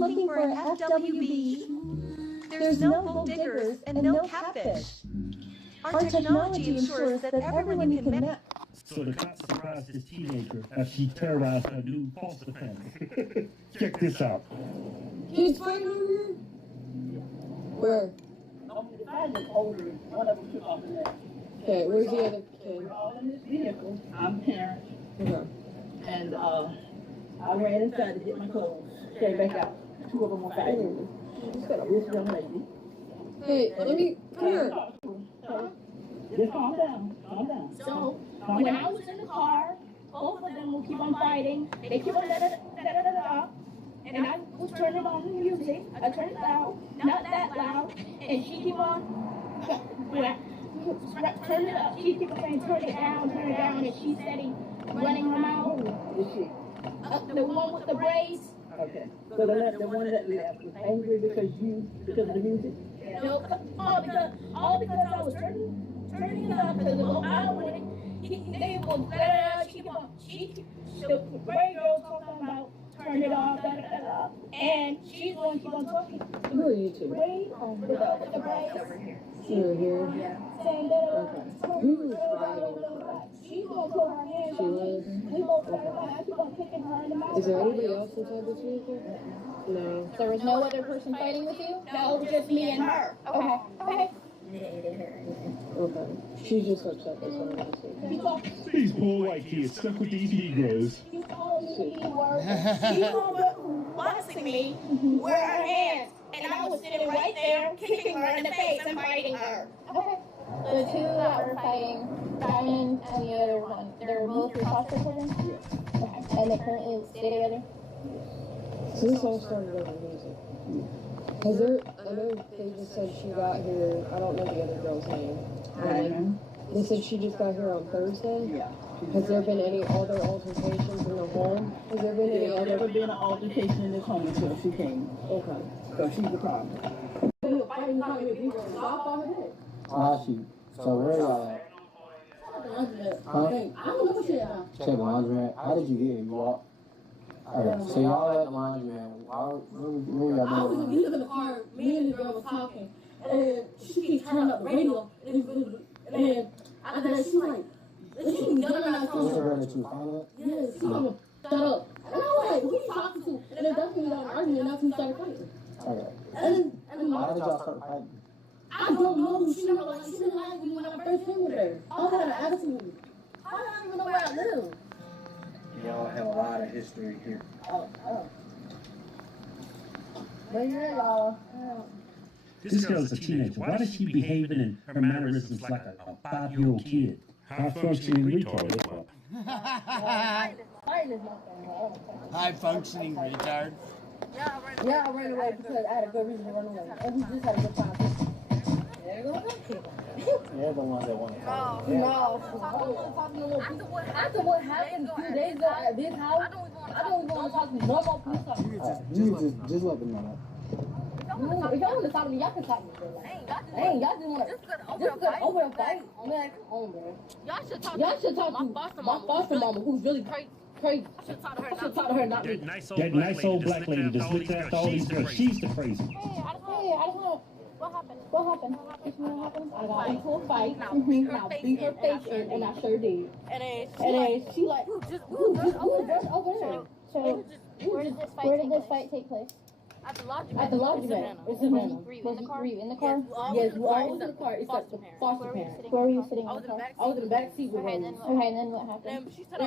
looking for an FWB? There's no gold diggers and no catfish. Our technology ensures that everyone you can met. So the cops surprised this teenager as she terrorized her new foster family. Check this out. He's fighting over here? Where? One of them took off the net. Okay, where's the other kid? We're all in this vehicle. I'm parent. Okay. And I ran inside to get my clothes. Came back out. Two of them were fighting. This young lady. Hey, let me, come here. Just calm down. Calm down. So, when I was in the car, both of them will keep on fighting. They keep on da-da-da-da-da-da-da. And I was turning on the music. I turned it loud, not that loud. And she keep on, when I turn it up, she keep on saying, turn it down. And she's steady running her mouth. Is she? The one with the braids. Okay. So the one that left was angry because of the music? No, all because I was turning it up because the they will the braid girl talking about turn it off, and she's going to keep on talking. Who are you two? Braid with the braids over here. You're here? Yeah. Saying that Who was driving? she's going to put her hands She on me. was? We both turn around. I keep on kicking her in the mouth. Is there anybody else inside this vehicle? No. There was no other person fighting with you? No, just me and her. Okay. Okay. She's just upset, that's what I'm gonna say. These poor white kids stuck with these Negroes. She's bossing me with her hands, and I was sitting right there, kicking her in the face and fighting her. Okay. The two that were fighting, Diamond and the other one, they're both your foster children? Okay. And they currently stay together? So this all started over music. Has there, I know they just said she got here, I don't know the other girl's name. They said she just got here on Thursday? Yeah. Has there been any other altercations in the home? Has there been any There's other? never been an altercation in this home until she came. Okay. So she's the problem. So where y'all at? Huh? Check the laundromat. How did you get here? You walked? Okay, so y'all at the laundromat. Where y'all I was in the car, me and the girl was talking, and she keeps turning up the radio, and after that she's like, she yelling at What's the us. girl that you found up? Yeah, she's like, shut up. And I was like, who you talking to? And then that's when we got an argument, and that's when we started fighting. Okay. And Why did y'all start fighting? I don't know. She didn't like me when I first came with her. I had an attitude. I don't even know where I live. Y'all have a lot of history here. But yeah, y'all. This girl's a teenager. Why does she behaving in her mannerisms like a 5-year-old kid? High-functioning retard. Fighting is not that hard. High functioning retard. Yeah, I ran away because I had a good reason to run away. And we just had a good time. There goes that kid. They're the ones that want to talk. No, I don't want to talk to no more people. After what happened 2 days ago at this house, I don't even want to talk to no more police officers. Just let them know. If y'all want to talk to me, y'all can talk to me. Hey, y'all just want to over a fight. I'm like, come on, bro. Y'all should talk to my foster mama, who's really crazy. I should talk to her, not me. That nice old black lady just looks after all these girls. She's the crazy. Hey, I just want to... What happened? Teach me what happened. I got into a fight. Now beat her face in, and I sure did. And then she like, who just over there? So, where did this fight take place? At the laundromat. It's Savannah. Were you in the car? Were you in the car? Yes, we all was in the car except the foster parent. Where were you sitting in the car? I was in the back seat with Okay, her. then what happened? She cut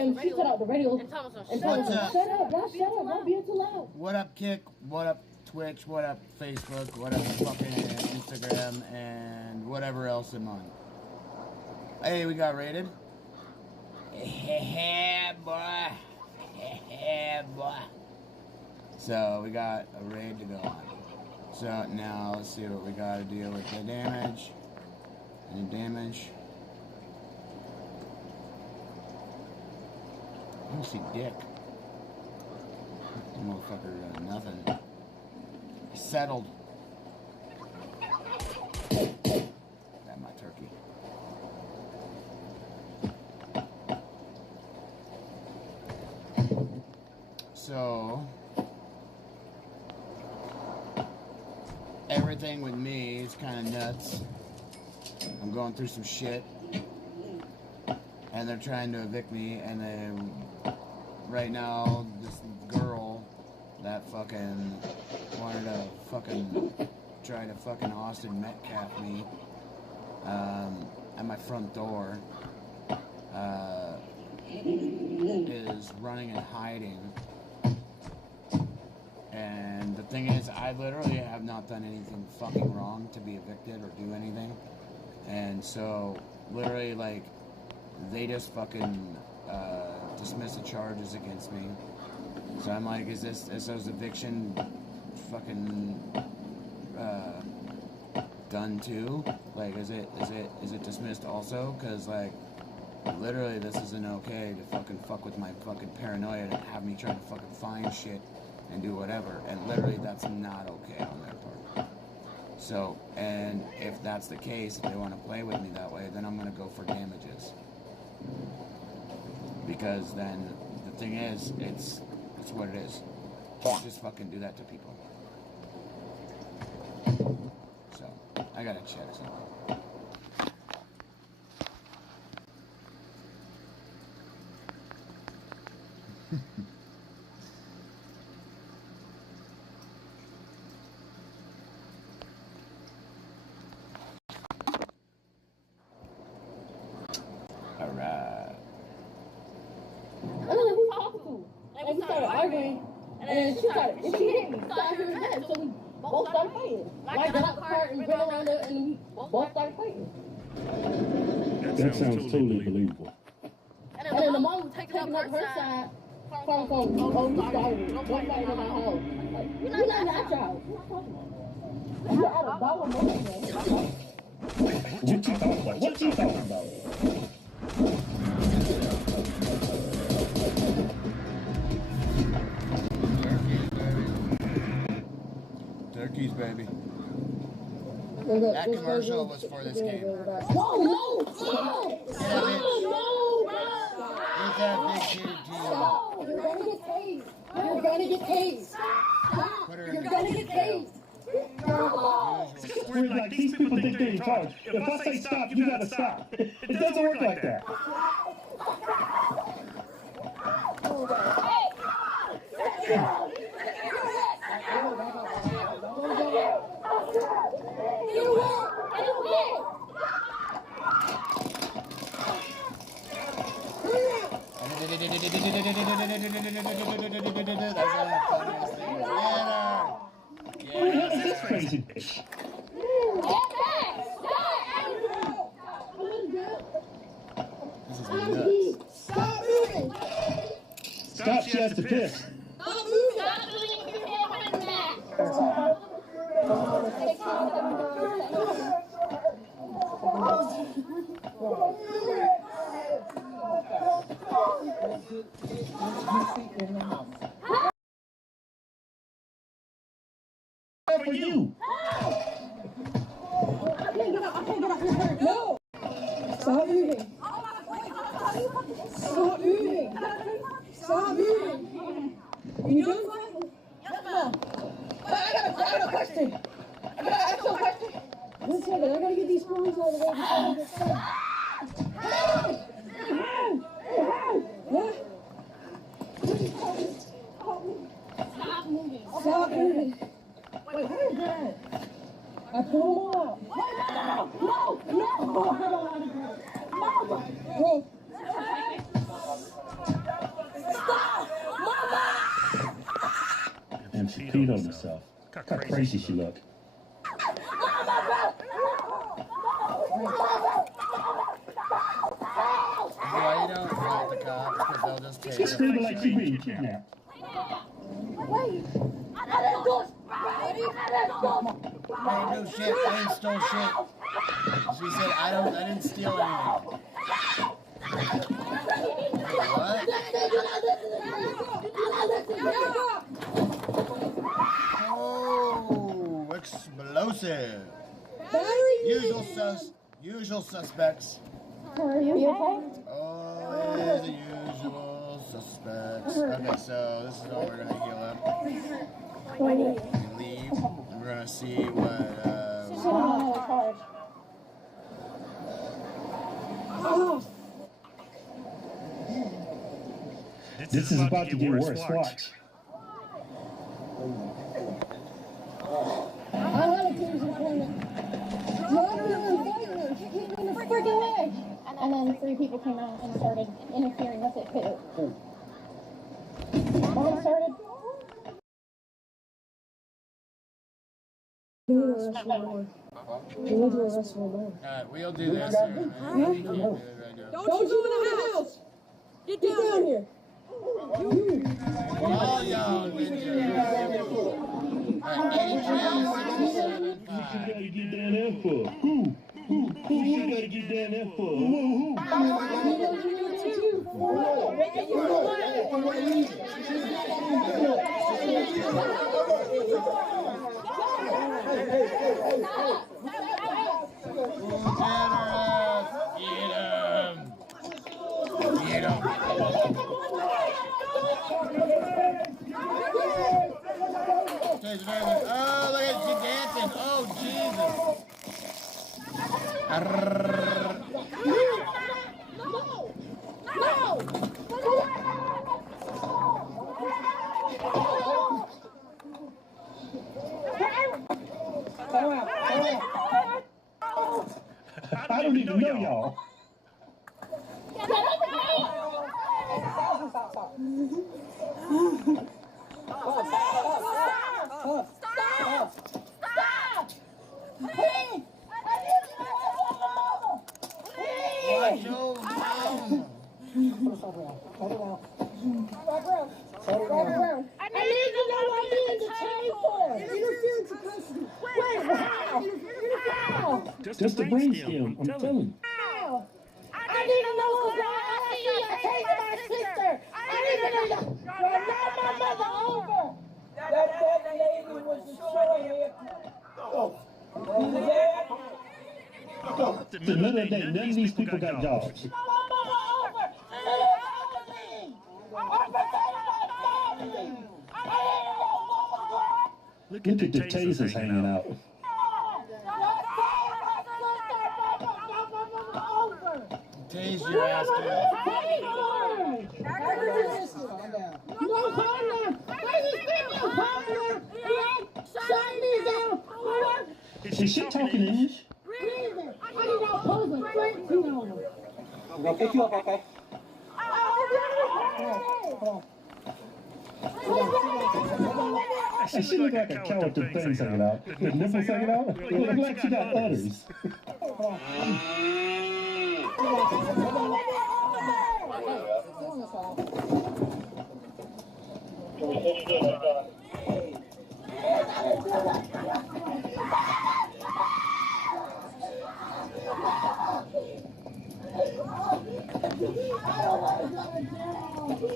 out the radio and told us, shut up, don't be too loud. What up, Kick? What up, Twitch? What up, Facebook? What up, fucking Instagram? And whatever else I'm on. Hey, we got raided. Yeah, boy. Yeah, boy. So we got a raid to go on. So now let's see what we got to deal with. The damage. Any damage? I don't see dick. Motherfucker, nothing. Settled. Got my turkey. So thing with me is kind of nuts. I'm going through some shit, and they're trying to evict me, and right now, this girl that fucking wanted to fucking try to fucking Austin Metcalf me at my front door is running and hiding. And the thing is, I literally have not done anything fucking wrong to be evicted or do anything. And so, literally, like, they just fucking dismiss the charges against me. So I'm like, is those eviction fucking done too? Like, is it dismissed also? Because, like, literally, this isn't okay to fucking fuck with my fucking paranoia to have me try to fucking find shit and do whatever. And literally, that's not okay on their part. So, and if that's the case, if they want to play with me that way, then I'm going to go for damages. Because then, the thing is, it's what it is. Can't just fucking do that to people. So, I gotta check something. Alright. I don't know who talked to. And we started arguing, and then she hit me, started her head, so we both started fighting. Like, got out the car and ran around her, and we both started fighting. That sounds totally believable. And then the mom was taking up her side from we started. One fighting in my house. Like, we're not at your house. You're at a dollar more. What you talking about? Turkeys, baby. That commercial was for this game. No! Get that big shitty team. You're gonna get tased. You're gonna get tased. Put her You're in gonna the get tased. It's weird, like, these people think they're in charge. If I say stop, you gotta stop. It doesn't work like that. This crazy bitch. This is nuts. Stop moving! Stop, she has to piss. Stop moving! Stop moving your head back! For you. I can't get up here. No! Stop moving! Stop moving! Stop moving! You doing fine? Yes, ma'am. I got a question. I gotta ask you a question. One second, I gotta get these screws out of the way before we get started. What? Stop moving. Stop moving. Wait, where is that? I pulled him out. No. Stop! Mama! And she peed on herself. Look how crazy she looked. Why you don't call the cops? Because they'll just take She's her. screaming like she's being kidnapped. Wait! I didn't I ain't do shit. I ain't stole shit. She said, I didn't steal anything. What? Oh, explosive. Usual suspects. Are you okay? Oh, it is the usual suspects. Okay, so this is all we're gonna heal up. We leave. We're gonna see what. This is about to get worse. Watch. I had a cruise appointment. She hit me in the freaking leg. And then 3 people came out and started interfering with it too. Mom started. Alright, we'll do this here. Man. You can't do it right now. Don't you go in the house. Get down here. All y'all get your What you gotta get down there for? Who you gotta get down there for? Who? Get him. Oh, look at you dancing. Oh, Jesus. I don't even know y'all. Just a brainstem, I'm telling you. I need to know who's wrong. I see you taking my sister. I need to know you're not my mother over. That lady was destroying it. At the middle of the day, none of these people got jobs. Look at the tasers hanging out. Tase your ass, dude. Is she talking English? We'll pick you up, okay? Hey, she look like a cow with the things hanging out. The nipples hanging out? It look like she got udders.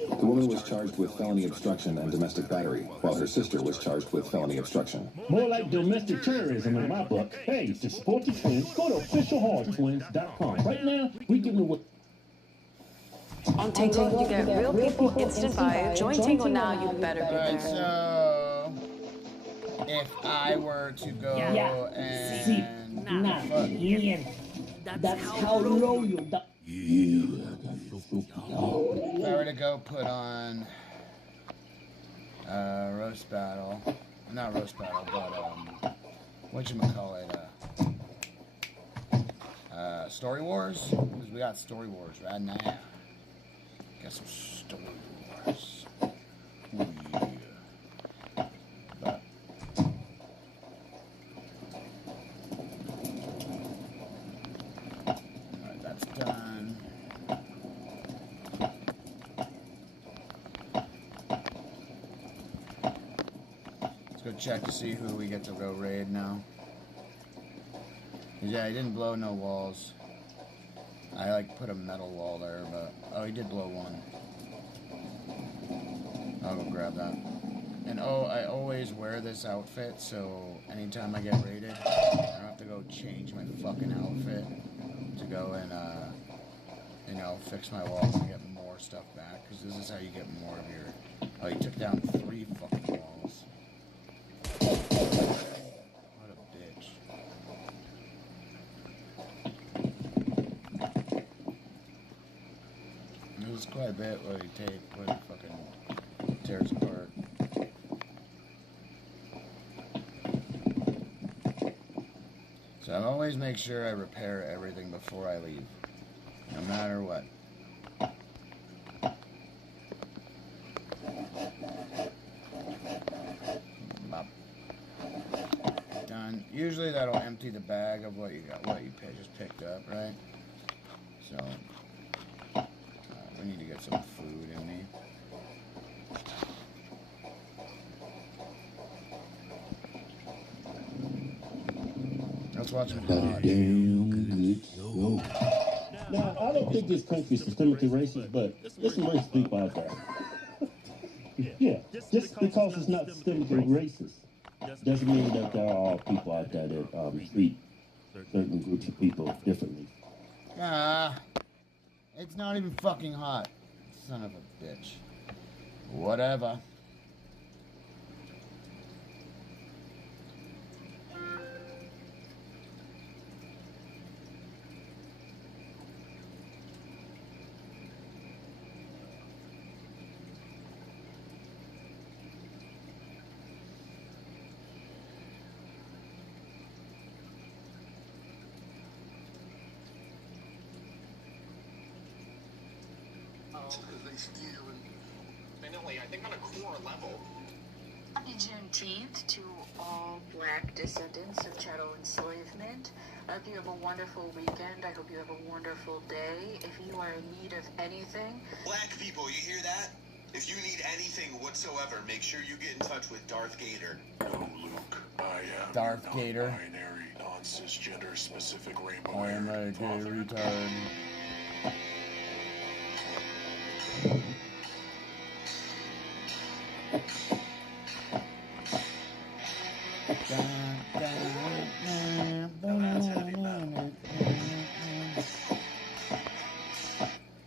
The woman was charged with felony obstruction and domestic battery, while her sister was charged with felony obstruction. More like domestic terrorism in my book. Hey, to support the twins, go to officialhardtwins.com. Right now, we give away. On Tingle, you get real people instant buy. Join Tingle now, you better be there. So, if I were to go and... That's how low you got. If I were to go put on roast battle, not roast battle, but whatchamacallit, Story Wars, because we got Story Wars right now. Got some Story Wars. Ooh, yeah. But alright, that's done. Go check to see who we get to go raid now. Yeah, he didn't blow no walls. I like put a metal wall there, but oh, he did blow one. I'll go grab that. And oh, I always wear this outfit, so anytime I get raided, I don't have to go change my fucking outfit to go and you know, fix my walls and get more stuff back. Because this is how you get more of your. Oh, he took down 3 fucking walls. there's quite a bit where he fucking tears apart. So I always make sure I repair everything before I leave, no matter what. Done. Usually that'll empty the bag of what you just picked up, right? So we need to get some food in me. Let's watch him. Now, I don't think this country's systemically racist, but there's some racist people out there. Yeah, just because it's not systemically racist doesn't mean that there are all people out there that treat certain groups of people differently. It's not even fucking hot. Son of a bitch. Whatever. I think on a core level. Happy Juneteenth to all Black descendants of chattel enslavement. I hope you have a wonderful weekend. I hope you have a wonderful day. If you are in need of anything... Black people, you hear that? If you need anything whatsoever, make sure you get in touch with Darth Gator. No, Luke. I am Darth Gator. Non-binary, non-cisgender, specific rainbow. I am a gay retard.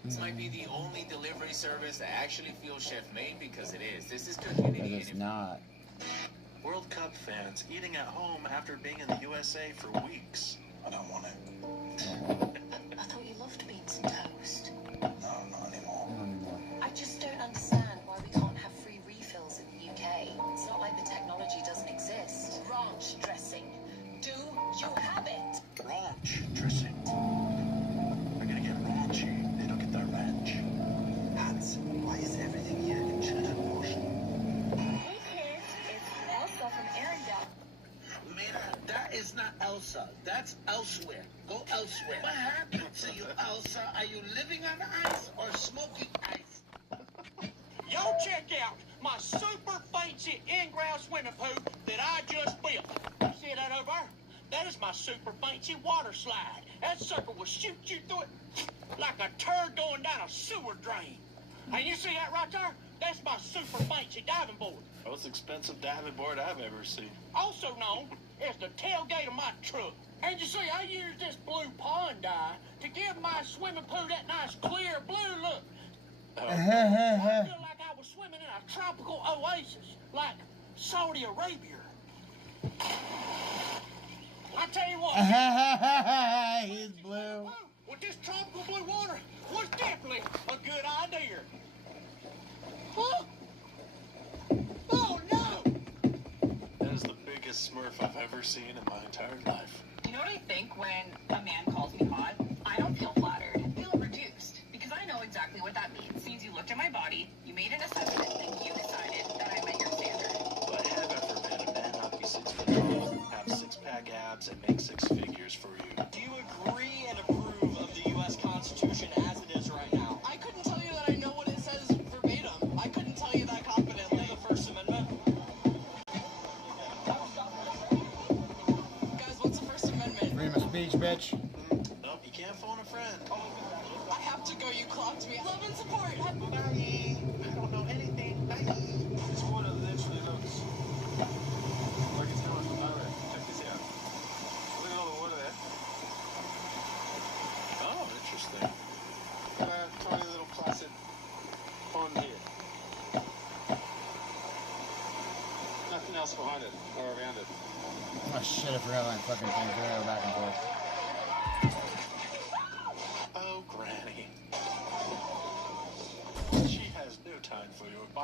This might be the only delivery service that actually feels chef-made, because it is. This is community. It's not. World Cup fans eating at home after being in the USA for weeks. I don't want it. I thought you loved beans and toast. No, not anymore. I just don't understand why we can't have free refills in the UK. It's not like the technology doesn't exist. Ranch dressing. Do you have it? Ranch dressing. They're gonna get raunchy. They don't get their ranch. Hans, why is everything here in children motion? Hey kids, it's Elsa from Arendelle. Mira, that is not Elsa. That's elsewhere. Go elsewhere. What happened to you, Elsa? Are you living on ice or smoking ice? Y'all check out my super fancy in-ground swimming pool that I just built. You see that over there? That is my super fancy water slide. That sucker will shoot you through it like a turd going down a sewer drain. And you see that right there? That's my super fancy diving board. Most expensive diving board I've ever seen. Also known as the tailgate of my truck. And you see, I use this blue pond dye to give my swimming pool that nice clear blue look. I feel like I was swimming in a tropical oasis, like Saudi Arabia. I tell you what, he's blue. With this tropical blue water was definitely a good idea. Huh? Oh no! That is the biggest smurf I've ever seen in my entire life. You know what I think when a man calls me hot? I don't feel flattered. I feel reduced. Because I know exactly what that means. It means you looked at my body, you made an assessment, and you decided that I met your standard. But heaven forbid a man not be 6 foot tall, have six-pack abs, and make six figures for you. Do you agree and approve of the U.S. Constitution as it is right now? I couldn't tell you that I know what it says verbatim. I couldn't tell you that confidently. The First Amendment. Guys, what's the First Amendment? Freedom of speech, bitch. Nope, you can't phone a friend. I have to go. You clocked me. Love and support. Bye. I don't know anything. Bye. This water literally looks like it's coming from nowhere. Check this out. Look at all the water there. Oh, interesting. Got a tiny little placid pond here. Nothing else behind it or around it. Oh shit, I forgot my fucking thing. Go back and forth. Oh, Granny.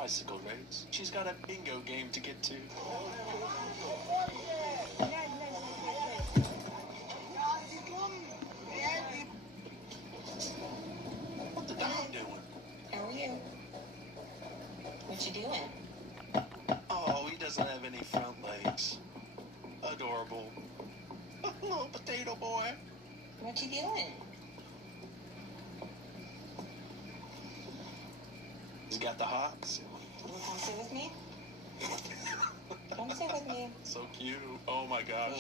bicycle race. She's got a bingo game to get to. What the dog doing? How are you? What you doing? Oh, he doesn't have any front legs. Adorable. Little potato boy. What you doing? He's got the hops. You come sit with me? Come sit with me. So cute. Oh my gosh.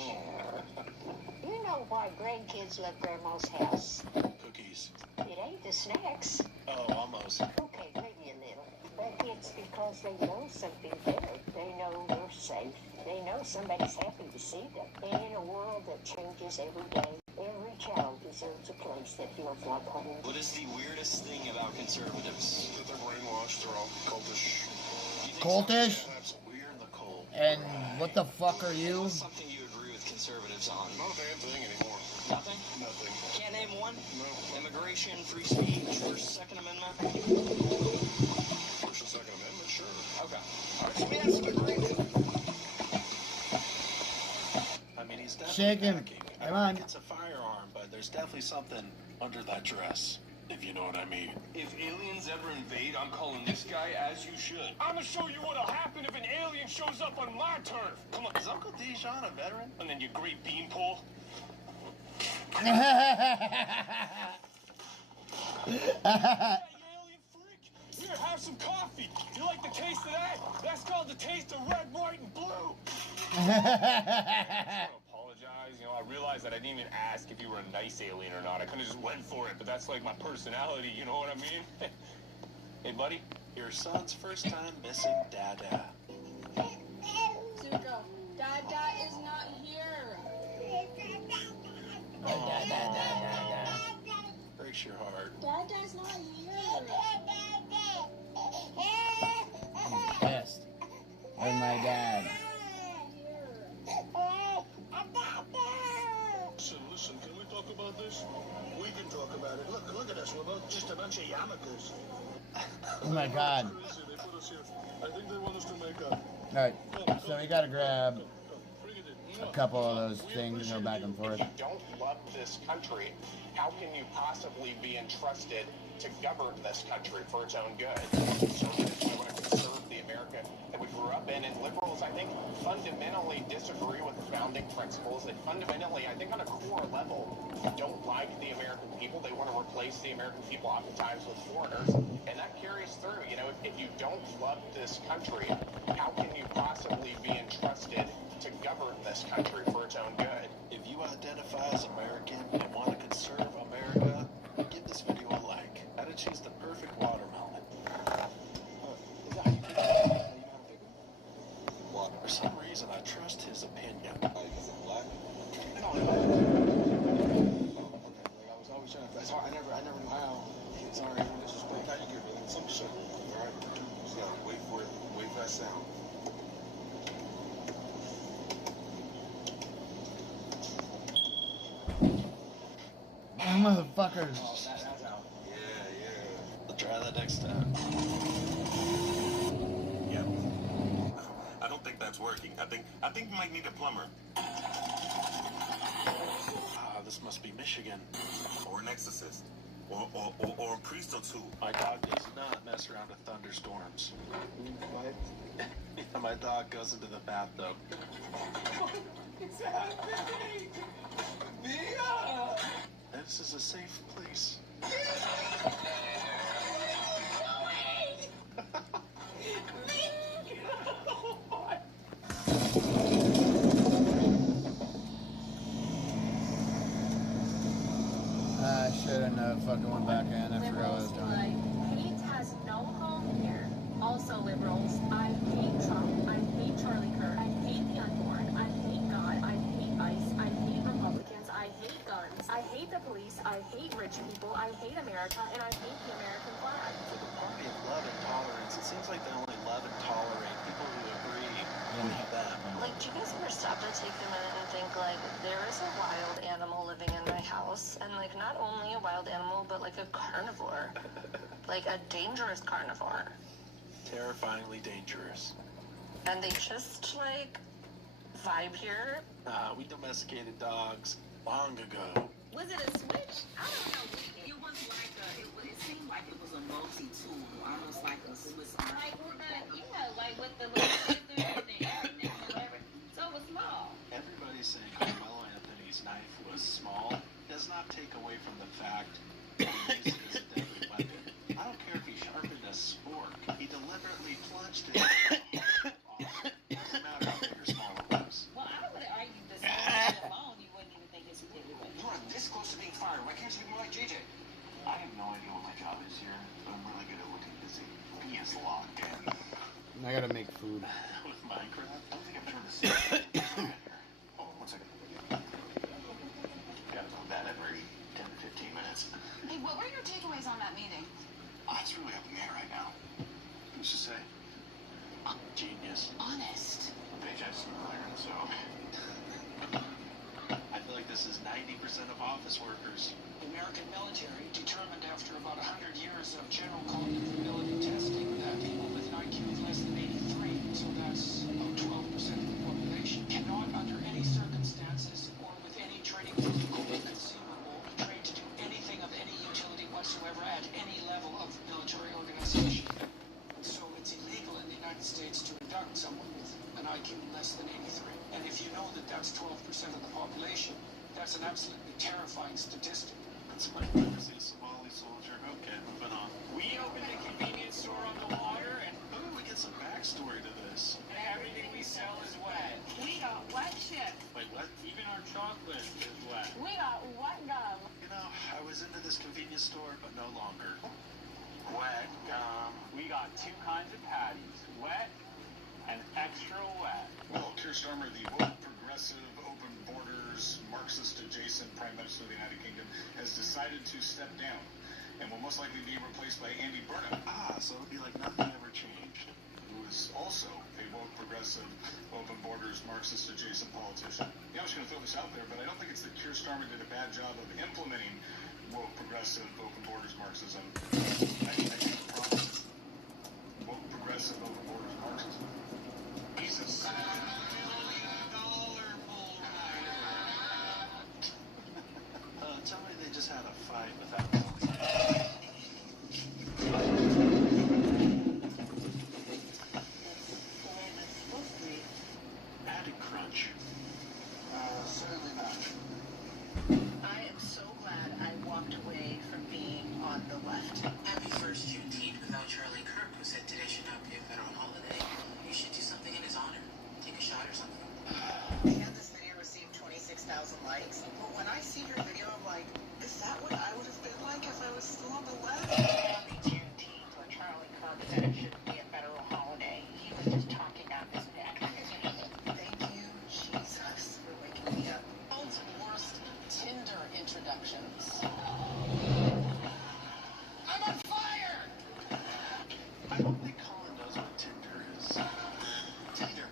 You know why grandkids love Grandma's house? Cookies. It ain't the snacks. Oh, almost. Okay, maybe a little. But it's because they know something good. They know they're safe. They know somebody's happy to see them. And in a world that changes every day, every child deserves a place that feels like home. What is the weirdest thing about conservatives? That they're brainwashed, they're all cultish. Cultish? We're in the cold. And what the fuck are you? What's something you agree with conservatives on? Not a damn thing anymore. Nothing? Nothing. Can't name one? No. Immigration, free speech, First, Second Amendment? First and Second Amendment, sure. Okay. All right, so we have some agreement. I mean, he's definitely Shake him. packing. Come I on. think it's a firearm, but there's definitely something under that dress, if you know what I mean. If aliens ever invade, I'm calling this guy as you should. I'm gonna show you what'll happen if an alien shows up on my turf. Come on. Is Uncle Dijon a veteran? And then your great beanpole. Here, have some coffee. You like the taste of that? That's called the taste of red, white, and blue. I apologize. You know, I realized that I didn't even ask if you were a nice alien or not. I could have just went for it, but that's like my personality. You know what I mean? Hey, buddy. Your son's first time missing Dada. Zuko, Dada is not here. Breaks your heart. Dada's not here. I'm pissed. Where's my dad? Listen, can we talk about this? We can talk about it. Look at us. We're both just a bunch of yarmulkes. Oh my god. They put us here. I think they want us to make up. Alright, so we gotta grab a couple of those things and go back and forth. If you don't love this country, how can you possibly be entrusted to govern this country for its own good? Conservatives, we want to conserve the America that we grew up in, and liberals, I think, fundamentally disagree with the founding principles. They fundamentally, I think on a core level, don't like the American people. They want to replace the American people oftentimes with foreigners, and that carries through. You know, if you don't love this country, how can you possibly be entrusted to govern this country for its own good? If you identify as American and want to conserve America, give this video a like. How to choose the perfect watermelon. For some reason, I trust his opinion. Black? No. I was always trying to. It's hard. I never knew how. Sorry, no disrespect. How you get me? Some shit. All right. Just gotta wait for it. Wait for that sound. Motherfuckers. Oh, that's out. Yeah. I'll try that next time. Yeah. I don't think that's working. I think we might need a plumber. Ah, this must be Michigan. Or an exorcist. Or a priest or two. My dog does not mess around with thunderstorms. My dog goes into the bathtub. It's happening! Mia! This is a safe place. I shouldn't have fucking went back in. I forgot what I was doing. Hate has no home here. Also, liberals, I hate Trump. I hate Charlie Kirk. I hate the unborn. I hate God. I hate ICE. I hate Republicans. I hate guns. I hate the police. I hate rich people. I hate America, and I hate the American flag. For the party of love and tolerance, it seems like they only love and tolerate people who agree with them. Like, do you guys ever stop to take a minute and think, like, there is a wild animal living in my house, and, like, not only a wild animal, but, like, a carnivore. Like, a dangerous carnivore. terrifyingly dangerous. And they just, like, vibe here. We domesticated dogs long ago. Was it a switch? I don't know. It was like it seemed like it was a multi-tool, almost like a Swiss Army. Like with with the little scissors and everything, whatever. So it was small. Everybody saying Carmelo Anthony's knife was small does not take away from the fact that he used it as a deadly weapon. I don't care if he sharpened a spork. He deliberately plunged it. Doesn't matter how big or small it was. Well, I would argue the size alone, you wouldn't even think it's a deadly weapon. You are this close to being fired. Why can't you be more like JJ? I have no idea what my job is here, but I'm really good at looking busy. He is locked in. I gotta make food. With Minecraft? I don't think I've turned this in. Oh, 1 second. Gotta go to bed every 10 to 15 minutes. Hey, what were your takeaways on that meeting? It's really up in the air right now. Who's to say? Genius. Honest. Paychecks from earlier, so. I feel like this is 90% of office workers. The American military determined after about 100 years of general cognitive ability testing that people with an IQ of less than 83, so that's about 12% of the population, cannot under any circumstances or with any training protocol conceivable trained to do anything of any utility whatsoever at any level of military organization. So it's illegal in the United States to induct someone with an IQ less than 83. And if you know that that's 12% of the population, that's an absolutely terrifying statistic. That's my fantasy Somali soldier. Okay, moving on. We opened a convenience store on the water, and Ooh, we get some backstory to this. everything we sell is wet. We got wet chips. Wait, what? Even our chocolate is wet. We got wet gum. You know, I was into this convenience store, but no longer. Wet gum. We got two kinds of patties, wet and extra wet. Well, Keir Starmer, the woke, progressive, open borders, Marxist adjacent Prime Minister of the United Kingdom, has decided to step down and will most likely be replaced by Andy Burnham. So it'll be like nothing ever changed. Who is also a woke, progressive, open borders, Marxist adjacent politician. Yeah, I'm just going to throw this out there, but I don't think it's that Keir Starmer did a bad job of implementing woke, progressive, open borders Marxism. I think the problem is woke, progressive, open borders Marxism. He's a $7 million bull rider. Tell me they just had a fight without added crunch. Certainly not. I am so glad I walked away from being on the left. Happy first Juneteenth without Charlie Kirk, who said today should not be a federal holiday. You should do something in his honor. Take a shot or something. And this video received 26,000 likes. But when I see your video, I'm like, is that what I would have been like if I was still on the left? Happy Juneteenth, when Charlie Kirk said it shouldn't be a federal holiday. He was just talking out his neck. Thank you, Jesus, for waking me up. World's worst Tinder introductions. I'm on fire! I don't think Colin knows what Tinder is. Tinder.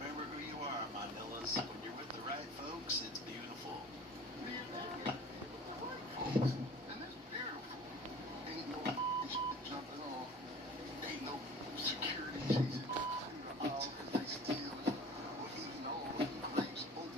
Remember who you are, Manilas. When you're with the right folks, it's beautiful. And it's beautiful. Ain't no jumping off. Ain't no security chasing. They steal or eating all the grapes, both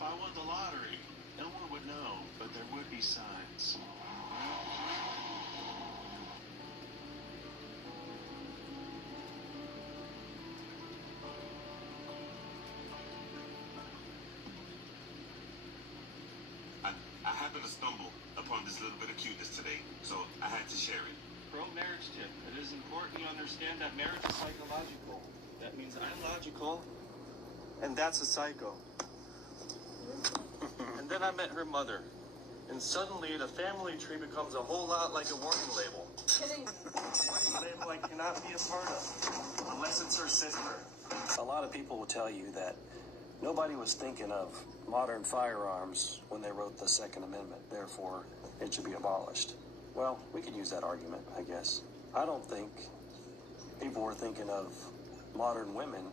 If I won the lottery, no one would know, but there would be signs. I happened to stumble upon this little bit of cuteness today, so I had to share it. Pro marriage tip. It is important you understand that marriage is psychological. That means I'm logical, and that's a psycho. And then I met her mother, and suddenly the family tree becomes a whole lot like a warning label. Warning label I cannot be a part of, unless it's her sister. A lot of people will tell you that nobody was thinking of modern firearms when they wrote the Second Amendment, therefore it should be abolished. Well, we could use that argument, I guess. I don't think people were thinking of modern women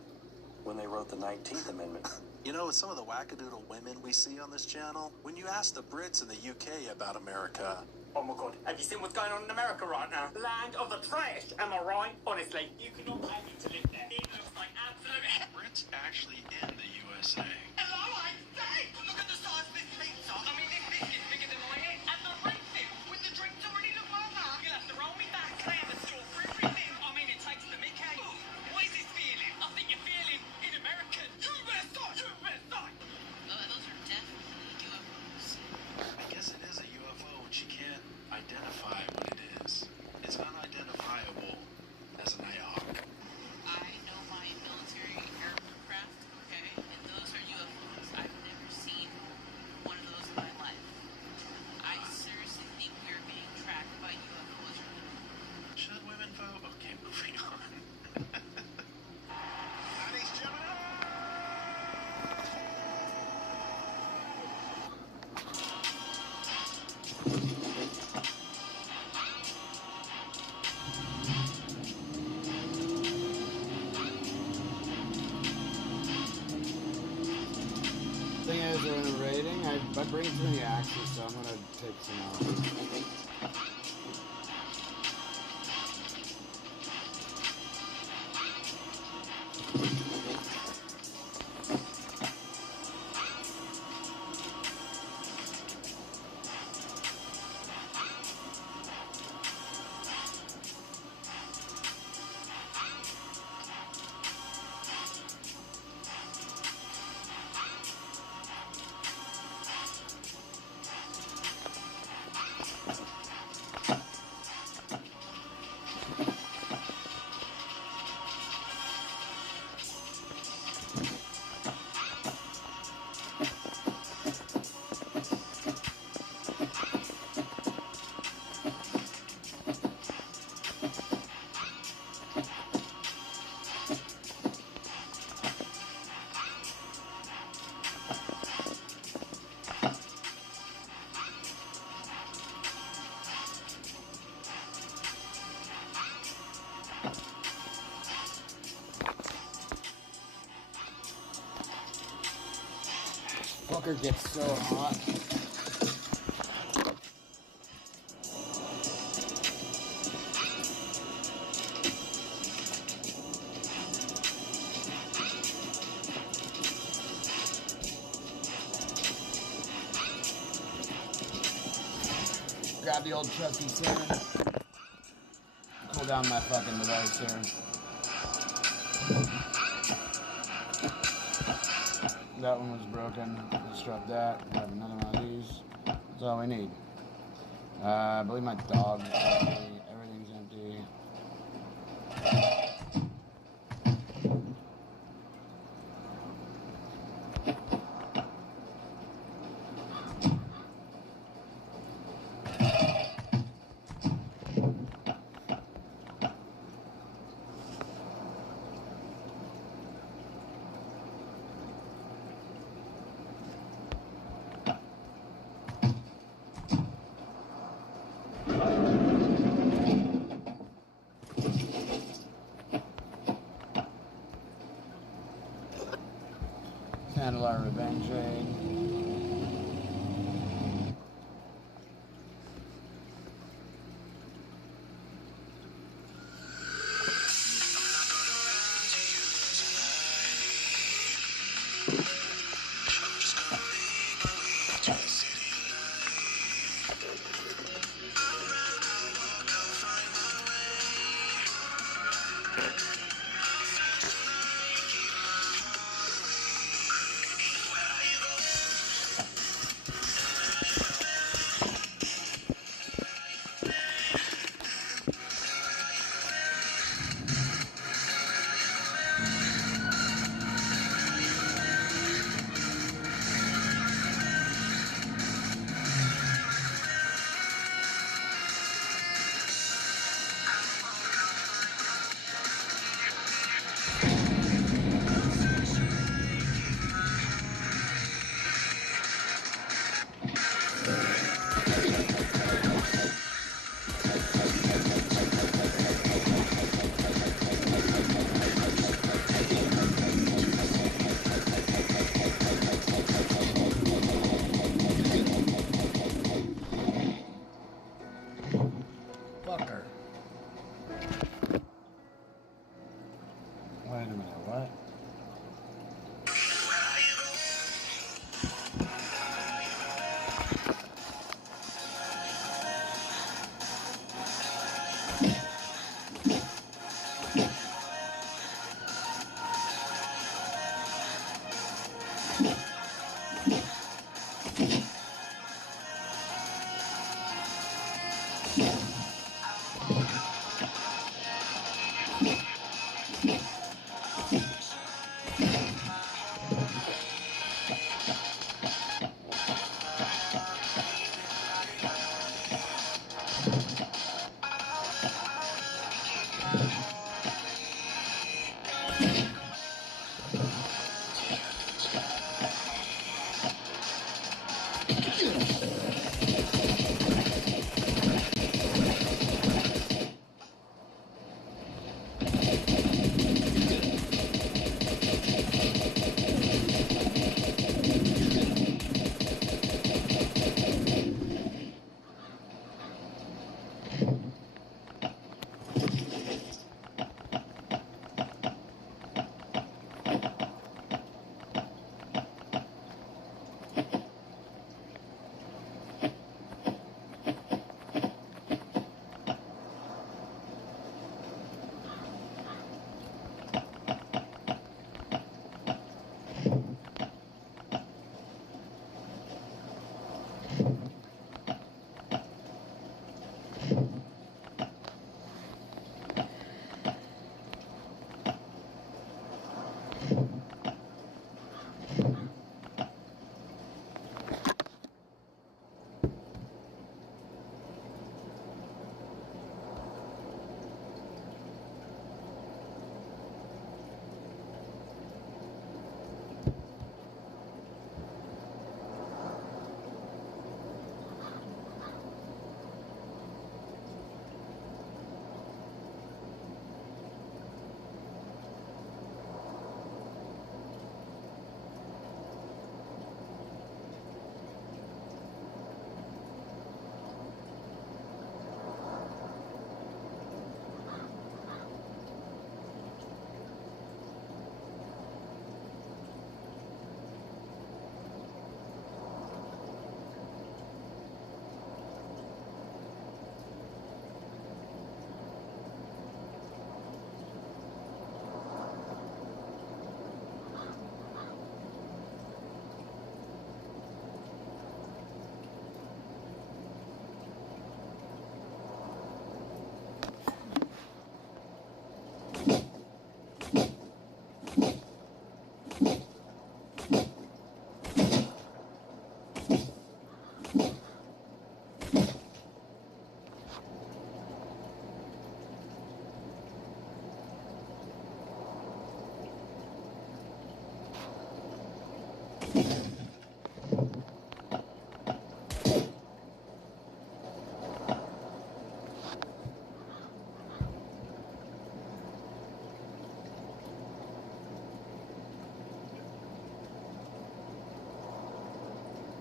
when they wrote the 19th Amendment. You know, with some of the wackadoodle women we see on this channel, when you ask the Brits in the UK about America... Oh my God, have you seen what's going on in America right now? Land of the trash, am I right? Honestly, you cannot pay me to live there. It looks like absolute... Brits actually in the USA. Hello, I'm dead! Look at the size of this pizza. I mean, this biscuit's bigger than my head. And the refill with the drinks already look like that. You'll have to roll me back. I have a store for everything. I mean, it takes the mickey. What is this feeling? I think you're feeling in American. USA! USA! Those are definitely UFOs. I guess it is a UFO when she can't identify what it is. It's unidentifiable as an IOC. I know my military aircraft, okay? And those are UFOs. I've never seen one of those in my life. I seriously think we're being tracked by UFOs. Should women vote? Okay, moving on. Ladies and gentlemen. Thing is, in a rating, I bring too many axes, so I'm gonna take some out. Fucker gets so hot. Grab the old trusty sarin. Cool down my fucking device here. That one was broken. Let's drop that. Grab another one of these. That's all we need. I believe my dog's empty. Everything's empty. Handle our revenge raid.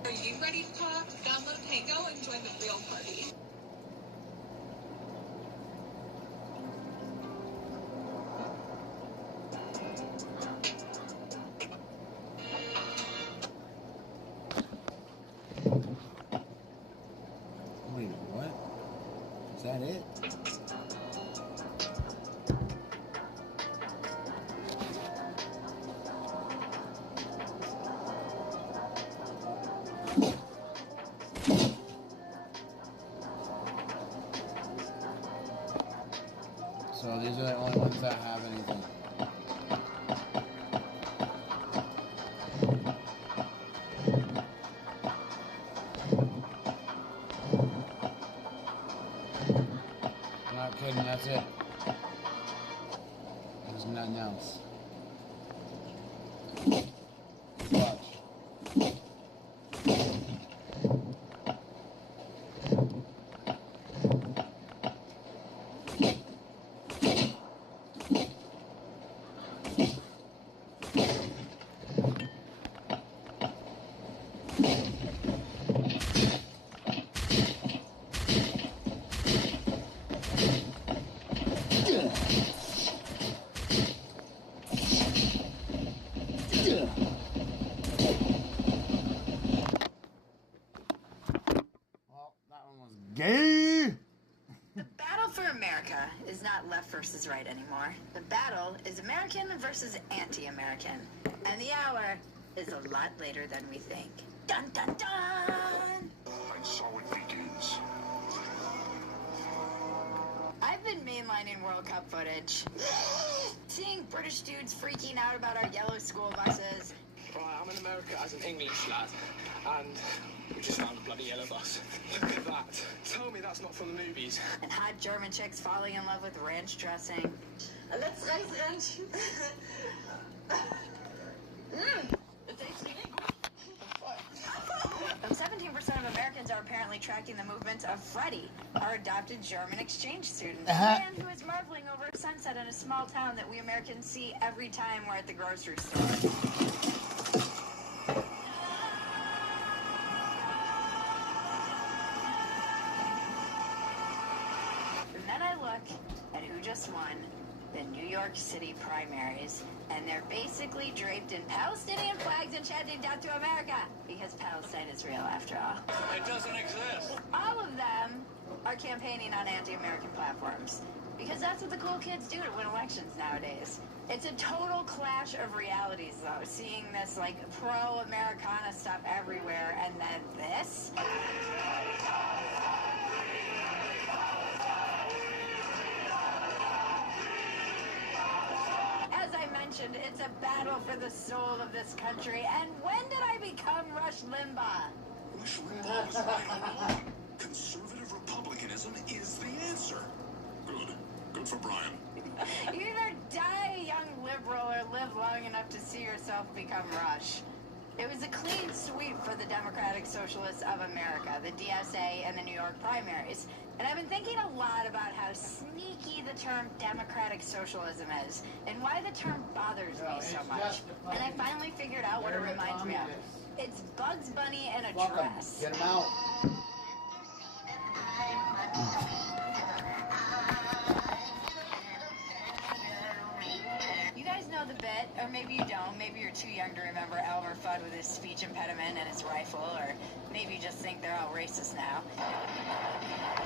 Are you ready to talk? Download Tango and join the real party. Wait, what? Is that it? So these are the only ones that have anything. I'm not kidding, that's it. There's nothing else. Watch. Gay! The battle for America is not left versus right anymore. The battle is American versus anti-American. And the hour is a lot later than we think. Dun dun dun! And so it begins. finding World Cup footage. Seeing British dudes freaking out about our yellow school buses. Right, I'm in America as an English lad, and we just found a bloody yellow bus. Look at that. Tell me that's not from the movies. And hot German chicks falling in love with ranch dressing. Let's raise ranch. It tastes really good. 17% of Americans are apparently tracking the movements of Freddie, our adopted German exchange student. A Uh-huh. man who is marveling over a sunset in a small town that we Americans see every time we're at the grocery store. And then I look at who just won the New York City primaries, and they're basically draped in Palestinian flags and chanting "Death to America," because Palestine is real after all. It doesn't exist. All of them are campaigning on anti-American platforms, because that's what the cool kids do to win elections nowadays. It's a total clash of realities, though, seeing this, like, pro-Americana stuff everywhere, and then this. As I mentioned, it's a battle for the soul of this country, and when did I become Rush Limbaugh? Rush Limbaugh was right all along. Conservative republicanism is the answer. Good. Good for Brian. You either die a young liberal or live long enough to see yourself become Rush. It was a clean sweep for the Democratic Socialists of America, the DSA, and the New York primaries. And I've been thinking a lot about how sneaky the term democratic socialism is, and why the term bothers me so much. And I finally figured out what it reminds me of. It's Bugs Bunny in a dress. Get him out. You guys know the bit, or maybe you don't. Maybe you're too young to remember Elmer Fudd with his speech impediment and his rifle, or maybe you just think they're all racist now.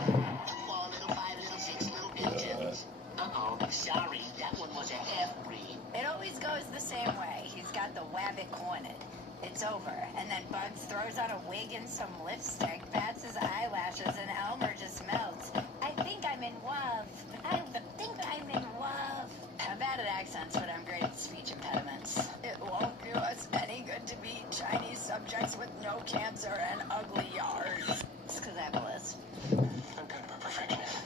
4 little 5 little 6 little pigeons. Uh-oh, sorry, that one was a half-breed. It always goes the same way. He's got the wabbit cornered. It's over, and then Bugs throws on a wig and some lipstick, bats his eyelashes, and Elmer just melts. I think I'm in love. I think I'm in love. I'm bad at accents, but I'm great at speech impediments. It won't do us any good to be Chinese subjects with no cancer and ugly yards. It's because I have a list. I'm kind of a perfectionist.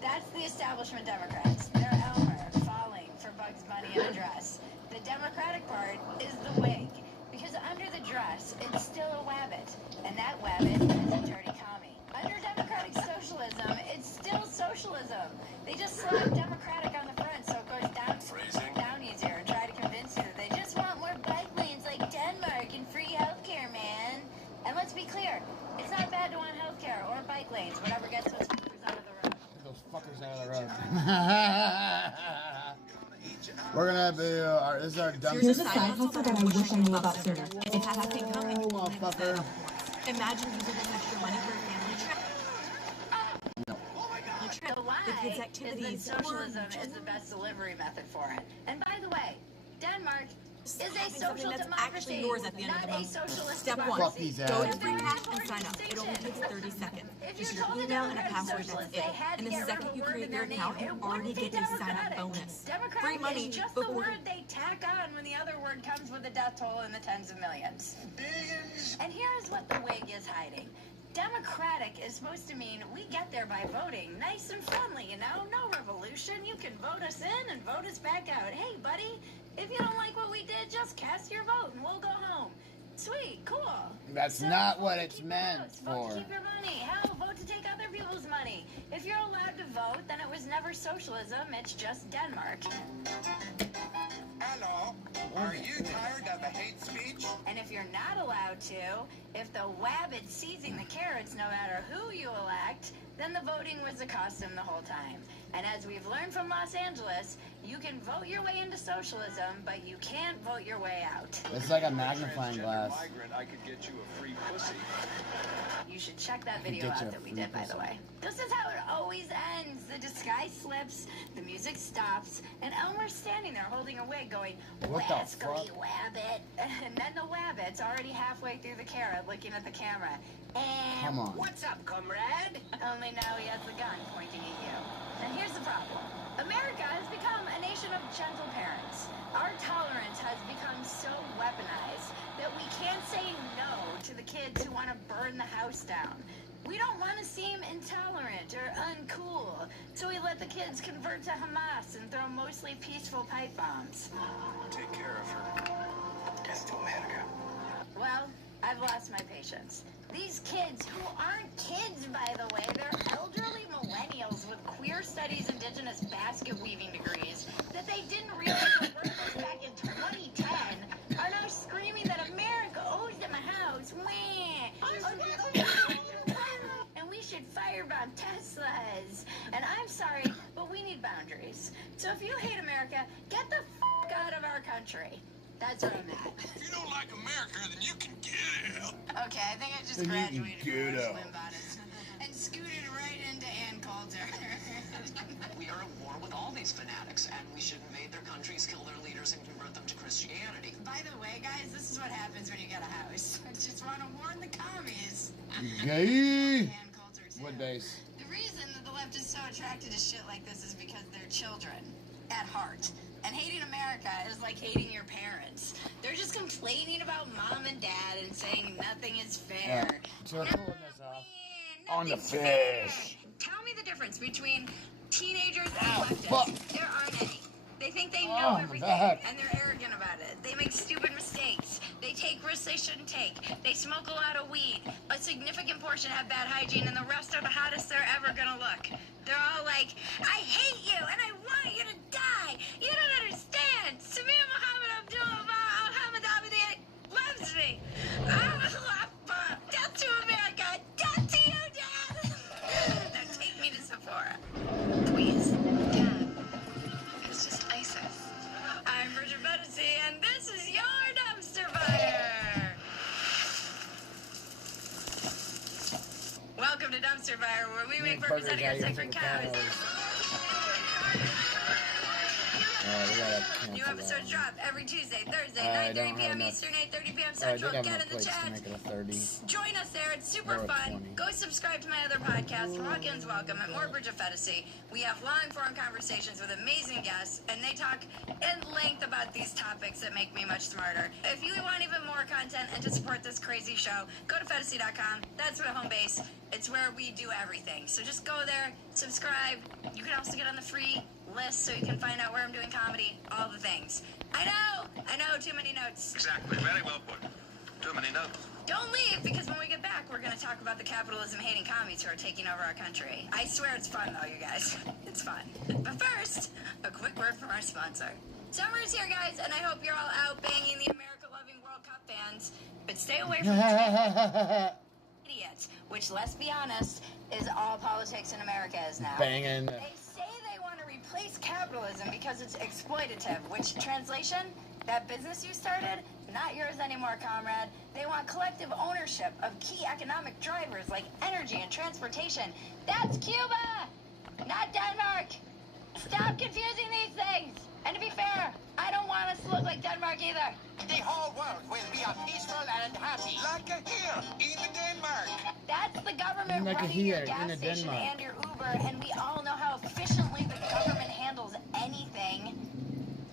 That's the establishment Democrats. They're Elmer, falling for Bugs Bunny in a dress. The Democratic part is the wig, because under the dress, it's still a wabbit, and that wabbit is a dirty commie. Under democratic socialism, it's still socialism. They just slap democratic on the front, so it goes down easier, and try to convince you that they just want more bike lanes like Denmark and free healthcare, man. And let's be clear, it's not bad to want healthcare or bike lanes, whatever gets those fuckers out of the road. Get those fuckers out of the road. We're gonna do this is our dumb. Here's a side hustle that I wish I knew about sooner. It has income and motherfucker. Imagine using this extra money for a family trip. The lie is that socialism is the best delivery method for it. And by the way, Denmark is a social that's democracy, actually yours at the end of the not a month. socialist Step 1. democracy. Go to Free Cash and sign up. It only takes 30 seconds. Just your email and a password, that's it. And the second you create your account, you already get a sign-up bonus. Free money is just the before... word they tack on when the other word comes with a death toll in the tens of millions. Billions. And here's what the wig is hiding. Democratic is supposed to mean we get there by voting. Nice and friendly, you know? No revolution. You can vote us in and vote us back out. Hey, buddy, if you don't like what we did, just cast your vote and we'll go home. Sweet, cool. That's not what it's meant Vote for. to keep your money. Hell, vote to take other people's money. If you're allowed to vote, then it was never socialism. It's just Denmark. Hello. Are you tired of the hate speech? And if you're not allowed to, if the wabbit's seizing the carrots no matter who you elect, then the voting was a costume the whole time. And as we've learned from Los Angeles, You can vote your way into socialism, but you can't vote your way out. It's like a magnifying glass. Migrant, I could get you a free pussy. You should check that video out that we did, by the way. This is how it always ends. The disguise slips, the music stops, and Elmer's standing there holding a wig going, What the Wascally fuck? Wabbit. And then the Wabbit's already halfway through the carrot looking at the camera. And Come on. what's up, comrade? Only now he has the gun pointing at you. And here's the problem. America has become a nation of gentle parents. Our tolerance has become so weaponized that we can't say no to the kids who want to burn the house down. We don't want to seem intolerant or uncool, so we let the kids convert to Hamas and throw mostly peaceful pipe bombs. Take care of her. Death to America. Well, I've lost my patience. These kids, who aren't kids, by the way, they're elderly millennials with queer studies, indigenous basket weaving degrees that they didn't realize were worthless back in 2010, are now screaming that America owes them a house. And we should firebomb Teslas. And I'm sorry, but we need boundaries. So if you hate America, get the f*** out of our country. That's where I'm at. If you don't like America, then you can get out. Okay, I think I just Then you can graduated get from out. Slim Bodies and scooted right into Ann Coulter. We are at war with all these fanatics, and we should invade their countries, kill their leaders, and convert them to Christianity. By the way, guys, this is what happens when you get a house. I just want to warn the commies. Gay. Ann Coulter, too. What days? The reason that the left is so attracted to shit like this is because they're children at heart. And hating America is like hating your parents. They're just complaining about mom and dad and saying nothing is fair. Yeah. So we're pulling this off on the fish. Tell me the difference between teenagers and Oh, leftists. fuck. There aren't any. They think they Oh, know my everything, back. and they're arrogant about it. They make stupid mistakes. They take risks they shouldn't take. They smoke a lot of weed. A significant portion have bad hygiene, and the rest are the hottest they're ever gonna look. They're all like, I hate you, and I want you to die. You don't understand. Samir Muhammad Abdul-Muhammad loves me. Allah Akbar. Death to America. Death to you, Dad. Now take me to Sephora. Please. Dad. It's just ISIS. I'm Bridget Bettisy, and this is your dumpster fire. Welcome to Dumpster Fire, where we make burgers out of your sacred cows. We gotta cancel New that episodes one. drop every Tuesday, Thursday, I 9:30 don't have p.m. enough- Eastern, 8:30 p.m. I did Central. have Get enough in the plates to chat. make it a 30. Join us there. It's super Or a fun. 20. Go subscribe to my other podcast, Walk-Ins Welcome, at More Bridget Fettisy. We have long-form conversations with amazing guests, and they talk at length about these topics that make me much smarter. If you want even more content and to support this crazy show, go to Fettisy.com. That's my home base. It's where we do everything. So just go there, subscribe. You can also get on the free list so you can find out where I'm doing comedy, all the things. I know, too many notes. Exactly. Very well put. Too many notes. Don't leave, because when we get back, we're going to talk about the capitalism-hating commies who are taking over our country. I swear it's fun, though, you guys. It's fun. But first, a quick word from our sponsor. Summer is here, guys, and I hope you're all out banging the America-loving World Cup fans. But stay away from the idiots, which, let's be honest, is all politics in America is now. Banging. They say they want to replace capitalism because it's exploitative, which, translation, that business you started, not yours anymore, comrade. They want collective ownership of key economic drivers like energy and transportation. That's Cuba, not Denmark. Stop confusing these things. And to be fair, I don't want us to look like Denmark either. The whole world will be a peaceful and happy. Like here, in Denmark. That's the government Like running here, your gas in station Denmark. and your Uber, and we all know how efficiently the government handles anything.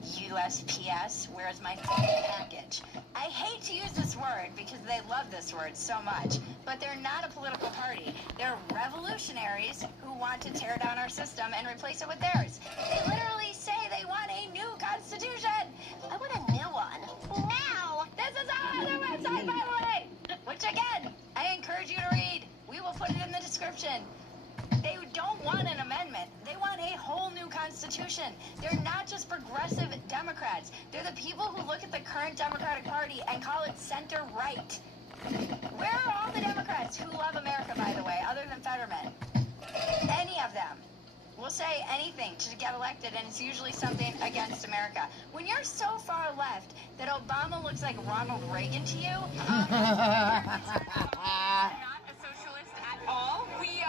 USPS, where's my fucking package? I hate to use this word because they love this word so much, but they're not a political party. They're revolutionaries who want to tear down our system and replace it with theirs. They literally say they want a new constitution. I want a new one. Now! This is all on their website, by the way! Which, again, I encourage you to read. We will put it in the description. They don't want an amendment. They want a whole new constitution. They're not just progressive Democrats. They're the people who look at the current Democratic Party and call it center-right. Where are all the Democrats who love America, by the way, other than Fetterman? Any of them. will say anything to get elected, and it's usually something against America. When you're so far left that Obama looks like Ronald Reagan to you, not a socialist at all. We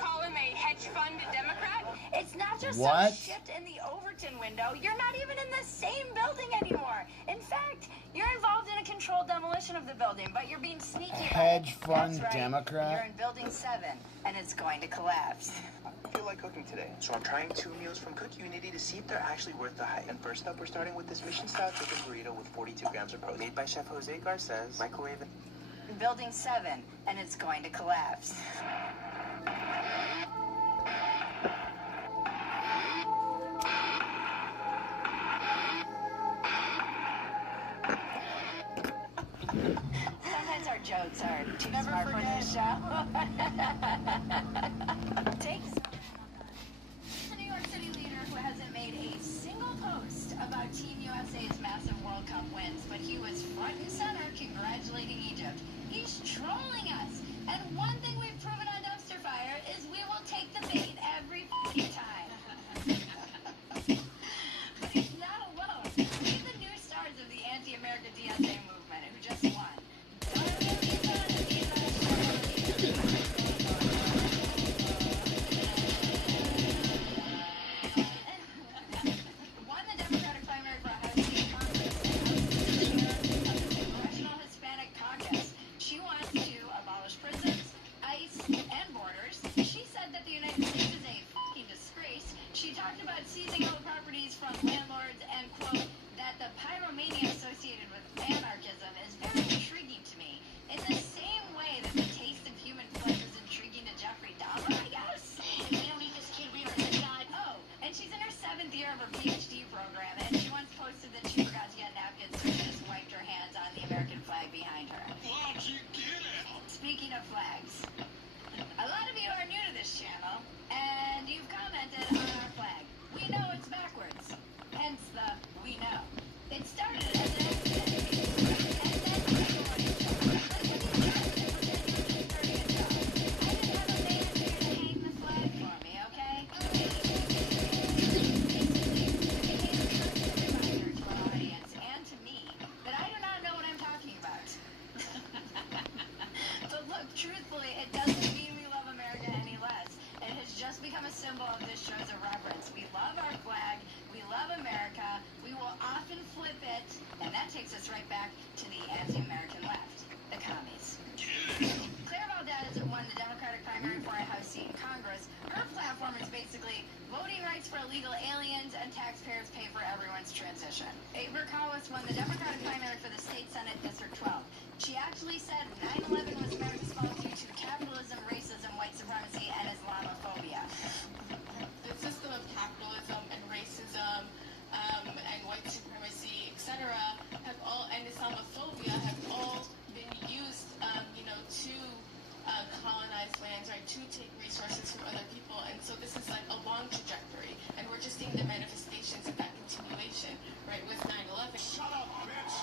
call him a hedge fund Democrat. it's not just What? some shift in the Overton window. You're not even in the same building anymore. In fact, you're involved in a controlled demolition of the building, but you're being sneaky about it. Hedge fund That's right. Democrat? You're in building 7, and it's going to collapse. I feel like cooking today, so I'm trying 2 meals from Cook Unity to see if they're actually worth the hype. And first up, we're starting with this Mission-style chicken burrito with 42 grams of protein, made by Chef Jose Garces, microwave it. Building 7, and it's going to collapse. Sometimes our jokes are too smart for this show. Take the New York City leader who hasn't made a single post about Team USA's massive World Cup wins, but he was front and center congratulating Egypt. He's trolling us. And one thing we've proven on Dumpster Fire is we will take the bait every time. But he's not alone. He's the new stars of the anti-America DSA movement who just won. Won the Democratic primary for a House seat in Congress. Congressional Hispanic Caucus. She wants to abolish prisons, ICE, and borders. She said that the United States is a fucking disgrace. She talked about seizing all the properties from landlords and, quote, that the pyromania associated with anarchism is very intriguing to me. In the same way that the taste of human flesh is intriguing to Jeffrey Dahmer, I guess. We don't eat this kid, we are God. Oh, and she's in her 7th year of her PhD program, and she once posted that she forgot to get napkins, so she just wiped her hands on the American flag behind her. Why'd you get it? Speaking of flags, a lot of you are new to this channel, and you've commented on our flag. We know it's backwards, hence the we know. It started as an accident, and then everybody I didn't have a man here to hang the flag for me, okay? It became a constant reminder to our audience and to me that I do not know what I'm talking about. But look, truthfully, it doesn't mean we love America any less. It has just become a symbol of this show's irreverence. We love our flag. We love America. We will often flip it, and that takes us right back to the anti-American left, the commies. Claire Valdez won the Democratic primary for a House seat in Congress. Her platform is basically voting rights for illegal aliens and taxpayers pay for everyone's transition. Amber Cowis won the Democratic primary for the state Senate District 12. She actually said 9/11 was America's fault due to capitalism, racism, white supremacy, and Islamophobia. The system of capitalism and racism and white supremacy, etc., have all, and Islamophobia have all been used, to colonize lands, right, to take resources from other people. And so this is like a long trajectory, and we're just seeing the manifestations of that continuation, right, with 9/11. Shut up, bitch!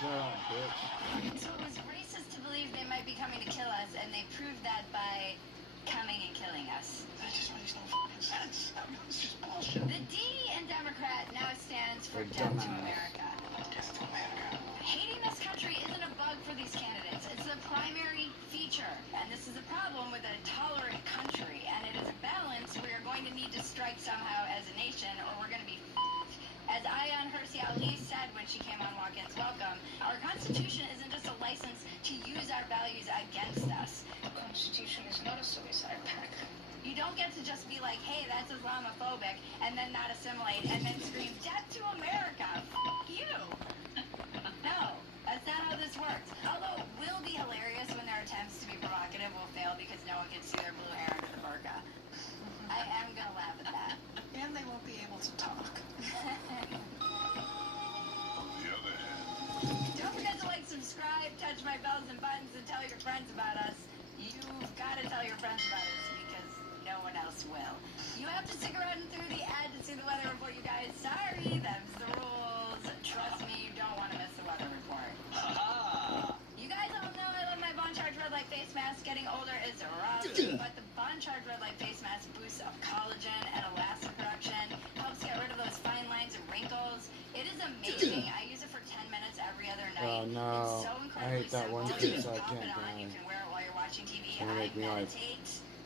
Shut up, bitch. So it was racist to believe they might be coming to kill us, and they proved that by coming and killing us. That just makes no fucking sense. I mean, it's just bullshit. The D in Democrat now stands for Death to America. Death to America. Hating this country isn't a bug for these candidates. It's the primary feature. And this is a problem with a tolerant country. And it is a balance we are going to need to strike somehow as a nation, or we're going to be f***ed. As Ayaan Hirsi Ali said when she came on Walk-In's Welcome, our Constitution isn't just a license to use our values against us. The Constitution is not a suicide pact. You don't get to just be like, hey, that's Islamophobic, and then not assimilate, and then scream, death to America, f*** you. No, that's not how this works. Although it will be hilarious when their attempts to be provocative will fail because no one can see their blue hair under the burqa. I am going to laugh at that. And they won't be able to talk. On the other hand, Don't forget to like, subscribe, touch my bells and buttons, and tell your friends about us. You've got to tell your friends about us because no one else will. You have to stick around through the ad to see the weather report, you guys. Sorry, them's the rules. Trust me, you don't want to miss the weather report. You guys all know I love my Bon Charge Red Light face mask. Getting older is rough, but the Bon Charged Red Light Face Mask boosts up collagen and elastin production, helps get rid of those fine lines and wrinkles. It is amazing. I use it for 10 minutes every other night. Oh no, it's so I hate that one simple. tip, You so I just pop can't it on. You die. can wear it while you're watching TV. It's gonna make me like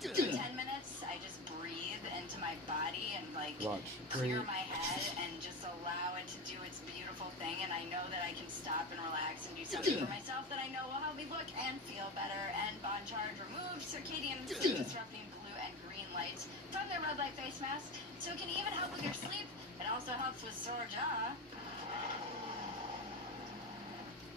For 10 minutes, I just breathe into my body and like clear my head and just allow it to do its beautiful thing. And I know that I can stop and relax and do something for myself that I know will help me look and feel better. And Bon Charge removes circadian sleep disrupting blue and green lights from their red light face mask, so it can even help with your sleep. It also helps with sore jaw,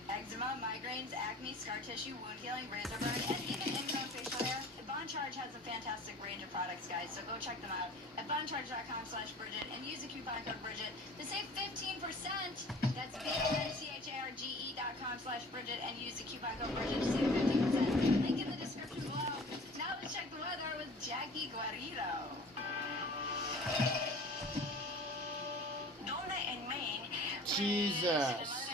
eczema, migraines, acne, scar tissue, wound healing, razor burn, and even ingrown facial hair. Bon Charge has a fantastic range of products, guys, so go check them out at boncharge.com/Bridget and use the coupon code Bridget to save 15%. That's boncharge.com/Bridget and use the coupon code Bridget to save 15%. Link in the description below. Now let's check the weather with Jackie Guerrero. Jesus.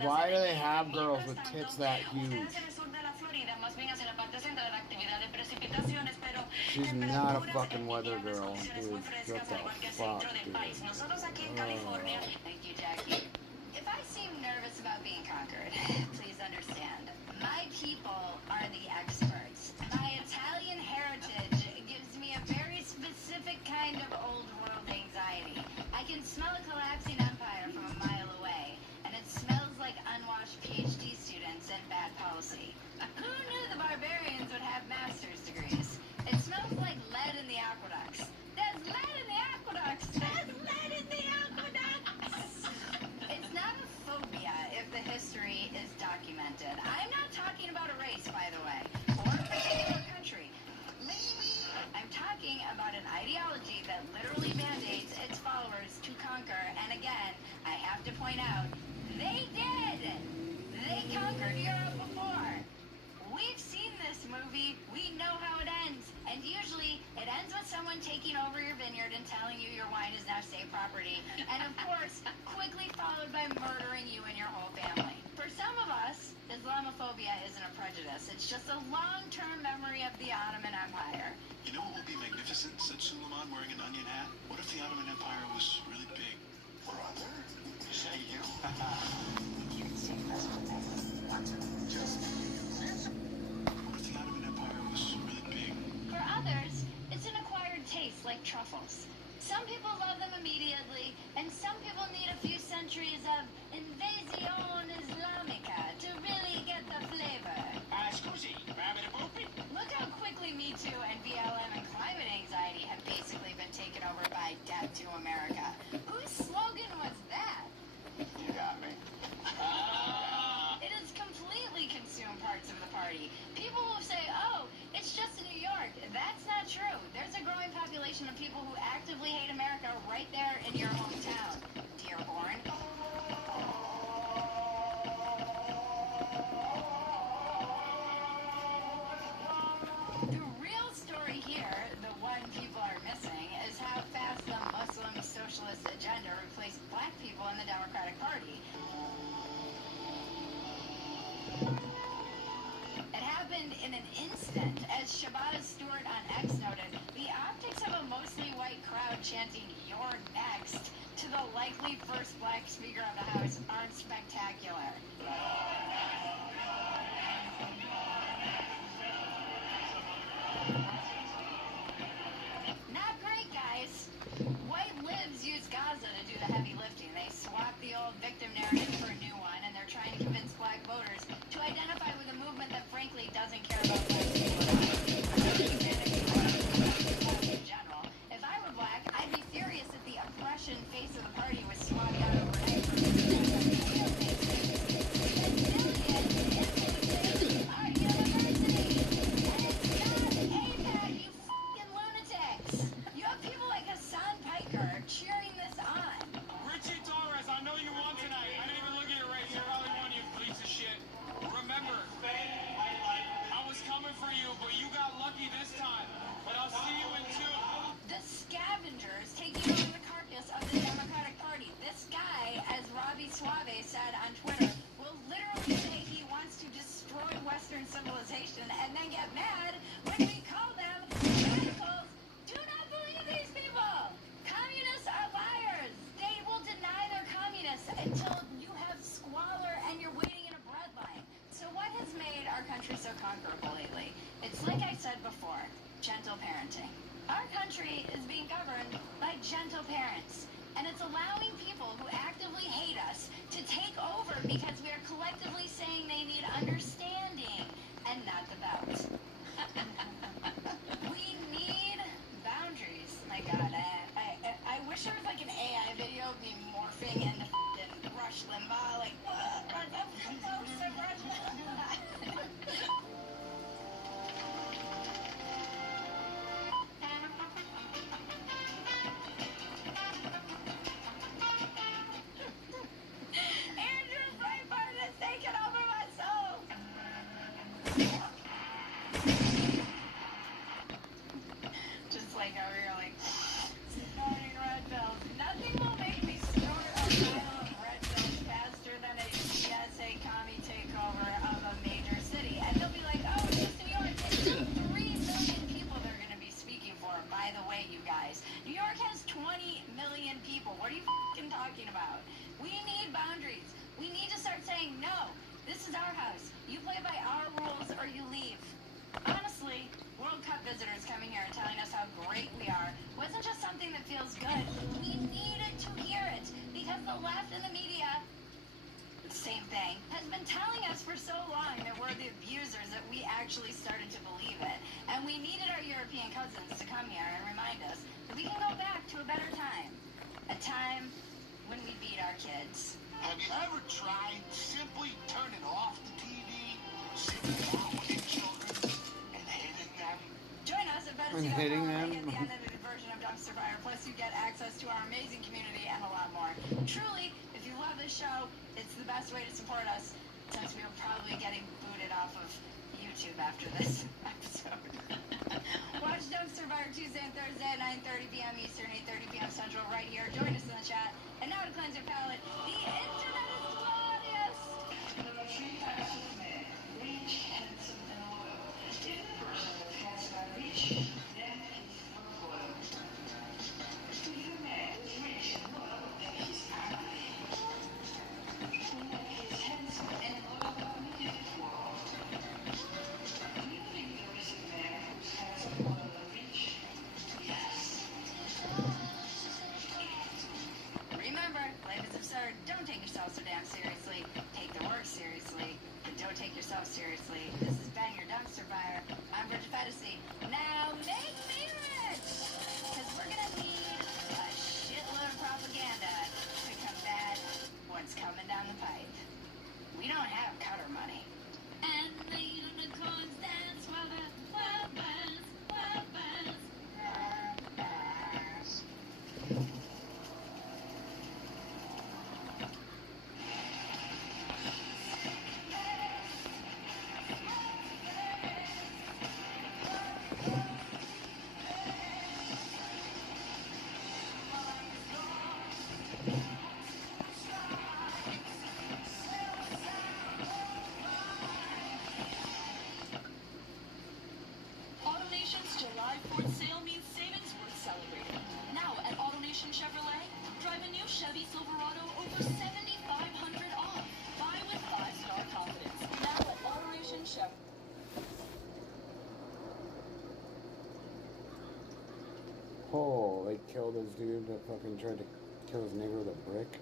Why do they have girls with tits that huge? She's not a fucking weather girl, dude. What the fuck, dude? Thank you, Jackie. If I seem nervous about being conquered, please understand. My people are the experts. My Italian heritage gives me a very specific kind of old world anxiety. I can smell a collapsing empire from a mile away, and it smells like unwashed PhD students and bad policy. Who knew the barbarians would have master's degrees? It smells like lead in the aqueducts. There's lead in the aqueducts! There's lead in the aqueducts! It's not a phobia if the history is documented. I'm not talking about a race, by the way, or a particular country. I'm talking about an ideology that literally mandates its followers to conquer, and again, I have to point out, they did! They conquered Europe before. We've seen this movie, we know how it ends, and usually it ends with someone taking over your vineyard and telling you your wine is now state property, and of course, quickly followed by murdering you and your whole family. For some of us, Islamophobia isn't a prejudice, it's just a long-term memory of the Ottoman Empire. You know what would be magnificent, said Suleiman wearing an onion hat? What if the Ottoman Empire was really big? Brother? Say you? You can stay friends with me. What? Just What if the Ottoman Empire was really big? For others, it's an acquired taste like truffles. Some people love them immediately, and some people need a few centuries of invasion islamica to really get the flavor. Scusi, rabbit a boopy? Look how quickly Me Too and BLM and climate anxiety have basically been taken over by Death to America. Whose slogan was that? You got me. It has completely consumed parts of the party. People will say, oh, it's just in New York. That's not true. There's a growing population of people who actively hate America right there in your hometown, Dearborn. The real story here, the one people are missing, is how fast the Muslim socialist agenda replaced black people in the Democratic Party. It happened in an instant. As Shabazz Stewart on X noted, the optics of a mostly white crowd chanting, "You're next," to the likely first black Speaker of the House aren't spectacular. Not great, guys. White libs use Gaza to do the heavy lifting. They swap the old victim narrative for a new one, and they're trying to convince black voters to identify with a movement that frankly doesn't care about black people in general. If I were black, I'd be furious that the oppression face of the party was swapped out overnight for until you have squalor and you're waiting in a bread line. So what has made our country so conquerable lately? It's like I said before, gentle parenting. Our country is being governed by gentle parents. And it's allowing people who actively hate us to take over because we are collectively saying they need understanding and not the belt. We need boundaries. My God, I wish there was like an AI video of me morphing into Rush Limbaugh, like, Andrew's Breitbart has taken over my soul. Just like how we were like snorting red pills. Nothing will make me snort a pile of red pills faster than a CSA commie takeover of a major city. And they'll be like, oh, it's just New York. It's still 3 million people they're going to be speaking for. By the way, you guys, New York has 20 million people. What are you fucking talking about? We need boundaries. We need to start saying, no, this is our house. You play by our rules or you leave. Honestly, World Cup visitors coming here and telling us how great we are wasn't just something that feels good. We needed to hear it because the left and the media, same thing, has been telling us for so long that we're the abusers that we actually started to believe it. And we needed our European cousins to come here and remind us that we can go back to a better time. A time when we beat our kids. Have you ever tried simply turning off the TV, sitting down with your children, and hitting them? Join us at And hitting them. Get the unedited version of Dumpster Fire. Plus, you get access to our amazing community and a lot more. Truly, if you love this show, it's the best way to support us, since we are probably getting booted off of YouTube after this episode. Watch Dumpster Fire Tuesday and Thursday at 9:30 p.m. Eastern, 8:30 p.m. Central, right here. Join us in the chat. And now to cleanse your palate, the internet is glorious. Number 3 passes men. Reach, handsome, and loyal. If the person is handsome and rich, then he's not loyal. If the man is rich and loyal, then he's ugly. When he is handsome and loyal, we live in the world. Do you think there is a man who's handsome, loyal, and rich? Yes. Remember, life is absurd. Don't take yourself so damn seriously. Take the work seriously, but don't take yourself seriously. This has been your Dumpster Fire. I'm Bridget Fetisi. Now make me rich! Because we're going to need a shitload of propaganda to combat what's coming down the pipe. We don't have cutter money. And the unicorns dance while the weapons. AutoNation's July 4th sale means savings worth celebrating. Now at AutoNation Chevrolet, drive a new Chevy Silverado over $7,500 off. Buy with 5-star confidence. Now at AutoNation Chevrolet. Oh, they killed this dude that fucking tried to kill his neighbor with a brick.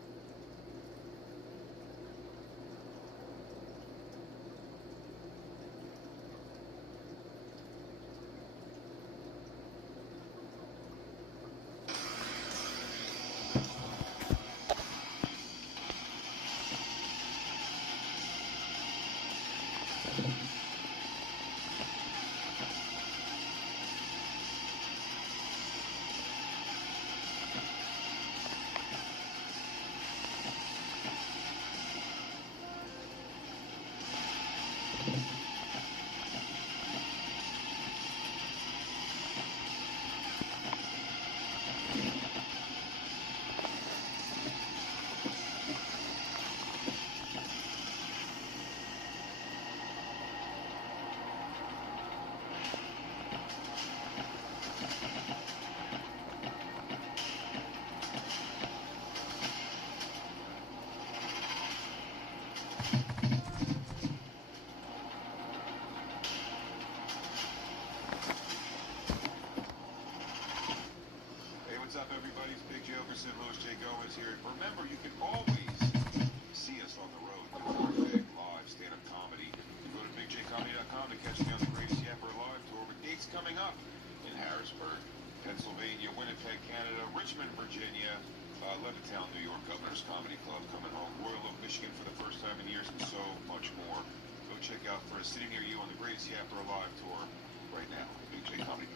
Michigan for the first time in years, and so much more. Go check out for a city near you on the Greatest Yapper Alive tour right now. Big J Comedy.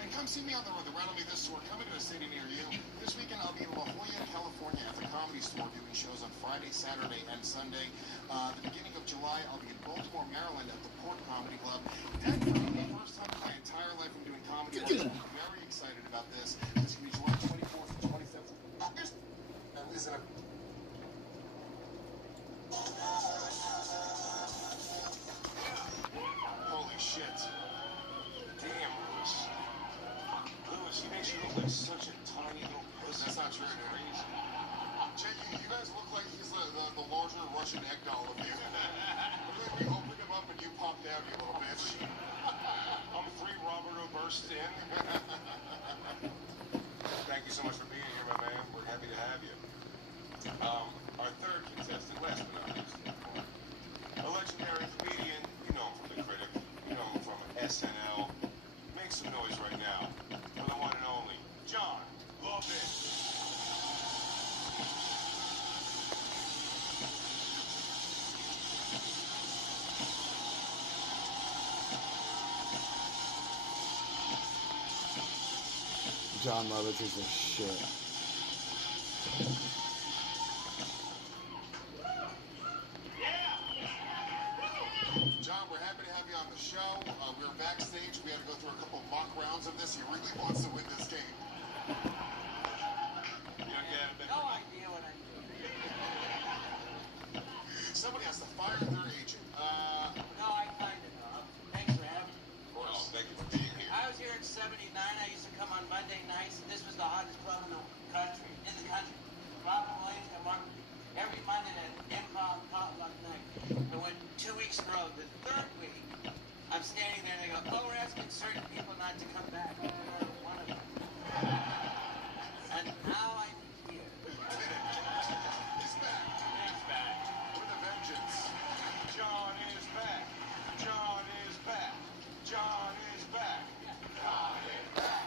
And come see me on the road, the Rattle Me This tour, coming to a city near you. This weekend I'll be in La Jolla, California at the Comedy Store doing shows on Friday, Saturday, and Sunday. The beginning of July, I'll be in Baltimore, Maryland at the Port Comedy Club. And for the first time in my entire life I'm doing comedy. I'm very excited about this. This will be July 24th and 27th. August. And listen, holy shit. Damn, Lewis. Lewis, he makes you look like such a tiny little pussy. That's not true, dude. Jake, you guys look like he's the larger Russian egg doll of you. But then we opened him up and you popped down, you little bitch. I'm free Roberto burst in. Thank you so much for being here, my man. We're happy to have you. Our third contestant, last but not least, a legendary comedian. You know him from The Critic. You know him from SNL. Make some noise right now for the one and only John Lovett. John Lovitz is a shit. John, we're happy to have you on the show. We were backstage. We had to go through a couple of mock rounds of this. He really wants to win this game. No idea what I'm doing. Somebody has to fire their agent. No, I kind of know. Thanks for having me. Of course. Thank you for being here. I was here in '79. I used to come on Monday nights, and this was the hottest club in the country. Robin Williams and Mark every Monday at Improv Potluck Night. I went 2 weeks in a row. The third week, I'm standing there and they go, "Oh, we're asking certain people not to come back." You're one of them. And now I'm here. He's back. He's back. With a vengeance. John is back. John is back. John is back. John is back.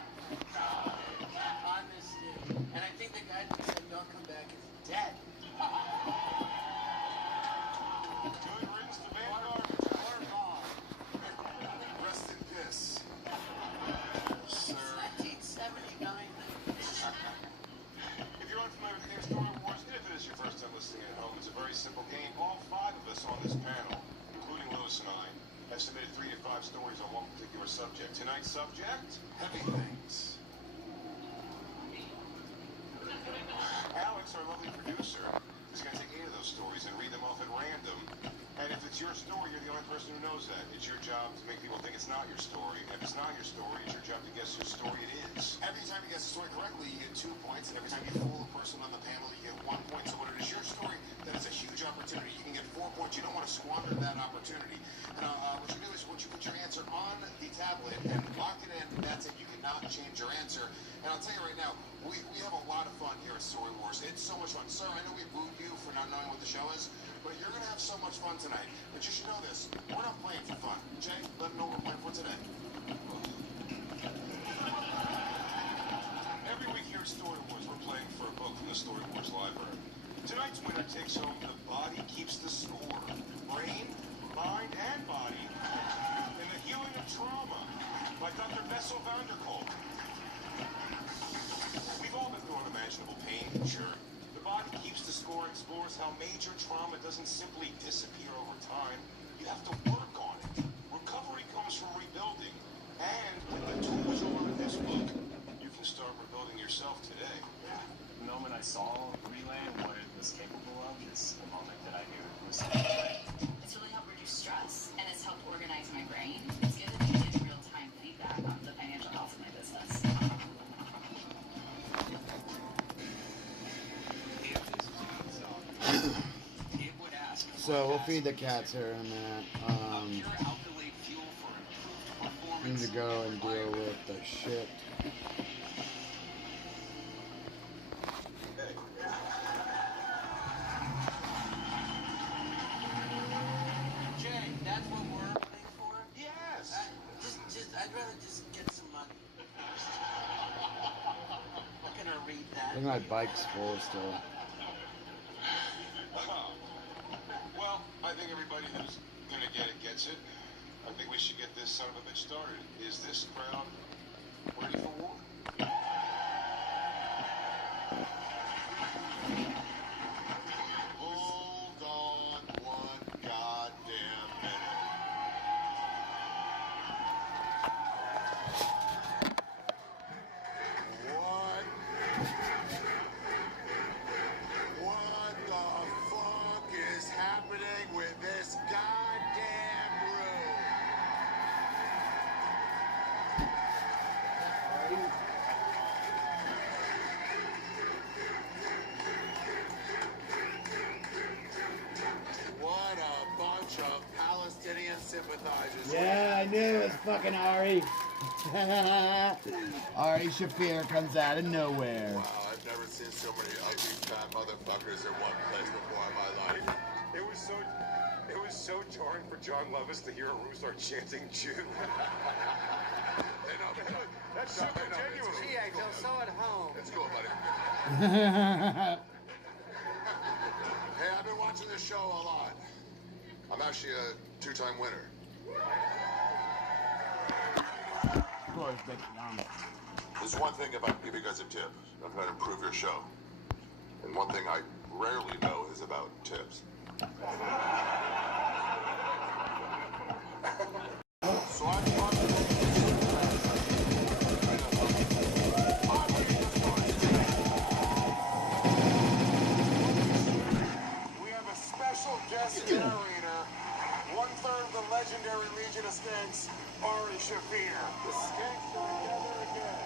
John is back. On this stage. And I think the guy that said don't come back is dead. Good riddance to bad garbage. Rest in piss. Sir. 1979. If you're unfamiliar with the game Story Wars, if it is your first time listening at home, it's a very simple game. All 5 of us on this panel, including Lewis and I, have submitted 3 to 5 stories on one particular subject. Tonight's subject? Heavy things. Alex, our lovely producer, is going to take 8 of those stories and read them off at random. And if it's your story, you're the only person who knows that. It's your job to make people think it's not your story. And if it's not your story, it's your job to guess whose story it is. Every time you guess the story correctly, you get 2 points. And every time you fool a person on the panel, you get 1 point. So when it is your story, that is a huge opportunity. You can get 4 points. You don't want to squander that opportunity. And what you do is once you put your answer on the tablet and lock it in, that's it. You cannot change your answer. And I'll tell you right now, we have a lot of fun here at Story Wars. It's so much fun. Sir, I know we booed you for not knowing what the show is, but you're going to have so much fun tonight. But you should know this. We're not playing for fun. Jay, let them know what we're playing for today. Every week here at Story Wars, we're playing for a book from the Story Wars library. Tonight's winner takes home The Body Keeps the Score. Brain, mind, and body in the healing of trauma by Dr. Bessel van der Kolk. We've all been through unimaginable pain, sure. The Body Keeps the Score explores how major trauma doesn't simply disappear over time. You have to work on it. Recovery comes from rebuilding. And with the tools you learn in this book, you can start rebuilding yourself today. The moment I saw Relay and what it was capable of is the moment that I knew it was something. It's really helped reduce stress, and it's helped organize my brain. It's given me real-time feedback on the financial health of my business. So we'll feed the cats here in a minute. I need to go and deal with the shit. Jay, that's what we're playing for? Yes. I'd rather just get some money. I'm gonna read I that. think my bike's full still. son of a bitch started. Is this crowd ready for war? Hold on one goddamn minute. What the fuck is happening with this goddamn room? What a bunch of Palestinian sympathizers. Yeah, I knew it was fucking Ari. Ari Shafir comes out of nowhere. Wow, I've never seen so many ugly fat motherfuckers in one place before in my life. It was so jarring for John Levis to hear a room start chanting Jew. That's super genuine. Gee, I feel so at home. Let's go, buddy. Hey, I've been watching this show a lot. I'm actually a two-time winner. Of course, Big Mama. There's one thing if I can give you guys a tip. I'm trying to improve your show. And one thing I rarely know is about tips. So I'm we have a special guest narrator, one-third of the legendary Legion of Skanks, Ari Shafir. The Skanks are together again.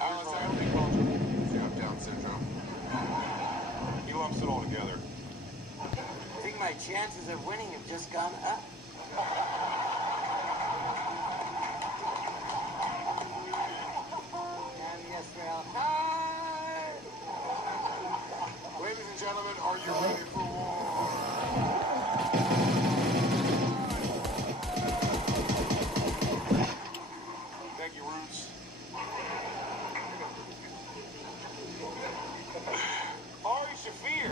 Alice, I only called you because you have Down syndrome. He lumps it all together. I think my chances of winning have just gone up. And Israel, hi! Ladies and gentlemen, are you ready for war? Thank you, Roots. Ari Shafir,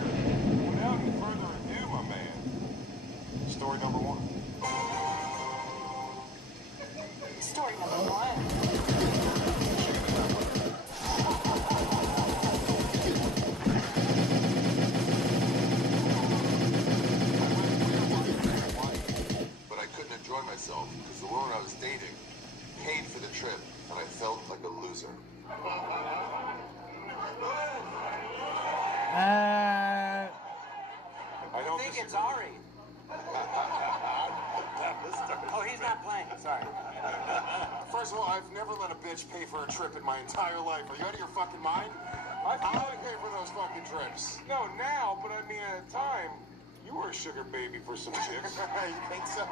without any further ado, my man, story number one. Story number one. But I couldn't enjoy myself because the woman I was dating paid for the trip, and I felt like a loser. I think it's Ari. Oh, he's not playing. Sorry. First of all, I've never let a bitch pay for a trip in my entire life. Are you out of your fucking mind? I pay for those fucking trips. No, now, but I mean at the time, you were a sugar baby for some chicks. You think so?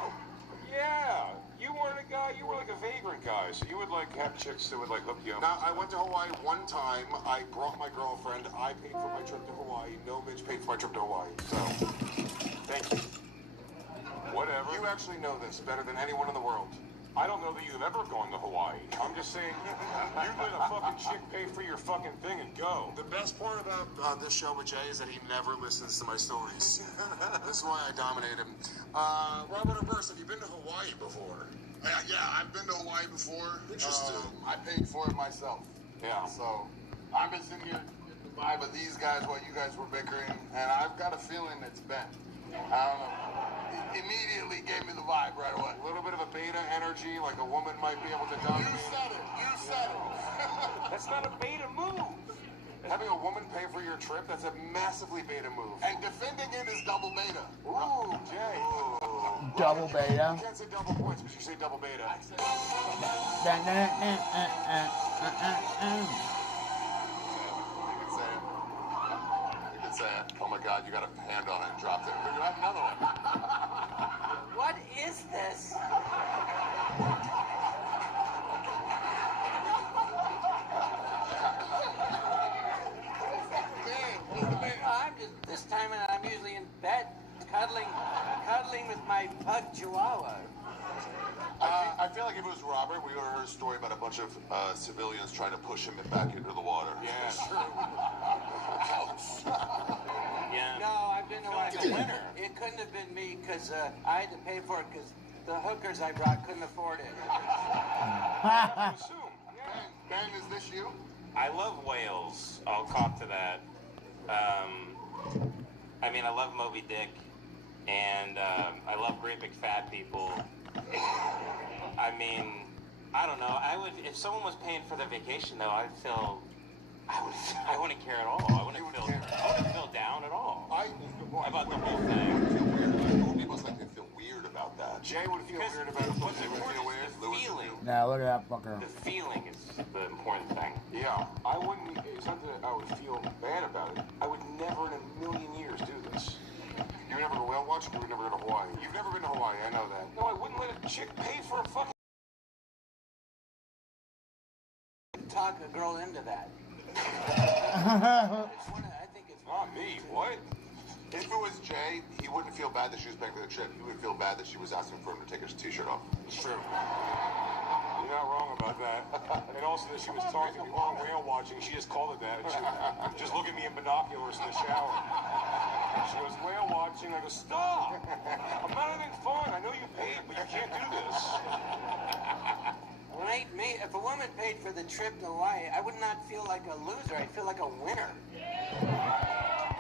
Yeah. You weren't a guy, you were like a vagrant guy, so you would like have chicks that would like hook you up. Now, I went to Hawaii one time. I brought my girlfriend. I paid for my trip to Hawaii. No bitch paid for my trip to Hawaii. So, thank you. Whatever. You actually know this better than anyone in the world. I don't know that you've ever gone to Hawaii. I'm just saying, you let a fucking chick pay for your fucking thing and go. The best part about this show with Jay is that he never listens to my stories. This is why I dominate him. Robert O'Burst, have you been to Hawaii before? Yeah, I've been to Hawaii before. Interesting. I paid for it myself. Yeah. So I've been sitting here getting the vibe of these guys while you guys were bickering, and I've got a feeling it's bent. I don't know. It immediately gave me the vibe right away. A little bit of a beta energy, like a woman might be able to dominate. You said it. You said it. That's not a beta move. Having a woman pay for your trip, that's a massively beta move. And defending it is double beta. Ooh, Jay. Double beta. You can't say double points, but you say double beta. You could say it. Oh my God, you got a hand on it and dropped it. You have another one. What is this? I'm just this time, and I'm usually in bed, cuddling with my pug Chihuahua. I feel like if it was Robert, we would have heard a story about a bunch of civilians trying to push him back into the water. Yeah, sure. Yeah. No, I've been to like a winner. It couldn't have been me because I had to pay for it because the hookers I brought couldn't afford it. Ben, is this you? I love whales. I'll cop to that. I mean, I love Moby Dick, and I love great big fat people. I mean, I don't know. I would, if someone was paying for their vacation, though, I wouldn't care at all. I wouldn't feel down at all about the whole thing. People like they feel weird about that. Jay would feel weird about it. What's important is the feeling. Now look at that fucker. The feeling is the important thing. Yeah, I wouldn't. It's not that I would feel bad about it. I would never in a million years do this. You would never go whale watching. You would never go to Hawaii. You've never been to Hawaii. I know that. No, I wouldn't let a chick pay for a fucking. Talk a girl into that. I think it's not me. What? If it was Jay, he wouldn't feel bad that she was paying for the trip. He would feel bad that she was asking for him to take his t-shirt off. It's true. You're not wrong about that. And also that she was talking to me while whale watching. She just called it that. And she would just look at me in binoculars in the shower. She goes, whale watching. I go, stop! I'm not having fun. I know you paid, but you can't do this. Well, it ain't me. If a woman paid for the trip to Hawaii, I would not feel like a loser. I'd feel like a winner.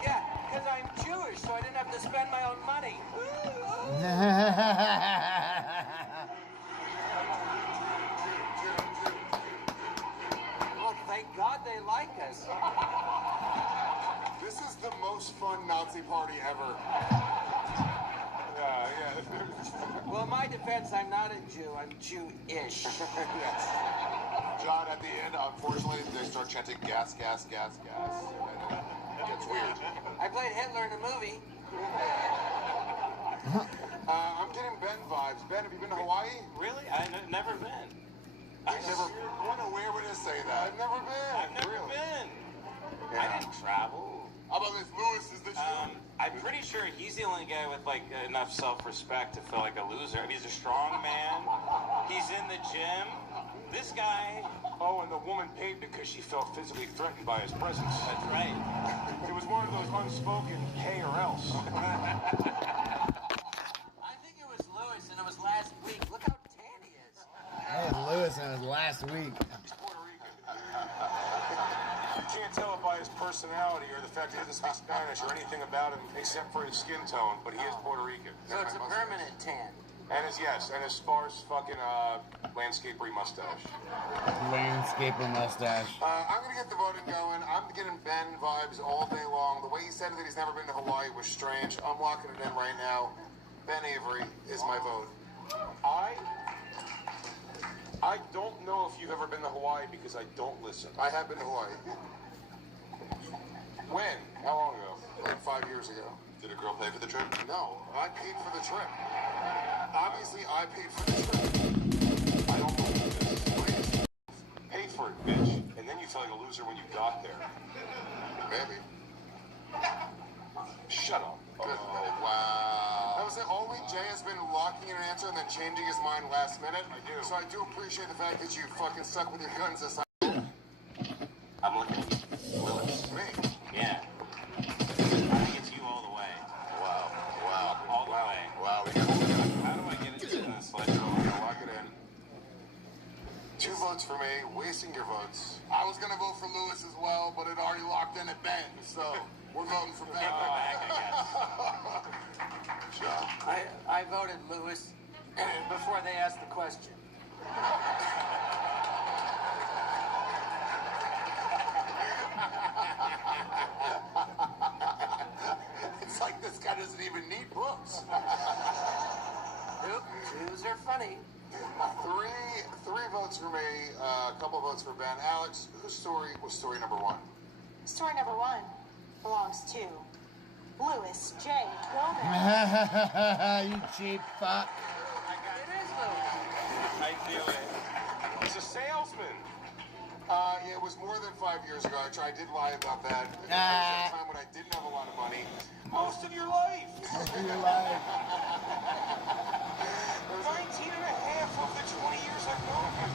Yeah, because I'm Jewish, so I didn't have to spend my own money. Look, thank God they like us. This is the most fun Nazi party ever. Well, in my defense, I'm not a Jew. I'm Jewish. Yes. John, at the end, unfortunately, they start chanting gas, gas, gas, gas. It gets weird. I played Hitler in a movie. I'm getting Ben vibes. Ben, have you been to Hawaii? Really? I've never been. What a weird way to say that. I've never been. I've never been. Yeah. I didn't travel. How about this, Lewis? Is this you? I'm pretty sure he's the only guy with like enough self-respect to feel like a loser. I mean, he's a strong man. He's in the gym. This guy. Oh, and the woman paid because she felt physically threatened by his presence. That's right. It was one of those unspoken pay or else. I think it was Lewis, and it was last week. Look how tan he is. That was Lewis, and it was last week. You can't tell it by his personality or the fact that he doesn't speak Spanish or anything about him except for his skin tone, but he is Puerto Rican. So it's a permanent tan. And his sparse fucking landscapery mustache. Landscaper mustache. I'm going to get the voting going. I'm getting Ben vibes all day long. The way he said that he's never been to Hawaii was strange. I'm locking it in right now. Ben Avery is my vote. I don't know if you've ever been to Hawaii because I don't listen. I have been to Hawaii. When? How long ago? Like 5 years ago. Did a girl pay for the trip? No, I paid for the trip. Obviously, I paid for the trip. I don't believe this. Please. Pay for it, bitch. And then you feel like a loser when you got there. Maybe. Shut up. Oh, wow. That was it. All week, Jay has been locking in an answer and then changing his mind last minute. I do. So I do appreciate the fact that you fucking stuck with your guns this time. I'm looking at Lewis. Me? Yeah. I think it's you all the way. Wow. Wow. All the way. Wow. How do I get into this? Like, lock it in. 2 votes for me, wasting your votes. I was going to vote for Lewis as well, but it already locked in at Ben, so we're voting for Ben. I voted Lewis before they asked the question. It's like this guy doesn't even need books. Nope, Jews are funny. Three votes for me, a couple votes for Ben. Alex, whose story was story number 1? Story number 1 belongs to Lewis J. Tillman. You cheap fuck. It is Lewis. I feel it. He's a salesman. Yeah, it was more than 5 years ago. I did lie about that. There was a time when I didn't have a lot of money. Most of your life. Most of your life. 19 and a half of the 20 years I've known you.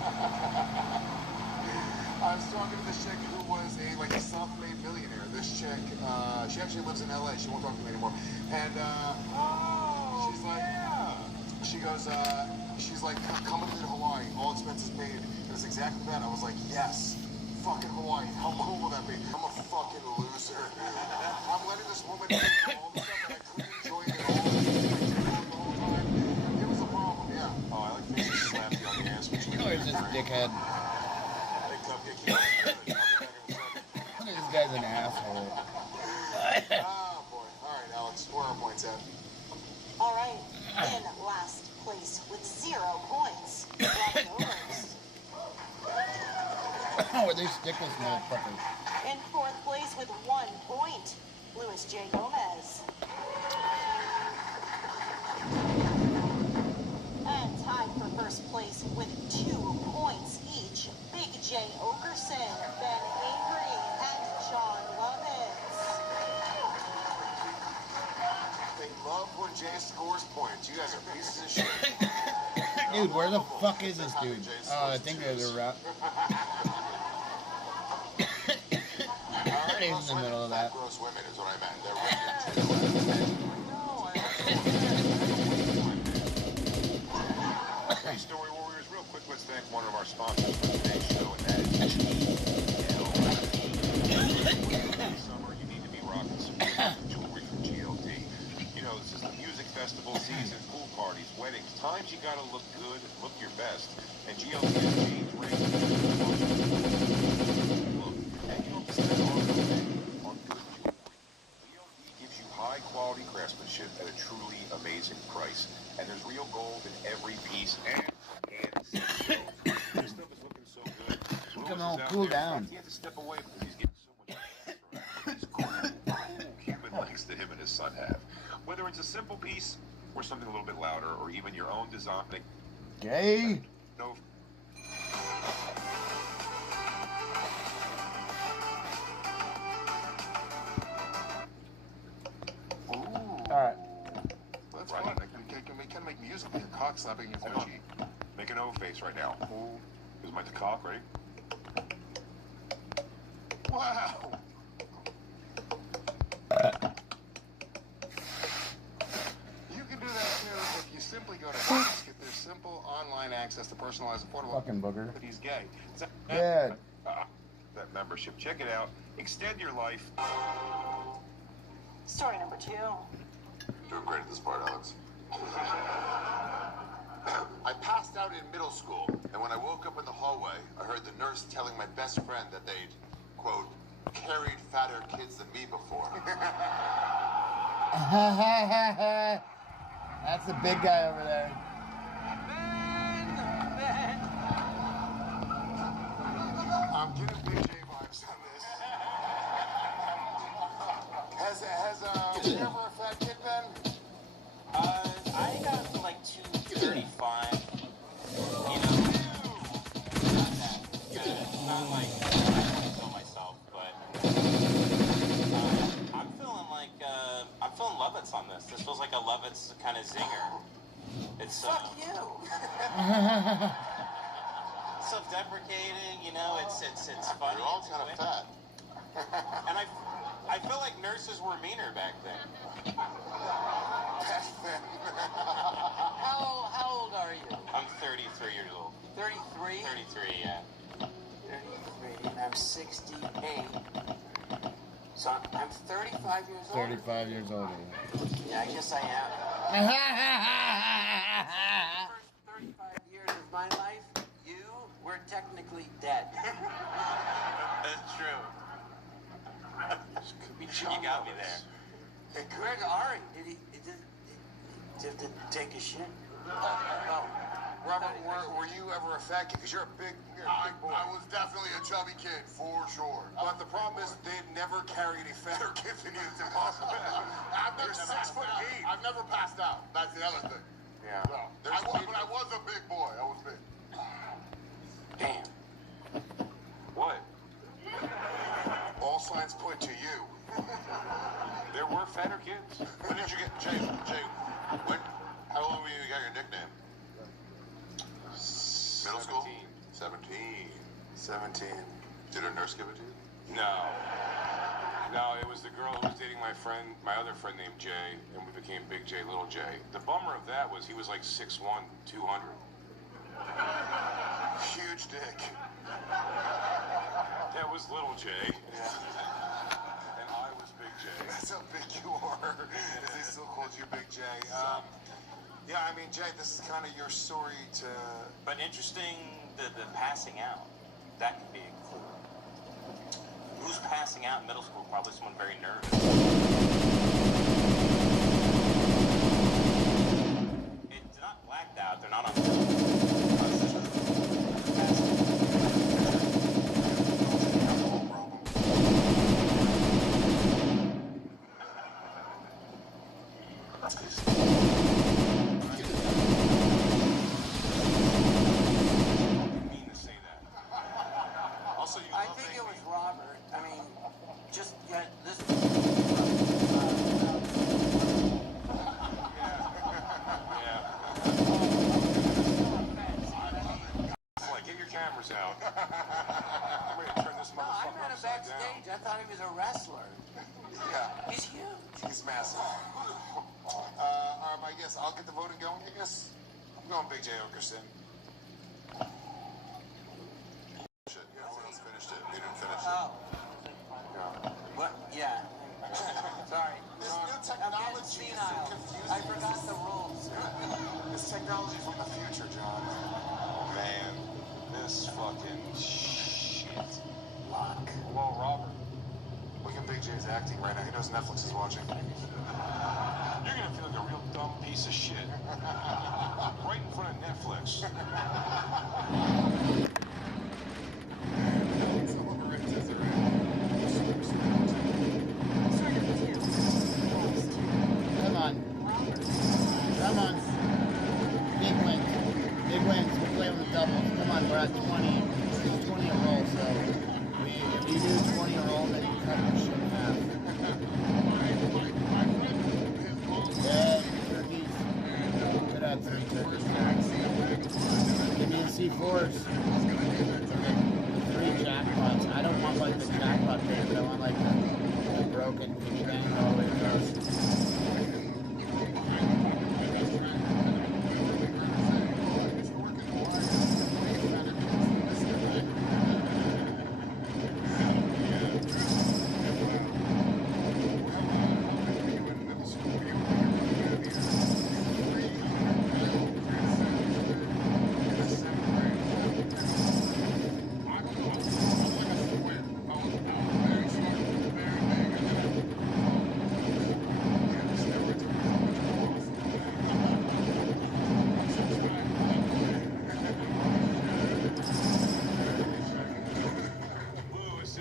I'm still talking to this chick who was a self-made millionaire. This chick, she actually lives in LA. She won't talk to me anymore. And she's like, she goes, she's like, come with me to Hawaii, all expenses paid. It was exactly that. I was like, yes, fucking Hawaii. How cool will that be? I'm a fucking loser. I'm letting this woman do all the stuff that I couldn't enjoy it all. The whole time. It was a problem, yeah. Oh, I like things that slap you on the ass. Oh, it's this dickhead. Hey, Cupcake, keep it good. This guy's an asshole. Oh, boy. All right, Alex, where are our points at? All right, in last place with 0 points, Robin Owens. Oh, they stickless motherfuckers. In 4th place with 1 point, Luis J. Gomez. And tied for 1st place with 2 points each, Big J. Okerson, Ben Avery, and John Lovitz. They love when Jay scores points. You guys are pieces of shit. Dude, where the fuck is this dude? Oh, I think there's a route. He's in the middle of that. Gross women is what I meant. They're Hey, Story Warriors, real quick, let's thank one of our sponsors for today's show, and that is GLD. Summer, you need to be rocking some jewelry from GLD. You know, this is the music festival season, pool parties, weddings, times you gotta look good, look your best. And GLD has changed rings. And you don't have to spend all your day on good jewelry. GLD gives you high quality craftsmanship at a truly amazing price. And there's real gold in every piece. And this stuff is looking so good. Come on, cool down. He had to step away because he's getting so much these cool human legs that him and his son have. Whether it's a simple piece or something a little bit louder, or even your own design. Gay. No. Alright. That's fun. We can make music with your cock slapping your cheek. Make an O face right now. Ooh. Here's my cock, ready? Wow. You can do that too if you simply go to Ask. If there's simple online access to personalized, affordable. Fucking booger. But he's gay. Yeah. That membership. Check it out. Extend your life. Story number 2. Doing great at this part, Alex. I passed out in middle school, and when I woke up in the hallway, I heard the nurse telling my best friend that they'd, quote, carried fatter kids than me before. That's the big guy over there. I'm getting Big J vibes on this. Has you ever a fat kid, Ben? I got up to like 235. You know, not like I kill myself, but I'm feeling Lovitz on this. This feels like a Lovitz kind of zinger. It's Fuck you. Self-deprecating, you know. It's funny. You're all kind of fat. And I feel like nurses were meaner back then. How old are you? I'm 33 years old. 33? 33, yeah. 33, and I'm 68. So I'm 35 years old. 35 years old. Yeah, I guess I am. The first 35 years of my life, you were technically dead. That's true. You got me there. Hey, Greg Ari, did he have to take a shit? Oh. Robert, were you ever a fat kid? Because you're a big boy. I was definitely a chubby kid, for sure. But the problem is they'd never carry any fatter kids than you. It's impossible. You're 6'8". I've never passed out. That's the other thing. Yeah. But I was a big boy. I was big. Damn. What? All signs point to you. There were fatter kids. When did you get Jay? How old were you? You got your nickname? Middle school? 17. 17. Did her nurse give it to you? No. No, it was the girl who was dating my other friend named Jay, and we became Big J, Little J. The bummer of that was he was like 6'1", 200. Huge dick. That was Little J. And I was Big J. That's how big you are. They still called you Big J. Yeah, I mean, Jay, this is kind of your story to... But interesting, the passing out. That could be a clue. Who's passing out in middle school? Probably someone very nervous. It's not blacked out. They're not on... I think it was Robert. I mean, just get this. Get your cameras out. I'm going to turn this No, I motherfucker met him upside down. backstage. I thought he was a wrestler. Yeah. He's huge. He's massive. I guess I'll get the voting going, I guess. I'm going Big J Okerson. Shit, yeah, someone else finished it. They didn't finish it. Oh. What? Yeah. Sorry. This new technology is so confusing. I forgot the rules. This technology from the future, John. Oh, man. This fucking shit. Luck. Well, Robert. Look at Big J's acting right now. He knows Netflix is watching. You're going to feel like a real dumb piece of shit. Right in front of Netflix. Come on. Come on. Big wins. Big wins. We're playing with doubles. Come on, we're at 20. It's 20 a roll, so if you do 20 a roll, then you cut the shit in half. Yeah, turkeys. Could have 3 turkeys. Give me the C4s. 3 jackpots. I don't want like the jackpot thing, but I want like the broken piggy bank all the way across. Lewis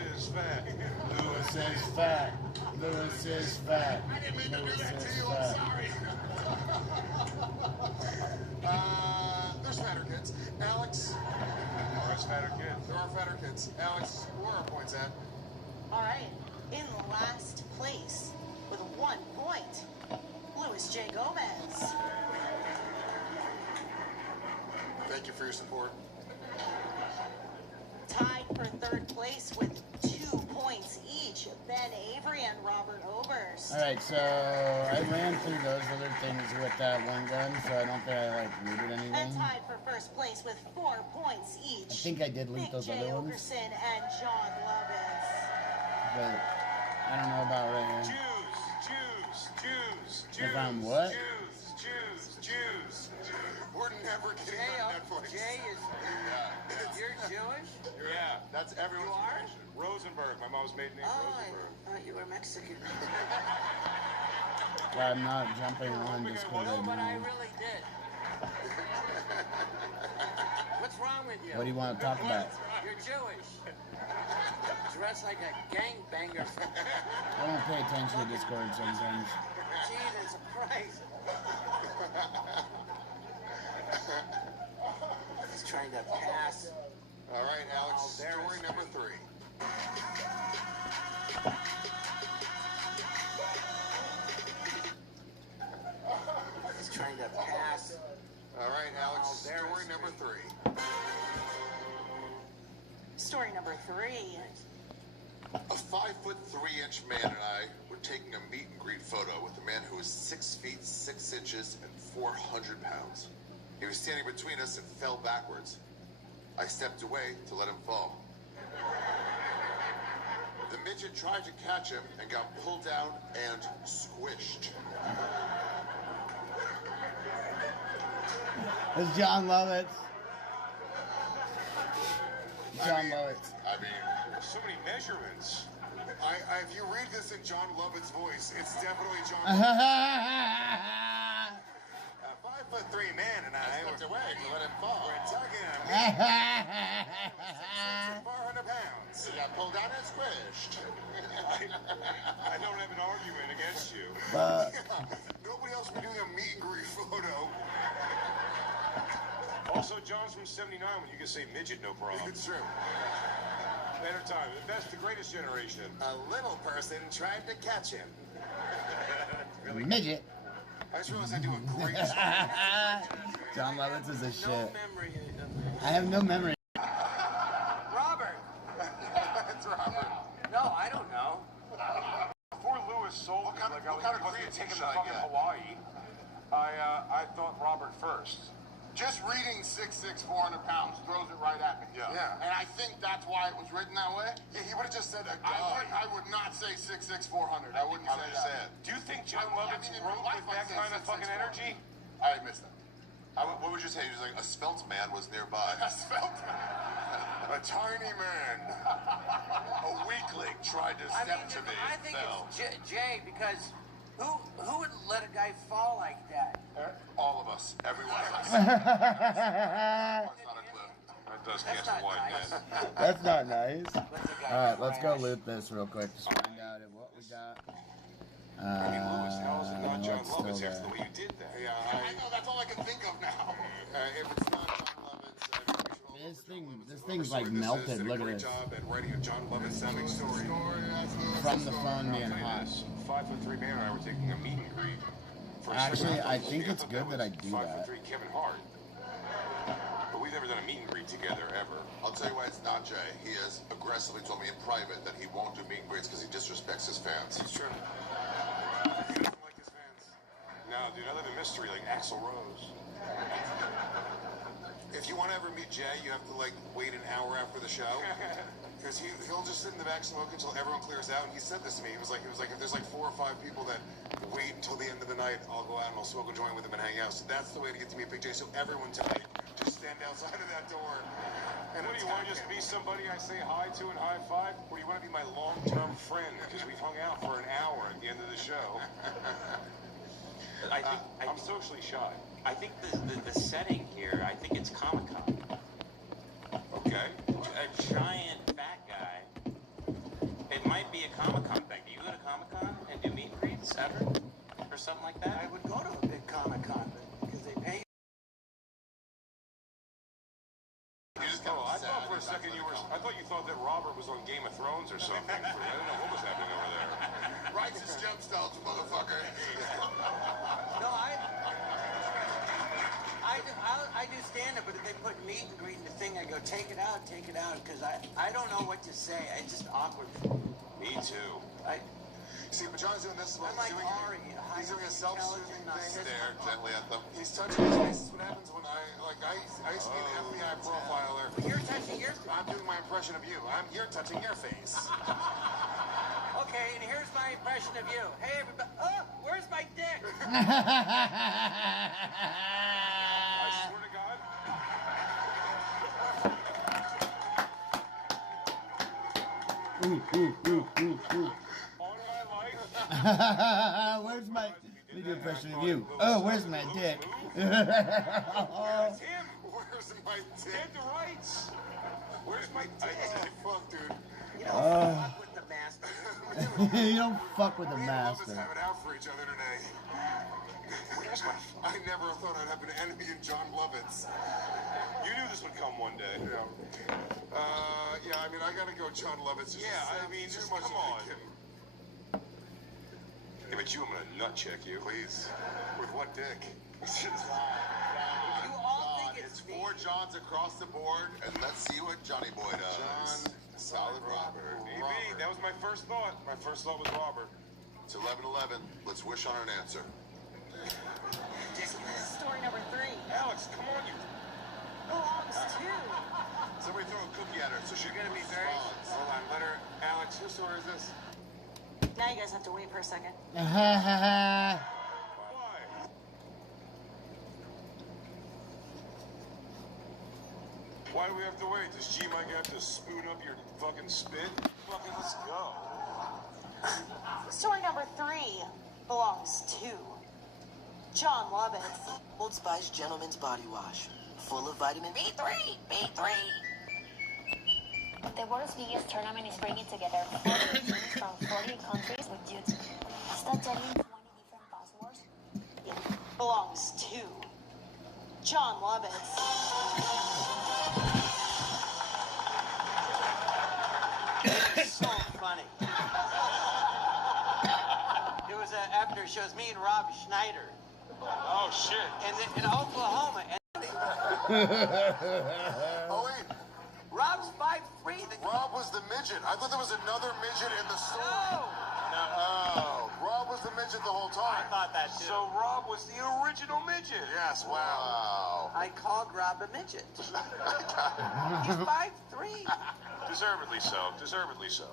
is fat. Lewis is fat. There's fatter kids. Alex. There's fatter kids. There are fatter kids. Alex, where are our points at? All right. In last place with 1 point, Luis J. Gomez. Thank you for your support. Tied for 3rd place with 2 points each, Ben Avery and Robert Obers. Alright, so I ran through those other things with that one gun, so I don't think I looted And anything. tied for 1st place with 4 points each. I think I did loot those Big J. other ones, Okerson and John Lovitz. but I don't know about right here. Jews. If I'm what? Jews. We're never getting on Netflix. Jay is... You're Jewish? Yeah. That's everyone's You are? information. Rosenberg. My mom's maiden name, Oh, Rosenberg. I thought you were Mexican. Well, I'm not jumping on just because No, but I I know. really did. What's wrong with you? What do you want to talk about? You're Jewish. Dress like a gangbanger. I don't pay attention to Discord sometimes. Jesus Christ. He's trying to pass. All right, Alex, story number 3. He's trying to pass. All right, Alex, story number 3. Story number 3. A 5'3" man and I were taking a meet and greet photo with a man who was 6 feet 6 inches and 400 pounds. He was standing between us and fell backwards. I stepped away to let him fall. The midget tried to catch him and got pulled down and squished. It's John Lovitz. John Lovitz. I mean, so many measurements. If you read this in John Lovett's voice, it's definitely John Lovitz. A 5'3" man and I stepped away to let him fall. We're tugging him. 400 pounds. He got pulled down and squished. I don't have an argument against you. Nobody else will be doing a meet and greet photo. Also, John's from '79 when you can say midget, no problem. It's true. Better time. The greatest generation. A little person tried to catch him. Really? Midget. I just realized I do a great John Lovitz is a shit. I have no memory. Robert. That's Robert. No, I don't know. Before Lewis sold me, like I was going to take him to fucking Hawaii, I thought Robert first. Just reading 6'6", 400 pounds throws it right at me. Yeah. And I think that's why it was written that way. Yeah, he would have just said, I would not say 6'6", 400. I wouldn't say that. Do you think John Lovitz wrote with that kind of fucking energy? I missed that. What would you say? He was like, a svelte man was nearby. A svelte man? A tiny man. A weakling tried to step to me. I think it's Jay, because who would let a guy fall like that? All of us. Everyone else. That does cast a wide net. That's not nice. Alright, let's go loot this real quick. Just find out what we got. I mean, Lewis, how is it not John Lovitz still after the way you did that? Yeah, I know. That's all I can think of now. If it's not John Lovitz, this thing's like melted. Look at this. Job at writing a John Lovitz sounding story. From the phone being hot. 5'3" man and I were taking a meet and greet. Actually, I think it's good that I do that. 5'3" Kevin Hart. But we've never done a meet and greet together ever. I'll tell you why it's not Jay. He has aggressively told me in private that he won't do meet and greets because he disrespects his fans. It's true. He doesn't like his fans. No, dude, I live in mystery like Axl Rose. If you want to ever meet Jay, you have to like wait an hour after the show. Because he'll just sit in the back smoke until everyone clears out. And he said this to me. He was like, if there's like 4 or 5 people that wait until the end of the night, I'll go out and I'll smoke a joint with them and hang out. So that's the way to get to meet Big J. So everyone tonight, just stand outside of that door. And what do you want to just be somebody I say hi to and high five? Or do you want to be my long-term friend? Because we've hung out for an hour at the end of the show. I'm socially shy. I think the setting here, I think it's Comic-Con. Okay. A giant fat guy. It might be a Comic-Con thing. Do you go to Comic-Con and do meet and greets ever? Or something like that? I would go to a big Comic-Con because they pay. I thought for a second I thought you thought that Robert was on Game of Thrones or something. I didn't know what was happening over there. Righteous gemstones, motherfucker. No, I do stand up, but if they put meet and greet in the thing, I go, take it out, because I don't know what to say. It's just awkward. Me too. See, but John's doing this. I'm like Ari. He's doing a self-soothing thing. Stare gently at them. He's touching his face. This is what happens when I used to be an FBI profiler. You're touching your face. I'm doing my impression of you. You're touching your face. Okay, and here's my impression of you. Hey, everybody. Oh, where's my dick? I swear to God. On my life. Where's my... Let me do an impression of you. Oh, where's my dick? That's him. Where's my dick? Dead to rights. Where's my dick? Fuck, dude. You don't fuck with the master. You don't fuck with the master. Let's have it out for each other today. I never thought I'd have an enemy in John Lovitz. You knew this would come one day. Yeah, I mean, I gotta go John Lovitz. Yeah, I mean, just come on. Yeah, but I'm gonna nut check you. Please. With what dick? You all think It's 4 Johns across the board, and let's see what Johnny Boy does. John my first thought. My first thought was Robert. It's 11:11. Let's wish on an answer. Story number 3 Alex, come on, you. belongs to Somebody throw a cookie at her so she You're gonna be can very. response. Hold on, let her. Alex, whose story is this? Now you guys have to wait for a second. Why? Why do we have to wait? Does G-Mike have to spoon up your fucking spit? Fucking let's go. Story number 3 belongs to John Lovitz. Old Spice Gentleman's Body Wash, full of vitamin B3. The world's biggest tournament is bringing together 40 teams from 40 countries with YouTube. Start telling 20 different passwords. Belongs to John Lovitz. So funny. It was after shows me and Rob Schneider. Oh shit. In Oklahoma. Oh wait, Rob's 5'3". Rob was the midget. I thought there was another midget in the story. No. Oh, Rob was the midget the whole time. I thought that too. So Rob was the original midget. Yes, wow. I called Rob a midget. He's 5'3". Deservedly so. Deservedly so.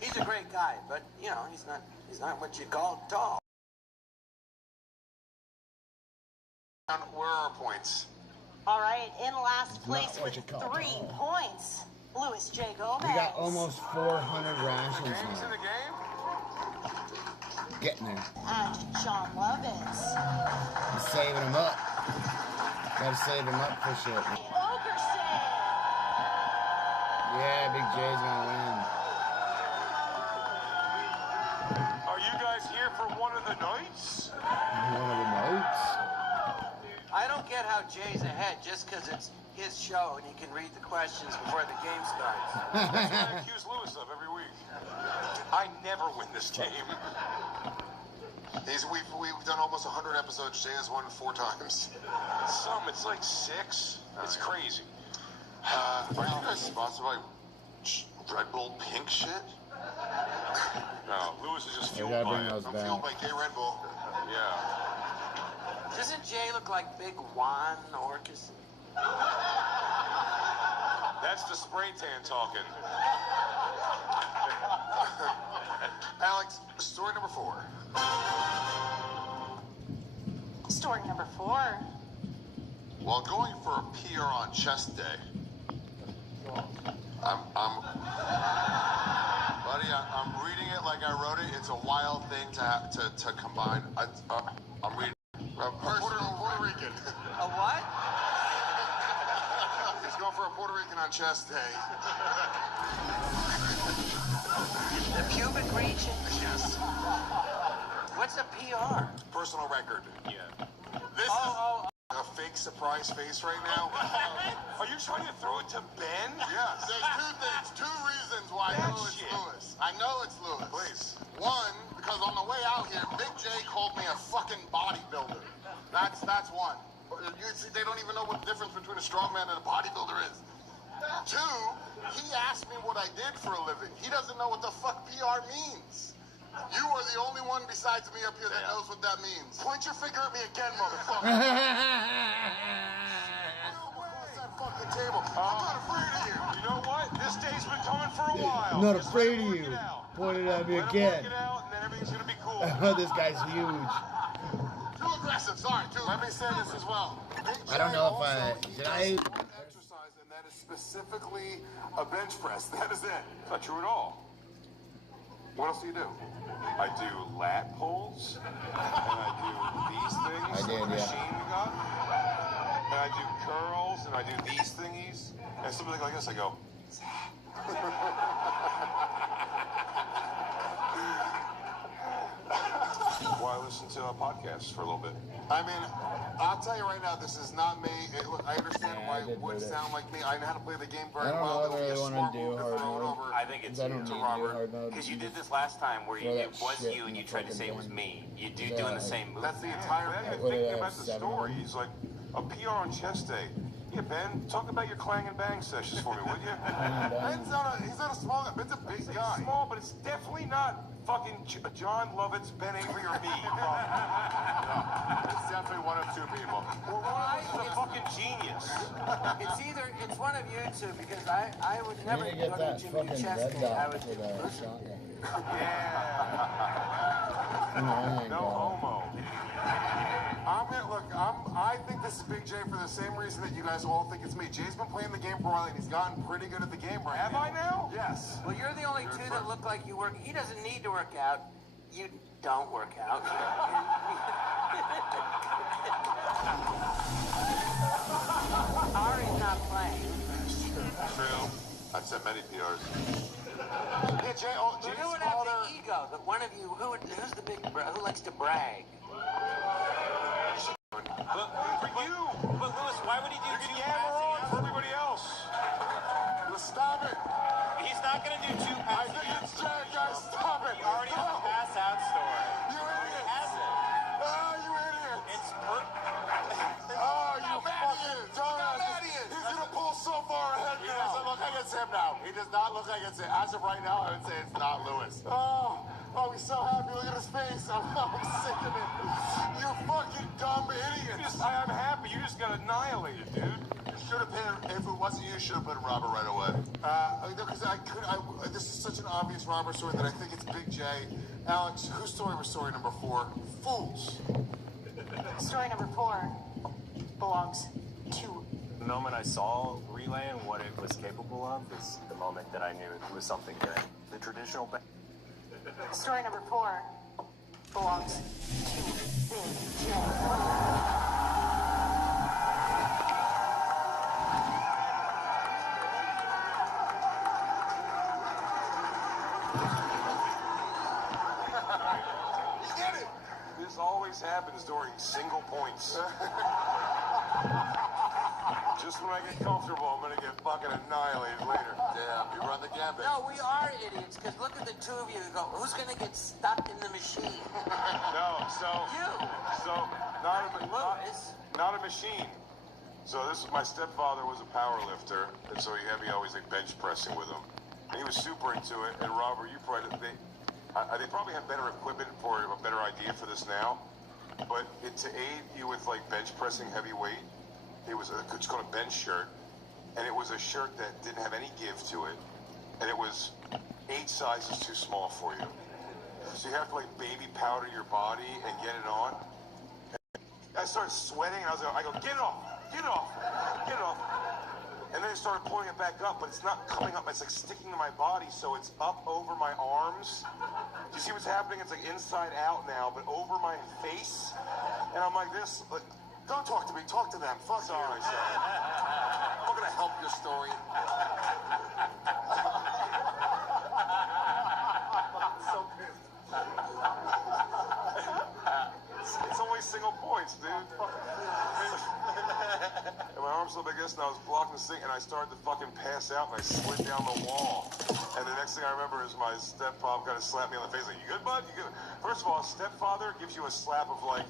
He's a great guy, but you know, he's not what you call tall. Where are our points? All right, in last place Not what with you call 3 tall. points, Louis J. Gomez. We got almost 400 rations Games in now. the game? Getting there. And John Lovitz. I'm saving them up. Gotta save them up for shit. Ogerson. Yeah, Big J's gonna win. Are you guys here for one of the nights? One of the notes. I don't get how Jay's ahead just because it's his show and he can read the questions before the game starts. That's what I accuse Lewis of every week. I never win this game. We've done almost 100 episodes. Jay has won 4 times. It's like 6. It's crazy. Are you guys sponsored by Red Bull pink shit? No, Lewis is just We fueled gotta by bring it. those I'm fueled by back. gay Red Bull. Yeah. Doesn't Jay look like Big Juan Orcus? That's the spray tan talking. Alex, story number 4. Story number 4. While going for a PR on chest day, I'm reading it like I wrote it. It's a wild thing to combine. I'm reading Puerto Rican. A what? He's going for a Puerto Rican on chest day. The pubic region? Yes. What's a PR? Personal record. Yeah. This is a fake surprise face right now. Are you trying to throw it to Ben? Yes. There's 2 reasons why I know it's Lewis. I know it's Lewis. Please. 1, because on the way out here, Big J called me a fucking bodybuilder. That's 1. You see, they don't even know what the difference between a strongman and a bodybuilder is. 2, he asked me what I did for a living. He doesn't know what the fuck PR means. You are the only one besides me up here that knows what that means. Point your finger at me again, motherfucker. That fucking table. I'm not afraid of you. You know what? This day's been coming for a while. I'm not Just afraid let of him you. work it out. Pointed at me Let him again. work it out, and then everything's gonna be cool. This guy's huge. Too aggressive. Sorry. Let me say this as well. I don't know if did I? Exercise, and that is specifically a bench press. That is it. It's not true at all. What else do you do? I do lat pulls, and I do these things. I did, the yeah. machine we got. And I do curls, and I do these thingies. And something like this, I go. Why listen to a podcast for a little bit? I mean, I'll tell you right now, this is not me. I understand Yeah, why I it did would do that. sound like me. I know how to play the game very I don't well. know if I really want to do hard mode. I think it's I don't you. need to do hard mode. Because you did this last time where Throw it that was shit you and in you the tried to say it fucking was thing. me. You do Yeah, doing the same move. That's the entire I've game. been What did thinking I about have, the 7 of them? stories, like a PR on chest day. Yeah, Ben, talk about your clang and bang sessions for me, would you? He's not a small guy. Ben's a big guy. He's small, but it's definitely not fucking John Lovitz, Ben Avery, or me. No. It's definitely one of two people. Or one of us is a fucking genius. It's one of you two, because I would never You need to go get to that Jimmy fucking Chess red game. dot I would for the shotgun. Yeah. No homo. I think this is Big J for the same reason that you guys all think it's me. Jay's been playing the game for a while, and he's gotten pretty good at the game right now. Have I now? Yes. Well, you're the only two that look like you work. He doesn't need to work out. You don't work out. Ari's not playing. True. I've said many PRs. Yeah, Jay, But who would have the ego? That one of you, who's the big, who likes to brag? But Lewis, why would he do two Hammer on for everybody else. Let's stop it. He's not going to do two I think it's Jay, guys. Stop it. He already has a pass out story. You idiot. Has it. Oh, you idiot. It's Oh, you fucking dumbass. He's going to pull so far ahead now. He doesn't look like it's him now. He does not look like it's him. As of right now, I would say it's not Lewis. Oh, he's so happy. Look at his face. I'm sick of it. You fucking dumb idiot. I'm happy. You just got annihilated, dude. Should have pinned, if it wasn't you, should have put Robert right away. Because this is such an obvious Robert story that I think it's Big J. Alex, whose story was story number 4? Fools. Story number 4 belongs to. The moment I saw Relay and what it was capable of is the moment that I knew it was something good. The traditional... Story number 4 belongs to Big J. You get it? This always happens during single points. Just when I get comfortable, I'm gonna get fucking annihilated later. Damn, you run the gambit. No, we are idiots, because look at the two of you and go, who's going to get stuck in the machine? No, not a machine. So my stepfather was a power lifter, and so he had me always like bench pressing with him. And he was super into it. And Robert, they probably have better equipment for a better idea for this now. But to aid you with like bench pressing heavy weight, it's called a bench shirt, and it was a shirt that didn't have any give to it, and it was 8 sizes too small for you. So you have to like baby powder your body and get it on. And I started sweating, and I go, get it off, get it off, get it off. And then I started pulling it back up, but it's not coming up. It's like sticking to my body, so it's up over my arms. Do you see what's happening? It's like inside out now, but over my face. And I'm like this. Don't talk to me. Talk to them. Fuck you. I'm not going to help your story. So pissed. It's only single points, dude. And my arms so big this, and I was blocking this thing, and I started to fucking pass out, and I slid down the wall. And the next thing I remember is my stepfather kind of slapped me on the face, like, you good, bud? You good? First of all, a stepfather gives you a slap of like,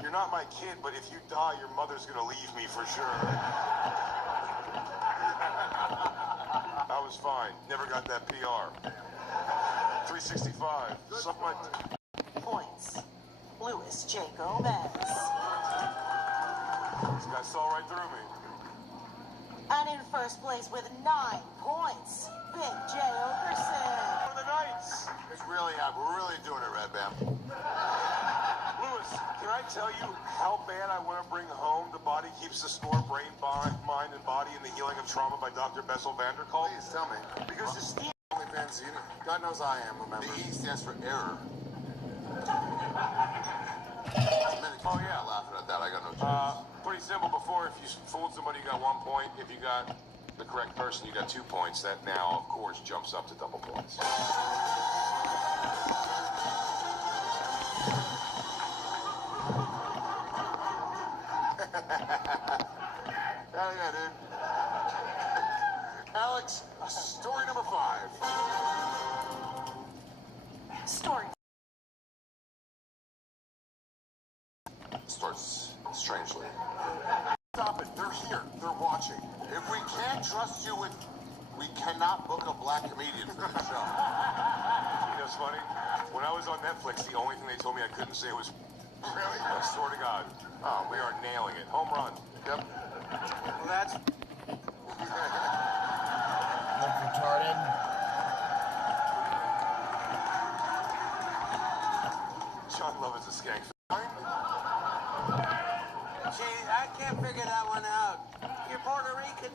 you're not my kid, but if you die, your mother's gonna leave me for sure. I was fine. Never got that PR. 365. Something like that. Points. Luis J. Gomez. This guy saw right through me. And in first place with 9 points, Big J. Okerson. For the Knights. We're really doing it, Red Bam. Lewis, can I tell you how bad I want to bring home The Body Keeps the Score, Brain, Mind, and Body in the Healing of Trauma by Dr. Bessel van der Kolk? Please, tell me. Because the Steve OnlyFans, God knows I am, remember? The E stands for error. Oh, yeah. Laughing at that, I got no choice. Pretty simple. Before, if you fooled somebody, you got 1 point. If you got the correct person, you got 2 points. That now, of course, jumps up to double points. Hell yeah, dude. Alex, story number 5. Story. Starts strangely. Stop it. They're here. They're watching. booking a black comedian for this show. You know what's funny? When I was on Netflix, the only thing they told me I couldn't say was, really? I swear to God. Oh, we are nailing it. Home run. Yep. Well, that's... Look retarded. John Lovett's a skank. Gee, I can't figure that one out. You're Puerto Rican.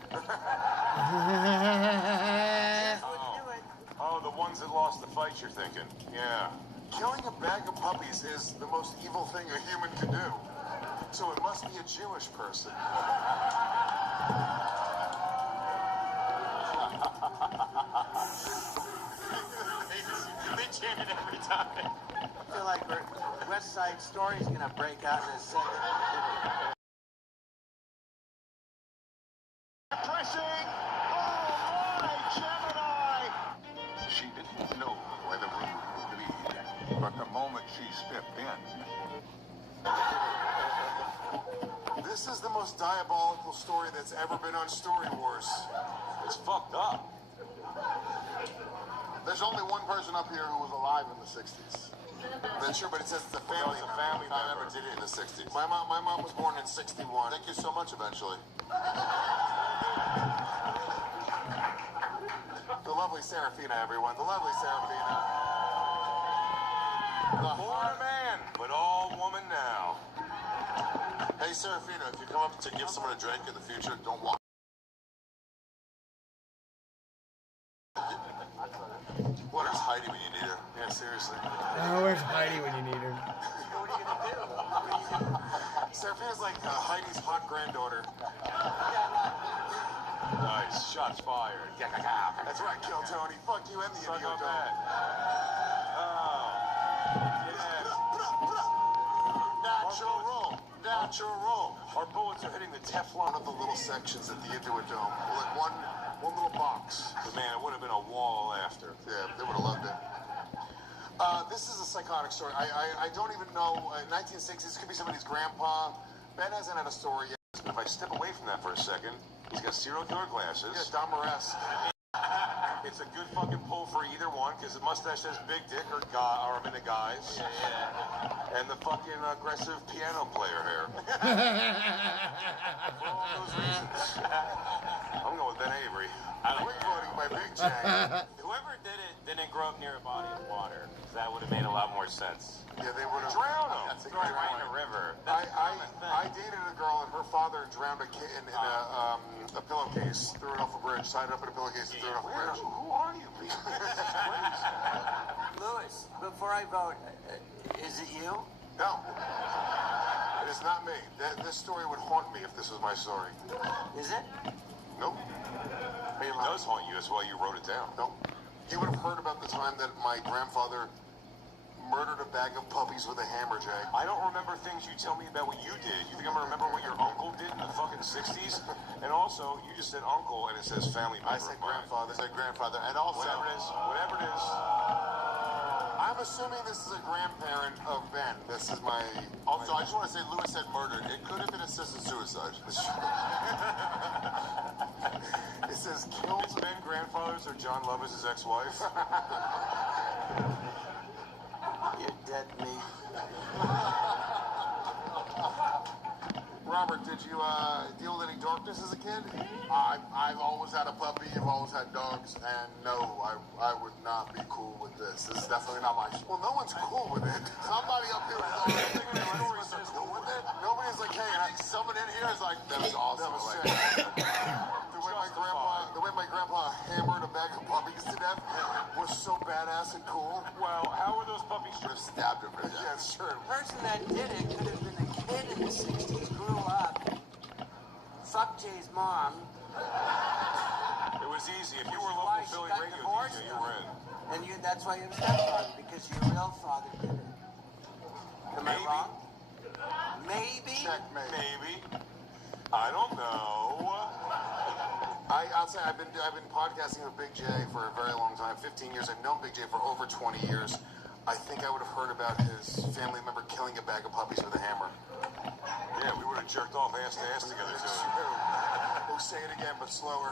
Oh, the ones that lost the fight, you're thinking. Yeah. Killing a bag of puppies is the most evil thing a human can do. So it must be a Jewish person. They chant it every time. I feel like West Side Story's gonna break out in a second. Pressing! Oh my, Gemini! She didn't know where the room would lead, but the moment she stepped in... This is the most diabolical story that's ever been on Story Wars. It's fucked up. There's only one person up here who was alive in the 60s. That's true, but it says it's a family member. family I member. never did it in the 60s. My mom was born in 61. Thank you so much, eventually. The lovely Serafina, everyone. The lovely Serafina. Born a man, but all woman now. Hey, Serafina, if you come up to give someone a drink in the future, don't walk. Where's Heidi when you need her? Yeah, seriously. Oh, where's Heidi when you need her? What are you gonna do? Serafina's like Heidi's hot granddaughter. Nice. Shots fired. That's right, Kill Tony. Fuck you and the Suck Indigo on Dome. that. Oh. Yes. Natural. Our bullets are hitting the Teflon One of the little sections at the Inuit Dome. Like one little box. But man, it would have been a wall after. Yeah, they would have loved it. This is a psychotic story. I don't even know. 1960s, this could be somebody's grandpa. Ben hasn't had a story yet. But if I step away from that for a second, he's got serial killer glasses. Yeah, Dahmer-esque. It's a good fucking pull for either one, because the mustache says big dick or I'm into guys. Yeah. And the fucking aggressive piano player hair. For all those reasons. I'm going with Ben Avery. Quick voting by Big J. Whoever did it didn't grow up near a body of water, because that would have made a lot more sense. Yeah, they would have Drown him. That's a Throw great it right in point. a river. I dated a girl and her father drowned a kitten in a pillowcase, threw it off a bridge, tied it up in a pillowcase and threw it off a bridge. Who are you? Louis, before I vote, is it you? No. It is not me. This story would haunt me if this was my story. Is it? Nope. It does haunt you. That's why you wrote it down. Nope. You would have heard about the time that my grandfather murdered a bag of puppies with a hammer, Jay. I don't remember things you tell me about what you did. You think I'm gonna remember what your uncle did in the fucking 60s? And also, you just said uncle and it says family member. I said grandfather. And also... Whatever it is. I'm assuming this is a grandparent of Ben. This is my... Also, I just want to say Louis said murdered. It could have been assisted suicide. It says killed. Ben grandfathers or John Lovett's ex-wife? You're dead meat. Robert, did you deal with any darkness as a kid? I've always had a puppy, I've always had dogs, and no, I would not be cool with this. This is definitely not my... Well, no one's cool with it. Somebody up here is always cool with it. Nobody's like, hey, someone in here is like, that was awesome. That was sick. The way my grandpa hammered a bag of puppies to death was so badass and cool. Well, how were those puppies? Should have stabbed him to death. Yeah, it's true. The person that did it could have been a kid in the 60s, grew up, fucked Jay's mom. It was easy. If you were a local Philly radio DJ, you were in. And that's why you're stepfather, because your real father did it. Am I wrong? Maybe. Checkmate. Maybe. I don't know. I'll say I've been podcasting with Big J for a very long time, 15 years. I've known Big J for over 20 years. I think I would have heard about his family member killing a bag of puppies with a hammer. Yeah, we would have jerked off ass to ass together too. We'll say it again, but slower.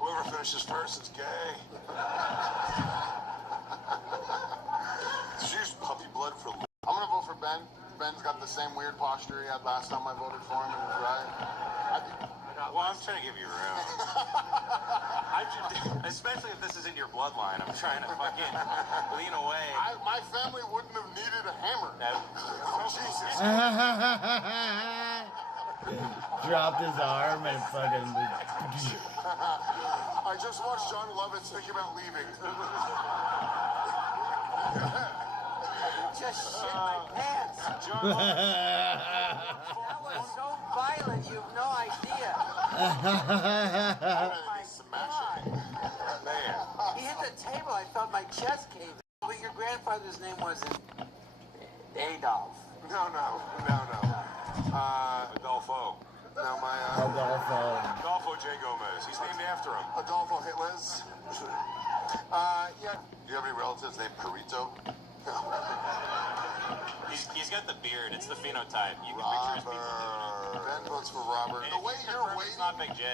Well, Whoever finishes first is gay. Did you use puppy blood for... I'm gonna vote for Ben. Ben's got the same weird posture he had last time I voted for him, and he was right. Well, I'm trying to give you room. Especially if this is in your bloodline. I'm trying to fucking lean away. My family wouldn't have needed a hammer. Oh, Jesus. Dropped his arm and fucking... I just watched John Lovitz think about leaving. Just shit my pants. John Lovitz. That was so violent, you have no idea. Oh my God. Man. He hit the table, I felt my chest cave. But your grandfather's name wasn't Adolf. No. Adolfo. No, my, Adolfo J. Gomez. He's named after him. Adolfo Hitler's. Yeah. Do you have any relatives named Carito? He's got the beard. It's the phenotype. You can picture his people doing it. Ben votes for Robert. The way you're waiting. It's not Big J.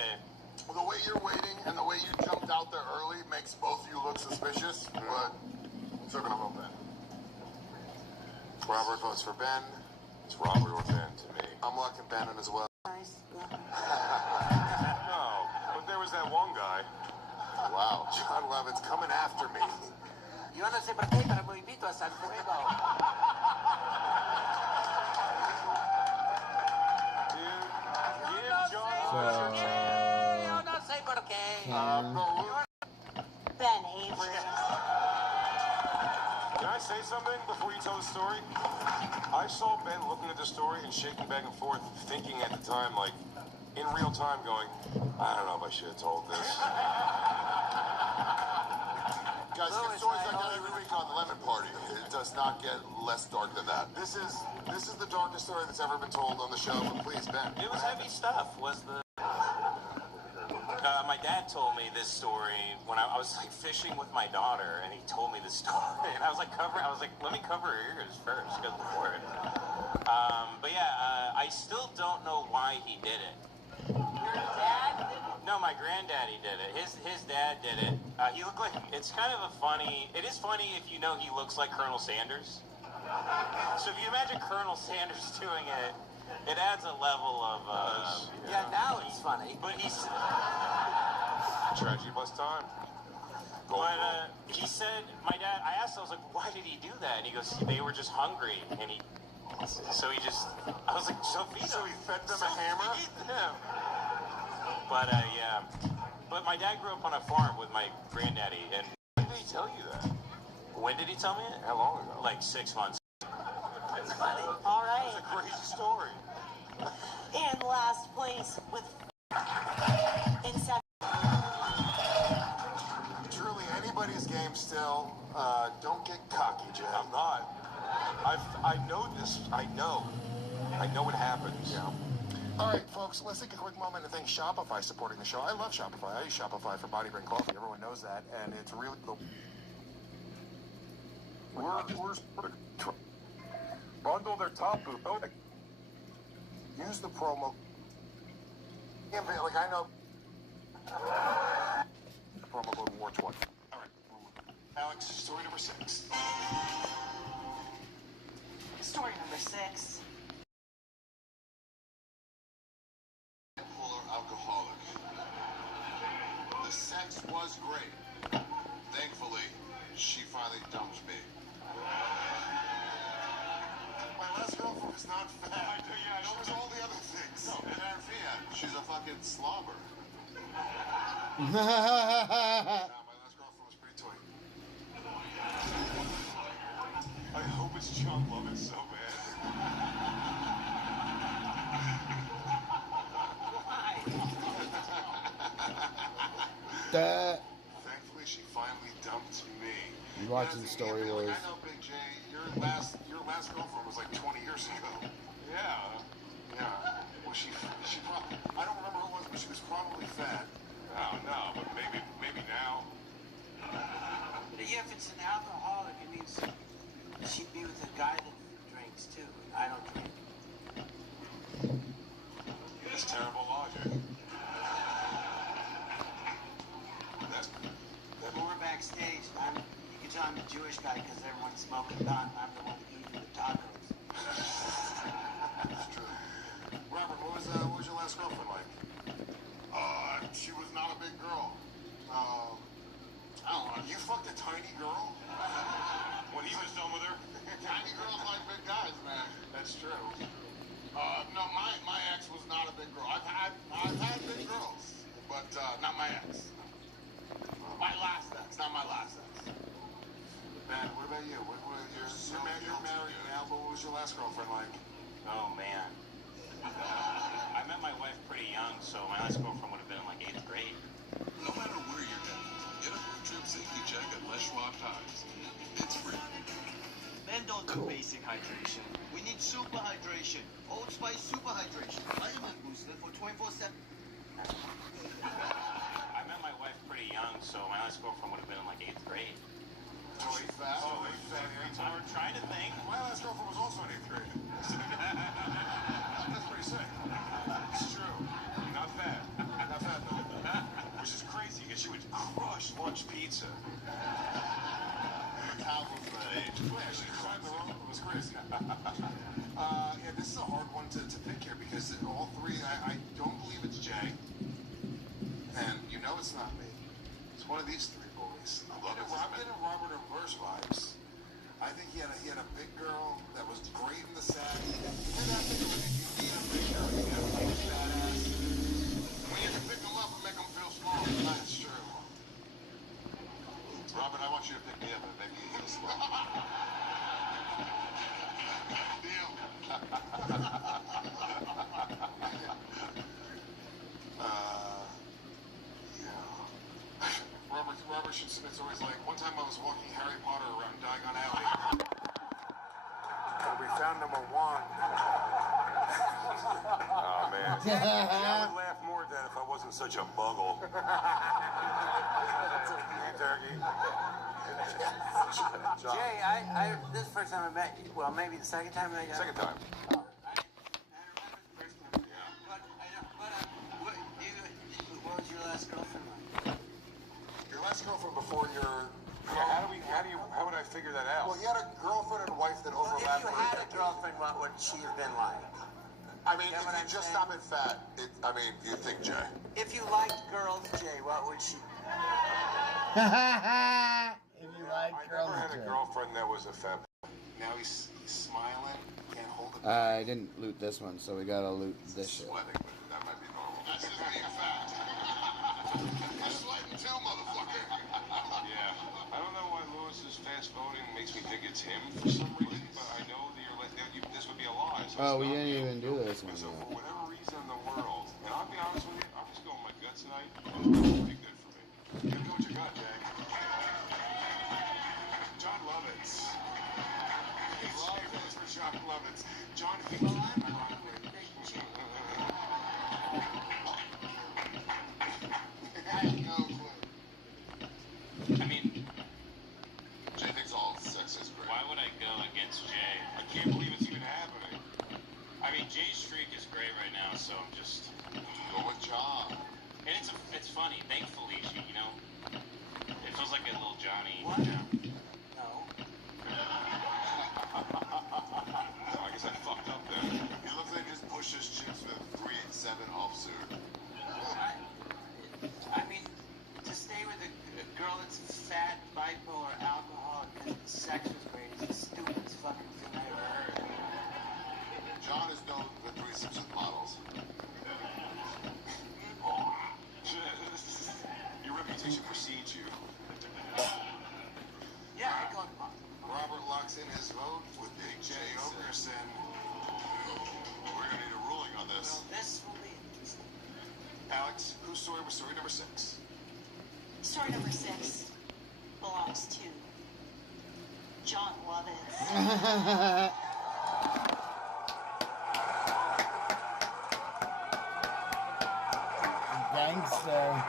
The way you're waiting and the way you jumped out there early makes both of you look suspicious, but still gonna vote Ben. Robert votes for Ben. It's Robert or Ben to me. I'm locking Ben in as well. Nice. No, but there was that one guy. Wow, John Lovett's coming after me. Yo no sé por qué, pero me invito a San Fuego. Yo no sé por qué. Ben Avery. Can I say something before you tell the story? I saw Ben looking at the story and shaking back and forth, thinking at the time, like, in real time, going, I don't know if I should have told this. Guys, the stories I got every week on the Lemon Party. It does not get less dark than that. This is the darkest story that's ever been told on the show, but please, Ben. It was heavy stuff. My dad told me this story when I was like fishing with my daughter, and he told me this story, and I was like, let me cover her ears first, good lord. But yeah, I still don't know why he did it. Your dad? No, my granddaddy did it. His dad did it. He looked like, it's kind of it is funny if you know he looks like Colonel Sanders. So if you imagine Colonel Sanders doing it, it adds a level of, yeah, now it's funny. But he's... Tragedy plus time. But he said, my dad, I asked, I was like, why did he do that? And he goes, they were just hungry. And I was like, so feed them. So he fed them a hammer? Feed them. But, yeah. But my dad grew up on a farm with my granddaddy. And when did he tell you that? When did he tell me it? How long ago? Like 6 months. That's funny. All right. It's a crazy story. In last place with in second. Truly, anybody's game still. Don't get cocky, Jay. I'm not. I know this. I know what happens. Yeah. All right, folks, let's take a quick moment to thank Shopify supporting the show. I love Shopify. I use Shopify for Body Brain Coffee. Everyone knows that, and it's really cool. Bundle their top boot. Use the promo. Yeah, like I know. The promo code WAR20. All right. Alex, story number 6. Story number 6. Bipolar alcoholic. The sex was great. Thankfully, she finally dumped me. My last girlfriend was not fat. Yeah, she was all the other things. No, and Arfia, she's a fucking slobber. My last girlfriend was pretty toy. I hope it's John Lovitz so bad. Thankfully, she finally dumped me. You watching Story Wars? I know, Big J. Your last girlfriend was like 20 years ago. Yeah. Yeah. Well, she probably, I don't remember who it was, but she was probably fat. Oh, no, but maybe now. But yeah, if it's an alcoholic, it means she'd be with a guy that drinks too. I don't drink. That's terrible logic. backstage, you can tell I'm the Jewish guy because everyone's smoking pot. I'm the one eating the tacos. That's true. Robert, what was your last girlfriend like? She was not a big girl. I don't know. You fucked a tiny girl? When he was done with her. Tiny girls like big guys, man. That's true. No, my ex was not a big girl. I've had big girls, but not my ex. My last ex, not my last ex. Man, what about you? You're married now, but what was your last girlfriend like? Oh man. I met my wife pretty young, so my last girlfriend would have been in like 8th grade. No matter where you're headed, get a road trip safety check at Les Schwab Tires. It's free. Men don't do basic hydration. We need super hydration. Old Spice super hydration. Vitamin booster for 24/7. I met my wife pretty young, so my last girlfriend would have been in like 8th grade. Oh, he's fat. I'm trying to think. My last girlfriend was also in 8th grade. That's pretty sick. It's true. Not fat. Not fat, though. Which is crazy, because she would crush lunch pizza. How was that age? Yeah, she climbed the rope. It was crazy. Yeah, this is a hard one to pick here, because all three, I don't believe it's Jay. And you know it's not me. It's one of these three boys. I'm getting Robert reverse vibes. I think he had a big girl that was great in the sack. You hear that thing when you need a big girl, you got a big fat ass. When you can pick them up and make them feel small, that's true. Robert, I want you to pick me up and make me feel small. Deal. Robert Smith's always like, one time I was walking Harry Potter around Diagon Alley. And we found number 1. Oh, man. I would laugh more at that if I wasn't such a buggle. Turkey. Jay, this is the first time I met you. Well, maybe the second time I met you. Second time. What was your last girlfriend like? Your last girlfriend before your... How would I figure that out? Well, you had a girlfriend and wife that overlapped. If you had a girlfriend, what would she have been like? I mean, if you just stop at fat, you think Jay. If you liked girls, Jay, what would she... If you like girls, I never had a girlfriend that was a fat. Now he's smiling, can't hold it. I didn't loot this one, so we gotta loot this shit. Sweating, but that might be normal. That's just being fat. You're sweating too, motherfucker. Yeah. I don't know why Lewis's fast voting makes me think it's him for some reason, but I know that this would be a lie. So Oh, we didn't even do this one So yet. for whatever reason in the world, and I'll be honest with you, I'm just going with my gut tonight. It's pretty good for me. You go with your gut, Jay. John Lovitz. He's for John Lovitz. John Hickman, ironically. I have no clue. I mean, Jay thinks all sex is great. why would I go against Jay? I can't believe it's even happening. I mean, Jay's streak is great right now, so I'm just... Go with John. And it's funny, thankfully, it feels like a little Johnny. What? Yeah. No. I guess I fucked up then. He looks like he just pushes chicks with 387 officer. I mean, to stay with a girl that's fat, bipolar, alcoholic, and sex was great is the stupidest fucking thing I ever heard. John is known for threesomes with models. Your reputation precedes you. Yeah, I go. Robert locks in his vote with Big J Okerson. We're gonna need a ruling on this. Well, this will be interesting. Alex, whose story was story number 6? Story number 6 belongs to John Lovitz. Gangster.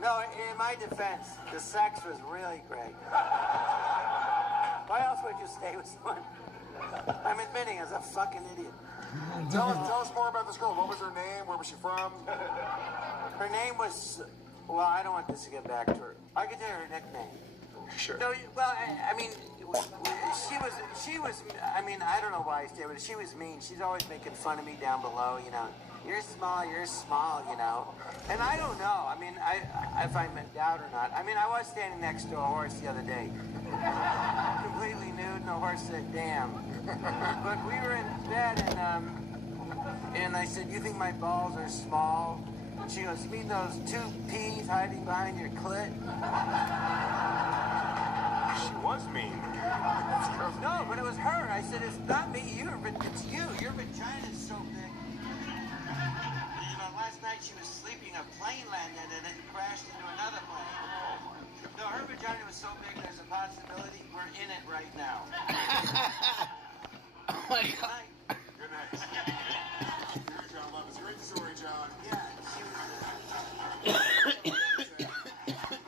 No, in my defense, the sex was really great. Why else would you stay with someone? I'm admitting as a fucking idiot. Tell us more about this girl. What was her name? Where was she from? Her Her name was, well, I don't want this to get back to her. I could tell you her nickname. Sure. No, well, I mean, she was, I mean, I don't know why I stayed with her. She was mean. She's always making fun of me down below, you know. You're small, you know. And I don't know. I mean, if I'm in doubt or not. I mean, I was standing next to a horse the other day. Completely nude, and the horse said, damn. But we were in bed, and I said, you think my balls are small? And she goes, you mean those two peas hiding behind your clit? She was mean. No, but it was her. I said, it's not me. It's you. Your vagina's so big. You know, last night she was sleeping, a plane landed and it crashed into another plane. No, her vagina was so big, there's a possibility we're in it right now. Oh my God. Good night. Here, John Love. It's a great story, John. Yeah, she was...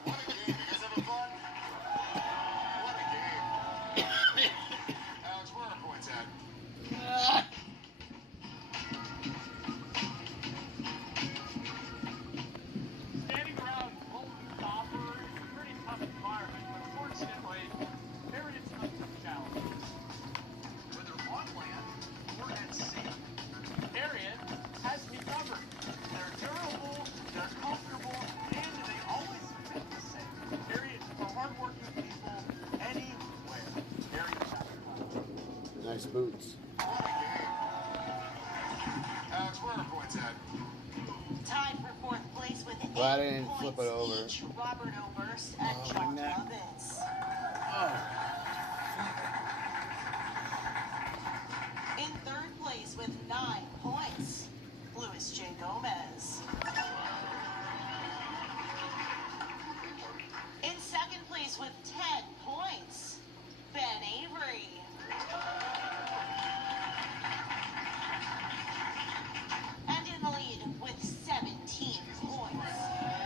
What a game. You guys having fun? What a game. Alex, where are our points at? Standing around molten copper is a pretty tough environment, but fortunately, Harriet's not so challenging. Whether on land or at sea, Harriet has me covered. They're durable, they're comfortable, and they always fit the same. Harriet for hardworking people anywhere. Harriet's happy. Nice boots. What a game. Alex, where are our points at? Tied for fourth place with 8 Glad I didn't points flip it over. each, Robert Oberst and Oh, my John neck. Lovitz. Oh. In third place with 9 points, Luis J. Gomez. In second place with 10 points, Ben Avery. And in the lead with 17 points,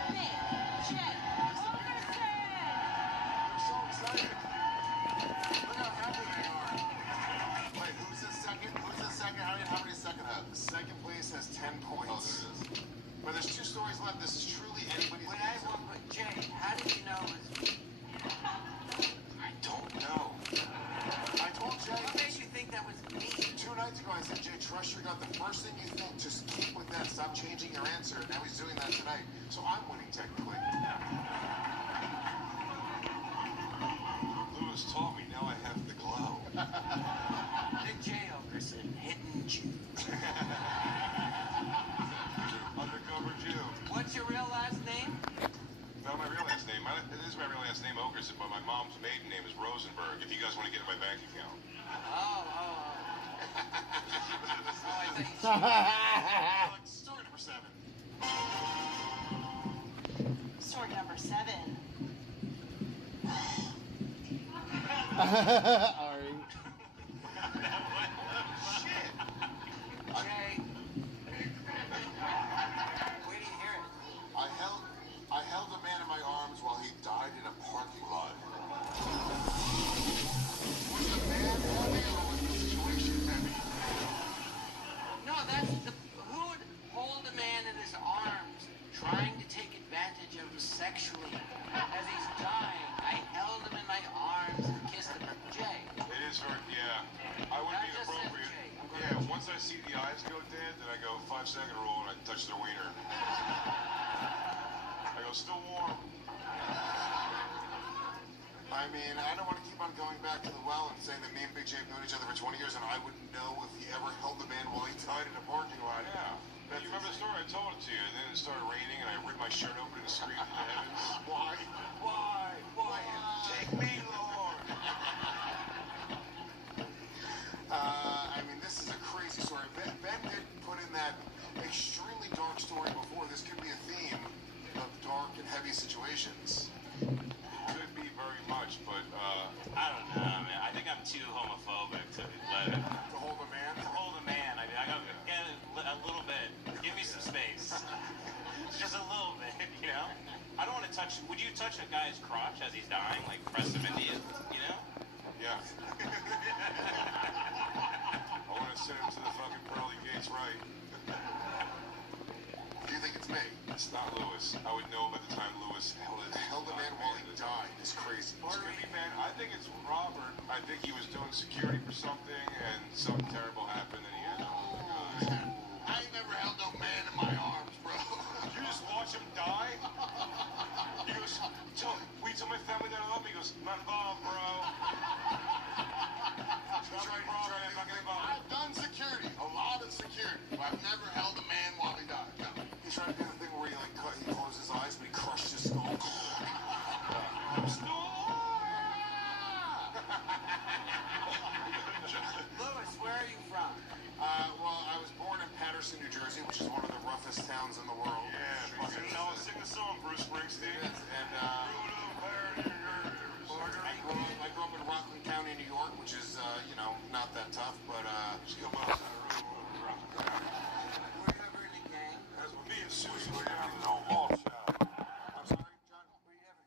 Big J. Ogerson. They're so excited. Look how happy they are. Wait, who's the second? Who's the second? How many second have? Second place has 10 points. Oh, there it is. But there's 2 stories left. This is truly anybody's When I answer. won with Jay, how did you know it was me? I don't know. I told Jay. What made you think that was me? 2 nights ago, I said, Jay, trust your gut. The first thing you think, just keep with that. Stop changing your answer. And now he's doing that tonight. So I'm winning technically. Lewis told me now I have the glow. Big J. Ogerson, hidden Jew. Undercover Jew. What's your real last name? Not my real last name. It is my real last name, Ogerson, but my mom's maiden name is Rosenberg, if you guys want to get in my bank account. Story number 7. Story number 7. Ari. Shit. Jay. Where do you hear it? I held a man in my arms while he died in a parking lot. Was the man heavy or was the situation heavy? No, that's the... Who would hold a man in his arms trying to take advantage of him sexually as he's dying? I held him in my arms and kissed him. Jay. It is very, yeah. I would be inappropriate. Yeah, once I see the eyes go dead, then I go 5-second rule and I touch their wiener. I go, still warm. I mean, I don't want to keep on going back to the well and saying that me and Big J have known each other for 20 years and I wouldn't know if he ever held the man while he died in a parking lot. Yeah. You remember the story? I told it to you. And then it started raining and I ripped my shirt open and screamed in the heavens. Why? Why? Take me, Lord. I mean, this is a crazy story. Ben did put in that extremely dark story before. This could be a theme of dark and heavy situations. Could be very much, but I don't know, man. I think I'm too homophobic to let it. To hold a man? To hold a man. I mean, I gotta get a little bit. Give me some space. Just a little bit, you know? I don't want to touch... Would you touch a guy's crotch as he's dying? Like, press him into you? You know? Yeah. I want to send him to the fucking pearly gates right. Do you think it's me? It's not Lewis. I would know by the time Lewis held Held the man while he died. It's crazy. It's gonna be man. I think it's Robert. I think he was doing security for something, and something terrible happened, and he had to hold the gun. I ain't never held no man in my arms, bro. You just watch him die? He goes, we tell my family that I love me. He goes, not involved, bro. I've done security, a lot of security, but I've never held a man while he died. No. He tried to do the thing where he closed his eyes, but he crushed his skull. Lewis, where are you from? Well, I was born in Paterson, New Jersey, which is one of the roughest towns in the world. Yeah, sing the song, Bruce Springsteen. And I grew up in Rockland County, New York, which is, not that tough, but, Were you ever in a gang? That's what me and Susan were having no ball shot. I'm sorry, John, were you ever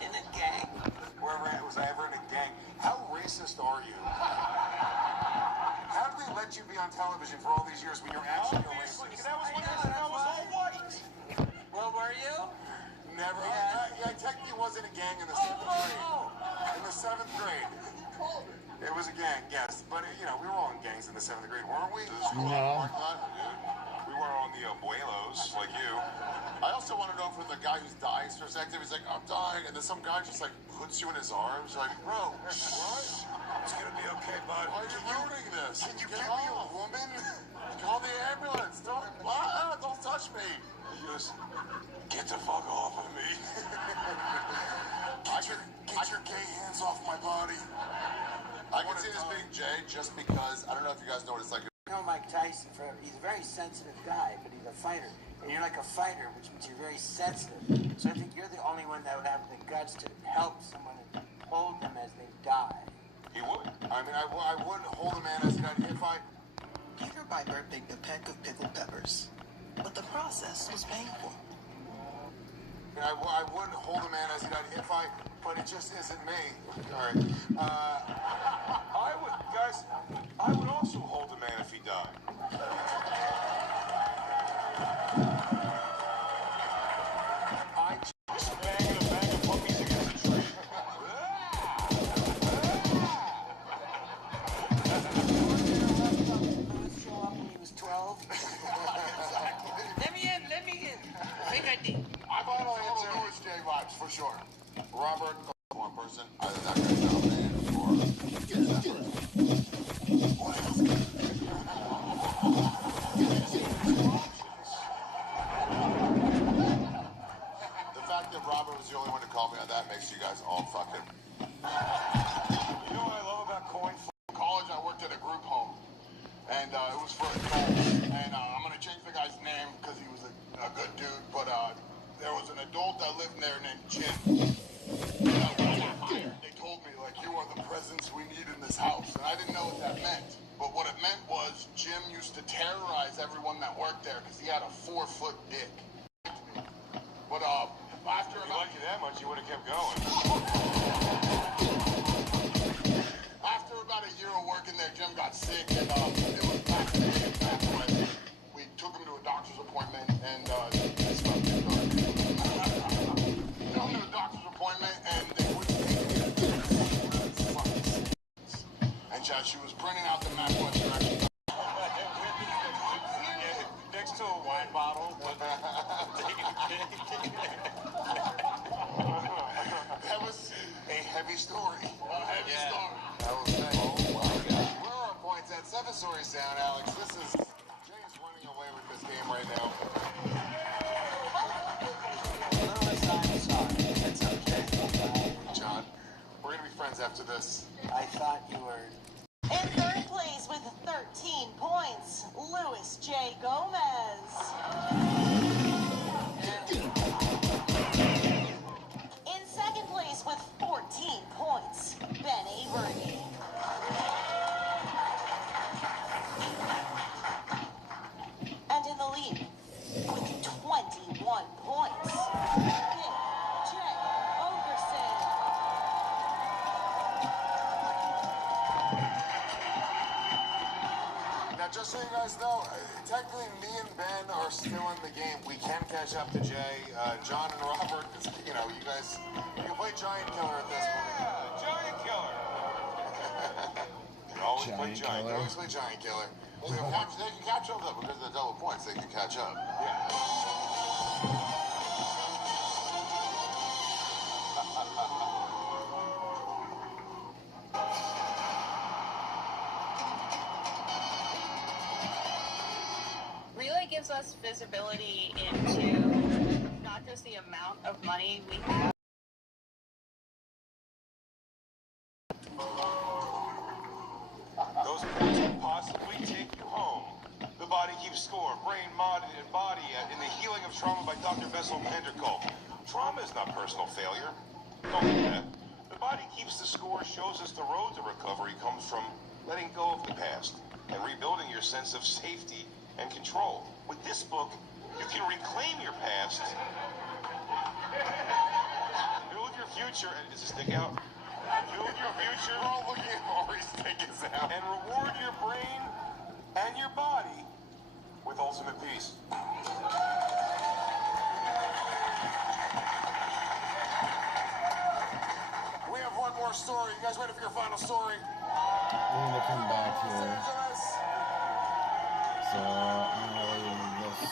In a gang? was I ever in a gang? How racist are you? How did they let you be on television for all these years when you're actually a racist? That was when I was all white. Well, were you? Never. I technically was in a gang in the 7th grade. In the 7th grade. It was a gang, yes. But, we were all in gangs in the 7th grade, weren't we? No. We were on the abuelos, like you. I also want to know from the guy who's dying starts acting, he's like, I'm dying. And then some guy just, puts you in his arms. You're like, bro, what? It's gonna be okay, bud. Why are you ruining this? Can you give me a woman? Call the ambulance. Don't touch me. He goes, get the fuck off of me. Get your gay hands off my body. I can see this being Jay just because, I don't know if you guys know what it's like. You know Mike Tyson, he's a very sensitive guy, but he's a fighter. And you're like a fighter, which means you're very sensitive. So I think you're the only one that would have the guts to help someone and hold them as they die. You would. I mean, I would hold a man as he died if I... Peter Piper baked a peck of pickled peppers, but the process was painful. I would hold a man as he died if I... But it just isn't me. All right. I would also hold a man if he died. I just banged a bag of puppies against a tree. Lewis show up when he was 12? Let me in. I think I did. I final answer. Louis J. vibes, for sure. Robert, one person, either that guy's nominated or that person. The fact that Robert was the only one to call me on that makes you guys all fucking... You know what I love about coin flip? In college, I worked at a group home, and it was for adults. And I'm going to change the guy's name because he was a good dude, but there was an adult that lived there named Jim. They told me, you are the presence we need in this house. And I didn't know what that meant. But what it meant was Jim used to terrorize everyone that worked there because he had a 4-foot dick. But after If he liked you that much, you would have kept going. After about a year of working there, Jim got sick, and it was back when we took him to a doctor's appointment, and this took him to a doctor's appointment, and they wouldn't take him to and she was printing out the MapQuest directions. Next to a wine bottle. That was a heavy story. Story. That was nice. Oh, wow. Where are our points at? 7 stories down, Alex. Jay is running away with this game right now. Lewis, I'm sorry. It's okay. John, we're going to be friends after this. I thought you were... In third place with 13 points, Luis J. Gomez. In second place with 14 points, Ben Avery. And in the lead with 21 points, Big J. Ogerson. Now, just so you guys know, technically me and Ben are still in the catch up to Jay. John and Robert, you know, you guys, you can play Giant Killer at this point. Yeah, Giant Killer. You always play Giant. You always play Giant Killer. They can catch up though because of the double points. They can catch up. Yeah. Relay gives us visibility into not just the amount of money we have. Those points will possibly take you home. The Body Keeps Score, Brain, Mind, and Body in the Healing of Trauma by Dr. Bessel Vanderkolk. Trauma is not personal failure. Don't do that. The Body Keeps the Score shows us the road to recovery comes from letting go of the past and rebuilding your sense of safety and control. With this book, you can reclaim your past, build your future, and does it stick out? Build your future. We're all looking at Maury's take us out. And reward your brain and your body with ultimate peace. We have one more story. You guys ready for your final story? We're gonna come back here. So I'm gonna leave this.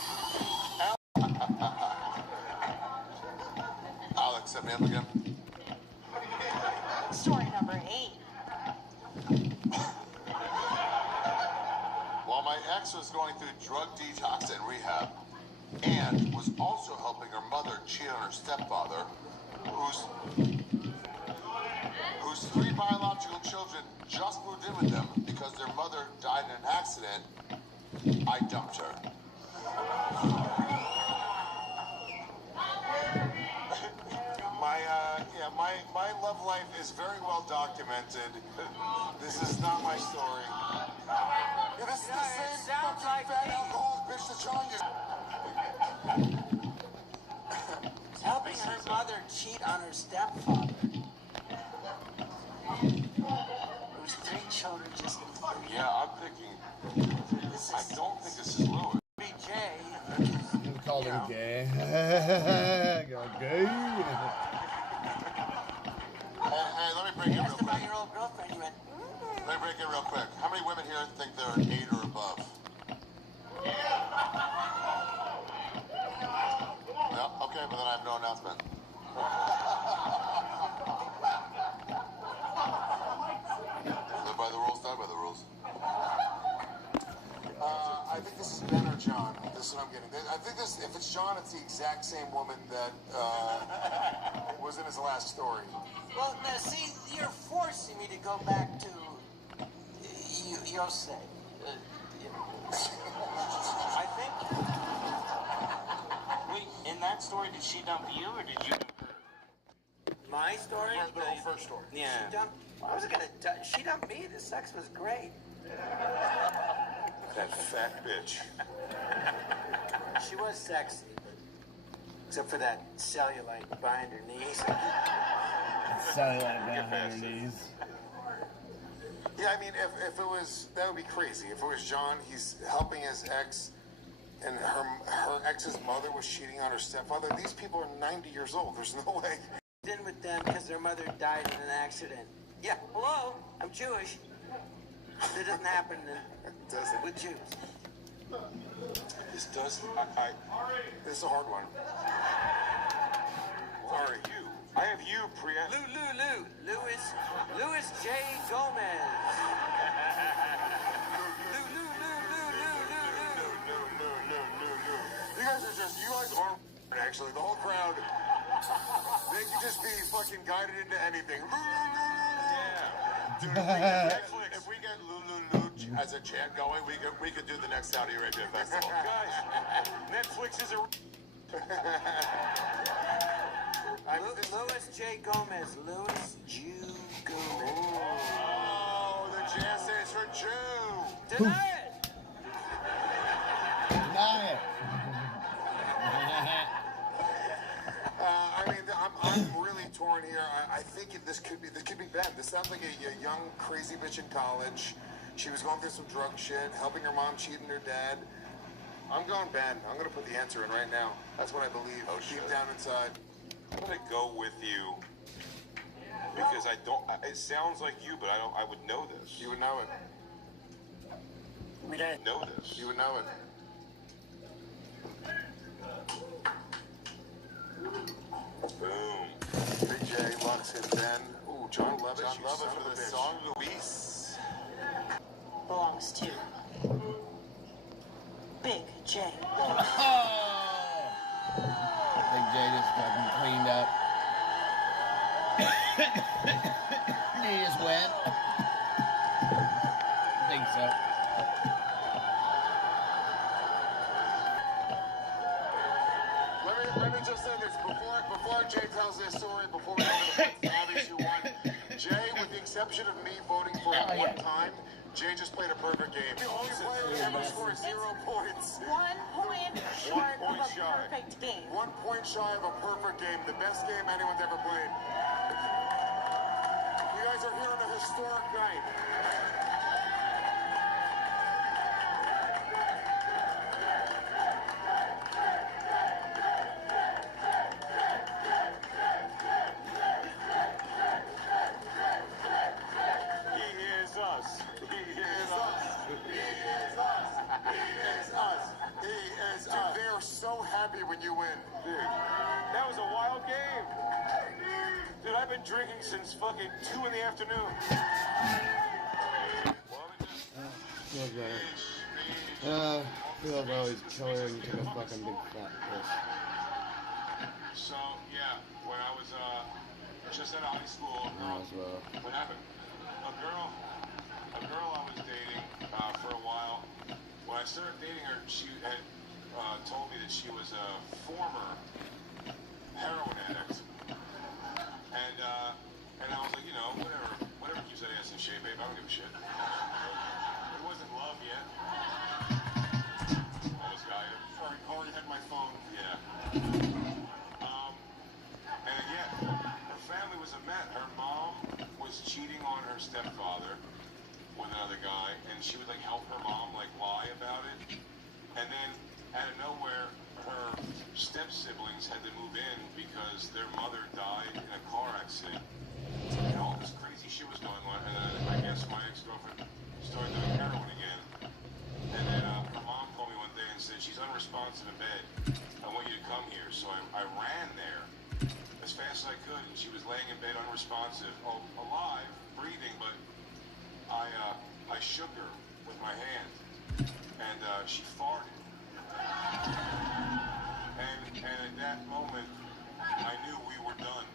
Alex, set me up again. Story number 8. While my ex was going through drug detox and rehab, and was also helping her mother cheat on her stepfather, whose 3 biological children just moved in with them because their mother died in an accident, I dumped her. My love life is very well documented. This is not my story. Yeah, this is the same sounds like fat me. alcoholic bitch that John used. Helping her mother cheat on her stepfather. Whose 3 children just... Yeah, I'm thinking. I don't think this is Louis. BJ. We called him gay. Go gay. Hey, let me break it real Asked about quick. your old girlfriend. You went, Let me break it real quick. How many women here think they're 8 or above? No? Okay, but then I have no announcement. Live by the rules, die by the rules. I think this is Ben or John. This is what I'm getting. I think this, if it's John, it's the exact same woman that was in his last story. well, now see, you're forcing me to go back to Yosei. I think. Wait, in that story, did she dump you or did you dump her? My story? The whole first story. Yeah. She dumped, I was gonna, she dumped me. The sex was great. That fat bitch. She was sexy, except for that cellulite behind her knees. Cellulite behind her knees. Yeah, I mean, if it was, that would be crazy. If it was John, he's helping his ex, and her ex's mother was cheating on her stepfather. These people are 90 years old. There's no way. In with them because their mother died in an accident. Yeah, hello, I'm Jewish. That doesn't happen with Jews. This does. This is a hard one. Sorry, you. I have you, Priya. Louis J. Gomez. You guys are actually, the whole crowd. They can just be fucking guided into anything. Yeah. Dude, if we get Lulu as a chant going, we could do the next Saudi Arabia festival. Guys, Netflix is a... Louis J. Gomez. Louis Jew Gomez. Oh, the jazz stands for Jew. Deny it. Deny it. I mean, I'm really torn here. I think this could be Ben. This sounds like a young crazy bitch in college. She was going through some drug shit, helping her mom cheat on her dad. I'm going Ben. I'm going to put the answer in right now. That's what I believe. Oh, Deep shit. down inside. I'm gonna go with you because I don't. It sounds like you, but I would know this. You would know it. We don't know this. You would know it. Boom. Big J locks in Ben. Ooh, John Lovett. John You Lovett son for of the a bitch. song Luis. Belongs to Big J. Big J just fucking cleaned up. He just went. I think so. Let me just say this before Jay tells this story. Before we go to the Abby's who won, Jay, with the exception of me voting for him one time, Jay just played a perfect game. The only player who ever scored 0 points. 1 point short of a shy. perfect game. 1 point shy of a perfect game. The best game anyone's ever played. You guys are here on a historic night. Dude, they are so happy when you win. Dude, that was a wild game. Dude, I've been drinking since fucking 2 in the afternoon. Feels better. Feels always killer when you take a fucking big fat piss. So, yeah, when I was just out of high school, what happened? A girl I was dating for a while. When I started dating her, she had told me that she was a former heroin addict. And I was like, you know, whatever keeps that ass in shape, babe, I don't give a shit. It wasn't love yet. This guy already had my phone. Yeah. And yeah, her family was a mess. Her mom was cheating on her stepfather with another guy, and she would like help her mom like lie about it. And then out of nowhere, her step siblings had to move in because their mother died in a car accident. And all this crazy shit was going on. And then I guess my ex-girlfriend started doing heroin again. And then her mom called me one day and said, she's unresponsive in bed. I want you to come here. So I ran there as fast as I could. And she was laying in bed unresponsive, alive, breathing, but I shook her with my hand. And she farted. And at that moment, I knew we were done.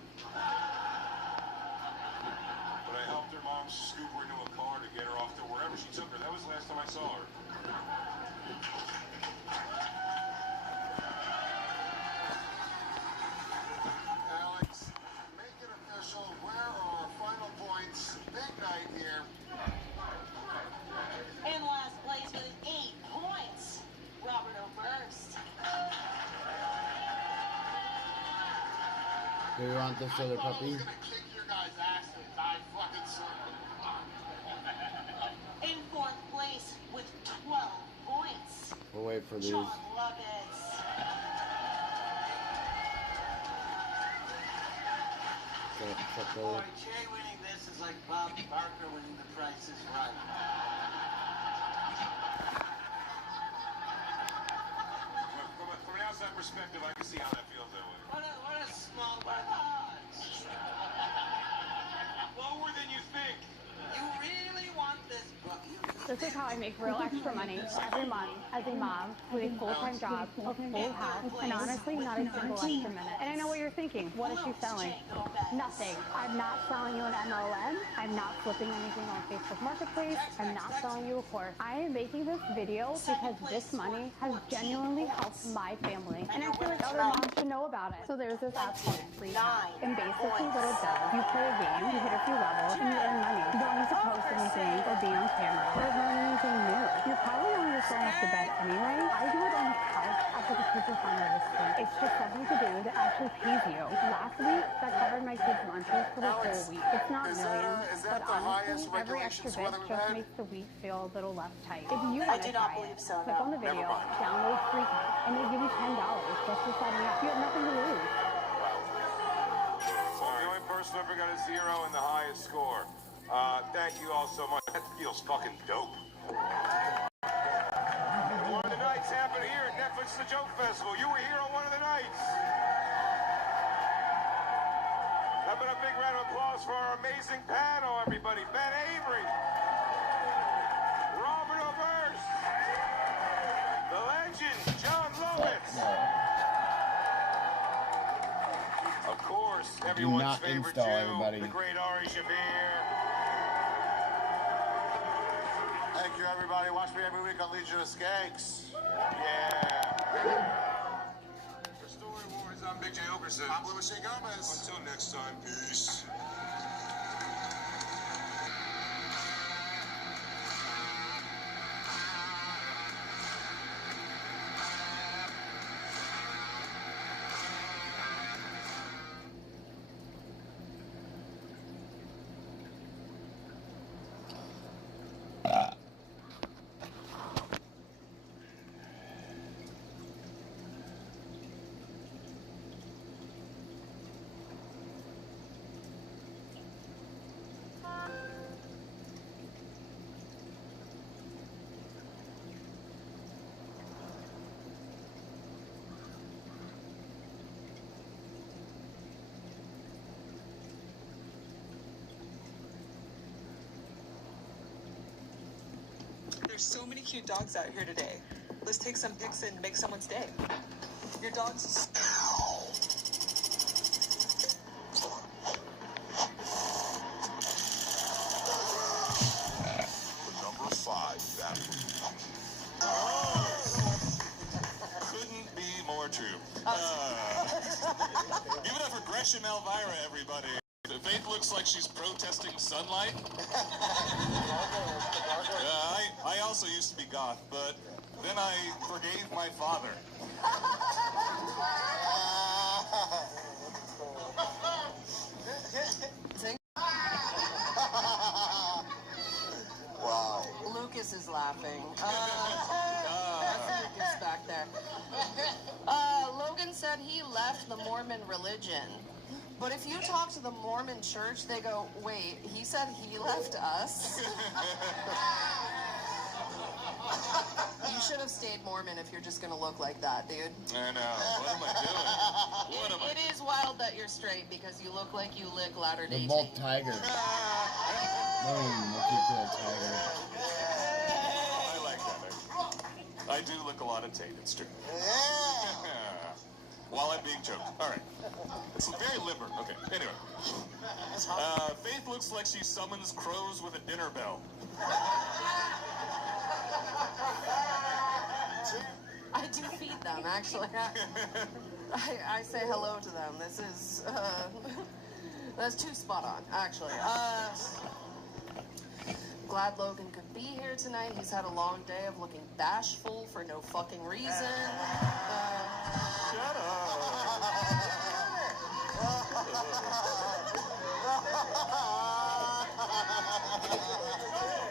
But I helped her mom scoop her into a car to get her off to wherever she took her. That was the last time I saw her. Alex, make it official. Where are our final points? Big night here. In last place with 8 points, Robert O'Burst. Do we want this other puppy? Kick your guys' asses. I fucking swear. In 4th place with 12 points, We'll wait for these. John Lovitz. Boy, Jay winning this is like Bob Barker winning The Price is Right. From an outside perspective, I can see how that feels that way. What a small bunch. Lower than you think. You really want this book? This is how I make real extra money every month as a mom with a full-time job, a full house, and honestly not a single extra minute. And I know what you're thinking. What is she selling? Nothing. I'm not selling you an MLM. I'm not flipping anything on Facebook Marketplace. I'm not selling you a course. I am making this video because this money has genuinely helped my family. And I feel like other moms should know about it. So there's this app called Free Top. And basically what it does, you play a game, you hit a few levels, and you earn money. You don't need to post anything or be on camera. There's no learn anything new. You're probably only just going off to bed anyway. I do it on the couch after the kids are finally asleep. It's just something to do that actually pays you. Last week, that covered my kids' lunches for the whole week. It's not millions, but honestly, every extra bit just makes the week feel a little less tight. If you want to try it, click on the video, download free code, and they give you $10 just for signing up. You have nothing to lose. So the only person who ever got a 0 in the highest score. Thank you all so much. That feels fucking dope. One of the nights happened here at Netflix The Joke Festival. You were here on one of the nights. How about a big round of applause for our amazing panel, everybody? Ben Avery, Robert Oberst, the legend, John Lovitz. Of course, everyone's favorite Jew, the great Ari Shaffir. Thank you, everybody. Watch me every week on Legion of Skanks. Yeah. For Story Wars, I'm Big J. Ogerson. I'm Louis C. Gomez. Until next time, peace. There's so many cute dogs out here today. Let's take some pics and make someone's day. Your dog's... Number 5, that couldn't be more true. Give it up for Gresham Elvira, everybody. Faith looks like she's protesting sunlight. I also used to be goth, but then I forgave my father. Wow. Lucas is laughing. That's Lucas back there. Logan said he left the Mormon religion. But if you talk to the Mormon church, they go, wait, he said he left us? You should have stayed Mormon if you're just going to look like that, dude. I know. What am I doing? It is wild that you're straight because you look like you lick Latter-day The Bolt Tiger. Boom, we'll keep the tiger. I like that. I do look a lot of Tate, it's true. While I'm being choked. All right. It's very limber. Okay. Anyway. Faith looks like she summons crows with a dinner bell. I do feed them, actually. I say hello to them. This is, that's too spot on, actually. Glad Logan could be here tonight. He's had a long day of looking bashful for no fucking reason. Shut up.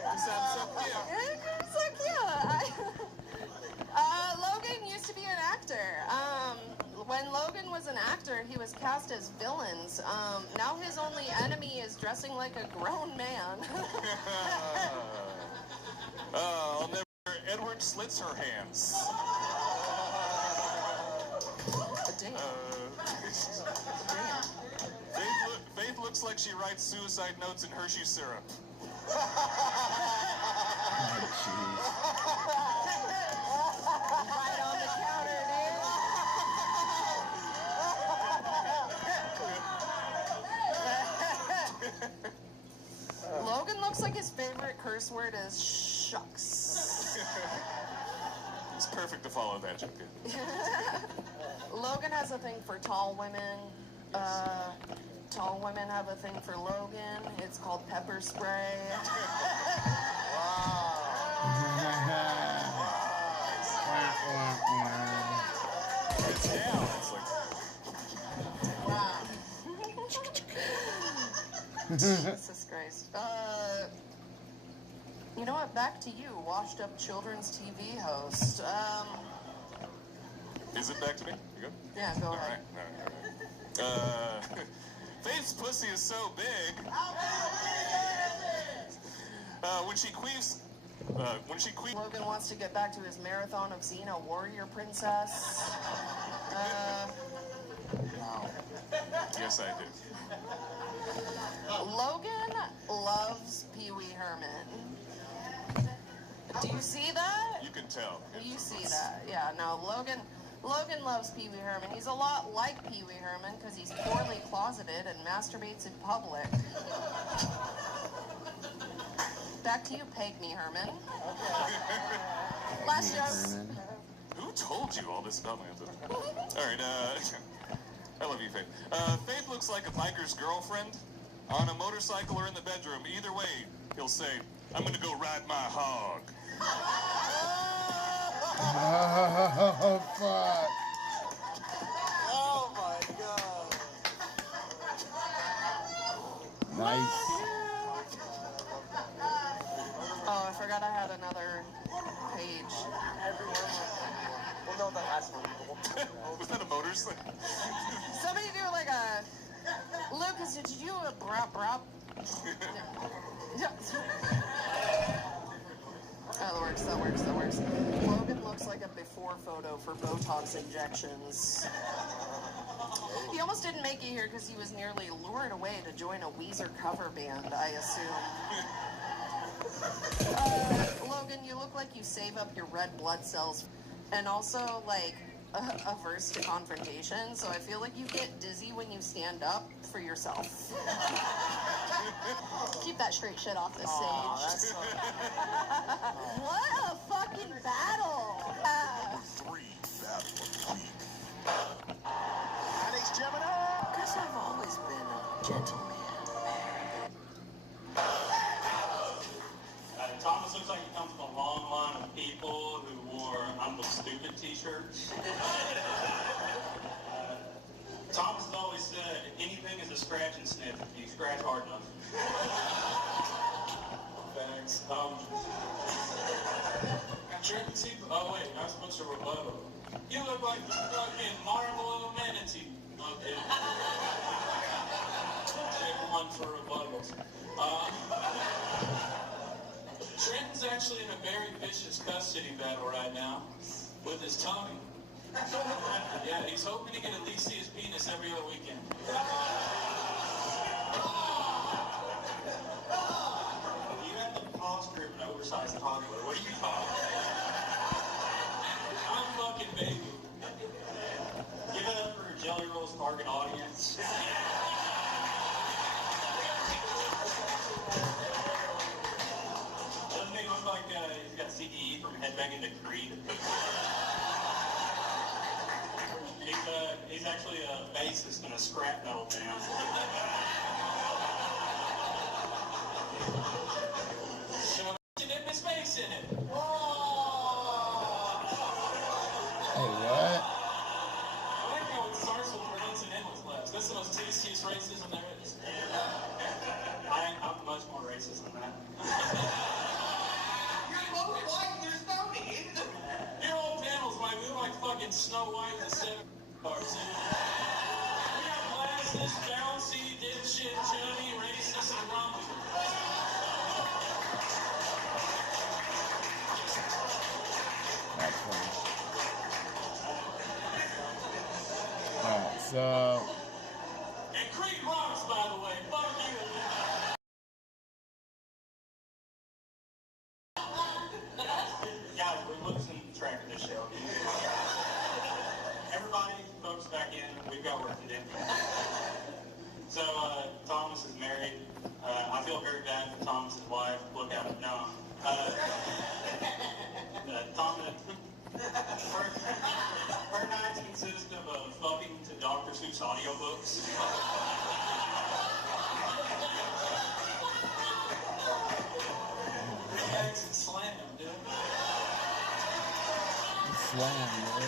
You sound so cute. It's so cute. Logan used to be an actor. When Logan was an actor, he was cast as villains. Now his only enemy is dressing like a grown man. I'll never. Edward slits her hands. Faith looks like she writes suicide notes in Hershey syrup. Right on the counter, dude. Logan looks like his favorite curse word is shucks. It's perfect to follow that joke. Logan has a thing for tall women. Tall women have a thing for Logan. It's called pepper spray. Wow. It's down. It's like. Jesus Christ. You know what? Back to you, washed up children's TV host. Is it back to me? You good? Yeah, go ahead. All right. Faith's pussy is so big. When she queefs. Logan wants to get back to his marathon of Xena Warrior Princess. Yes, I do. Logan loves Pee Wee Herman. Do you see that? You can tell. You see that? Yeah. No, Logan loves Pee Wee Herman. He's a lot like Pee Wee Herman because he's poorly closeted and masturbates in public. Back to you, Peg Me Herman. Last joke. Who told you all this about me? All right, I love you, Faith. Faith looks like a biker's girlfriend on a motorcycle or in the bedroom. Either way, he'll say, I'm gonna go ride my hog. Oh, fuck. Oh, my God. Nice. Oh, I forgot I had another page. We'll know that last one. Was that a motorcycle? Somebody do like a... Lucas, did you do a brop? Yeah. Oh, that works. Logan looks like a before photo for Botox injections. He almost didn't make it here because he was nearly lured away to join a Weezer cover band, I assume. Logan, you look like you save up your red blood cells and also, like, averse to confrontation, so I feel like you get dizzy when you stand up for yourself. Keep that straight shit off this stage. What a fucking battle! 3 battle of the week. Thanks, Gemini. Guess I've always been a gentleman. Thomas looks like he comes from a long line of people who wore I'm the stupid t-shirts. Thomas has always said anything is a scratch and sniff if you scratch hard enough. Thanks. Oh wait, I'm supposed to rebuttal. You look like the fucking marble manatee. Okay. Take one for rebuttals. Trenton's actually in a very vicious custody battle right now with his tummy. Yeah, he's hoping to get at least see his penis every other weekend. You have the posture of an oversized toddler. What are you talking about? I'm fucking baby. Give it up for Jelly Roll's target audience. Doesn't he look like he's got CTE from headbanging to Creed? He's actually a bassist in a scrap metal band. So, dip his face in it. Hey, what? I like how it starts with words and ends with less. That's the most tastiest racism there is. I'm much more racist than that. You're both white, there's no need. Your old panels might look like fucking Snow White and 7 cars. We have glasses, bouncy, dipshit, chubby, racist, and grumpy. That's funny. Alright, so... And Creed rocks, by the way. Fuck you. Guys, we're losing track of this show. Everybody, folks back in, we've got work to do. So, Thomas is married. I feel very bad for Thomas's wife. Look out. No. Thomas, her nights consist of fucking to Dr. Seuss audiobooks. Relax and slam, dude. slam, dude.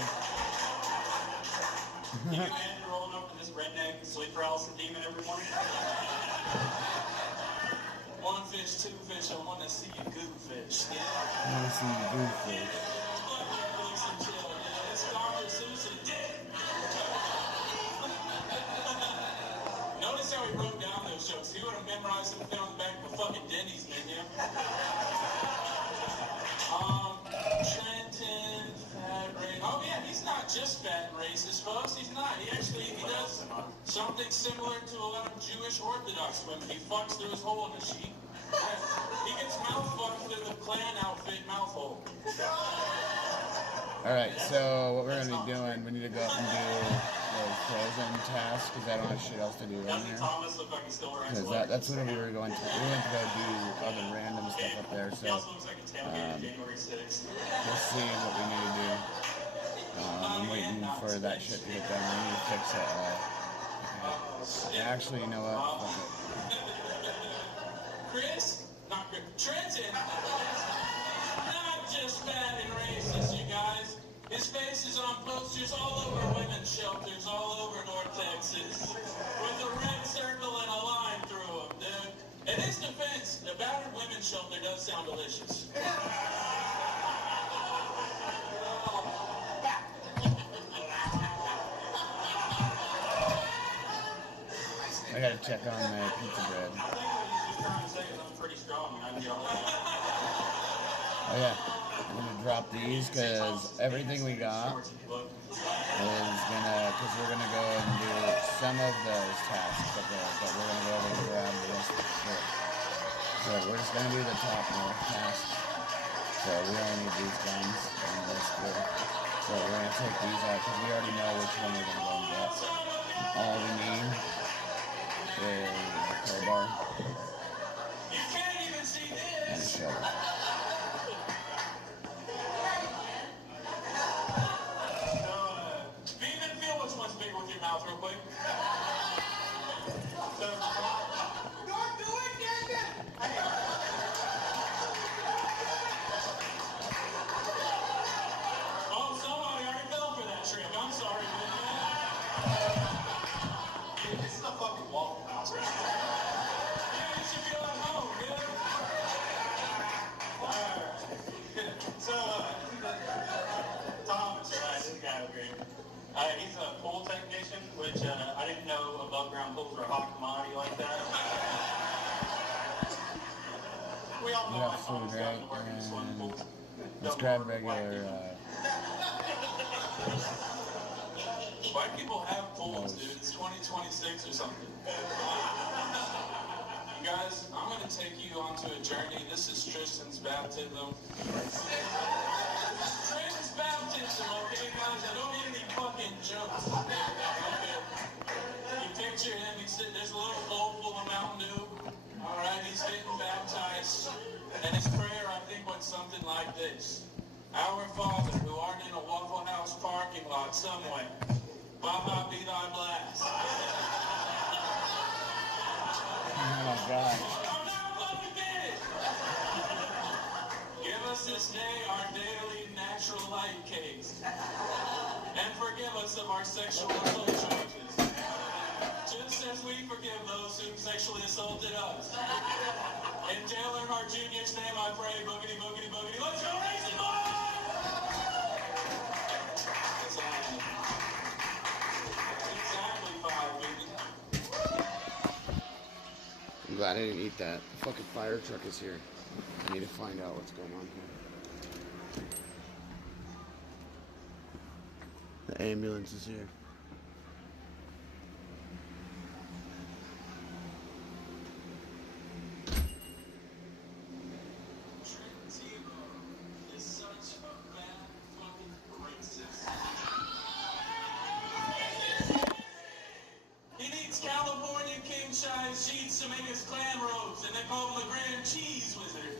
You man rolling up to this redneck sleep paralysis demon every morning? One fish, two fish, I want to see you goo fish. I want to see you goo fish. It's Dr. Seuss and Dick. Notice how he wrote down those jokes. He would have memorized them on the back of a fucking Denny's menu. Trenton, fat racist. Oh yeah, he's not just fat and racist, folks. He's not. He does something similar to a lot of Jewish Orthodox women. He fucks through his hole in the sheet. He gets mouth fucked through the clan outfit mouth hole. Alright, so what we're going to be doing, we need to go up and do those frozen tasks, because I don't have shit else to do right here. Because that's what we were going to. We went to go do other random stuff up there, so we'll see what we need to do. I'm waiting for that shit to get done. We need to fix it. Actually, you know what? Fuck it. Chris? Not Chris. Trenton! Not just fat and racist, you guys. His face is on posters all over women's shelters all over North Texas. With a red circle and a line through them, dude. In his defense, the battered women's shelter does sound delicious. I gotta check on my pizza bread. Oh yeah, I'm gonna drop these because everything we got is because we're gonna go and do some of those tasks up there, but we're gonna go over and grab the rest of the shit. So we're just gonna do the top north task. So we only need these guns and this good. So we're gonna take these out because we already know which one we're gonna go and get. All we need is a crowbar and a shovel. Real quick. Don't do it, David! Oh, somebody already fell for that trick. I'm sorry, man. Dude, this is a fucking Waffle House, right? Yeah, you should feel at home, dude. Alright. So, Thomas, right? This guy over here. He's a pool technician, which I didn't know above ground pools were a hot commodity like that. We all know got food, right? And let's grab regular. White people have pools, dude. It's 2026 or something. You guys, I'm gonna take you onto a journey. This is Tristan's baptism. Tristan's baptism, okay, guys? I don't need any fucking jokes. Okay. You picture him, there's a little bowl full of Mountain Dew. Alright, he's getting baptized. And his prayer, I think, went something like this. Our Father, who art in a Waffle House parking lot somewhere, Baba be thy blessed. Oh my God. Give us this day our daily natural light cakes. And forgive us of our sexual assault charges. Just as we forgive those who sexually assaulted us. In Dale Earnhardt Jr.'s name I pray, boogity, boogity, boogity. Let's go racing, boys! That's all I have. Exactly 5 minutes. I'm glad I didn't eat that. The fucking fire truck is here. I need to find out what's going on here. The ambulance is here. California king-size sheets to make his clam robes, and they call him the Grand Cheese Wizard.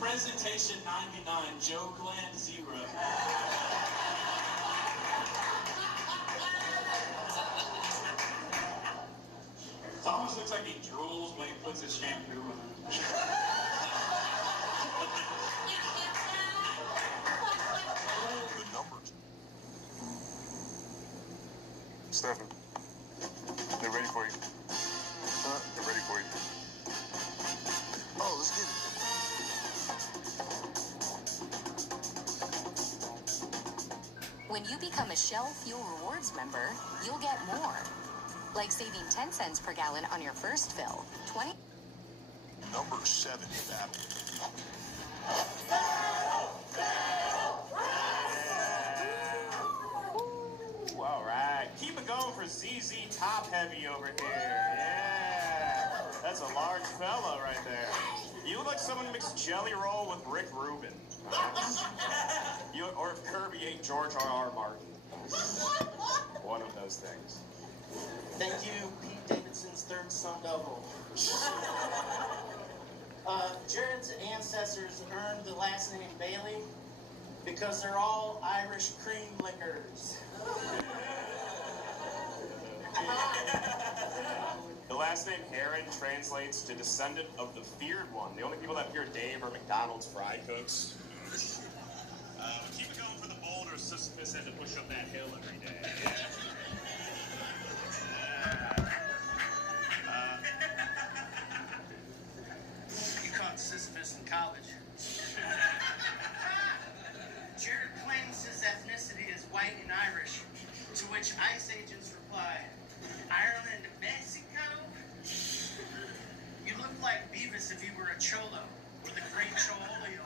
Presentation 99, Joe Glenn 0. Thomas looks like he drools when he puts his shampoo on. Stefan, they're ready for you. Huh? They're ready for you. Oh, let's get it. When you become a Shell Fuel Rewards member, you'll get more. Like saving 10 cents per gallon on your first fill, 20... Number 7 battle. All right, keep it going for ZZ Top Heavy over here. Yeah, that's a large fella right there. You look like someone who mixed Jelly Roll with Rick Rubin. Or if Kirby ate George R.R. Martin. One of those things. Thank you, Pete Davidson's third son double. Jared's ancestors earned the last name Bailey because they're all Irish cream liquors. The last name Heron translates to descendant of the feared one. The only people that fear Dave are McDonald's fry cooks. Keep it going for the boulder. Sisyphus had to push up that hill every day. You caught Sisyphus in college. Jared claims his ethnicity is white and Irish, to which ICE agents reply, Ireland, Mexico? You look like Beavis if you were a cholo, with a great cholio.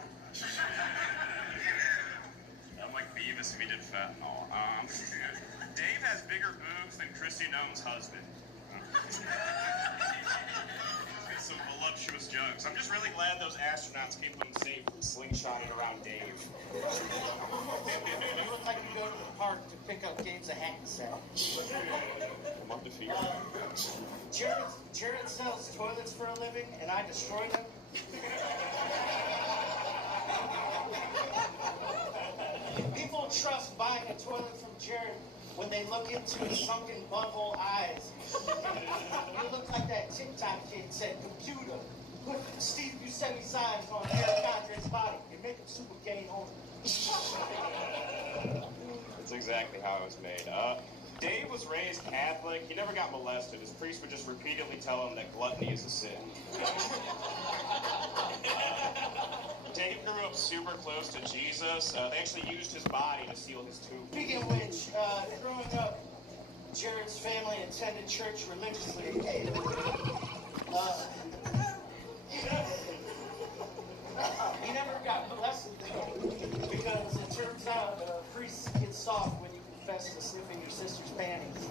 I'm like Beavis if he did fentanyl. Dave has bigger boobs than Christy Nome's husband. Some voluptuous jugs. I'm just really glad those astronauts came home safe from slingshotting around Dave. You look like you go to the park to pick up Dave's a hat set. I'm undefeated. Jared sells toilets for a living, and I destroy them. People trust buying a toilet from Jared when they look into his sunken butthole eyes. You look like that TikTok kid said, computer, put Steve Buscemi signs on Eric Andre's body and make him super gay home. That's exactly how it was made. Dave was raised Catholic. He never got molested. His priest would just repeatedly tell him that gluttony is a sin. Dave grew up super close to Jesus. They actually used his body to seal his tomb. Speaking of which, growing up, Jared's family attended church religiously. He never got blessed because it turns out priests get soft when you confess to sniffing your sister's panties.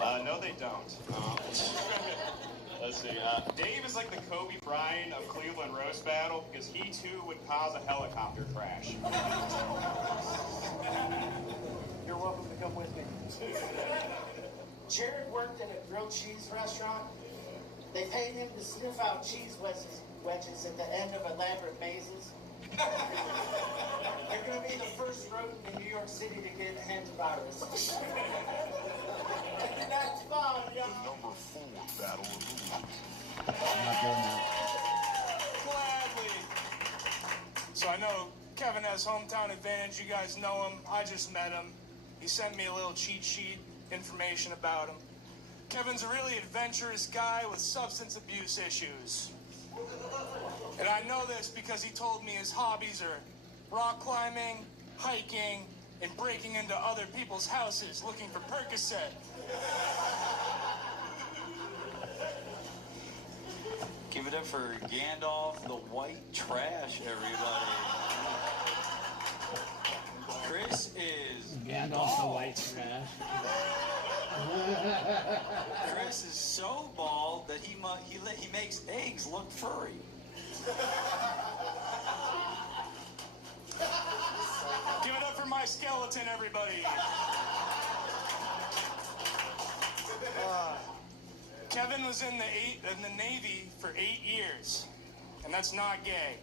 No, they don't. Let's see. Dave is like the Kobe Bryant of Cleveland roast battle because he too would cause a helicopter crash. You're welcome to come with me. Jared worked in a grilled cheese restaurant. They paid him to sniff out cheese wedges at the end of elaborate mazes. You're going to be the first rodent in New York City to get hantavirus. That's fun, y'all. The number 4 battle of the week. I'm not doing that. Gladly. So I know Kevin has hometown advantage. You guys know him. I just met him. He sent me a little cheat sheet, information about him. Kevin's a really adventurous guy with substance abuse issues. And I know this because he told me his hobbies are rock climbing, hiking, and breaking into other people's houses looking for Percocet. Give it up for Gandalf the White Trash, everybody. Chris is Gandalf the White Trash. Chris is so bald that he makes eggs look furry. Give it up for my skeleton, everybody. Kevin was in the Navy for 8 years, and that's not gay.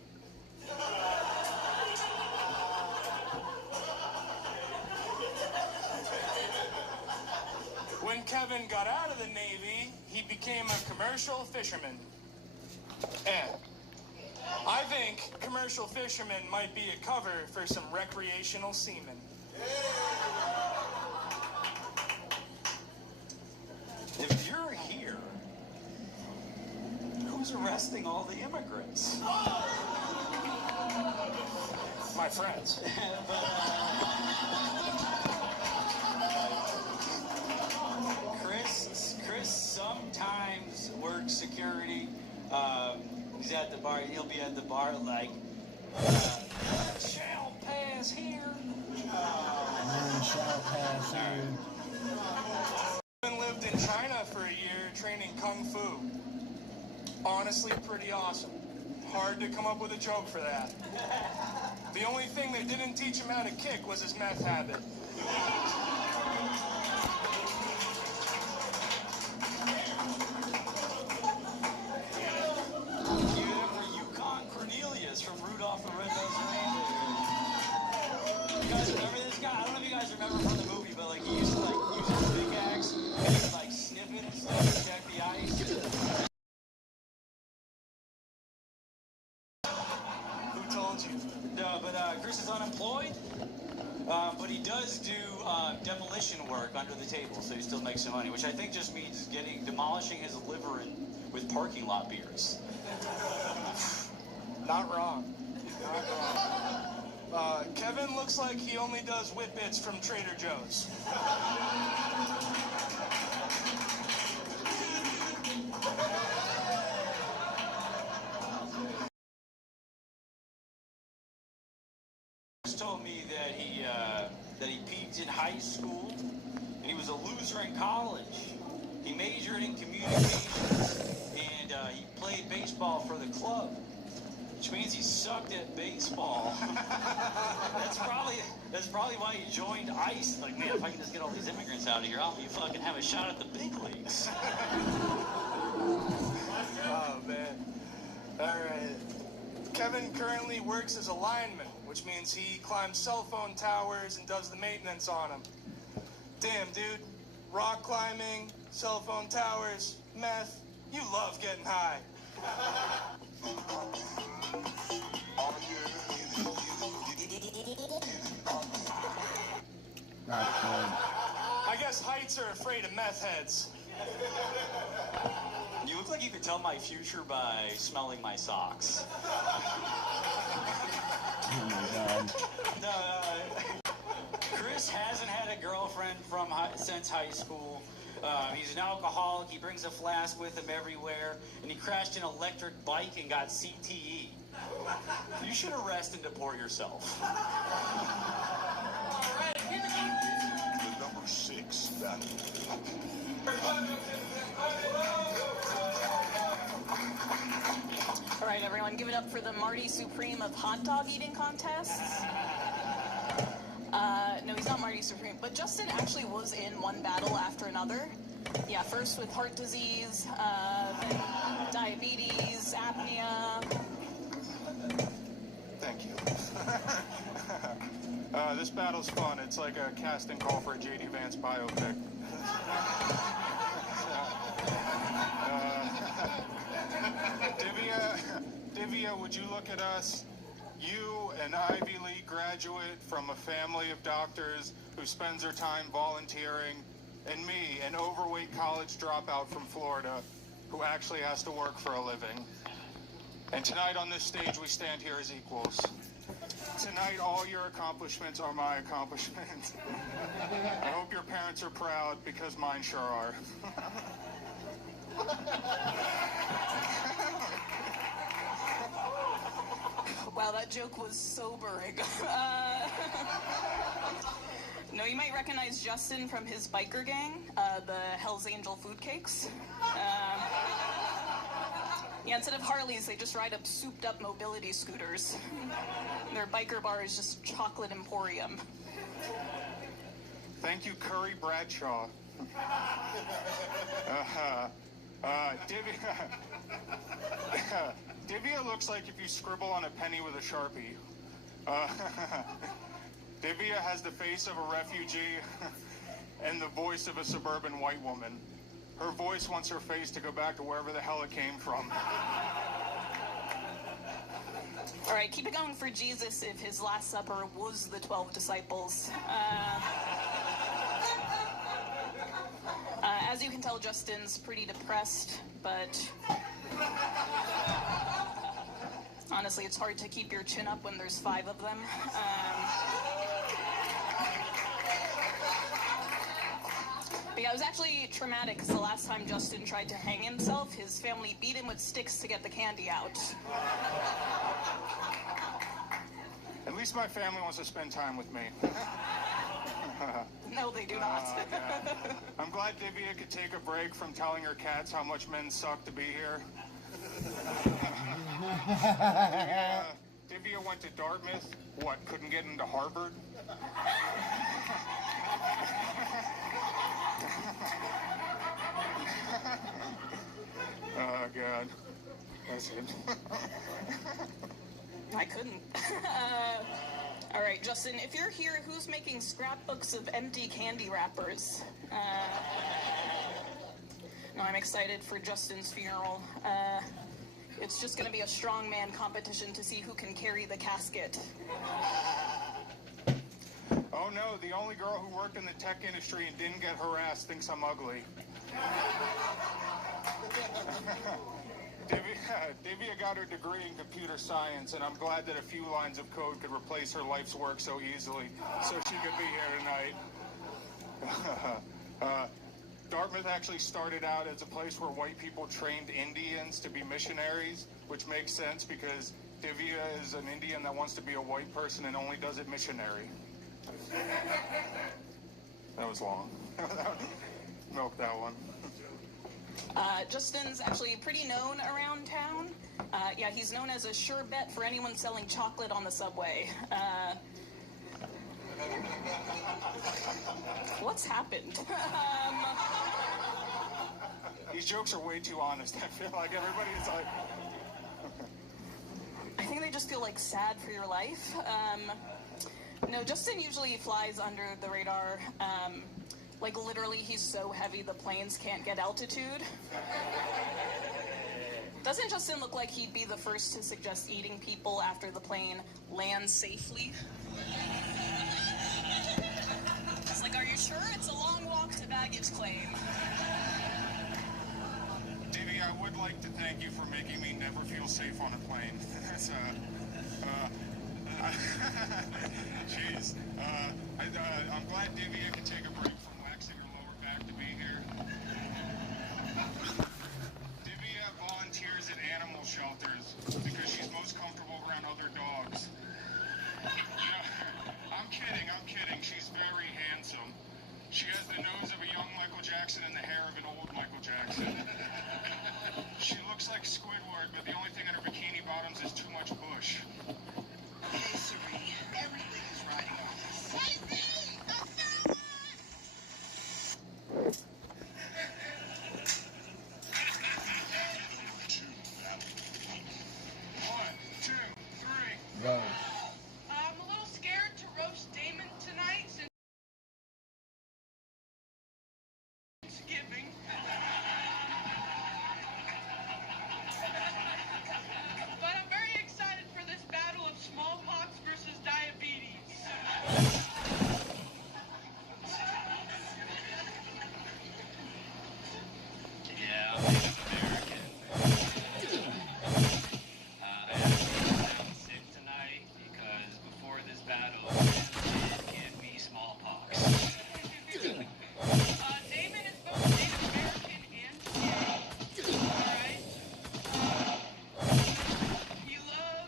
When Kevin got out of the Navy, he became a commercial fisherman. And I think commercial fisherman might be a cover for some recreational seamen. If you're here, who's arresting all the immigrants? My friends. Chris sometimes works security. He's at the bar. He'll be at the bar like, shall pass here. Shall pass here. I lived in China for a year training kung fu. Honestly, pretty awesome. Hard to come up with a joke for that. The only thing that didn't teach him how to kick was his meth habit. From Rudolph the Red-Nosed Reindeer. You guys remember this guy? I don't know if you guys remember from the movie, but like he used to like use his big axe and he would like sniff it and stuff to check the ice. Who told you? No, but Chris is unemployed. But he does do demolition work under the table, so he still makes some money, which I think just means demolishing his liver with parking lot beers. Not wrong. Not wrong. Kevin looks like he only does whippets from Trader Joe's. Told me that he peaked in high school and he was a loser in college. He majored in communications and he played baseball for the club, which means he sucked at baseball. That's probably why he joined ICE. Like, man, if I can just get all these immigrants out of here, I'll be fucking have a shot at the big leagues. Oh man. All right. Kevin currently works as a lineman, which means he climbs cell phone towers and does the maintenance on them. Damn, dude. Rock climbing, cell phone towers, meth. You love getting high. I guess heights are afraid of meth heads. You look like you could tell my future by smelling my socks. Oh my God. No, Chris hasn't had a girlfriend since high school. He's an alcoholic. He brings a flask with him everywhere, and he crashed an electric bike and got CTE. You should arrest and deport yourself. The number 6 battle. All right, everyone, give it up for the Marty Supreme of hot dog eating contests. No, he's not Marty Supreme, but Justin actually was in one battle after another. Yeah, first with heart disease, then diabetes, apnea. Thank you. This battle's fun. It's like a casting call for a J.D. Vance biopic. Divya, would you look at us? You, an Ivy League graduate from a family of doctors who spends her time volunteering, and me, an overweight college dropout from Florida who actually has to work for a living. And tonight on this stage, we stand here as equals. Tonight, all your accomplishments are my accomplishments. I hope your parents are proud, because mine sure are. Wow, that joke was sobering. No, you might recognize Justin from his biker gang, the Hells Angel food cakes. Yeah, instead of Harleys, they just ride up souped-up mobility scooters. Their biker bar is just Chocolate Emporium. Thank you, Curry Bradshaw. Divya looks like if you scribble on a penny with a Sharpie. Divya has the face of a refugee and the voice of a suburban white woman. Her voice wants her face to go back to wherever the hell it came from. All right, keep it going for Jesus if his Last Supper was the 12 disciples. As As you can tell, Justin's pretty depressed, but honestly, it's hard to keep your chin up when there's 5 of them. But yeah, it was actually traumatic because the last time Justin tried to hang himself, his family beat him with sticks to get the candy out. At least my family wants to spend time with me. No, they do not. I'm glad Divya could take a break from telling her cats how much men suck to be here. Divya went to Dartmouth. What, couldn't get into Harvard? Oh, God. That's it. I couldn't. All right, Justin, if you're here, who's making scrapbooks of empty candy wrappers? No, I'm excited for Justin's funeral. It's just going to be a strongman competition to see who can carry the casket. Oh, no, the only girl who worked in the tech industry and didn't get harassed thinks I'm ugly. Divya got her degree in computer science, and I'm glad that a few lines of code could replace her life's work so easily, so she could be here tonight. Dartmouth actually started out as a place where white people trained Indians to be missionaries, which makes sense because Divya is an Indian that wants to be a white person and only does it missionary. That was long. Milk that one. Justin's actually pretty known around town. Yeah, he's known as a sure bet for anyone selling chocolate on the subway. What's happened? These jokes are way too honest. I feel like everybody is like... I think they just feel like sad for your life. No, Justin usually flies under the radar. Like literally, he's so heavy the planes can't get altitude. Doesn't Justin look like he'd be the first to suggest eating people after the plane lands safely? It's like, are you sure? It's a long walk to baggage claim. Davey, I would like to thank you for making me never feel safe on a plane. That's, jeez. I'm glad Divya can take a break from waxing her lower back to be here. Divya volunteers at animal shelters because she's most comfortable around other dogs. I'm kidding. She's very handsome. She has the nose of a young Michael Jackson and the hair of an old Michael Jackson. She looks like Squidward, but the only thing in her bikini bottoms is too much bush. Hey, Siri, everything is riding on this. Hey, Siri, One, two, three. Go. I'm a little scared to roast Damon tonight since Thanksgiving. But I'm very excited for this battle of smallpox versus diabetes. Yeah, I'm Native American. I am sick tonight because before this battle, it gave me smallpox. Damon is both Native American and gay. Alright?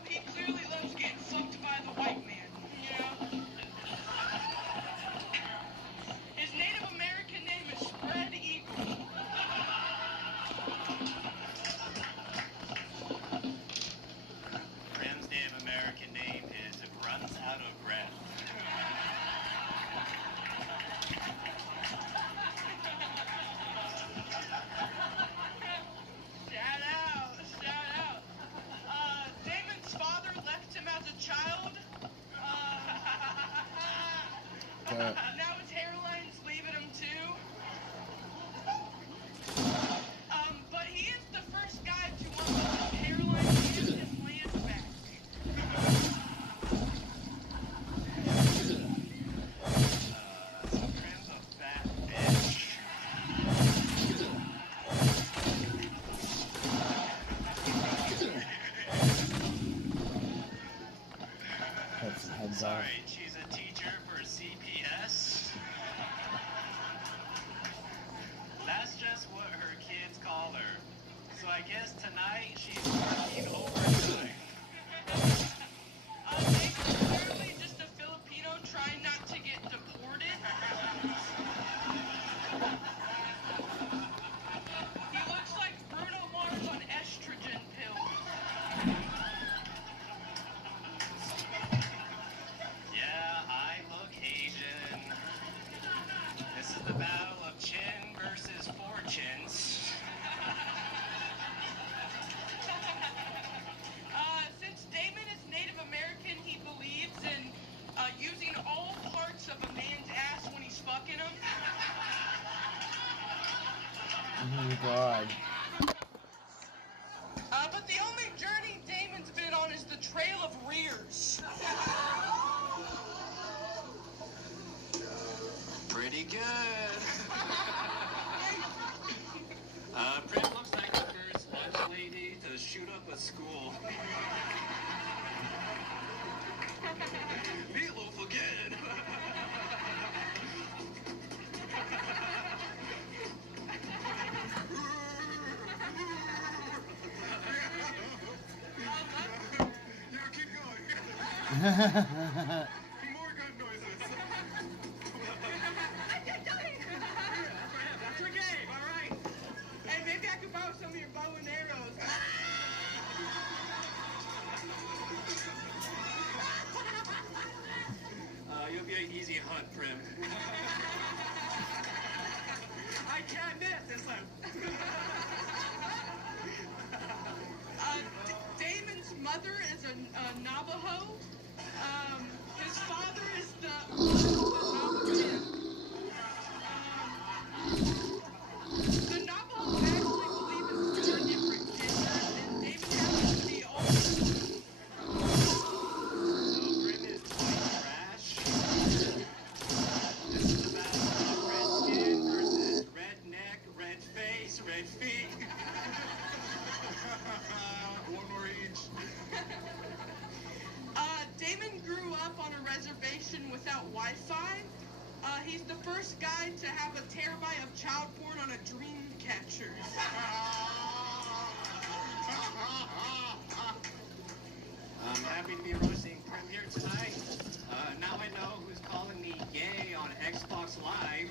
He clearly loves getting fucked by the white man. Yeah. His Native American name is Spread Eagle. Rim's Native American name is Runs Out of Breath. Shout out. Damon's father left him as a child. Now his hairline's leaving him too. But he is the first guy to want his hairline and his land back. So Rim's a fat bitch. Alright, she's a teacher for CPS. That's just what her kids call her. So I guess tonight she's working overtime. Nathan's clearly just a Filipino trying not to get deported. He looks like Bruno Mars on estrogen pills. Yeah, I look Asian. This is the battle of chin versus fortunes. Since Damon is Native American, he believes in using all parts of a man's ass when he's fucking him. Oh God. But the only journey Damon's been on is the Trail of Rears. Pretty good. Prim looks like the first lunch lady to shoot up a school. Meatloaf again. Yeah, keep going. More gun noises. That's your game, all right? Hey, maybe I could borrow some of your bow and arrows. You'll be an easy hunt, Prim. I can't miss this one. Damon's mother is a Navajo. His father is the Navajo actually believe in 4 different genders, and Damon happens to be all. Prim is white trash. This is the battle of red skin versus red neck, red face, red feet. One more each. Damon grew up on a reservation without Wi-Fi. He's the first guy to have a terabyte of child porn on a dream catcher. I'm happy to be roasting Prim here tonight. Now I know who's calling me gay on Xbox Live.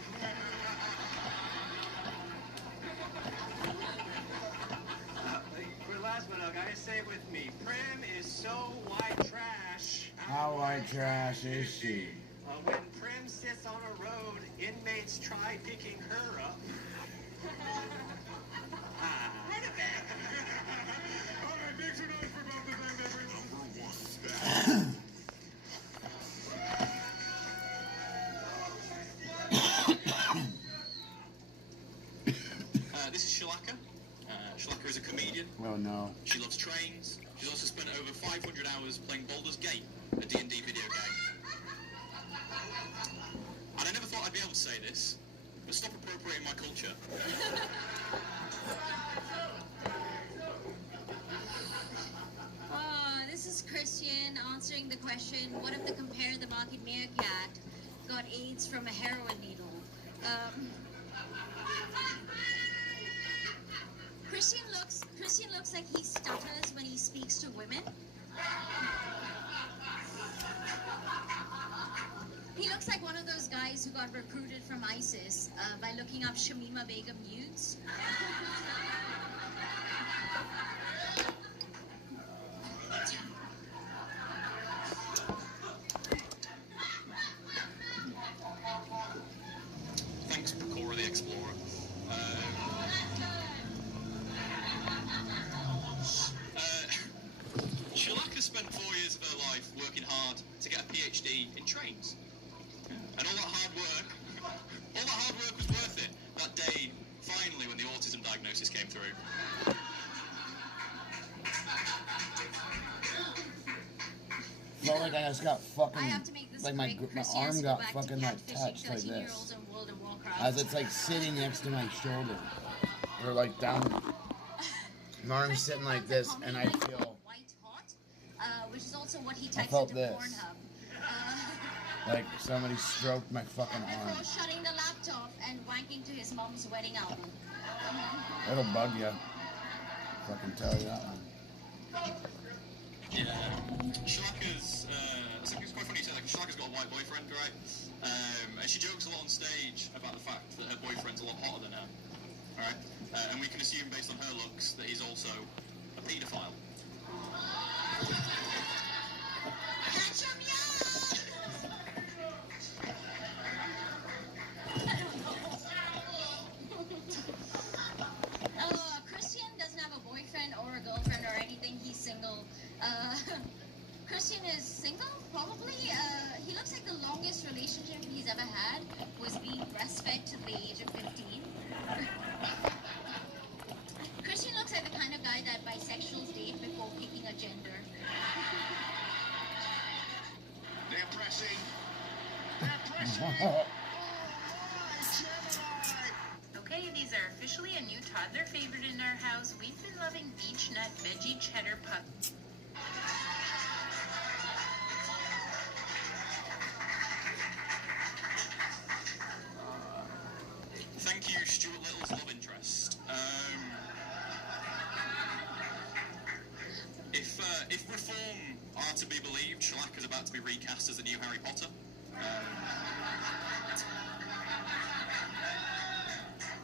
For the last one, I gotta say it with me. Prim is so white trash. How white trash is she? When Prim sits on a road, inmates try picking her up. Run it back. All right, make some noise for both of them, everyone. This is Shalaka. Shalaka is a comedian. Oh no. She loves trains. She's also spent over 500 hours playing Baldur's Gate, a D&D video game. And I never thought I'd be able to say this, but stop appropriating my culture. This is Christian answering the question, what if the Compare the Market Meerkat got AIDS from a heroin needle? Christian looks like he stutters when he speaks to women. He looks like one of those guys who got recruited from ISIS by looking up Shamima Begum nudes. Thanks, Cora the Explorer. Shalaka spent 4 years of her life working hard to get a PhD in trains. And all that hard work was worth it that day, finally, when the autism diagnosis came through. Felt like I just got fucking, I have to make this like my quick. my Christian has arm to got go back fucking to like catfishing touched like 13-year-olds this, in World of Warcraft. as it's like sitting next to my shoulder, or like down. My arm's sitting like this, and I feel. White hot, which is also what he I types felt into this. Pornhub. Like somebody stroked my fucking arm. Before shutting the laptop and wanking to his mom's wedding album. It'll bug you. Fucking tell you that one. Yeah. Shalaka's, I think it's quite funny you say, like, Shalaka's got a white boyfriend, right? And she jokes a lot on stage about the fact that her boyfriend's a lot hotter than her. Alright? And we can assume, based on her looks, that he's also a paedophile. Christian doesn't have a boyfriend or a girlfriend or anything. He's single. Christian is single, probably. He looks like the longest relationship he's ever had was being breastfed to the age of 15. Christian looks like the kind of guy that bisexuals date before picking a gender. They're pressing. They're pressing. Okay, these are officially a new toddler favorite in our house. We've been loving beech nut veggie cheddar pup. Thank you, Stuart Little's love interest. If reform are to be believed, Shalaka's about to be recast as the new Harry Potter.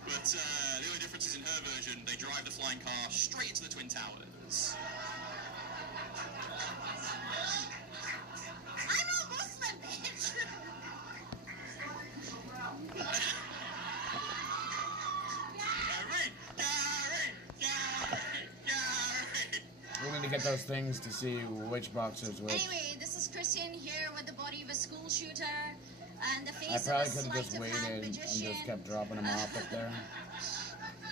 But the only difference is in her version, they drive the flying car straight into the Twin Towers. I'm a Muslim, bitch! We need to get those things to see which boxer's which. Anyway, this is Christian here with the body of a school shooter and the face I of probably a could have sleight just of waited hand and magician. just kept dropping them off up there.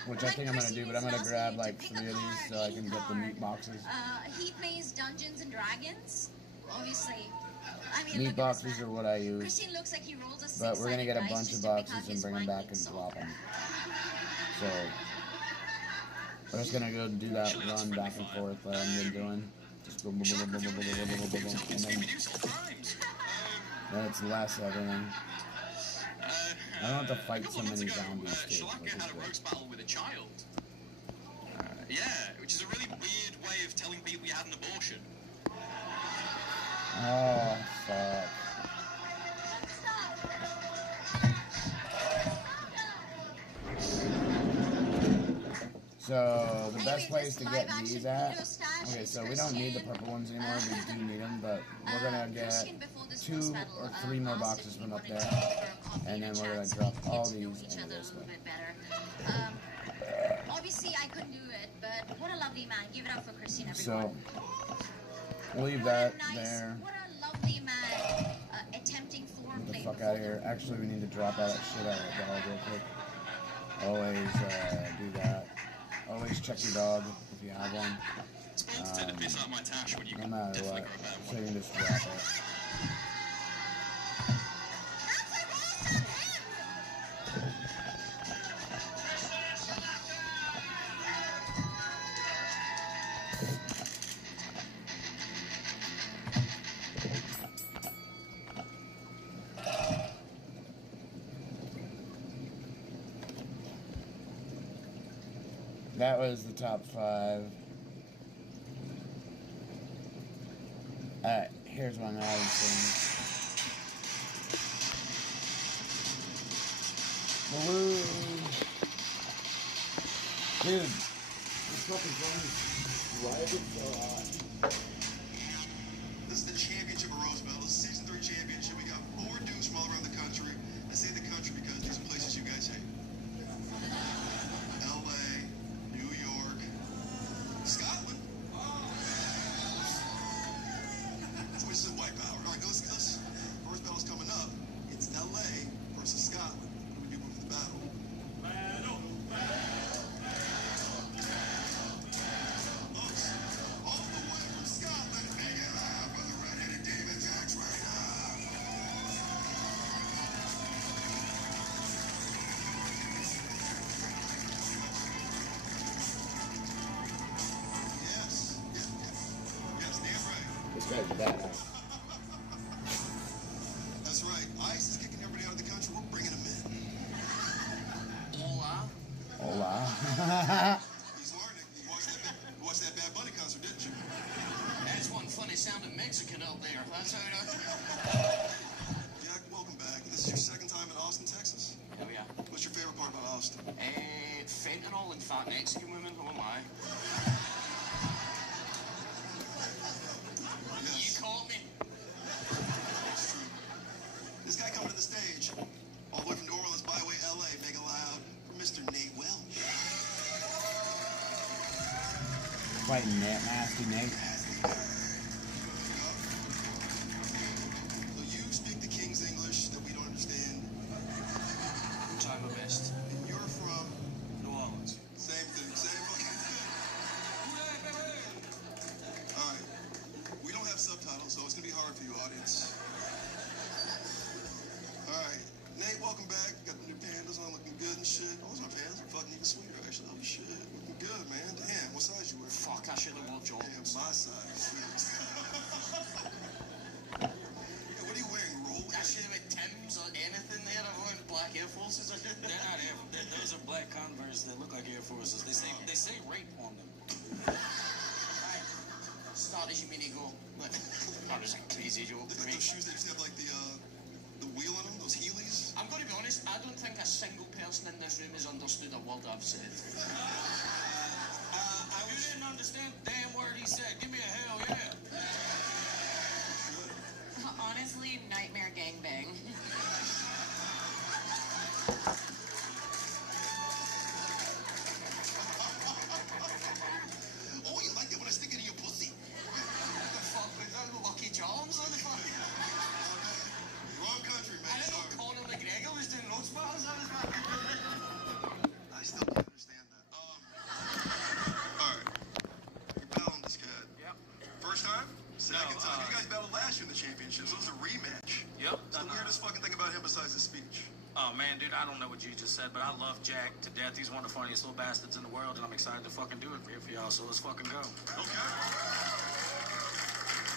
Which I think I'm going to do, but I'm going to grab like 3 of these so I can get the meat boxes. He plays Dungeons and Dragons, obviously. I mean, Meat boxes are what I use. Christian looks like he rolls a But we're going to get a six-sided bunch dice of just to pick out boxes and his bring them back wanking and soul. swap them. So, we're just going to go do that run back and forth that I've been doing. Just boom, boom, boom, boom, boom, boom, boom, boom, boom, boom, and then it's less everything. I don't have to fight so many zombies too. Shalaka had a roast battle with a child. Yeah, which is a really weird way of telling people you had an abortion. Oh, fuck. So, the best place to get these at, okay, so we don't need the purple ones anymore, we do need them, but we're gonna get 2 or 3 more boxes from up there, and then we're gonna drop all these into this one. Obviously, I couldn't do it, but what a lovely man. Give it up for Christian, everyone. So, leave that there. What a lovely man attempting Get the foreplay. fuck out of here. Actually, we need to drop all that shit out of the dog real quick. Always do that. Always check your dog if you have one. No matter what, so you can just drop it. That was the top 5. Alright, here's one that I haven't seen. Balloon! Dude, this fucking phone, why is it so hot? This is the championship of Roosevelt. This is season 3 championship. We got 4 dudes from all around the country. I say the country because these are places you guys hate. LA, New York, Scotland. Somebody said white power. Like, this first battle's coming up. It's LA versus Scotland. What do we do for the battle? Folks, all the way from Scotland. and fat Mexican women. Oh my. You caught me. It's true. This guy coming to the stage, all the way from New Orleans, byway LA, make it loud for Mr. Nate Welch. Fighting Nate, nasty Nate. So you speak the King's English that we don't understand. Try my best. And you're from New Orleans. same thing, same fucking thing. All right. We don't have subtitles, so it's gonna be hard for you, audience. All right. Nate, welcome back. Got the new pandas on, looking good and shit. Oh, those are my pandas. Are fucking even sweeter, actually. Holy shit. Looking good, man. Damn, what size you wear? Fuck, I should have worn Jordans. Damn, my size. Hey, what are you wearing? Roll? I should have been Tim's or anything there. I'm wearing black Air Forces. They're not Air Forces. Those are black Converse that look like Air Forces. They say rape on them. Right. Start as you mean to go. But that was a crazy joke. Like those shoes that used to have like the wheel in them, those Heelys. I'm going to be honest, I don't think a single person in this room has understood a word I've said. You didn't understand the damn word he said. Give me a hell yeah. Honestly, nightmare gangbang. Oh, you like it when I stick it in your pussy? What the fuck? Is that Lucky Charms? What the fuck? Wrong country, man. I didn't know Conor McGregor was doing roast battles. I still can't understand that. All right. You're battling this cat. Yep. First time? Second No, time. You guys battled last year in the championships. It was a rematch. Yep. It's the weirdest fucking thing about him besides his speech. Oh man, dude, I don't know what you just said, but I love Jack to death. He's one of the funniest little bastards in the world, and I'm excited to fucking do it for y'all. So let's fucking go. Okay.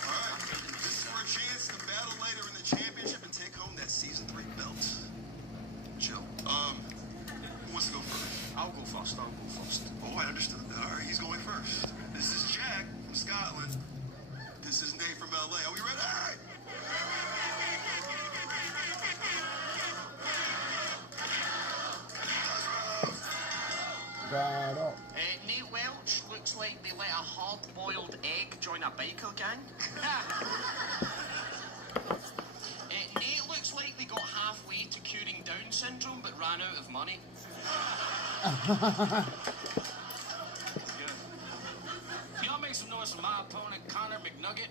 All right. This is for a chance to battle later in the championship and take home that season 3 belt. Chill. Who wants to go first? I'll go first. Oh, I understood that. All right, he's going first. This is Jack from Scotland. This is Nate from LA. Are we ready? Right up. Nate Welch looks like they let a hard-boiled egg join a biker gang. Nate looks like they got halfway to curing Down syndrome but ran out of money. Y'all make some noise for my opponent, Connor McNugget.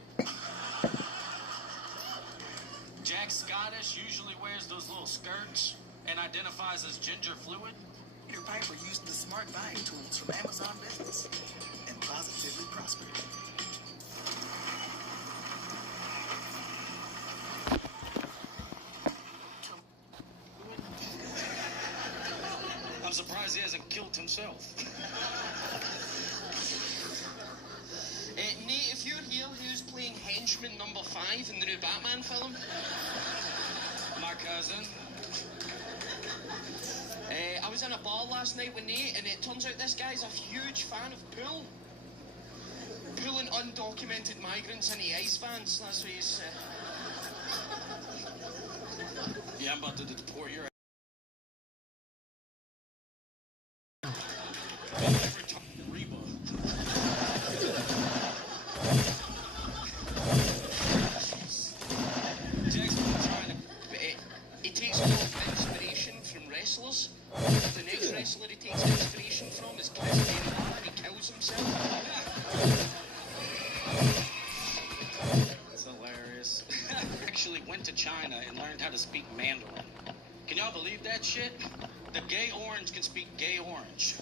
Jack Scottish usually wears those little skirts and identifies as ginger fluid. Peter Piper used the smart buying tools from Amazon Business and positively prospered. I'm surprised he hasn't killed himself. Nate, if you're here, who's playing henchman number 5 in the new Batman film? My cousin. I was in a bar last night with Nate, and it turns out this guy's a huge fan of pool. Pulling undocumented migrants into ice vans. That's what he's. Yeah, I'm about to deport your. He takes a lot of inspiration from wrestlers. The next wrestler he takes inspiration from is Chris Benoit, and he kills himself. That's hilarious. Actually went to China and learned how to speak Mandarin. Can y'all believe that shit? The gay orange can speak gay orange.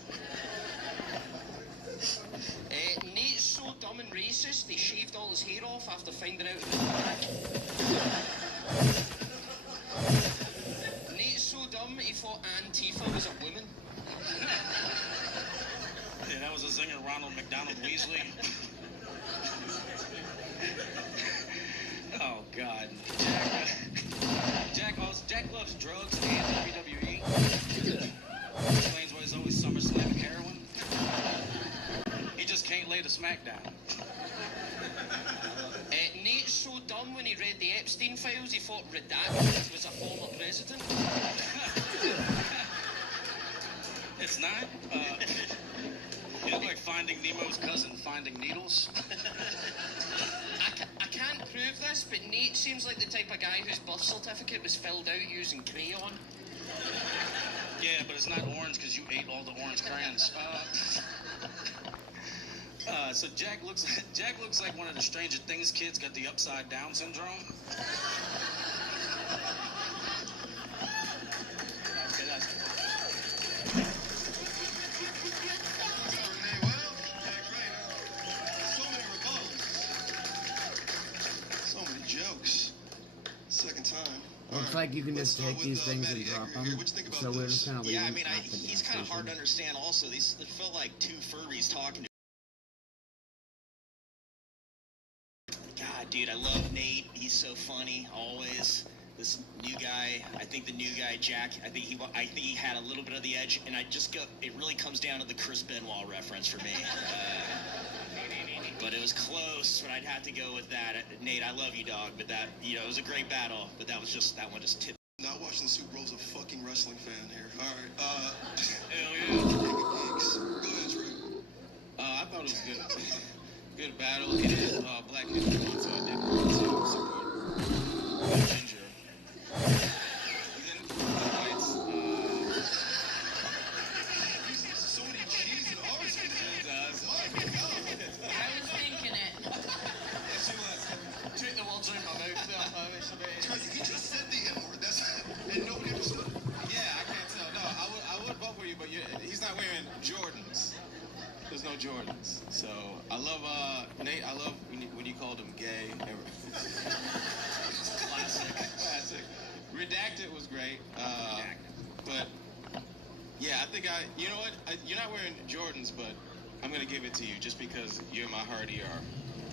Nate's so dumb and racist, they shaved all his hair off after finding out it was black. Nate's so dumb, he thought Antifa was a woman. Yeah, that was a zinger, Ronald McDonald Weasley. Oh, God. Jack loves drugs and WWE. Explains why he's always SummerSlam heroin. He just can't lay the smack down. Nate's so dumb when he read the Epstein files, he thought Redacted was a former president. It's not. Finding Nemo's cousin, Finding Needles? I can't prove this, but Nate seems like the type of guy whose birth certificate was filled out using crayon. Yeah, but it's not orange because you ate all the orange crayons. So Jack looks like one of the Stranger Things kids got the upside down syndrome. Okay, that's it. So many jokes. Second time. Looks like you can just take these things and drop them. So we're just kind of leaving. Yeah, I mean, he's kind of hard to understand. Also, these felt like two furries talking to. God, dude, I love Nate. He's so funny, always. This new guy, I think the new guy, Jack, I think he had a little bit of the edge, and it really comes down to the Chris Benoit reference for me. But it was close, but I'd have to go with that. Nate, I love you, dog, but that, it was a great battle, but that one just tipped. Not watching the Super Bowl's a fucking wrestling fan here. All right. Hell yeah. Go ahead, Trey. I thought it was good. Good battle. It is Black History Month, so I did want to support Ginger. And then fights. So many cheese and ours. I was thinking it. She was. Took the words out of my mouth. He just said the N-word. And nobody understood. Yeah, I can't tell. No, I would vote for you, but he's not wearing Jordans. There's no Jordans. So I love Nate. I love when you called him gay. Classic. Redacted was great. But yeah, I think you know what? You're not wearing Jordans, but I'm gonna give it to you just because you're in my heart ER.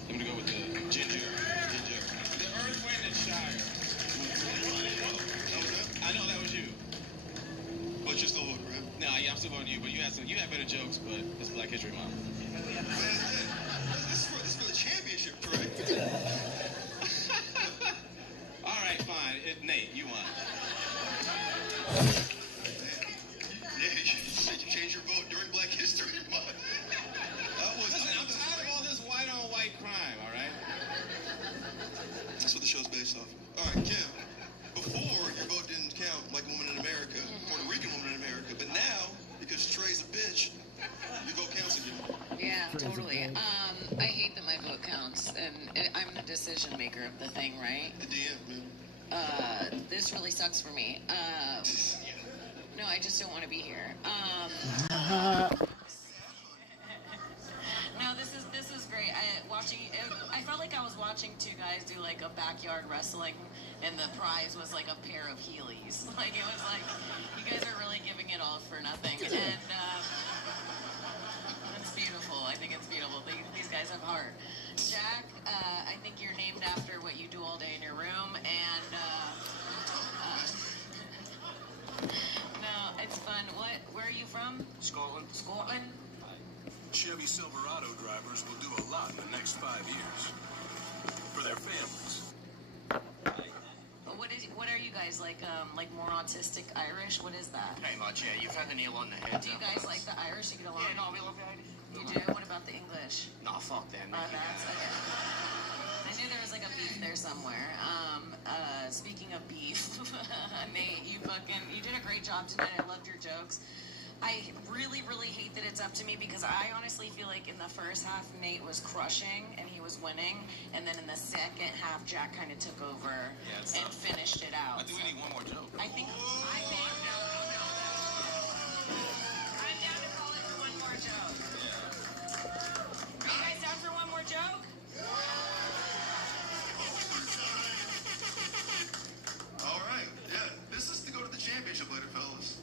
I'm gonna go with the Ginger. The Earth, Wind, and Shire. I know that was you. But you're still voting, right? No, yeah, I'm still voting you. But you had better jokes. But it's Black History Month. This is for the championship, correct? All right, fine. Nate, you won. Yeah, you changed your vote during Black History Month. Listen, I'm tired of all this white-on-white crime. All right. That's what the show's based off. All right, Kim. Before, your vote didn't count like Woman in America, Puerto Rican Woman in America, but now, because Trey's a bitch, your vote counts again. Yeah, totally. I hate that my vote counts, and I'm the decision maker of the thing, right? The DM, man. This really sucks for me. No, I just don't want to be here. No, this is great. I felt like I was watching two guys do like a backyard wrestling, and the prize was like a pair of Heelys. Like it was like you guys are really giving it all for nothing, and it's beautiful. I think it's beautiful. These guys have heart. Jack, I think you're named after what you do all day in your room, and no, it's fun. Where are you from? Scotland. Scotland. Chevy Silverado drivers will do a lot in the next 5 years for their families. What are you guys like more autistic Irish? What is that? Pretty much, yeah. You've had the nail on the head. Do you guys like the Irish? You get along? Yeah, no, we love the Irish. You do? What about the English? Nah, fuck them. That's okay. I knew there was like a beef there somewhere. Speaking of beef, Nate, you did a great job tonight. I loved your jokes. I really, really hate that it's up to me because I honestly feel like in the first half, Nate was crushing and he was winning. And then in the second half, Jack kind of took over and finished it out. I think we need one more joke. I'm down to call it for one more joke. Are you guys down for one more joke? All right, yeah. This is to go to the championship later, fellas.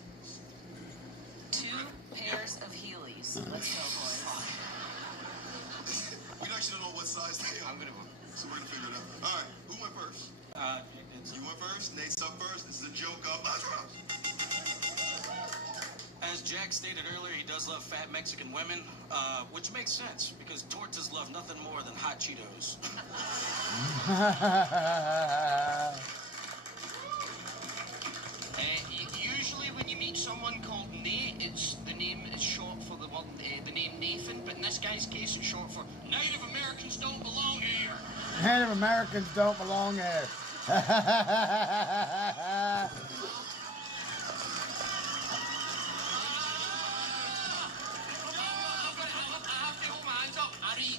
2 pairs of Heelys. Let's go, boys. We actually don't know what size they are. So we're gonna figure it out. All right, who went first? You went first. Nate's up first. This is a joke of As Jack stated earlier, he does love fat Mexican women, which makes sense because tortas love nothing more than hot Cheetos. Usually when you meet someone called Nate, the name is short for the name Nathan, but in this SK's short for Native Americans don't belong here. Native Americans don't belong here.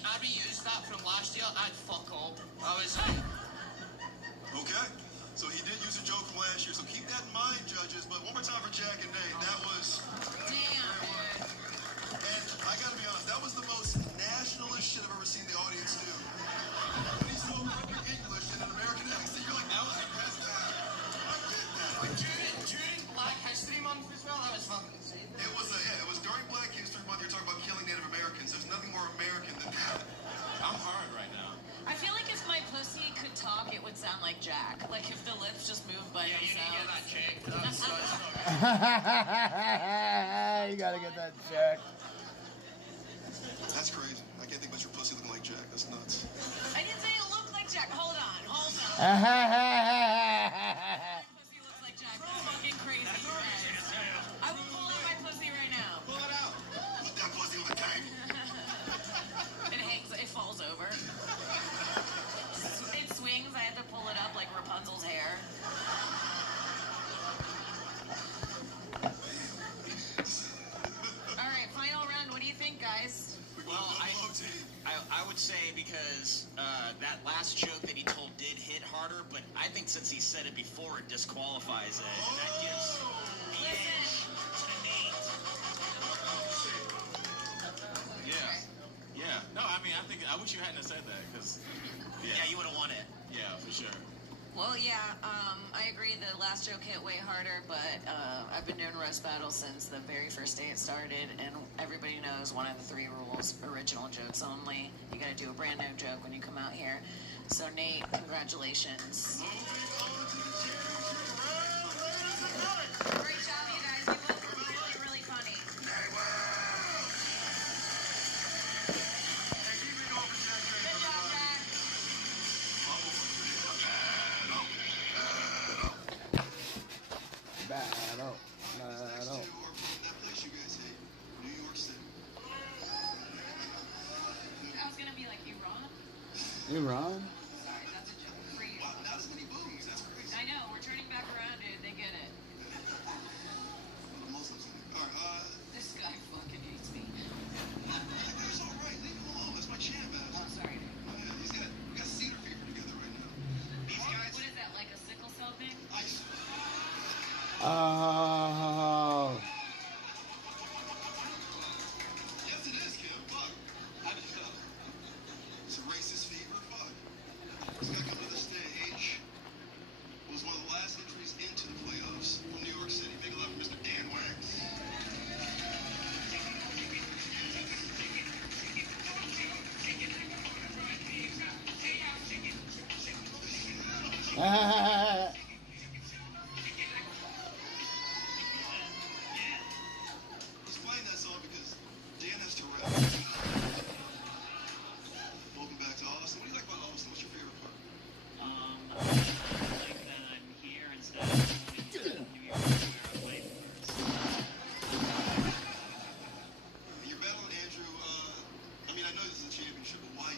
I reused that from last year. I'd fuck up. I was Okay. So he did use a joke from last year, so keep that in mind, judges. But one more time for Jack and Nate. That was... Damn. And I gotta be honest, that was the most nationalist shit I've ever seen the audience do. When he spoke perfect English in an American accent, you're like, that was the best time. I did that. during Black History Month as well. That was fucking insane. It was during Black History Month. You're talking about killing Native Americans. There's nothing more American than that. I'm hard right now. I feel like if my pussy could talk, it would sound like Jack. Like if the lips just moved by themselves. You need to get that checked. You gotta get that checked. That's crazy. I can't think about your pussy looking like Jack. That's nuts. I didn't say it looked like Jack. Hold on. My pussy looks like Jack. That's fucking crazy, you guys. I will pull out my pussy right now. Pull it out. Put that pussy on the tape. It hangs. It falls over. It swings. I had to pull it up like Rapunzel's hair. All right, final round. What do you think, guys? Well, I would say because that last joke that he told did hit harder, but I think since he said it before, it disqualifies it. And that gives the edge to Nate. Yeah. No, I mean, I wish you hadn't said that, because... Yeah, you would have won it. Yeah, for sure. Well, yeah, I agree the last joke hit way harder, but I've been doing roast battles since the very first day it started, and everybody knows one of the 3 rules, original jokes only. You gotta do a brand new joke when you come out here. So, Nate, congratulations. Great job, you guys. You both were really, really funny. Good job, Jack. Battle. That place you guys hate, New York City. I was gonna be like, you wrong? You wrong? Sorry, that's a joke for you. Wow, not as many booms. That's crazy. I know, we're turning back around, dude. They get it. Muslims. All right. This guy fucking hates me. That guy's all right. Leave him alone. That's my champ, man. Oh, sorry. Yeah, we got cedar fever together right now. These guys. What is that, like a sickle cell thing? Oh. Yes, it is, Kim. Fuck. It's a racist fever. Fuck. This guy coming to the stage was one of the last entries into the playoffs from New York City. Big love for Mr. Dan Wax. He's playing that song because Dan has Tourette's. Welcome back to Austin. What do you like about Austin? What's your favorite part? I like that I'm here instead of going to New York where I played first. You're battling Andrew. I mean, I know this is a championship, but why?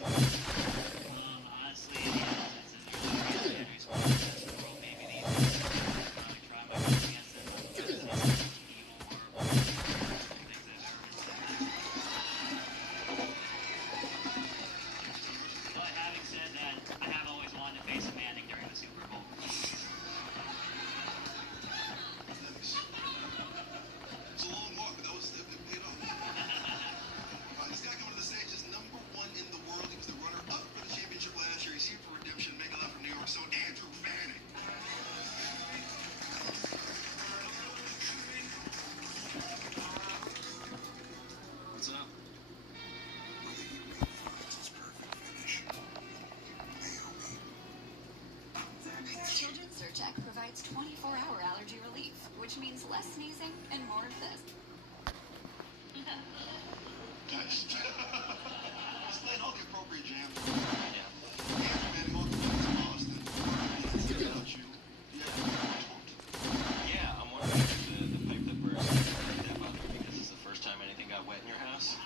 Honestly, Andrew's one of the best in the world, maybe the easiest. I try my best against him. He's evil, horrible, things I've ever said. But having said that, I have always wanted to face Manning during the Super Bowl. It's a long walk, but it paid off. This guy coming to the stage is #1 in the world. He was the runner-up for the championship last year. He's here for redemption. Make a lot from New York. So Andrew Fanning. What's up? Children's Zyrtec provides 24-hour allergy relief, which means less sneezing and more of this. Guys, he's playing all the appropriate jams. Andrew Fanning, welcome to Austin. About you. Yeah, I'm wondering if the pipe that burst that bothered me because it's the first time anything got wet in your house.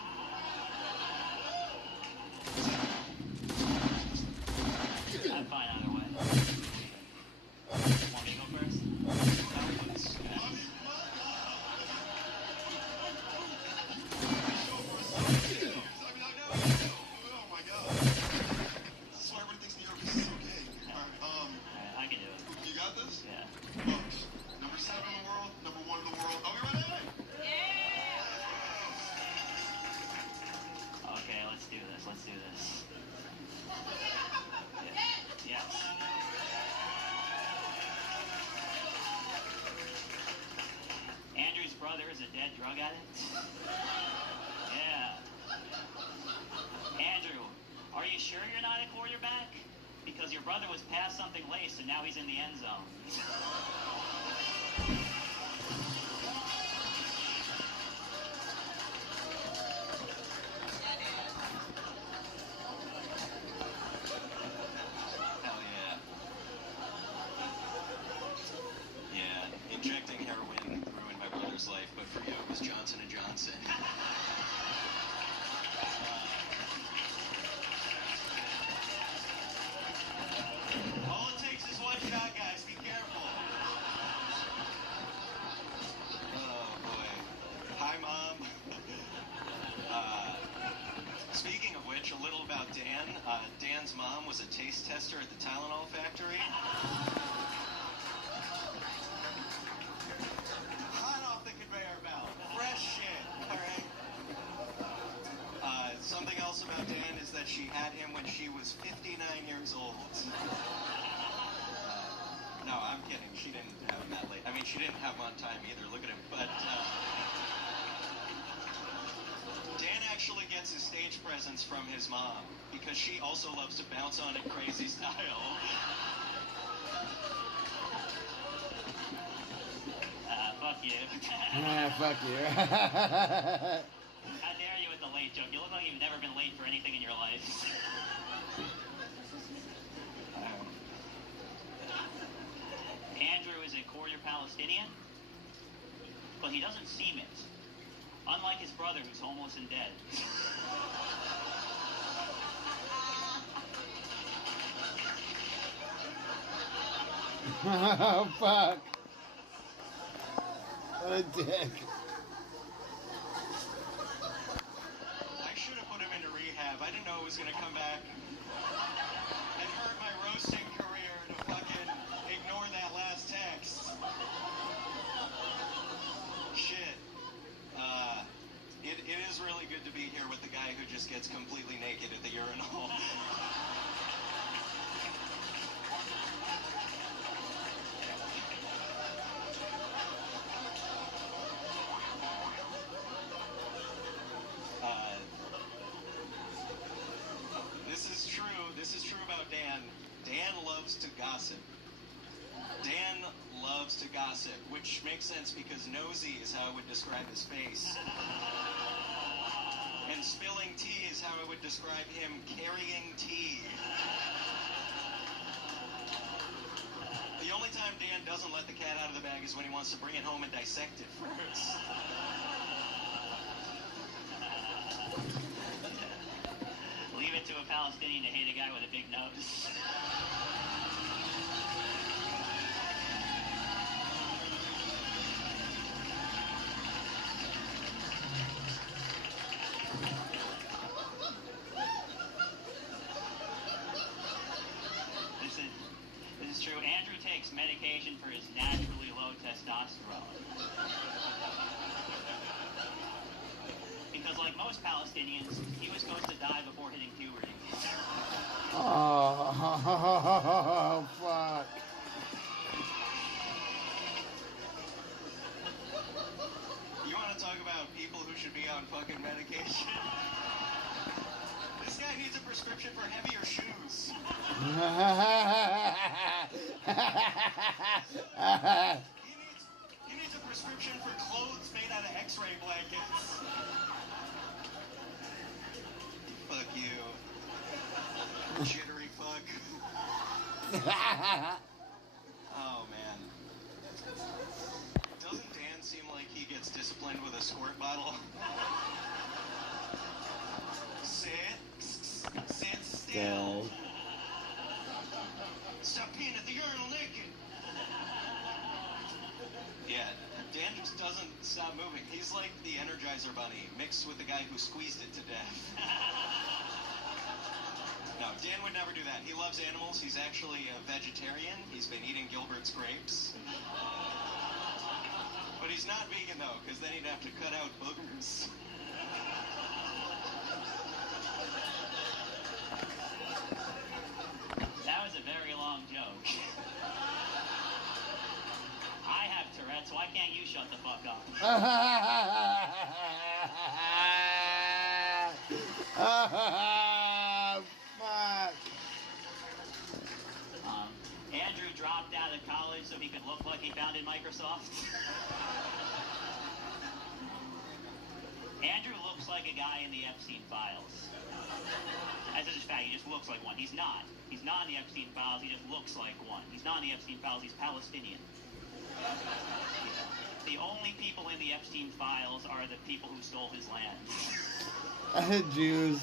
dead drug addict? Yeah. Andrew, are you sure you're not a quarterback? Because your brother was past something laced and now he's in the end zone. Hell yeah. Yeah, injecting heroin ruined my brother's life, but for you it was Johnson & Johnson. All it takes is one shot, guys. Be careful. Oh, boy. Hi, Mom. Speaking of which, a little about Dan. Dan's mom was a taste tester at the Tylenol factory. Hot off the conveyor belt. Fresh shit, all right? Something else about Dan is that she had him when she was 59 years old. No, I'm kidding. She didn't have him that late. I mean, she didn't have him on time either. Look at him. But Dan actually gets his stage presence from his mom because she also loves to bounce on it crazy style. Fuck you. Fuck you. How dare you with the late joke? You look like you've never been late for anything in your life. Andrew is a quarter Palestinian, but he doesn't seem it. Unlike his brother, who's homeless and dead. Oh, fuck. What a dick. I should have put him into rehab. I didn't know it was going to come back and hurt my roasting career to fucking ignore that last text. Shit. It is really good to be here with the guy who just gets completely naked at the urinal. This is true about Dan. Dan loves to gossip. Dan loves to gossip, which makes sense because nosy is how I would describe his face. And spilling tea is how I would describe him carrying tea. The only time Dan doesn't let the cat out of the bag is when he wants to bring it home and dissect it first. Leave it to a Palestinian to hate a guy with a big nose. This is true. Andrew takes medication for his naturally low testosterone. Because like most Palestinians, he was supposed to die before hitting puberty. Oh, fuck. You want to talk about people who should be on fucking medication? This guy needs a prescription for heavier shoes. He needs a prescription for clothes made out of X-ray blankets. Fuck you. Jittery fuck. Oh, man. Doesn't Dan seem like he gets disciplined with a squirt bottle? Sit still. Stop peeing at the urinal naked. Yeah, Dan just doesn't stop moving. He's like the Energizer Bunny, mixed with the guy who squeezed it to death. No, Dan would never do that. He loves animals. He's actually a vegetarian. He's been eating Gilbert's grapes. But he's not vegan, though, because then he'd have to cut out boogers. That was a very long joke. I have Tourette's. Brett, so why can't you shut the fuck up? Fuck. Andrew dropped out of college so he could look like he founded Microsoft. Andrew looks like a guy in the Epstein files. As a fact, he just looks like one. He's not. He's not in the Epstein files. He just looks like one. He's not in the Epstein files. He's Palestinian. The only people in the Epstein files are the people who stole his land. Jews.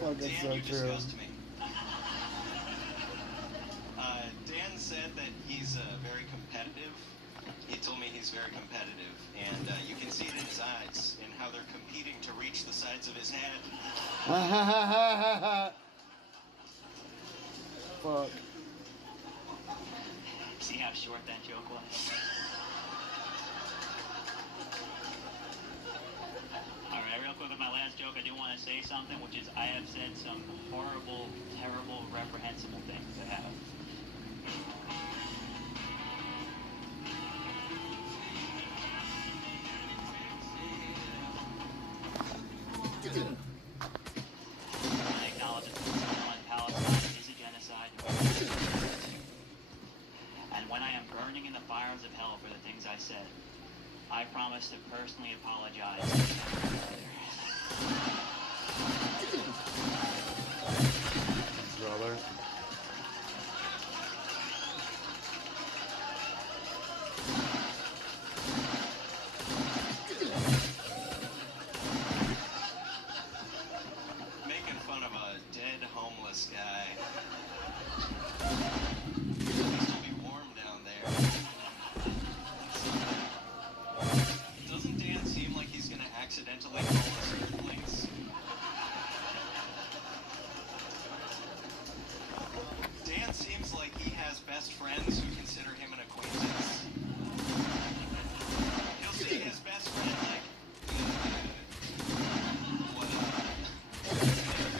Fuck, it's Dan, so you true. disgust me. Dan said that he's very competitive. He told me he's very competitive, and you can see it in his eyes and how they're competing to reach the sides of his head. Fuck. See how short that joke was? Alright, real quick with my last joke, I do want to say something, which is I have said some horrible, terrible, reprehensible things. I have. I acknowledge that the war in Palestine is a genocide. And when I am burning in the fires of hell for the things I said, I promise to personally apologize. Brother. Making fun of a dead homeless guy. It used to be warm down there. Doesn't Dan seem like he's gonna accidentally call us earthlings? Dan seems like he has best friends who consider him an acquaintance. He'll see his best friend like,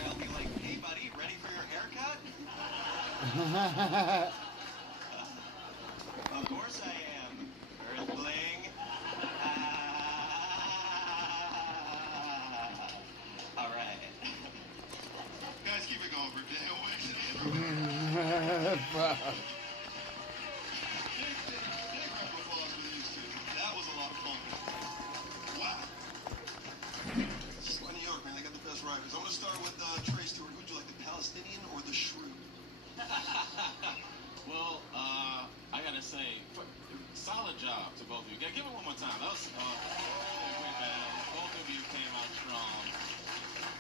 I'll be like, hey buddy, ready for your haircut? Of course I am, earthling. Alright. Guys, keep it going for Dan. Fuck. That was a lot of fun. Wow. Just like New York, man. They got the best riders. I'm going to start with Trey Stewart. Who would you like, the Palestinian or the shrew? Well, I gotta say, solid job to both of you. Give it one more time. That was great battle. Both of you came out strong.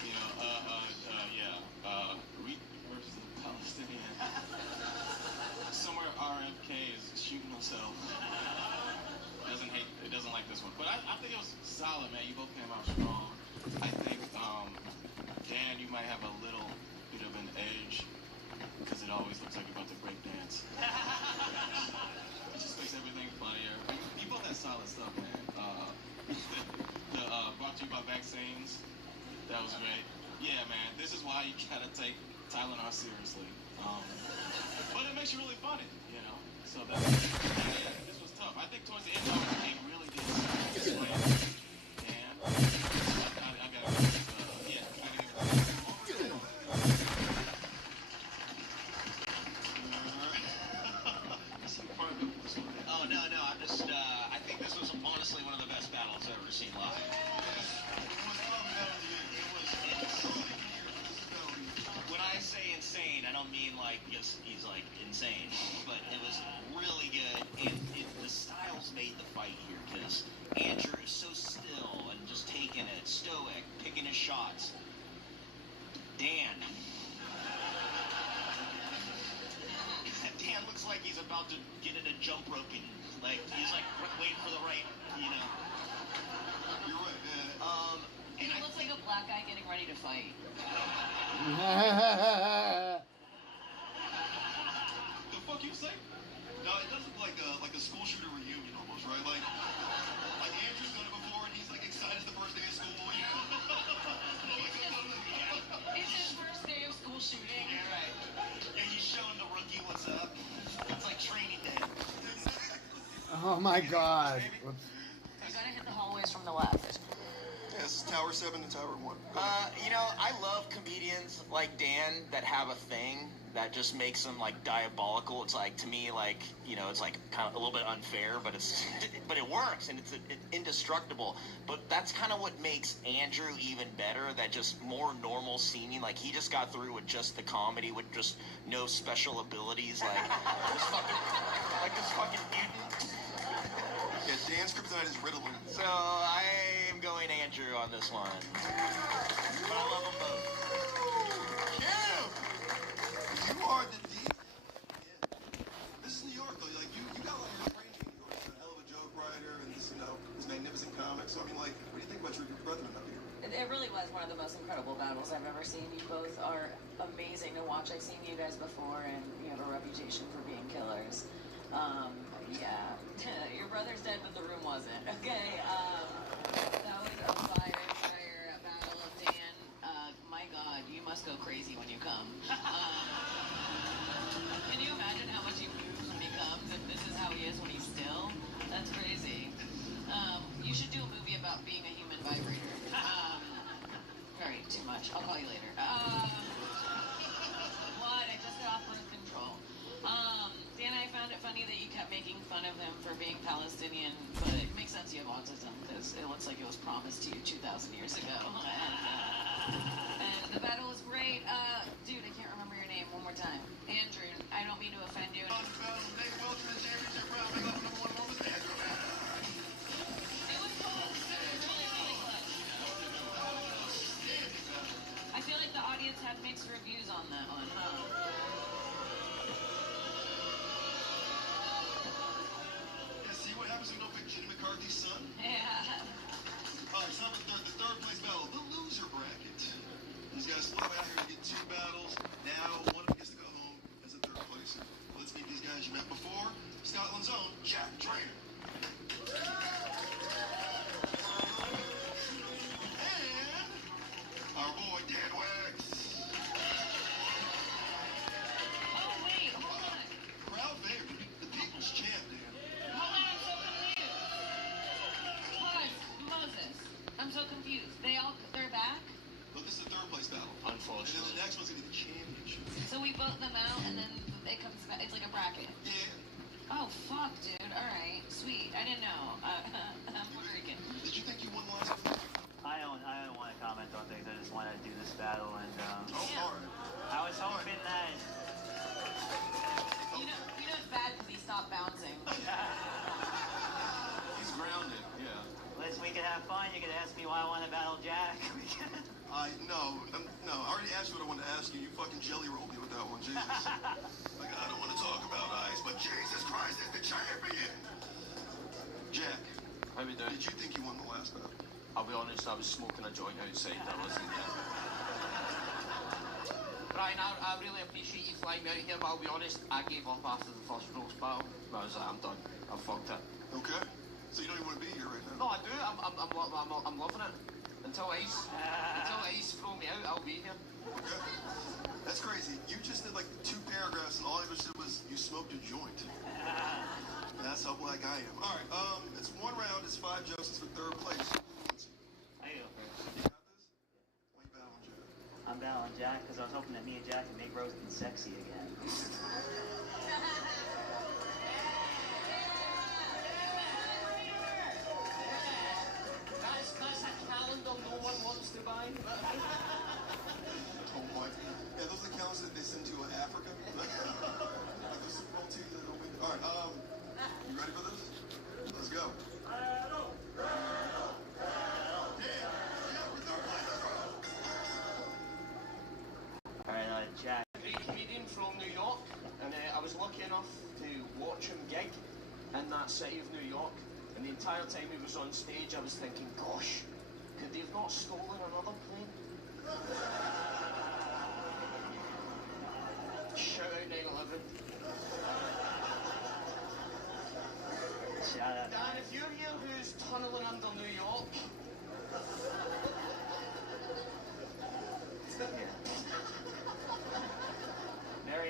You know, Reed versus the Palestinian. Somewhere RFK is shooting himself. It doesn't like this one. But I think it was solid, man. You both came out strong. I think, Dan, you might have a little bit of an edge because it always looks like you're about to break dance. It just makes everything funnier. You both had solid stuff, man. Brought to you by vaccines. That was great. Yeah, man. This is why you gotta take Tylenol seriously. But it makes you really funny, you know. So this was tough. I think towards the end of it, they really did explain it. And I gotta go. Yeah, I gotta go. Oh, no, I'm just, I think this was honestly one of the best battles I've ever seen live. When I say insane, I don't mean like he's like insane, but it was really good, and the styles made the fight here, because Andrew is so still and just taking it, stoic, picking his shots. Dan looks like he's about to get in a jump rope and like he's like waiting for the right, you know. You're right, And he looks like a black guy getting ready to fight. The fuck you say? No, it does look like a school shooter reunion almost, right? Like Andrew's done it before and he's like excited the first day of school, you know? It's his first day of school troubleshooting. Yeah, right. Yeah, he's showing the rookie what's up. It's like training day. Oh my god. Whoops. You gotta hit the hallways from the left. Yeah, this is Tower 7 and Tower 1. You know, I love comedians like Dan that have a thing that just makes them like diabolical. It's like, to me, like, you know, it's like kind of a little bit unfair, but it's but it works and it's indestructible. But that's kind of what makes Andrew even better. That just more normal seeming. Like, he just got through with just the comedy with just no special abilities. Like this fucking mutant. Yeah, Dan's kryptonite is Ritalin. So I am going Andrew on this one. But I love them both. Kim! You are the deep. Yeah. This is New York, though. Like, you got like your training. You're a hell of a joke writer and this, you know, this magnificent comic. So, I mean, like, what do you think about your brethren up here? It really was one of the most incredible battles I've ever seen. You both are amazing to watch. I've seen you guys before, and you have a reputation for being killers. Yeah, your brother's dead, but the room wasn't. Okay, that was a fire battle of Dan. My God, you must go crazy when you come. Can you imagine how much he moves when he comes? If this is how he is when he's still, that's crazy. You should do a movie about being a human vibrator. All right, too much. I'll call you later. What? I just got off birth control. Dan, I found it funny that you kept making fun of him for being Palestinian, but it makes sense you have autism because it looks like it was promised to you 2,000 years ago. And the battle was great. Dude, I can't remember your name. One more time. Andrew, I don't mean to offend you. It was close. It was really, really close. I feel like the audience had mixed reviews on that one, huh? Jenny McCarthy's son? Yeah. Alright, so the third place battle, the loser bracket. These guys flew out here to get 2 battles. Now one of them gets to go home as a third placer. Let's meet these guys you met before. Scotland's own Jack Trainer. And our boy Dan Wax. Oh, wait, hold on. Crowd favorite, the people's champ, Dan. Hold on, I'm so confused. Pause. Moses. I'm so confused. They're back? Look, this is the third place battle. Unfortunately. And then the next one's gonna be the championship. So we vote them out, and then it comes back. It's like a bracket. Yeah. Oh, fuck, dude. All right. Sweet. I didn't know. I'm Puerto Rican. Did you think you won last week? I don't want to comment on things. I just wanted to do this battle, and yeah. I was hoping that. You know it's bad because he stopped bouncing. He's grounded. Yeah. Listen, we can have fun. You can ask me why I want to battle Jack. No. I already asked you what I wanted to ask you. You fucking jelly rolled me with that one, Jesus. Like, I don't want to talk about ice, but Jesus Christ is the champion. Jack, how we doing? Did you think you won the last battle? I'll be honest, I was smoking a joint outside. That wasn't yet. Brian, I really appreciate you flying me out here, but I'll be honest, I gave up after the first roast battle. I was like, I'm done. I fucked it. Okay. So you don't even want to be here right now? No, I do. I'm loving it. Until Ace throw me out, I'll be here. Okay. That's crazy. You just did like 2 paragraphs, and all I ever said was you smoked a joint. That's how black I am. All right. It's 1 round. It's 5 jokes. It's for third place. I go first. You got this? Why you battling Jack? I'm battling Jack because I was hoping that me and Jack can make roasting sexy again. That's a calendar no one wants to buy. Oh my. Yeah, those are the calendars that they send to Africa. Like the Super Bowl team that don't win. All right. You ready for this? Let's go. Alright, Jack. Great comedian from New York, and I was lucky enough to watch him gig in that city of New York. And the entire time he was on stage, I was thinking, gosh, could they have not stolen another plane? Shout out 9/11. Shout out. Dan, if you're here who's tunneling under New York,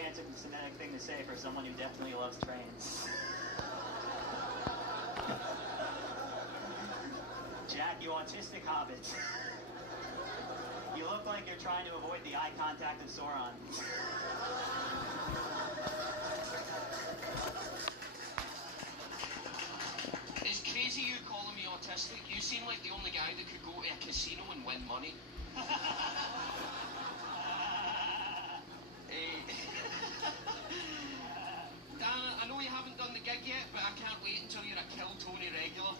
anti-Semitic thing to say for someone who definitely loves trains. Jack, you autistic hobbit. You look like you're trying to avoid the eye contact of Sauron. It's crazy you calling me autistic. You seem like the only guy that could go to a casino and win money. Dan, I know you haven't done the gig yet, but I can't wait until you're a Kill Tony regular.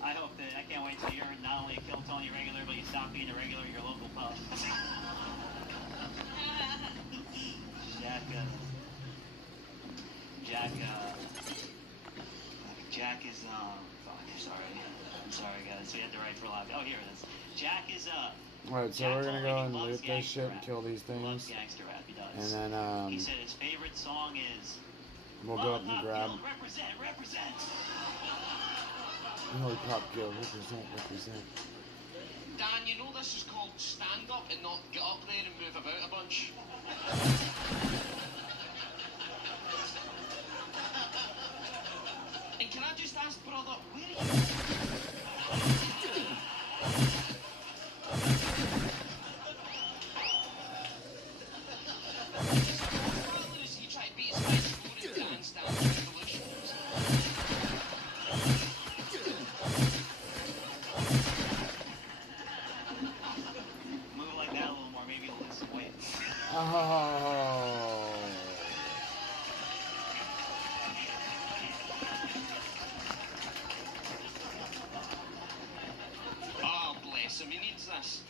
I hope that I can't wait till you're not only a Kill Tony regular, but you stop being a regular at your local pub. Jack is fuck, I'm sorry guys, we had to write for a lot. Oh, here it is. Jack is Alright, so we're gonna go and loot this shit and kill these things. Gangster rap, he does. And then he said his favorite song is we'll go up and grab. Represent. Holy pop kill, represent. Dan, you know this is called stand up and not get up there and move about a bunch. And can I just ask, brother, where are you? Brother, is he trying to beat his high score in Dance Revolution? Move like that a little more, maybe you'll lose some weight. Oh. Oh, bless him, he needs this.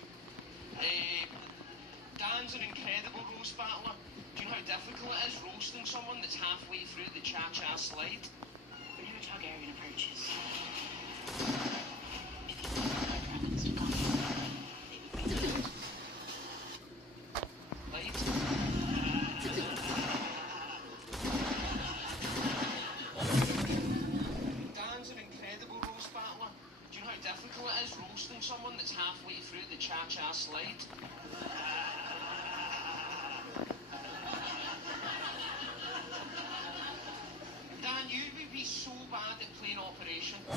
Dan's an incredible roast battler. Do you know how difficult it is roasting someone that's halfway through the cha-cha slide? We never talk arrogant approaches. Dan's an incredible roast battler. Do you know how difficult it is roasting someone that's halfway through the cha-cha slide? Dan, you would be so bad at playing Operation. You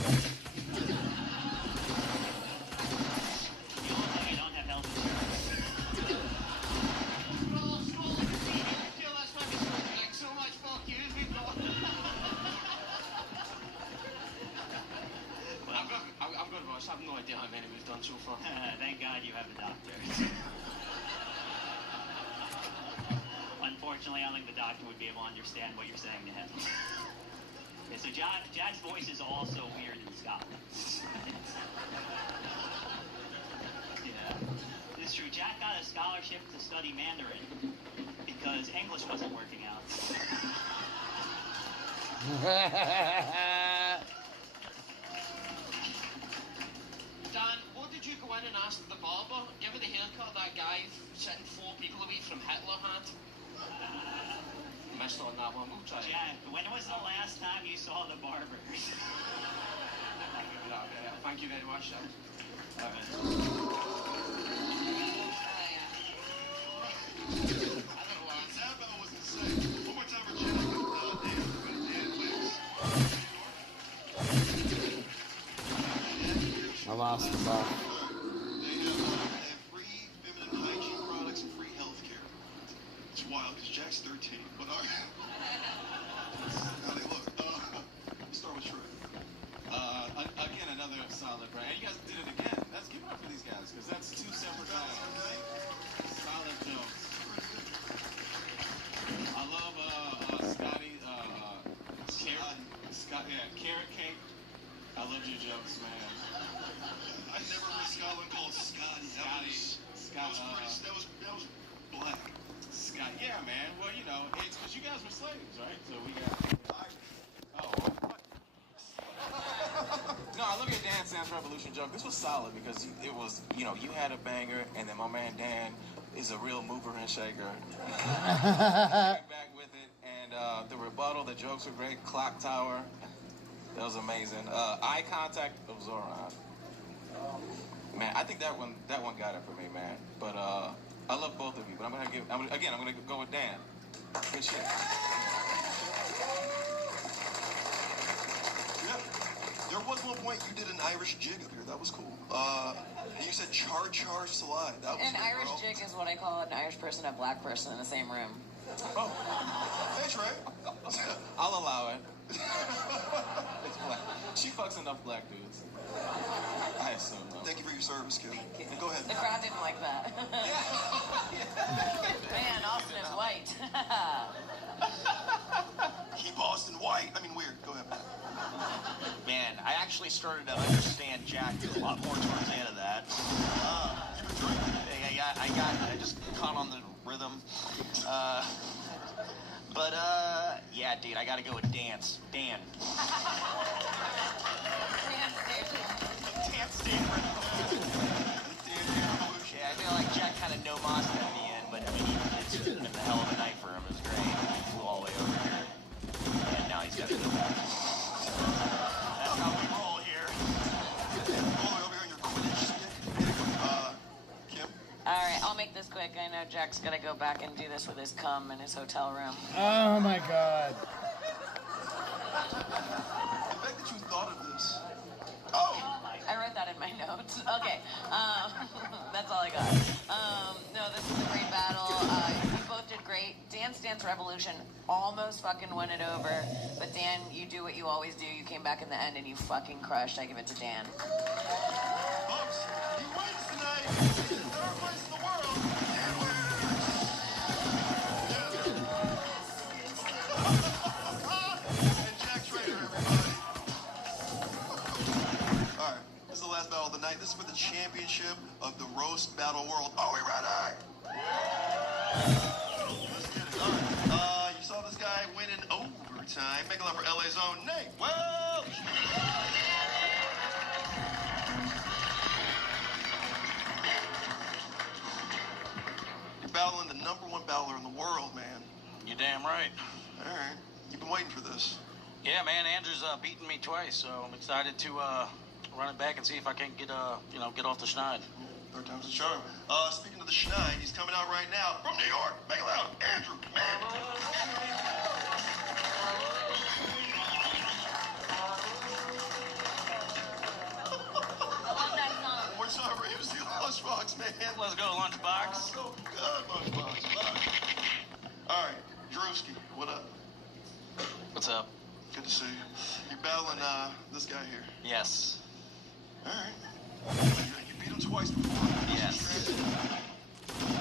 look like you don't have health insurance. So much fuck you, I'm going to rush. I have no idea how many we've done so far. Thank God you have a doctor. Unfortunately, I don't think the doctor would be able to understand what you're saying to him. Yeah, so Jack's voice is also weird in Scotland. Yeah, it's true. Jack got a scholarship to study Mandarin because English wasn't working out. Dan, what did you go in and ask the barber? Give me the haircut that guy sitting 4 people away from Hitler had. Missed on that one. We'll try. Jack, when was the last time you saw the barber? Thank you very much. All right. I don't know why. That battle was insane. One more time for Jack. I lost the ball. They have free feminine hygiene products and free health care. It's wild because Jack's 13. But how they look. Let's start with Trey. Again, another solid brand. You guys did it again. Let's give it up for these guys because that's 2 separate guys. Solid jokes. I love Scotty. Carrot cake. I love your jokes, man. I never heard Scotland called Scotty. That was black. Scott, yeah, man. Well, you know, it's because you guys were slaves, right? So we got. No, I love your Dance Revolution joke. This was solid because it was, you know, you had a banger, and then my man Dan is a real mover and shaker. Back with it, and the rebuttal, the jokes were great. Clock Tower, that was amazing. Eye contact of Zoran. Man, I think that one got it for me, man. But I love both of you. But I'm gonna go with Dan. Good shit. Yeah. There was one point you did an Irish jig up here. That was cool. And you said charge Salai. That was An good, Irish bro. jig is what I call an Irish person and a black person in the same room. Oh. Hey, Trey. I'll allow it. It's black. She fucks enough black dudes. I assume. Thank you for your service, kid. Go ahead. The crowd didn't like that. Man, Austin is white. He Boston white. I mean, weird. Go ahead. Man, I actually started to understand Jack a lot more towards the end of that. I just caught on the rhythm. Yeah, dude, I gotta go with dance. Dan. Dance Dan. Yeah, I feel like Jack kind of no-mossed at the end, but I mean, it's been a hell of a night for him. It was great. He flew all the way over here. And now he's got to go back. That's how we roll here. All the way over here on your Quidditch stick. Kim? Alright, I'll make this quick. I know Jack's gotta go back and do this with his cum in his hotel room. Oh my god. The fact that you thought of this. Oh! I wrote that in my notes. Okay, that's all I got. No, this was a great battle. You both did great. Dance Dance Revolution almost fucking won it over. But Dan, you do what you always do. You came back in the end and you fucking crushed. I give it to Dan. Folks, he wins tonight. Third place in the world. And Jack Trader, everybody. All right, this is the last battle of the night. This is for the championship of the Roast Battle World. Are we ready? Let's get it. All right. You saw this guy win in overtime. Make a love for LA's own Nate Welch. You're battling the #1 battler in the world, man. You damn right. All right. You've been waiting for this. Yeah, man, Andrew's beaten me twice, so I'm excited to run it back and see if I can't get off the schneid. Third time's a charm. Speaking of the schneid, he's coming out right now from New York. Make it loud, Andrew, man. What's up, Ray? Who's the Lunchbox, man? Let's go, Lunchbox. So good, Lunchbox. All right, Drewski, what up? What's up? Good to see you. You're battling this guy here. Yes. All right. You beat him twice before. Yes.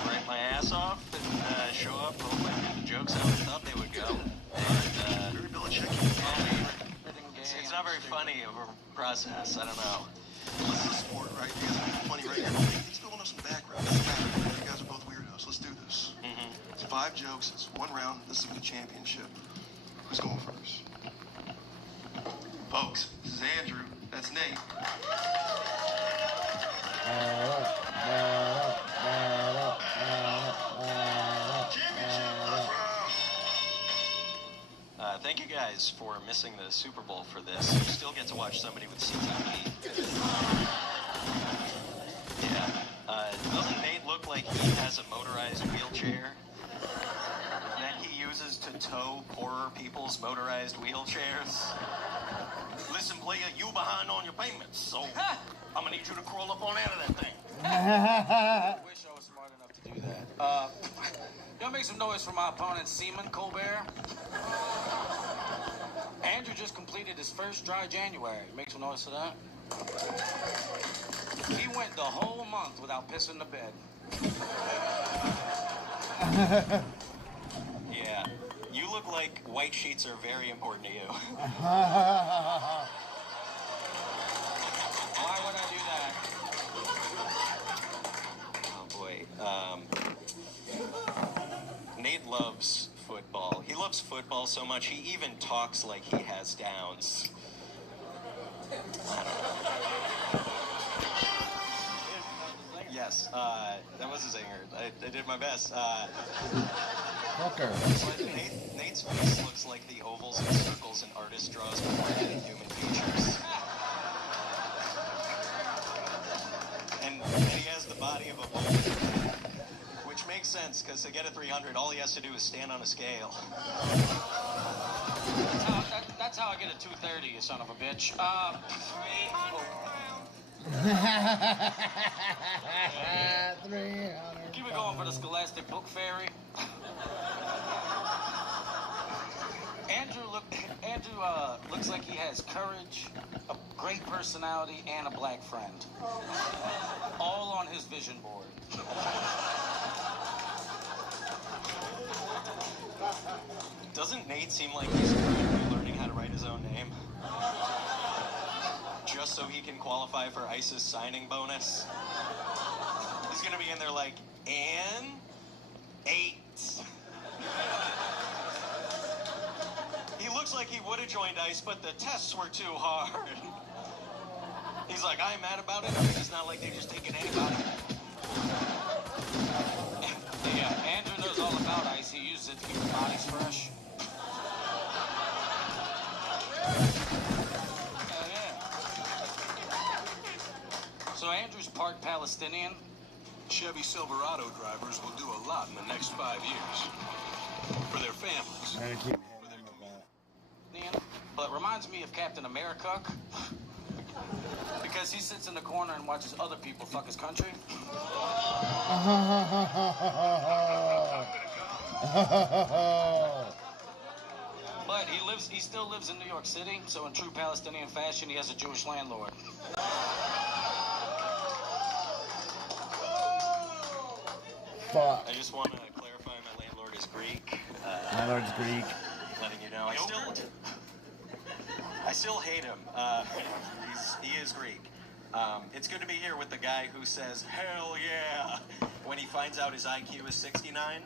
Break my ass off and show up, hope I do the jokes how I thought they would go. And, Very Belichick. it's not very funny of a process. I don't know. This is a sport, right? You guys are being funny right here. He's going on some background. Doesn't matter. You guys are both weirdos. Let's do this. It's 5 jokes. It's 1 round. This is for the championship. Who's going first? Folks, this is Andrew. That's Nate. Thank you guys for missing the Super Bowl for this. You still get to watch somebody with CTE. Yeah. Doesn't Nate look like he has a motorized wheelchair that he uses to tow poorer people's motorized wheelchairs? Listen, player, you behind on your payments, so I'm gonna need you to crawl up on out of that thing. I wish I was smart enough to do that. Y'all make some noise for my opponent, Seaman Colbert. Andrew just completed his first dry January. Make some noise for that. He went the whole month without pissing the bed. Yeah, you look like white sheets are very important to you. Why would I do that? Oh boy. Nate loves football. He loves football so much he even talks like he has downs. I don't know. Yes, that was a zinger. I did my best. Nate's face looks like the ovals and circles an artist draws before adding human features. and he has the body of a bull. Which makes sense, because to get a 300, all he has to do is stand on a scale. That's how I get a 230, you son of a bitch. 300 pounds. 300. Keep it going for the Scholastic Book Fairy. Andrew looks like he has courage, a great personality, and a black friend. All on his vision board. Doesn't Nate seem like he's currently learning how to write his own name? Just so he can qualify for ISIS signing bonus? He's gonna be in there like, and 8. He looks like he would have joined ICE, but the tests were too hard. He's like, I'm mad about it. I mean, it's not like they're just taking anybody. Yeah, Andrew knows all about ice. He uses it to keep the bodies fresh. So Andrew's part Palestinian. Chevy Silverado drivers will do a lot in the next 5 years for their families. But reminds me of Captain America because he sits in the corner and watches other people fuck his country. But he still lives in New York City, so in true Palestinian fashion, he has a Jewish landlord. Fuck. I just want to clarify my landlord is Greek. Landlord's Greek. Letting you know. I still hate him. He is Greek. It's good to be here with the guy who says, hell yeah, when he finds out his IQ is 69.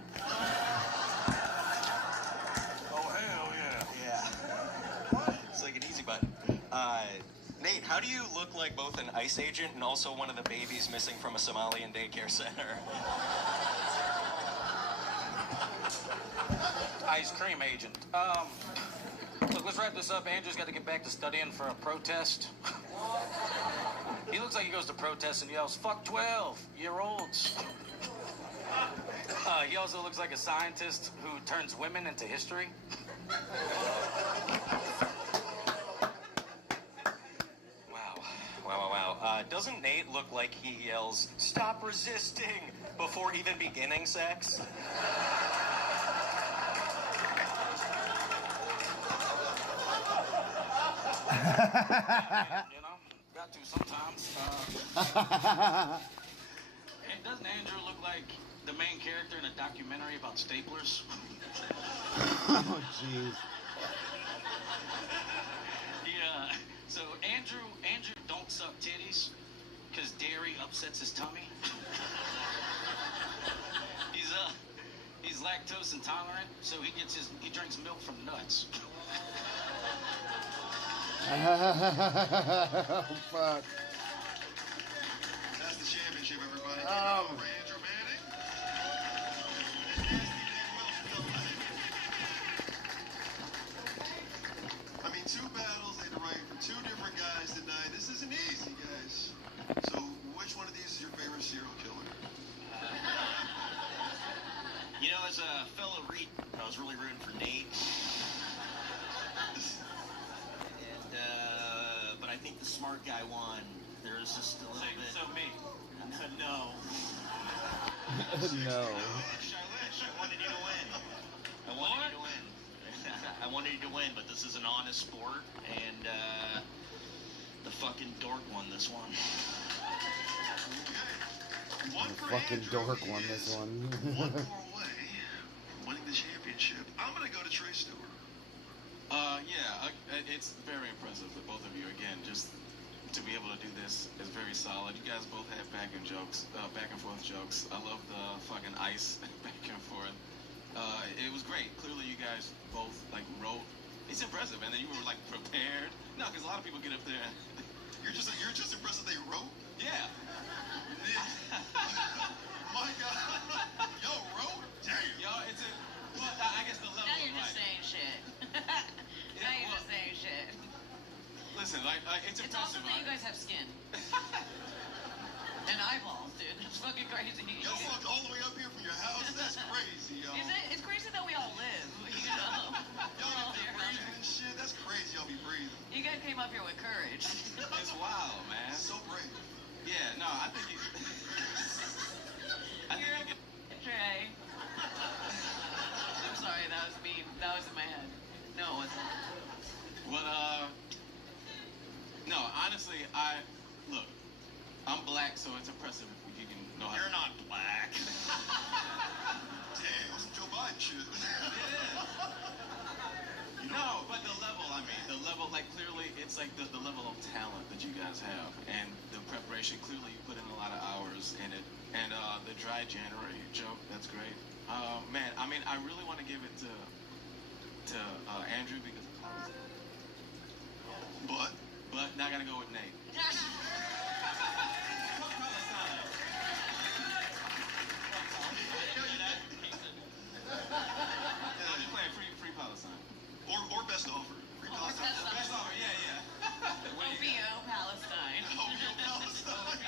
Oh, hell yeah. Yeah. It's like an easy button. Nate, how do you look like both an ICE agent and also one of the babies missing from a Somalian daycare center? Ice cream agent. Look, let's wrap this up. Andrew's got to get back to studying for a protest. He looks like he goes to protest and yells, fuck 12-year-olds. He also looks like a scientist who turns women into history. Wow. Doesn't Nate look like he yells, stop resisting, before even beginning sex? You know, got to sometimes. And doesn't Andrew look like the main character in a documentary about staplers? Oh, jeez. Yeah. So Andrew don't suck titties because dairy upsets his tummy. He's lactose intolerant, so he drinks milk from nuts. Oh, fuck. That's the championship, everybody. Oh. For Andrew Manning. I mean, 2 battles. They had to write for 2 different guys tonight. This isn't easy, guys. So, which one of these is your favorite serial killer? You know, as a fellow Reed, I was really rooting for Nate. But I think the smart guy won. There was just a little bit. So me. No. No. I wanted you to win. I wanted you to win, but this is an honest sport, and the fucking dork won this one. The fucking dork won this one. One more away, winning the championship. I'm going to go to Trey Stewart. It's very impressive that both of you, again, just to be able to do this is very solid. You guys both have back and forth jokes. I love the fucking ice back and forth. It was great. Clearly, you guys both wrote. It's impressive, and then you were prepared. No, because a lot of people get up there. You're just impressed that they wrote? Yeah. My God. Y'all wrote? Damn. Y'all, well, I guess the level. Now you're just saying shit. Now you're just saying shit. Listen, it's impressive. It's also that you guys have skin. And eyeballs, dude. It's fucking crazy. Y'all walked all the way up here from your house? That's crazy, yo. It's crazy that we all live, you know? Y'all be breathing and shit? That's crazy y'all be breathing. You guys came up here with courage. It's wild, man. So brave. Yeah, no, I think you... Trey. I'm sorry, that was mean. That was in my head. No, it wasn't. But, no, honestly, look, I'm black, so it's impressive if you can know how. You're not black. Damn, some Joe Biden shit. No, but the level, like, clearly, it's like the level of talent that you guys have, and the preparation, clearly you put in a lot of hours in it, and the dry January joke, that's great. Man, I mean, I really want to give it to Andrew, because but now I gotta go with Nate. I'm just playing free Palestine. Or best offer. Free Palestine. Best offer, yeah. OBO Palestine. OBO Palestine.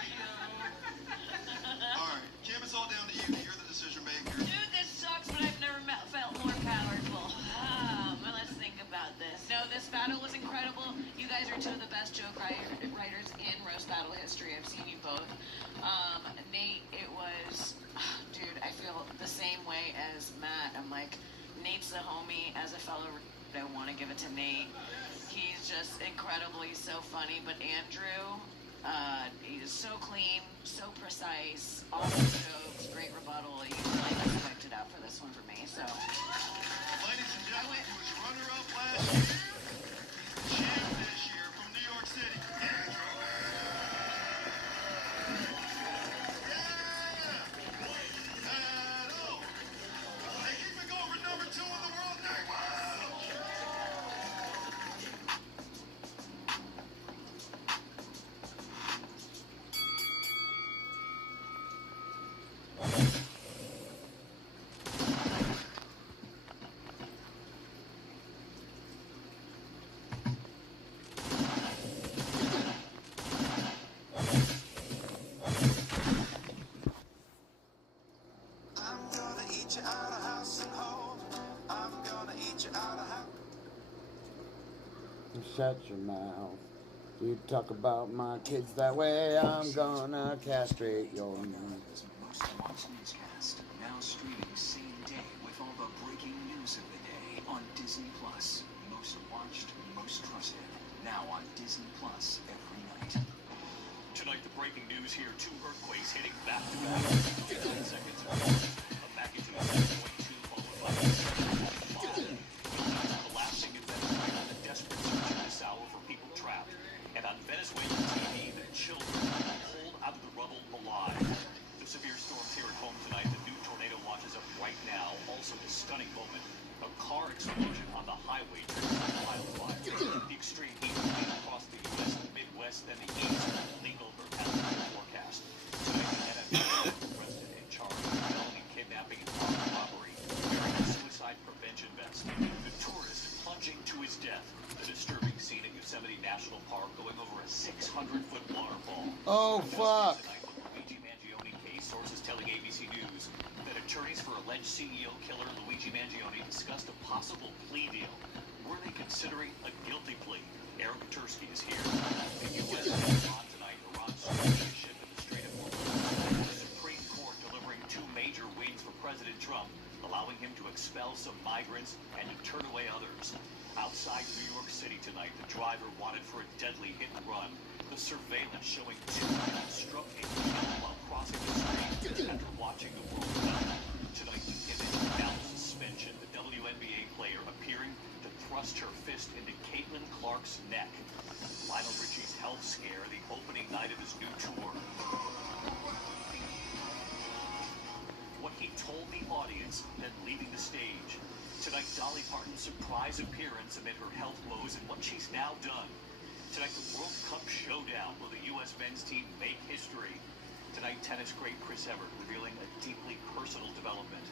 Alright, Kim, it's all down to you. You're the decision maker. Dude, this sucks, but I've never felt more powerful. Well, let's think about this. No, this battle was incredible. You guys are two of the best joke writers in roast battle history. I've seen you both. Nate, it was... Dude, I feel the same way as Matt. I'm like, Nate's the homie. As a fellow, I want to give it to Nate. He's just incredibly so funny. But Andrew, he is so clean, so precise, all the jokes, great rebuttal. He really picked it out for this one for me. So, Ladies and gentlemen, he was runner-up last year. He's champ this year from New York City. Andrew. Shut your mouth. You talk about my kids that way, I'm gonna castrate your mouth. Most watched newscast, now streaming same day with all the breaking news of the day on Disney Plus. Most watched, most trusted. Now on Disney Plus every night. Tonight, the breaking news here: 2 earthquakes hitting back to back. 9 seconds apart. A magnitude 7.2 followed by a 7.5. Collapsing in Venezuela. A desperate search in this hour for people trapped. And on Venezuelan TV, the children pulled out of the rubble alive. The severe storms here at home tonight. The new tornado watches up right now. Also, the stunning moment: a car explosion on the highway triggering wildfire. The extreme heat across the U.S., the Midwest, and the East. Legal or hazardous forecast. Tonight, the NFL arrested in charge of felony kidnapping and armed robbery, wearing a suicide prevention vest. The tourist plunging to his death. The disturbing scene at Yosemite National Park, going over a 600-foot waterfall. Oh, fuck. Luigi Mangione case. Sources telling ABC News that attorneys for alleged CEO killer Luigi Mangione discussed a possible plea deal. Were they considering a guilty plea? Aaron Katursky is here. The U.S. has Iran tonight. Iran's striking a ship in the Strait of Hormuz. The Supreme Court delivering 2 major wins for President Trump, allowing him to expel some migrants and to turn away others. Outside New York City tonight, the driver wanted for a deadly hit and run. The surveillance showing 2 men struck a killer while crossing the street after watching the World Cup. Tonight, the image now suspension. The WNBA player appearing to thrust her fist into Caitlin Clark's neck. Lionel Richie's health scare, the opening night of his new tour. What he told the audience, then leaving the stage. Tonight, Dolly Parton's surprise appearance amid her health woes and what she's now done. Tonight, the World Cup showdown. Will the U.S. men's team make history? Tonight, tennis great Chris Evert revealing a deeply personal development.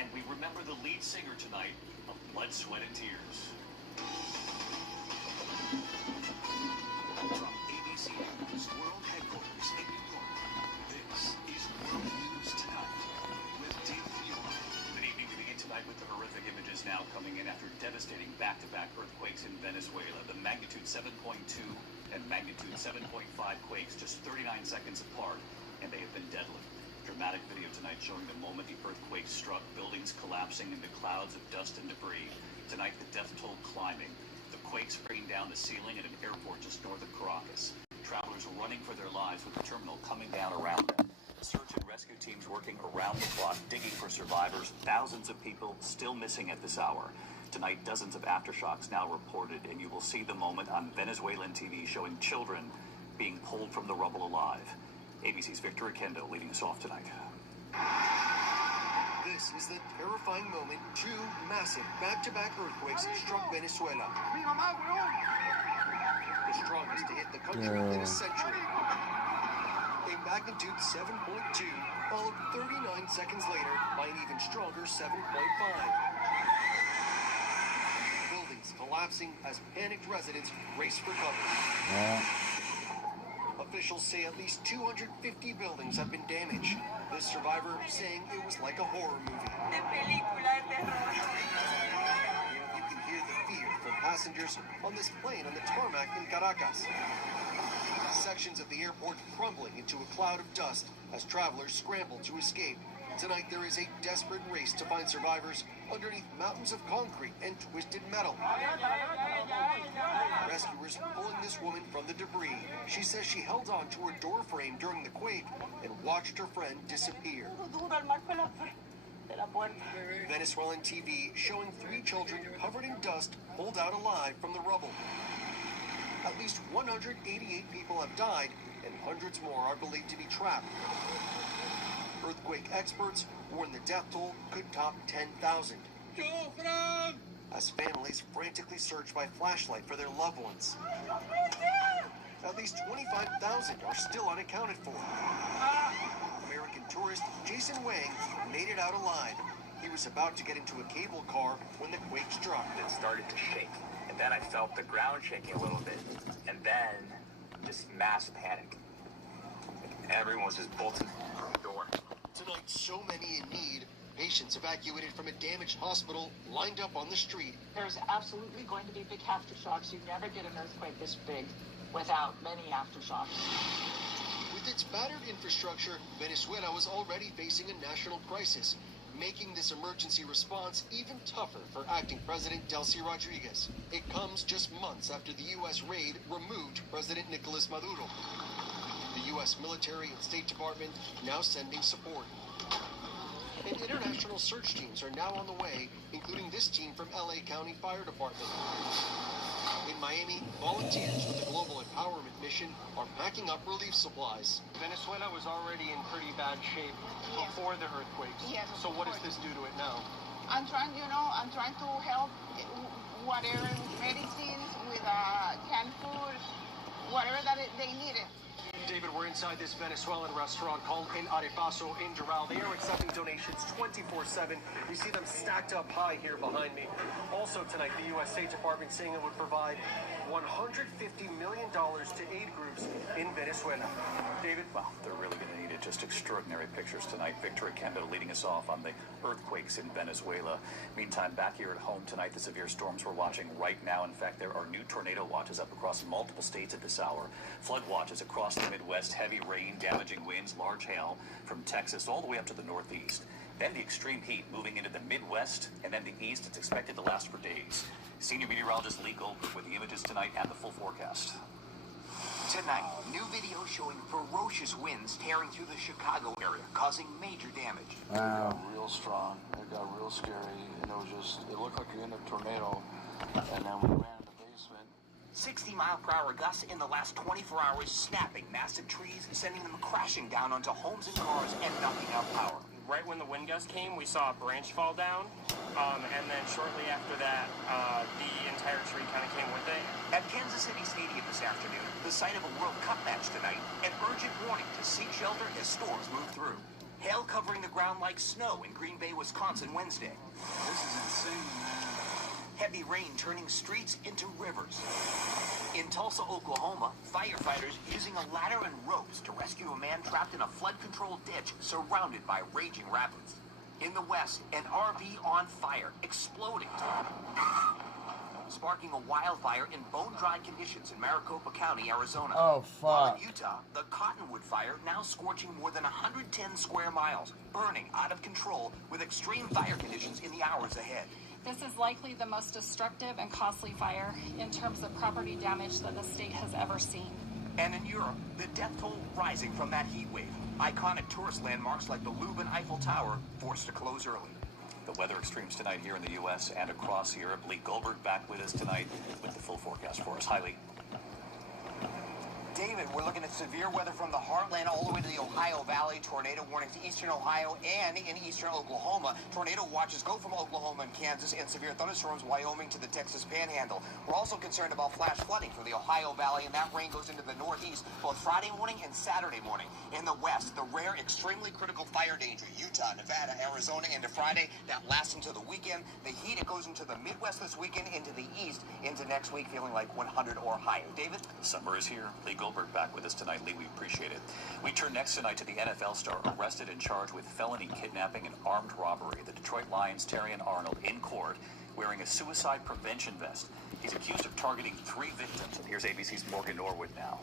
And we remember the lead singer tonight of Blood, Sweat, and Tears. From ABC News World Headquarters in New York, now coming in after devastating back-to-back earthquakes in Venezuela. The magnitude 7.2 and magnitude 7.5 quakes just 39 seconds apart, and they have been deadly. Dramatic video tonight showing the moment the earthquake struck, buildings collapsing into clouds of dust and debris. Tonight, the death toll climbing. The quakes rained down the ceiling at an airport just north of Caracas. Travelers running for their lives with the terminal coming down around them. Search and rescue teams working around the clock, digging for survivors. Thousands of people still missing at this hour. Tonight, dozens of aftershocks now reported, and you will see the moment on Venezuelan TV showing children being pulled from the rubble alive. ABC's Victor Akendo leading us off tonight. This is the terrifying moment two massive back-to-back earthquakes struck Venezuela. The strongest to hit the country in a century. A magnitude 7.2, followed 39 seconds later by an even stronger 7.5. Buildings collapsing as panicked residents race for cover. Officials say at least 250 buildings have been damaged. This survivor saying it was like a horror movie. You can hear the fear from passengers on this plane on the tarmac in Caracas. Sections of the airport crumbling into a cloud of dust as travelers scramble to escape. Tonight there is a desperate race to find survivors underneath mountains of concrete and twisted metal. Rescuers pulling this woman from the debris. She says she held on to her door frame during the quake and watched her friend disappear. Venezuelan TV showing 3 children covered in dust pulled out alive from the rubble. At least 188 people have died, and hundreds more are believed to be trapped. Earthquake experts warn the death toll could top 10,000. As families frantically search by flashlight for their loved ones. At least 25,000 are still unaccounted for. American tourist Jason Wang made it out alive. He was about to get into a cable car when the quake struck. It started to shake. And then I felt the ground shaking a little bit. And then just mass panic. Everyone was just bolting from the door. Tonight, so many in need. Patients evacuated from a damaged hospital lined up on the street. There's absolutely going to be big aftershocks. You never get an earthquake this big without many aftershocks. With its battered infrastructure, Venezuela was already facing a national crisis, making this emergency response even tougher for acting President Delcy Rodriguez. It comes just months after the U.S. raid removed President Nicolas Maduro. The U.S. military and State Department now sending support. And international search teams are now on the way, including this team from L.A. County Fire Department. In Miami, volunteers with the Global Empowerment Mission are packing up relief supplies. Venezuela was already in pretty bad shape before the earthquakes. Yes, so what does this do to it now? I'm trying to help whatever medicines, with canned food, whatever that they needed. David, we're inside this Venezuelan restaurant called El Arepaso in Doral. They are accepting donations 24/7. You see them stacked up high here behind me. Also tonight, the U.S. State Department saying it would provide $150 million to aid groups in Venezuela. David? Well, they're really going to need it. Just extraordinary pictures tonight. Victor Akendo leading us off on the earthquakes in Venezuela. Meantime, back here at home tonight, the severe storms we're watching right now. In fact, there are new tornado watches up across multiple states at this hour. Flood watches across the Midwest, heavy rain, damaging winds, large hail from Texas all the way up to the Northeast. Then the extreme heat moving into the Midwest and then the East. It's expected to last for days. Senior meteorologist Lee Goldberg with the images tonight and the full forecast. Tonight, new video showing ferocious winds tearing through the Chicago area, causing major damage. It got real strong. It got real scary. And it looked like you're in a tornado. And then we ran in the basement. 60-mile-per-hour gusts in the last 24 hours, snapping massive trees, sending them crashing down onto homes and cars and knocking out power. Right when the wind gust came, we saw a branch fall down, and then shortly after that, the entire tree kind of came with it. At Kansas City Stadium this afternoon, the site of a World Cup match tonight, an urgent warning to seek shelter as storms move through. Hail covering the ground like snow in Green Bay, Wisconsin Wednesday. This is insane, man. Heavy rain turning streets into rivers. In Tulsa, Oklahoma, firefighters using a ladder and ropes to rescue a man trapped in a flood-controlled ditch surrounded by raging rapids. In the west, an RV on fire, exploding, sparking a wildfire in bone-dry conditions in Maricopa County, Arizona. Oh, While fuck. in Utah, the Cottonwood Fire now scorching more than 110 square miles, burning out of control with extreme fire conditions in the hours ahead. This is likely the most destructive and costly fire in terms of property damage that the state has ever seen. And in Europe, the death toll rising from that heat wave. Iconic tourist landmarks like the Louvre and Eiffel Tower forced to close early. The weather extremes tonight here in the U.S. and across Europe. Lee Goldberg back with us tonight with the full forecast for us. Hi, Lee. David, we're looking at severe weather from the heartland all the way to the Ohio Valley. Tornado warnings to eastern Ohio and in eastern Oklahoma. Tornado watches go from Oklahoma and Kansas, and severe thunderstorms Wyoming to the Texas Panhandle. We're also concerned about flash flooding from the Ohio Valley, and that rain goes into the northeast both Friday morning and Saturday morning. In the west, the rare, extremely critical fire danger. Utah, Nevada, Arizona into Friday. That lasts into the weekend. The heat, it goes into the Midwest this weekend, into the east, into next week, feeling like 100 or higher. David? Summer is here. Lee Goldberg back with us tonight. Lee, we appreciate it. We turn next tonight to the NFL star arrested and charged with felony kidnapping and armed robbery. The Detroit Lions' Terrion Arnold in court wearing a suicide prevention vest. He's accused of targeting 3 victims. Here's ABC's Morgan Norwood now.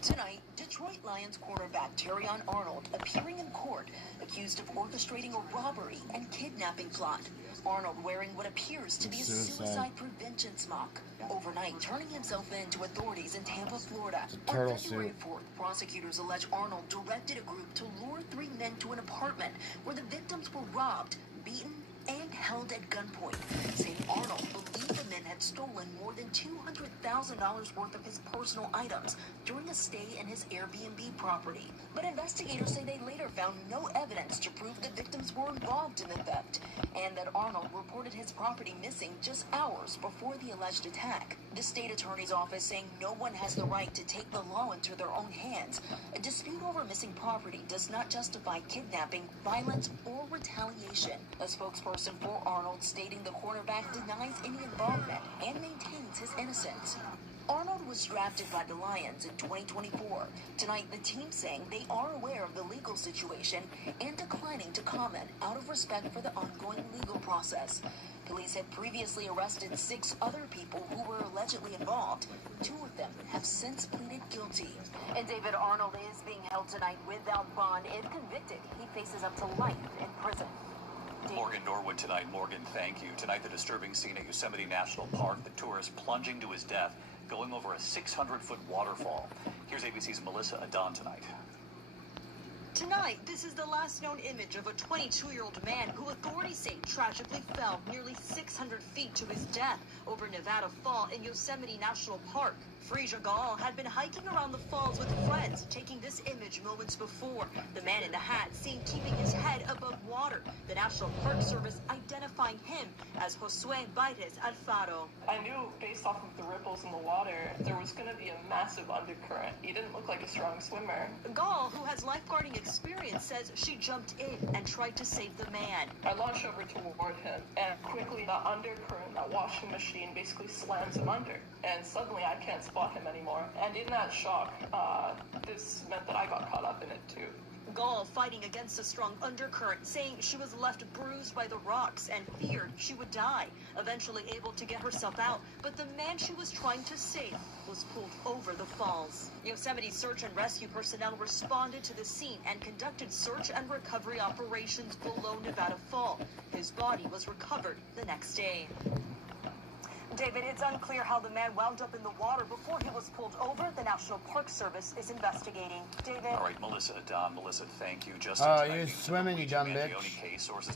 Tonight, Detroit Lions quarterback Terrion Arnold appearing in court, accused of orchestrating a robbery and kidnapping plot. Arnold wearing what appears to be a suicide prevention smock. Overnight, turning himself in to authorities in Tampa, Florida. On February 4th, prosecutors allege Arnold directed a group to lure 3 men to an apartment where the victims were robbed, beaten, and held at gunpoint, saying Arnold believed the men had stolen more than $200,000 worth of his personal items during a stay in his Airbnb property. But investigators say they later found no evidence to prove the victims were involved in the theft, and that Arnold reported his property missing just hours before the alleged attack. The state attorney's office saying no one has the right to take the law into their own hands. A dispute over missing property does not justify kidnapping, violence, or retaliation. A spokesperson for Arnold stating the cornerback denies any involvement and maintains his innocence. Arnold was drafted by the Lions in 2024. Tonight, the team saying they are aware of the legal situation and declining to comment out of respect for the ongoing legal process. Police had previously arrested 6 other people who were allegedly involved. 2 of them have since pleaded guilty. And David Arnold is being held tonight without bond. If convicted, he faces up to life in prison. Morgan Norwood tonight. Morgan, thank you. Tonight, the disturbing scene at Yosemite National Park, the tourist plunging to his death, going over a 600-foot waterfall. Here's ABC's Melissa Adon tonight. Tonight, this is the last known image of a 22-year-old man who authorities say tragically fell nearly 600 feet to his death over Nevada Fall in Yosemite National Park. Fraser Gall had been hiking around the falls with friends, taking this image moments before. The man in the hat seen keeping his head above water. The National Park Service identifying him as Josue Baires Alfaro. I knew based off of the ripples in the water, there was going to be a massive undercurrent. He didn't look like a strong swimmer. Gall, who has lifeguarding experience, says she jumped in and tried to save the man. I launched over toward him, and quickly the undercurrent, that washing machine, basically slams him under. And suddenly I can't spot him anymore. And in that shock, this meant that I got caught up in it too. Gall fighting against a strong undercurrent, saying she was left bruised by the rocks and feared she would die. Eventually able to get herself out, but the man she was trying to save was pulled over the falls. Yosemite search and rescue personnel responded to the scene and conducted search and recovery operations below Nevada Fall. His body was recovered the next day. David, it's unclear how the man wound up in the water before he was pulled over. The National Park Service is investigating. David? All right, Melissa Adon. Melissa, thank you. Just you're swimming, you dumb bitch.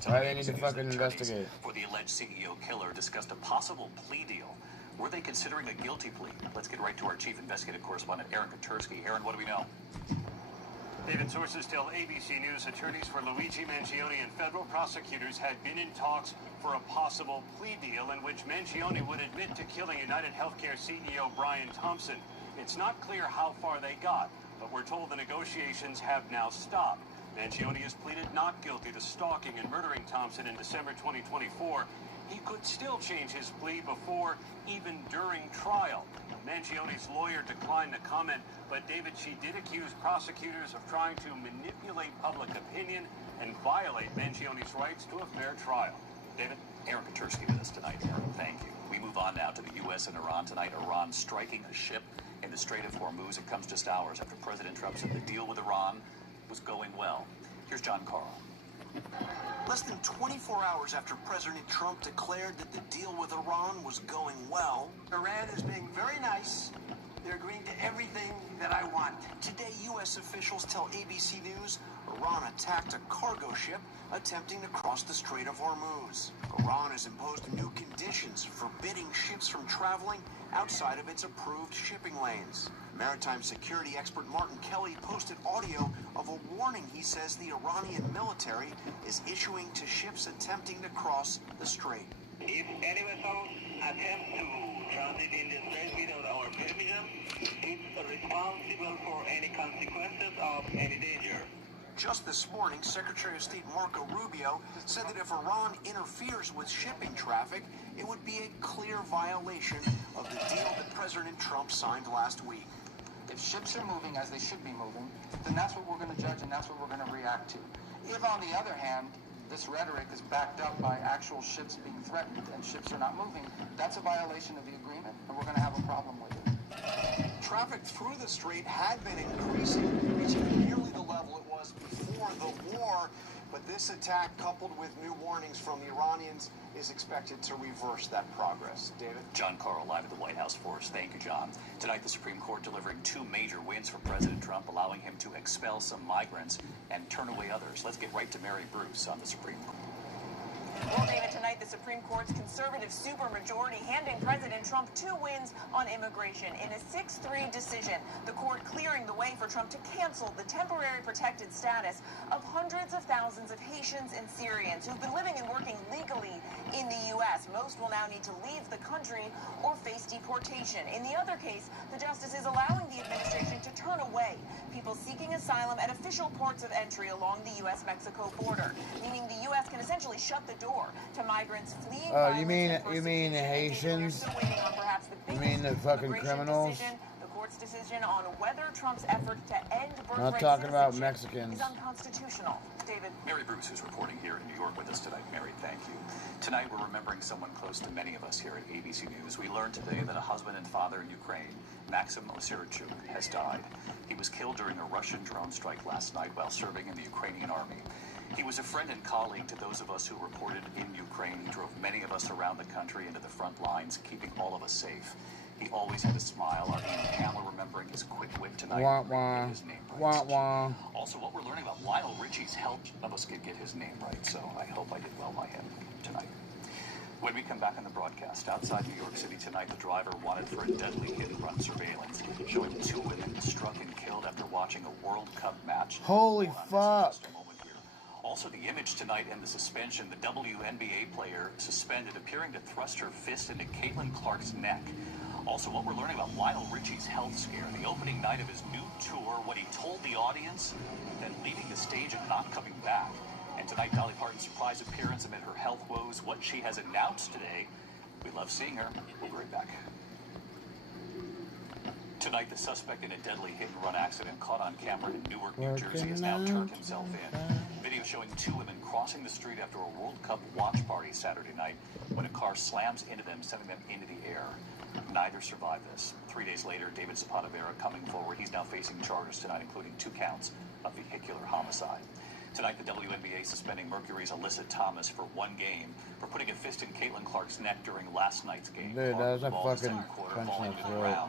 Why do they need to fucking investigate? For the alleged CEO killer discussed a possible plea deal. Were they considering a guilty plea? Let's get right to our chief investigative correspondent, Aaron Kotursky. Aaron, what do we know? David, sources tell ABC News attorneys for Luigi Mangione and federal prosecutors had been in talks for a possible plea deal in which Mangione would admit to killing United Healthcare CEO Brian Thompson. It's not clear how far they got, but we're told the negotiations have now stopped. Mangione has pleaded not guilty to stalking and murdering Thompson in December 2024. He could still change his plea before, even during trial. Mangione's lawyer declined to comment, but David, she did accuse prosecutors of trying to manipulate public opinion and violate Mangioni's rights to a fair trial. David? Aaron Katursky with us tonight. Aaron, thank you. We move on now to the U.S. and Iran tonight. Iran striking a ship in the Strait of Hormuz. It comes just hours after President Trump said the deal with Iran was going well. Here's John Carl. Less than 24 hours after President Trump declared that the deal with Iran was going well, Iran is being very nice. They're agreeing to everything that I want. Today, U.S. officials tell ABC News Iran attacked a cargo ship attempting to cross the Strait of Hormuz. Iran has imposed new conditions forbidding ships from traveling outside of its approved shipping lanes. Maritime security expert Martin Kelly posted audio of a warning he says the Iranian military is issuing to ships attempting to cross the strait. If any vessel attempts to transit in the strait without our permission, it's responsible for any consequences of any danger. Just this morning, Secretary of State Marco Rubio said that if Iran interferes with shipping traffic, it would be a clear violation of the deal that President Trump signed last week. If ships are moving as they should be moving, then that's what we're going to judge and that's what we're going to react to. If, on the other hand, this rhetoric is backed up by actual ships being threatened and ships are not moving, that's a violation of the agreement and we're going to have a problem with it. Traffic through the strait had been increasing, reaching nearly the level it was before the war, but this attack, coupled with new warnings from the Iranians, is expected to reverse that progress. David? John Carl, live at the White House for us. Thank you, John. Tonight, the Supreme Court delivering two major wins for President Trump, allowing him to expel some migrants and turn away others. Let's get right to Mary Bruce on the Supreme Court. Well, David, tonight the Supreme Court's conservative supermajority handing President Trump two wins on immigration in a 6-3 decision. The court clearing the way for Trump to cancel the temporary protected status of hundreds of thousands of Haitians and Syrians who've been living and working legally in the U.S. Most will now need to leave the country or face deportation. In the other case, the justice is allowing the administration to turn away people seeking asylum at official ports of entry along the U.S.-Mexico border, meaning the U.S. can essentially shut the door to migrants fleeing violence you mean the Haitians? You mean the fucking criminals? The court's decision on whether Trump's effort to end birthright Not talking about citizenship Mexicans. is unconstitutional. David. Mary Bruce, who's reporting here in New York with us tonight. Mary, thank you. Tonight, we're remembering someone close to many of us here at ABC News. We learned today that a husband and father in Ukraine, Maxim Osirachuk, has died. He was killed during a Russian drone strike last night while serving in the Ukrainian army. He was a friend and colleague to those of us who reported in Ukraine. He drove many of us around the country into the front lines, keeping all of us safe. He always had a smile. Our Ian Hamler remembering his quick wit tonight. Wah, wah. His name right. Wah, wah. Also, what we're learning about Lionel Richie's health, none of us could get his name right, so I hope I did well by him tonight. When we come back on the broadcast, outside New York City tonight, the driver wanted for a deadly hit-and-run surveillance, showing two women struck and killed after watching a World Cup match. Holy fuck. Also, the image tonight and the suspension, the WNBA player suspended, appearing to thrust her fist into Caitlin Clark's neck. Also, what we're learning about Lionel Richie's health scare, the opening night of his new tour, what he told the audience, then leaving the stage and not coming back. And tonight, Dolly Parton's surprise appearance amid her health woes, what she has announced today. We love seeing her. We'll be right back. Tonight, the suspect in a deadly hit-and-run accident caught on camera in Newark, New Jersey, has now turned himself in. Video showing two women crossing the street after a World Cup watch party Saturday night when a car slams into them, sending them into the air. Neither survived this. 3 days later, David Zapata Vera coming forward. He's now facing charges tonight, including 2 counts of vehicular homicide. Tonight, the WNBA suspending Mercury's Alyssa Thomas for 1 game for putting a fist in Caitlin Clark's neck during last night's game. Dude, that was a fucking punch in the throat.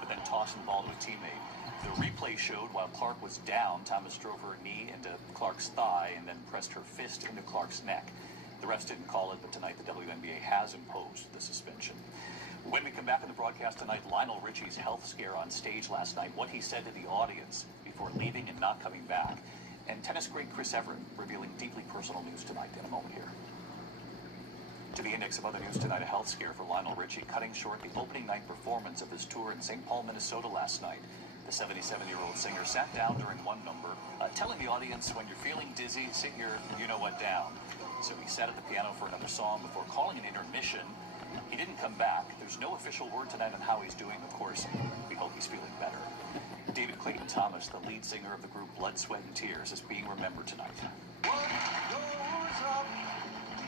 But then tossing the ball to a teammate. The replay showed while Clark was down, Thomas drove her knee into Clark's thigh and then pressed her fist into Clark's neck. The refs didn't call it, but tonight the WNBA has imposed the suspension. When we come back on the broadcast tonight, Lionel Richie's health scare on stage last night, what he said to the audience before leaving and not coming back, and tennis great Chris Everett revealing deeply personal news tonight in a moment here. To the index of other news tonight, a health scare for Lionel Richie, cutting short the opening night performance of his tour in St. Paul, Minnesota last night. The 77-year-old singer sat down during one number, telling the audience, when you're feeling dizzy, sit your you-know-what down. So he sat at the piano for another song before calling an intermission. He didn't come back. There's no official word tonight on how he's doing. Of course, we hope he's feeling better. David Clayton Thomas, the lead singer of the group Blood, Sweat, and Tears, is being remembered tonight.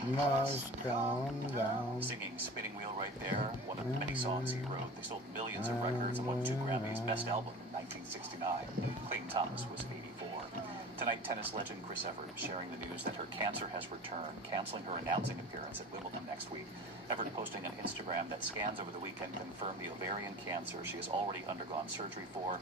Must come down. Singing Spinning Wheel right there, one of the many songs he wrote. They sold millions of records and won 2 Grammys. Best album in 1969. Clayton Thomas was 84. Tonight, tennis legend Chris Evert sharing the news that her cancer has returned, canceling her announcing appearance at Wimbledon next week. Evert posting on Instagram that scans over the weekend confirmed the ovarian cancer she has already undergone surgery for.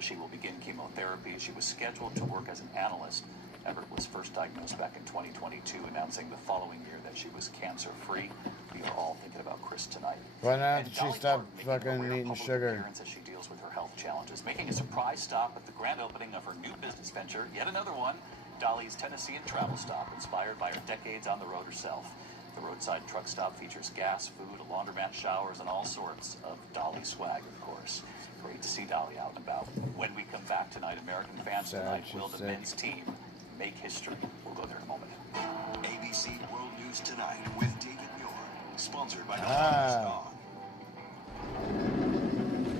She will begin chemotherapy. She was scheduled to work as an analyst. Evert was first diagnosed back in 2022, announcing the following year that she was cancer-free. We are all thinking about Chris tonight. Why not did she stop fucking eating sugar? As she deals with her health challenges, making a surprise stop at the grand opening of her new business venture, yet another one, Dolly's Tennessean travel stop, inspired by her decades on the road herself. The roadside truck stop features gas, food, a laundromat, showers, and all sorts of Dolly swag, of course. Great to see Dolly out and about. When we come back tonight, American fans tonight, will the men's team make history? We'll go there in a moment. ABC World News Tonight with David Muir, sponsored by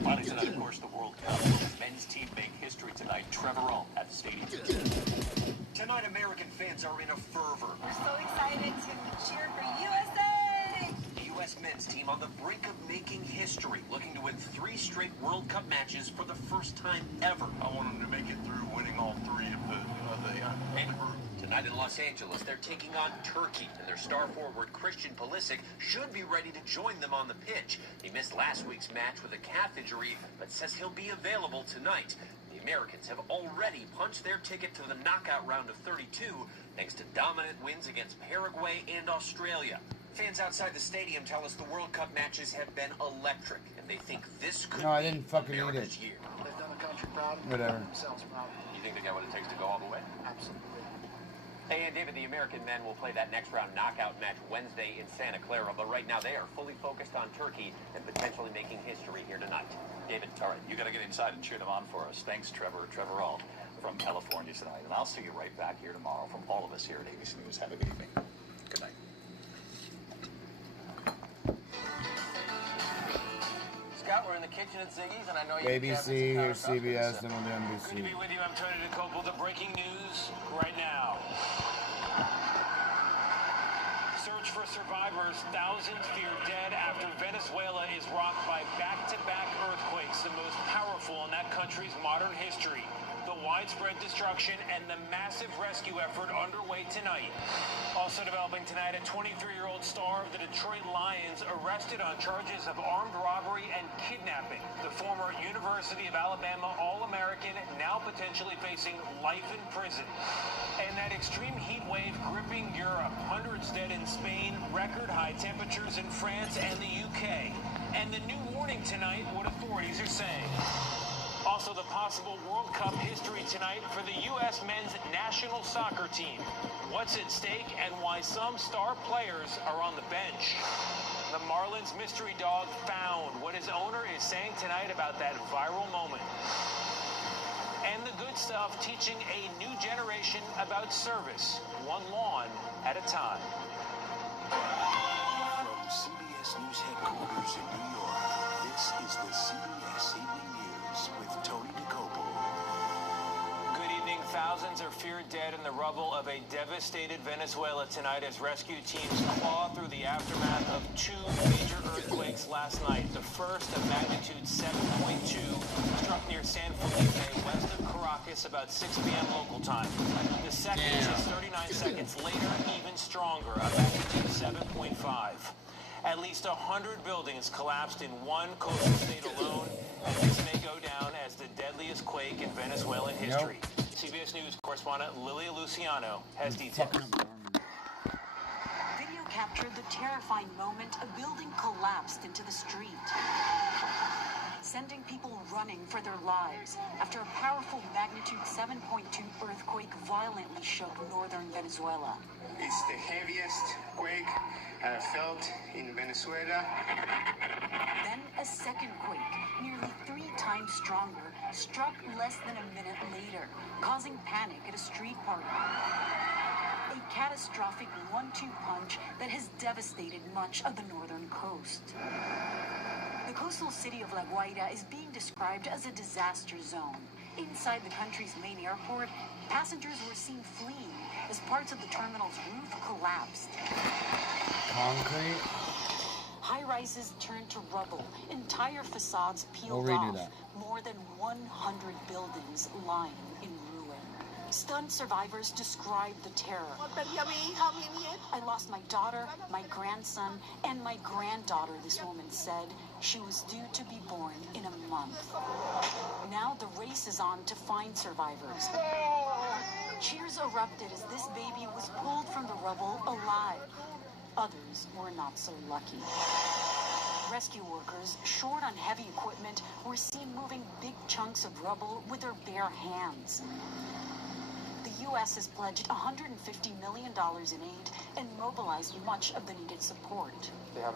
Finally tonight, of course, the World Cup. Will the men's team make history tonight? Trevor Roll at the stadium. Tonight, American fans are in a fervor. We're so excited to cheer for USA! The U.S. men's team on the brink of making history, looking to win 3 straight World Cup matches for the first time ever. I want them to make it through winning all 3 of the group. Tonight in Los Angeles, they're taking on Turkey, and their star forward Christian Pulisic should be ready to join them on the pitch. He missed last week's match with a calf injury, but says he'll be available tonight. The Americans have already punched their ticket to the knockout round of 32, thanks to dominant wins against Paraguay and Australia. Fans outside the stadium tell us the World Cup matches have been electric, and they think this could I be didn't fucking America's eat it. year. They've done the country proud. Whatever. Themselves proud. You think they got what it takes to go all the way? Absolutely. Hey, and David, the American men will play that next round knockout match Wednesday in Santa Clara, but right now they are fully focused on Turkey and potentially making history here tonight. David. All right, you got to get inside and cheer them on for us. Thanks, Trevor All from California tonight. And I'll see you right back here tomorrow from all of us here at ABC News. Have a good evening. Good night. Scott, we're in the kitchen at Ziggy's, and I know you ABC, here's CBS, then we'll do NBC. Good to be with you. I'm Tony DeCoppel. The breaking news right now. Search for survivors. Thousands fear dead after Venezuela is rocked by back-to-back earthquakes, the most powerful in that country's modern history. The widespread destruction and the massive rescue effort underway tonight. Also developing tonight, a 23-year-old star of the Detroit Lions arrested on charges of armed robbery and kidnapping. The former University of Alabama All-American now potentially facing life in prison. And that extreme heat wave gripping Europe. Hundreds dead in Spain, record high temperatures in France and the UK. And the new warning tonight, what authorities are saying. Also, the possible World Cup history tonight for the U.S. men's national soccer team. What's at stake and why some star players are on the bench. The Marlins mystery dog found. What his owner is saying tonight about that viral moment. And the good stuff, teaching a new generation about service, one lawn at a time. From CBS News headquarters in New York, this is the CBS Evening News with Tony DeCoppel. Good evening. Thousands are feared dead in the rubble of a devastated Venezuela tonight as rescue teams claw through the aftermath of 2 major earthquakes last night. The first, of magnitude 7.2, struck near San Felipe, west of Caracas, about 6 p.m. local time. The second, just 39 seconds later, even stronger, a magnitude 7.5. At least 100 buildings collapsed in one coastal state alone, and this may go down as the deadliest quake in Venezuelan history. CBS News correspondent Lilia Luciano has details. Video captured the terrifying moment a building collapsed into the street, sending people running for their lives after a powerful magnitude 7.2 earthquake violently shook northern Venezuela. It's the heaviest quake felt in Venezuela. Then a second quake, nearly 3 times stronger, struck less than a minute later, causing panic at a street party. A catastrophic 1-2 punch that has devastated much of the northern coast. The coastal city of La Guaira is being described as a disaster zone. Inside the country's main airport, passengers were seen fleeing as parts of the terminal's roof collapsed. Concrete? High-rises turned to rubble. Entire facades peeled We'll redo off. that. More than 100 buildings lying in ruin. Stunned survivors described the terror. I lost my daughter, my grandson, and my granddaughter, this woman said. She was due to be born in a month. Now the race is on to find survivors. Cheers erupted as this baby was pulled from the rubble alive. Others were not so lucky. Rescue workers, short on heavy equipment, were seen moving big chunks of rubble with their bare hands. The U.S. has pledged $150 million in aid and mobilized much of the needed support. They have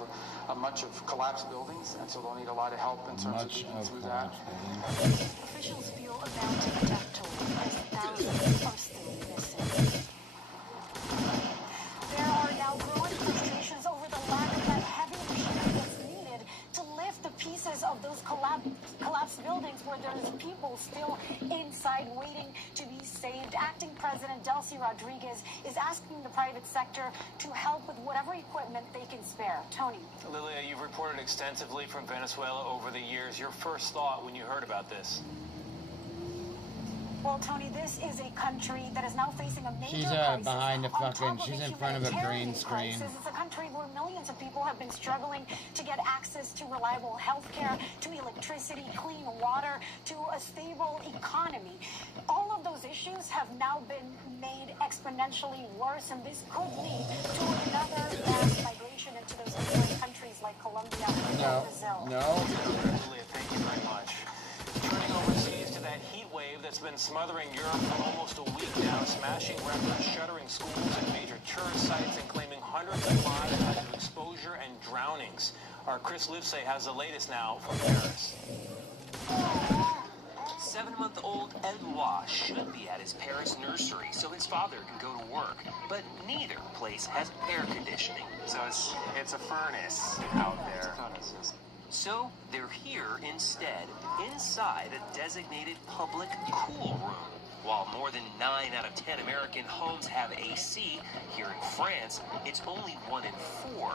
a much of collapsed buildings, and so they'll need a lot of help in terms of getting through that. Officials feel a mounting death toll as thousands are still missing. There are now growing frustrations over the lack of that heavy machinery that's needed to lift the pieces of those collapsed buildings where there's people still inside waiting to be saved. Acting President Delcy Rodriguez is asking the private sector to help with whatever equipment they can spare. Tony. Lilia, you've reported extensively from Venezuela over the years. Your first thought when you heard about this? Well, Tony, this is a country that is now facing a major She's crisis. behind the fucking, she's in front of a green screen. It's a country where millions of people have been struggling to get access to reliable health care, to electricity, clean water, to a stable economy. All of those issues have now been made exponentially worse, and this could lead to another mass migration into those neighboring countries like Colombia or Brazil. Lilia, thank you very much. Turning overseas to that heat wave that's been smothering Europe for almost a week now, smashing records, shuttering schools and major tourist sites, and claiming hundreds of lives because of exposure and drownings. Our Chris Livesey has the latest now from Paris. 7-month-old Edouard should be at his Paris nursery so his father can go to work, but neither place has air conditioning. So it's a furnace out there. So they're here instead, inside a designated public cool room. While more than 9 out of 10 American homes have AC, here in France, it's only 1 in 4.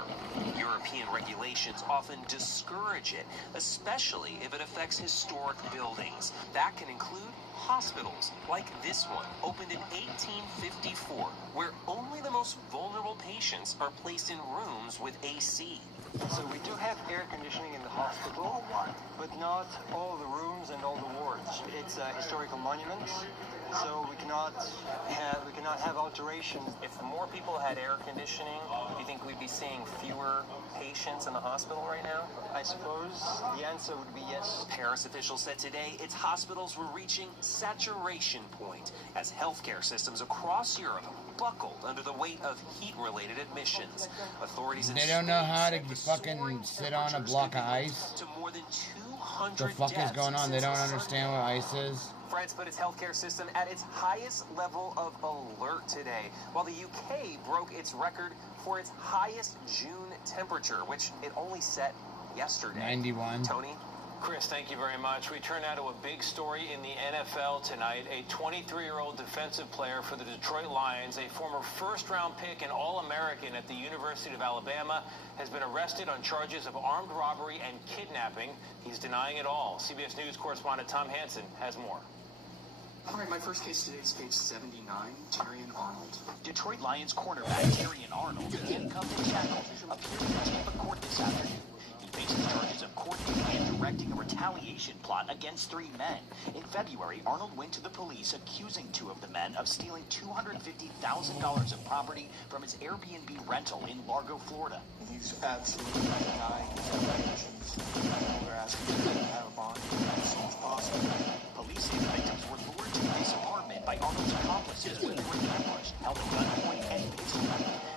European regulations often discourage it, especially if it affects historic buildings. That can include hospitals, like this one, opened in 1854, where only the most vulnerable patients are placed in rooms with AC. So we do have air conditioning in the hospital, but not all the rooms and all the wards. It's a historical monument, so we cannot have alterations. If more people had air conditioning, do you think we'd be seeing fewer patients in the hospital right now? I suppose the answer would be yes. Paris officials said today its hospitals were reaching saturation point as healthcare systems across Europe buckled under the weight of heat-related admissions. Authorities in They don't know how to fucking sit on a block of ice. To more than 200 The fuck is going on? They don't understand what ice is. France put its healthcare system at its highest level of alert today, while the UK broke its record for its highest June temperature, which it only set yesterday. 91. Tony? Chris, thank you very much. We turn now to a big story in the NFL tonight. A 23-year-old defensive player for the Detroit Lions, a former first-round pick and All-American at the University of Alabama, has been arrested on charges of armed robbery and kidnapping. He's denying it all. CBS News correspondent Tom Hansen has more. All right, my first case today is case 79, Terrion Arnold. Detroit Lions cornerback Terrion Arnold, handcuffed and shackled, appeared in Tampa court this afternoon. He faces charges of coordinating and directing a retaliation plot against 3 men. In February, Arnold went to the police accusing 2 of the men of stealing $250,000 of property from his Airbnb rental in Largo, Florida. He's absolutely denying his allegations. We're asking him to have a bond as soon as possible. Police say the victims were lured to his apartment by Arnold's accomplices when they were ambushed, held at gunpoint, and pistol.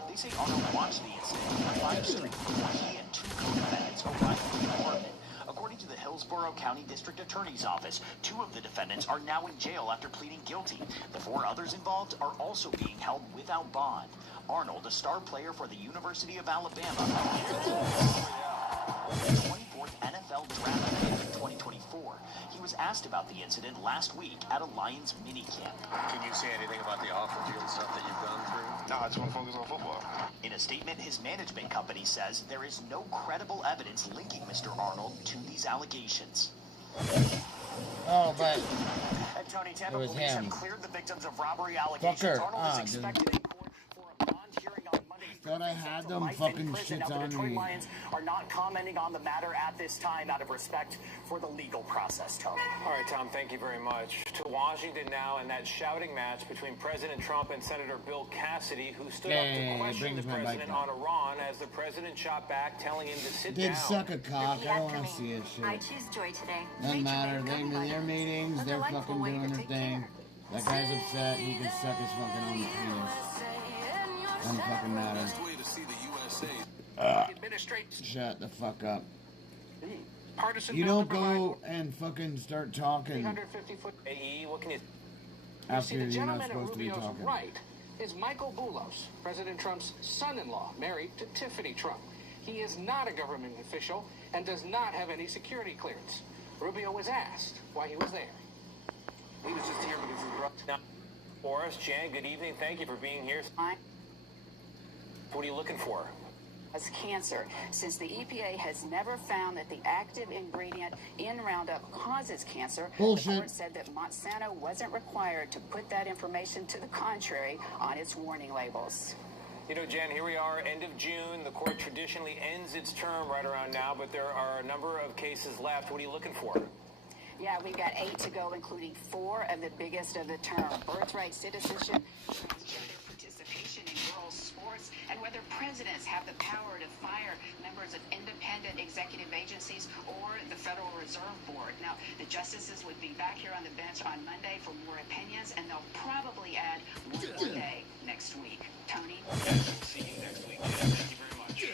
They say Arnold watched the incident on 5th Street before he and 2 co-defendants arrived at the apartment. According to the Hillsborough County District Attorney's Office, 2 of the defendants are now in jail after pleading guilty. The 4 others involved are also being held without bond. Arnold, a star player for the University of Alabama, the fourth NFL draft pick in 2024. He was asked about the incident last week at a Lions minicamp. Can you say anything about the off-the-field stuff that you've gone through? No, I just want to focus on football. In a statement, his management company says there is no credible evidence linking Mr. Arnold to these allegations. Oh, but And Tony, it Tampa was police him. have cleared the victims of robbery allegations. Arnold is expected in court for a bond hearing on Monday. I thought I had them fucking shits Now, the on Detroit me. Lions are not commenting on the matter at this time out of respect for the legal process, Tony. All right, Tom, thank you very much. To Washington now, and that shouting match between President Trump and Senator Bill Cassidy, who stood up to question the president on Iran as the president shot back, telling him to sit Did down. suck a cock. I don't want to see his I shit. choose joy today. Doesn't matter. They do their meetings. They're fucking doing their thing. That guy's upset. He can suck his fucking own penis. Doesn't fucking matter. Shut the fuck up. You don't go and fucking start talking 350-foot AE. What can you? after See, the you're not gentleman at supposed to be Rubio's talking. right is Michael Boulos, President Trump's son-in-law, married to Tiffany Trump. He is not a government official and does not have any security clearance. Rubio was asked why he was there. He was just here because his brother. Now, Boris, Jan, good evening. Thank you for being here. What are you looking for? As cancer, since the EPA has never found that the active ingredient in Roundup causes cancer. Bullshit. The court said that Monsanto wasn't required to put that information to the contrary on its warning labels. You know, Jan, here we are, end of June. The court traditionally ends its term right around now, but there are a number of cases left. What are you looking for? Yeah, we've got 8 to go, including 4 of the biggest of the term. Birthright citizenship, transgender participation in girls' sports, and whether presidents have the power to fire members of independent executive agencies or the Federal Reserve Board. Now, the justices would be back here on the bench on Monday for more opinions, and they'll probably add one more day next week. Tony? We'll see you next week. Thank you very much.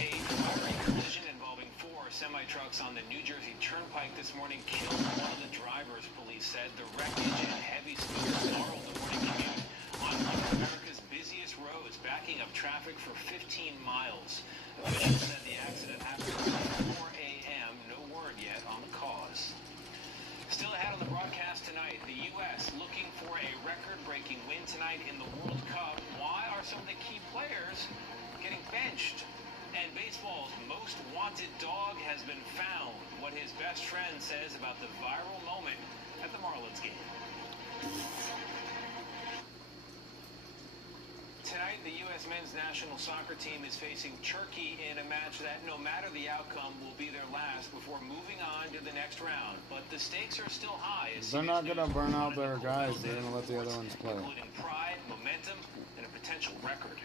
A fiery collision involving 4 semi-trucks on the New Jersey Turnpike this morning killed one of the drivers, police said. The wreckage and heavy smoke snarled the morning commute on one of America's busiest roads, backing up traffic for 15 miles. Officials said the accident happened at 4 a.m. No word yet on the cause. Still ahead on the broadcast tonight, the U.S. looking for a record-breaking win tonight in the World Cup. Why are some of the key players getting benched? And baseball's most wanted dog has been found. What his best friend says about the viral moment at the Marlins game. Tonight, the U.S. men's national soccer team is facing Turkey in a match that, no matter the outcome, will be their last before moving on to the next round. But the stakes are still high. They're not gonna burn out their guys. They're gonna let the other ones play. Including pride, momentum, and a potential record.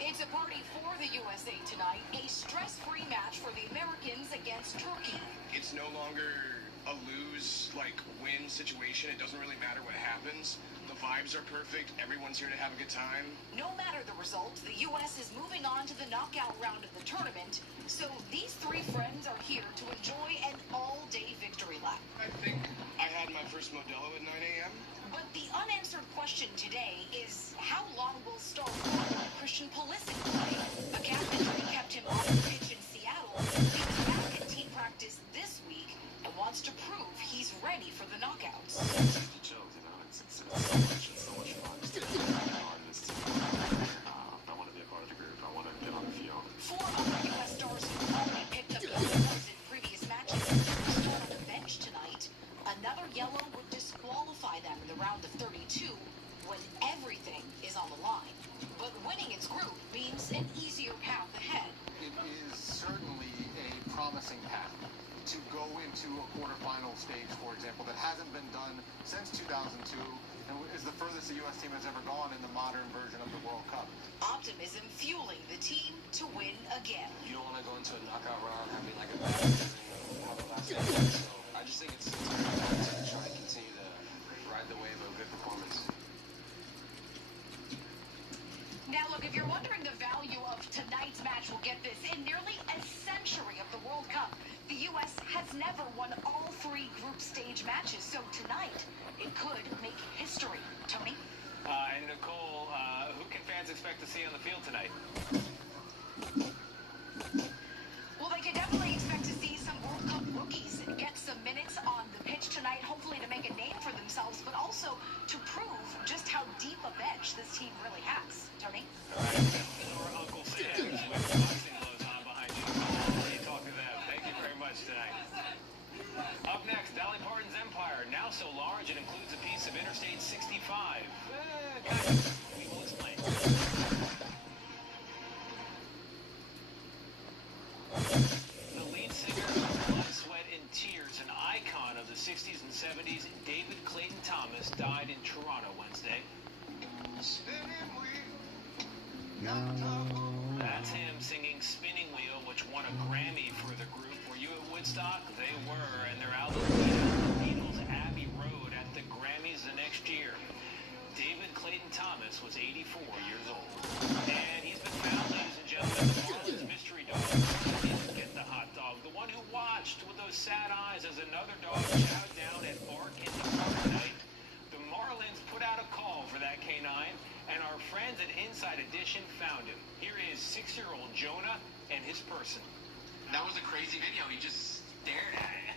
It's a party for the USA tonight, a stress-free match for the Americans against Turkey. It's no longer a lose-win situation. It doesn't really matter what happens. The vibes are perfect. Everyone's here to have a good time. No matter the result, the U.S. is moving on to the knockout round of the tournament. So these 3 friends are here to enjoy an all-day victory lap. I think I had my first Modelo at 9 a.m. But the unanswered question today is, how long will star forward Christian Pulisic play? A calf injury kept him off the pitch in Seattle. He was back at team practice this week and wants to prove he's ready for the knockouts. It's a joke, you know. It's so much fun. Just to be part of this team. I want to be a part of the group. I want to get on the field. 4 other U.S. stars who already picked up yellows in previous matches are still on the bench tonight. Another yellow would disqualify them in the round of 32 when everything is on the line. But winning its group means an easier path ahead. It is certainly a promising path to go into a quarterfinal stage, for example, that hasn't been done since 2002 and is the furthest the U.S. team has ever gone in the modern version of the World Cup. Optimism fueling the team to win again. You don't want to go into a knockout round having like a bad season, how the last season. So I just think it's very important to try and continue to ride the wave of a good performance. Now, look, if you're wondering the value of tonight's match, we'll get this. In nearly a century of the World Cup, the U.S. has never won all 3 group stage matches. So tonight, it could make history. Tony? And Nicole, who can fans Lions expect to see on the field tonight? Well, they can definitely expect to see some World Cup rookies get some minutes on the pitch tonight, hopefully to make a name for themselves, but also to prove just how deep a bench this team really has. Tony? All right, or Uncle Sam's with boxing gloves on behind you. You talk to them. Thank you very much tonight. Up next, Dolly Parton's empire, now so large it includes a piece of Interstate 65. Kind of. We will explain. The lead singer of Blood, Sweat, and Tears, an icon of the 60s and 70s, David Clayton Thomas, died in Toronto Wednesday. That's him singing Spinning Wheel, which won a Grammy for the group. Were you at Woodstock? They were, and their album The Beatles' Abbey Road at the Grammys the next year. David Clayton Thomas was 84 years old. And he's been found, ladies and gentlemen, the Marlins mystery dog. He didn't get the hot dog. The one who watched with those sad eyes as another dog chowed down at Bark in the Park tonight. The Marlins put out a call for that canine, and our friends at Inside Edition found him. Here is 6-year-old Jonah and his person. That was a crazy video. He just stared at it.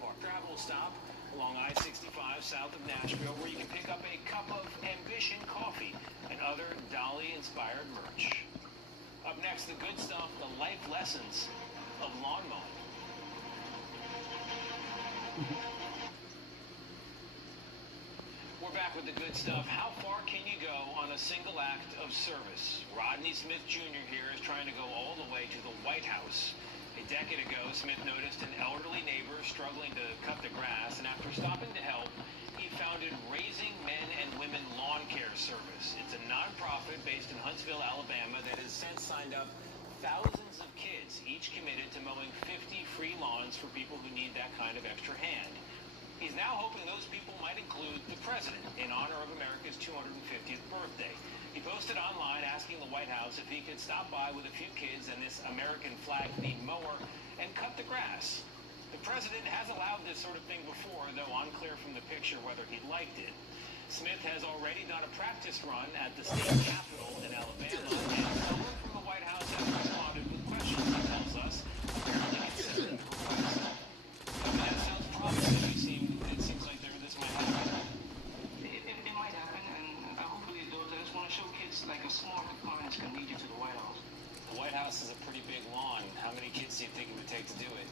Park travel stop along I-65 south of Nashville, where you can pick up a cup of Ambition coffee and other Dolly-inspired merch. Up next, the good stuff, the life lessons of lawn mowing. We're back with the good stuff. How far can you go on a single act of service? Rodney Smith Jr. here is trying to go all the way to the White House. A decade ago, Smith noticed an elderly neighbor struggling to cut the grass, and after stopping to help, he founded Raising Men and Women Lawn Care Service. It's a nonprofit based in Huntsville, Alabama, that has since signed up thousands of kids, each committed to mowing 50 free lawns for people who need that kind of extra hand. He's now hoping those people might include the president in honor of America's 250th birthday. He posted online asking the White House if he could stop by with a few kids and this American flag-themed mower and cut the grass. The president has allowed this sort of thing before, though unclear from the picture whether he liked it. Smith has already done a practice run at the state capitol in Alabama, and someone from the White House has responded with questions, he tells us, apparently considering the request. That sounds promising. It seems like this might happen. It might happen, and hopefully it does. I just want to show kids like a small compliance can lead you to the White House. The White House is a pretty big lawn. How many kids do you think it would take to do it?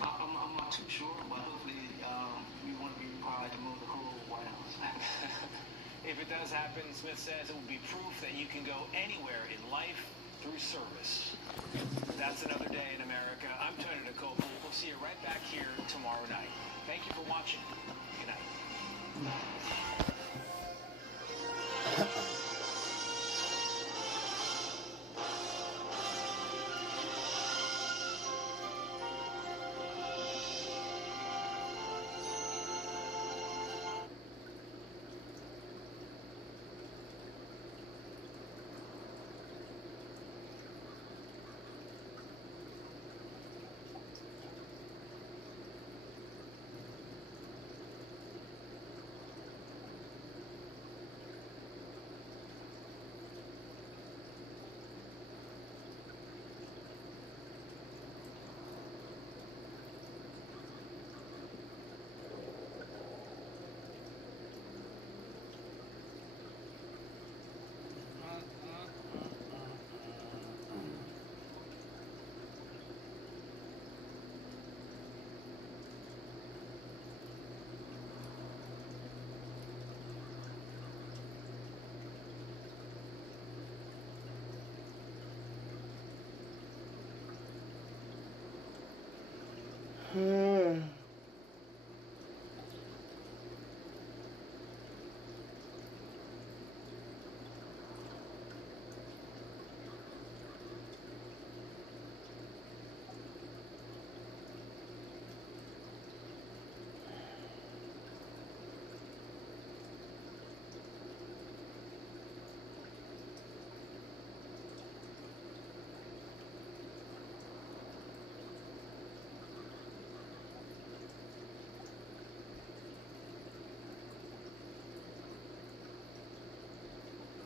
I'm not too sure, but hopefully we want to be required to mow the whole White House. If it does happen, Smith says it will be proof that you can go anywhere in life through service. That's another day in America. I'm Tony Nicole. We'll see you right back here tomorrow night. Thank you for watching. Good night.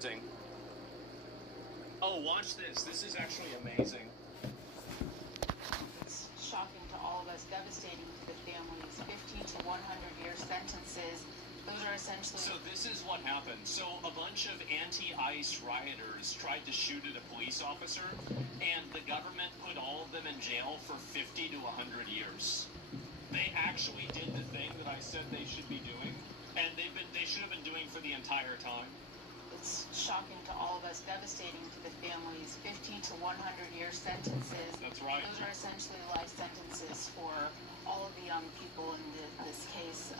Thing. No, watch this. This is actually amazing. It's shocking to all of us, devastating to the families. 50 to 100-year sentences. Those are essentially... So this is what happened. So a bunch of anti-ICE rioters tried to shoot at a police officer, and the government put all of them in jail for 50 to 100 years. They actually did the thing that I said they should be doing, and they should have been doing for the entire time. It's shocking to all of us, devastating to the families. 50 to 100-year sentences. That's right. Those are essentially life sentences for all of the young people in this case.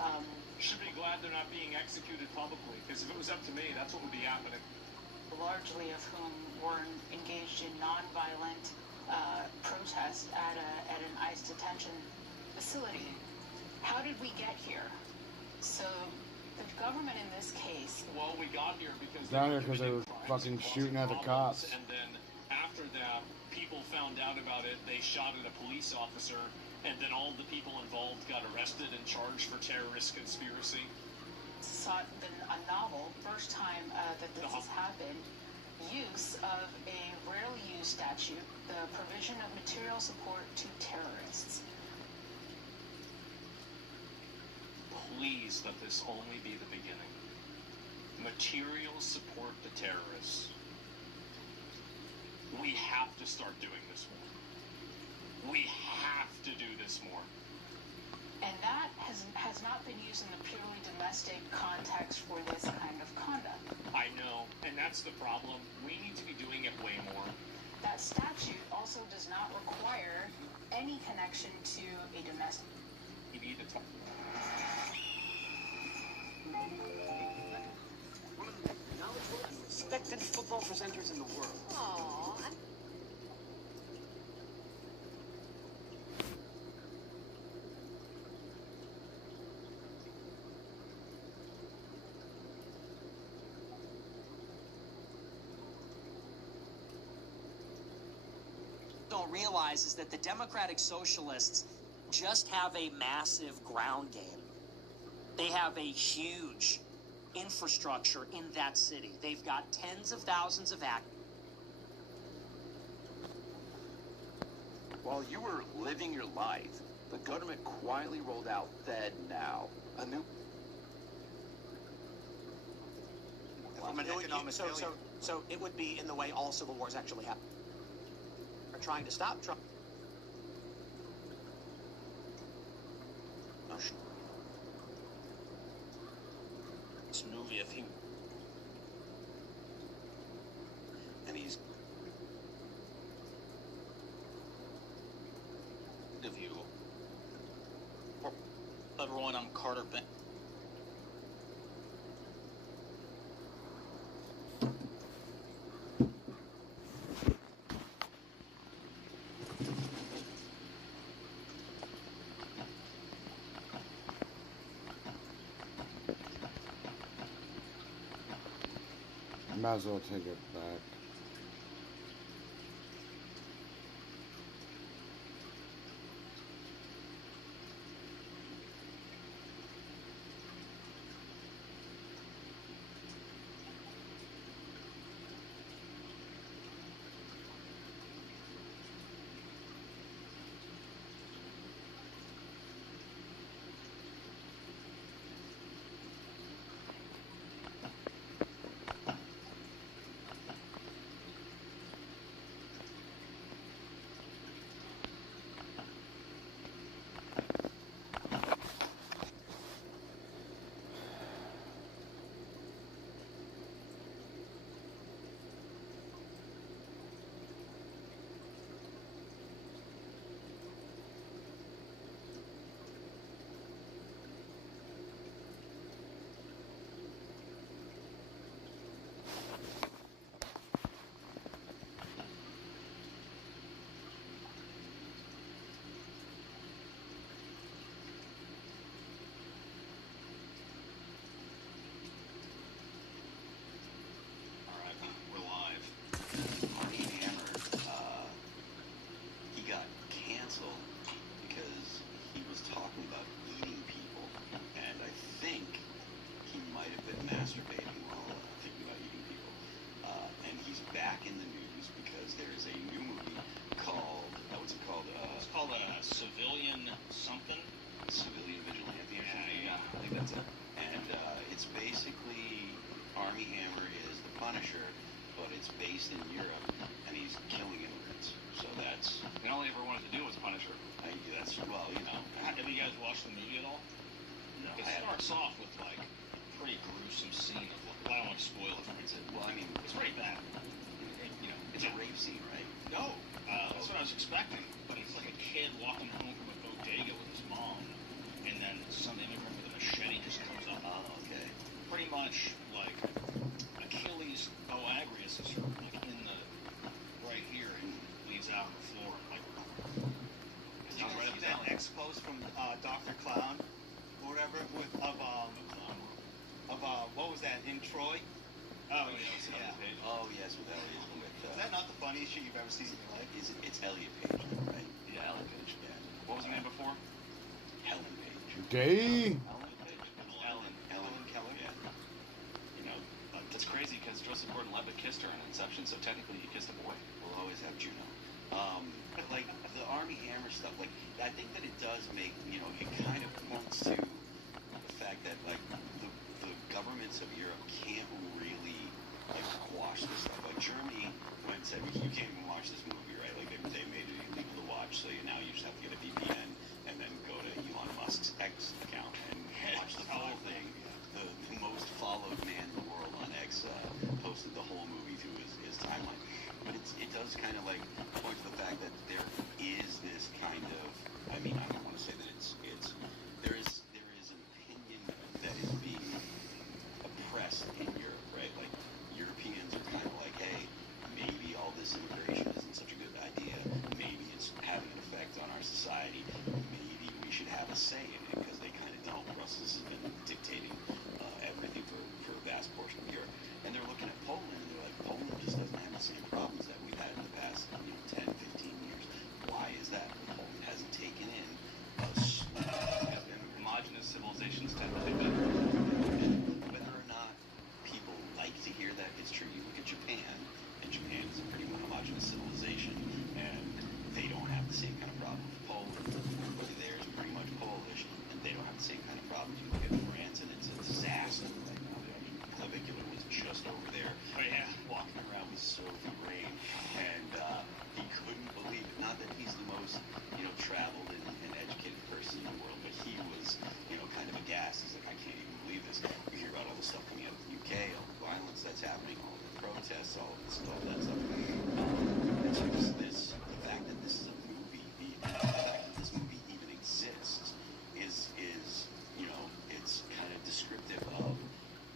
Should be glad they're not being executed publicly, because if it was up to me, that's what would be happening. Largely of whom were engaged in nonviolent protest at an ICE detention facility. How did we get here? So the government in this case... Well, we got here because they were fucking shooting at the cops. And then after that, people found out about it. They shot at a police officer, and then all the people involved got arrested and charged for terrorist conspiracy. Sought a novel, first time that this has happened, use of a rarely used statute, the provision of material support to terrorists. Please let this only be the beginning. Material support to terrorists. We have to start doing this more. We have to do this more. And that has not been used in the purely domestic context for this kind of conduct. I know, and that's the problem. We need to be doing it way more. That statute also does not require any connection to a domestic... You need to talk. Respected football presenters in the world. Aww. Don't realize is that the Democratic Socialists just have a massive ground game. They have a huge infrastructure in that city. They've got tens of thousands of actors. While you were living your life, the government quietly rolled out Fed Now, a new... From an economic so it would be in the way all civil wars actually happen. Are trying to stop Trump. This movie, if he... And he's... of you. Everyone, I'm Carter Ben. Might as well take it back. Army Hammer is the Punisher, but it's based in Europe, and he's killing immigrants. So that's... And all he ever wanted to do was Punisher. Well, you know. Have you guys watched the movie at all? No, It starts off with, like, a pretty gruesome scene of, like, I don't want to spoil it for you. Well, I mean... It's pretty bad. You know, it's a rape scene, right? No, that's what I was expecting. But it's like a kid walking home from a bodega with his mom, and then some immigrant with a machete just comes up. Oh, okay. Pretty much like Achilles' Agrius is like in the right here and bleeds out on the floor. Like, Did you guys see that X post from Dr. Clown or whatever what was that in Troy? Oh yeah. Oh yes, with Elliot. Is that not the funniest shit you've ever seen in your life? It's Elliot Page, right? Yeah, Elliot Page. Yeah. What was the name before? Helen Page. Gay. Ellen Keller. Yeah. You know, that's crazy because Joseph Gordon-Levitt kissed her in Inception, so technically he kissed a boy. We'll always have Juno. Like the Army Hammer stuff, like I think that it does make, you know, it kind of points to the fact that like the governments of Europe can't really like quash this stuff. Like Germany went and said you can't even watch this movie, right? Like they made it illegal to watch, so now you just have to get a VPN and then go to Elon Musk's X account and watch the full thing. The most followed man in the world on X posted the whole movie to his timeline. But it does kind of like point to the fact that there is this kind of, I mean, I don't want to say that there is an opinion that is being oppressed in Europe, right? Like Europeans are kind of like, hey, maybe all this immigration isn't such a good idea. Maybe it's having an effect on our society. Maybe we should have a say in it because they kind of don't. Brussels has been dictating everything for a vast portion of Europe. And they're looking at Poland and they're like, Poland just doesn't have the same problems that we've had in the past 10, 15 years. Why is that? Poland hasn't taken in homogenous civilizations tend to do that. Whether or not people like to hear that, it's true. You look at Japan, and Japan is a pretty homogenous civilization, and they don't have the same kind of problems. Poland, everybody there is pretty much Polish, and they don't have the same kind of problems. You look at France, and it's a disaster right now. Clavicular was just over there, walking around with Sophie Rain, and he couldn't believe it. Not that he's the most, traveled and educated person in the world, but he was, kind of aghast. He's like, I can't even believe this. We hear about all the stuff coming out of the UK, all the violence that's happening, all the protests, all this stuff, that stuff. And so the fact that this is a movie, the fact that this movie even exists is it's kind of descriptive of,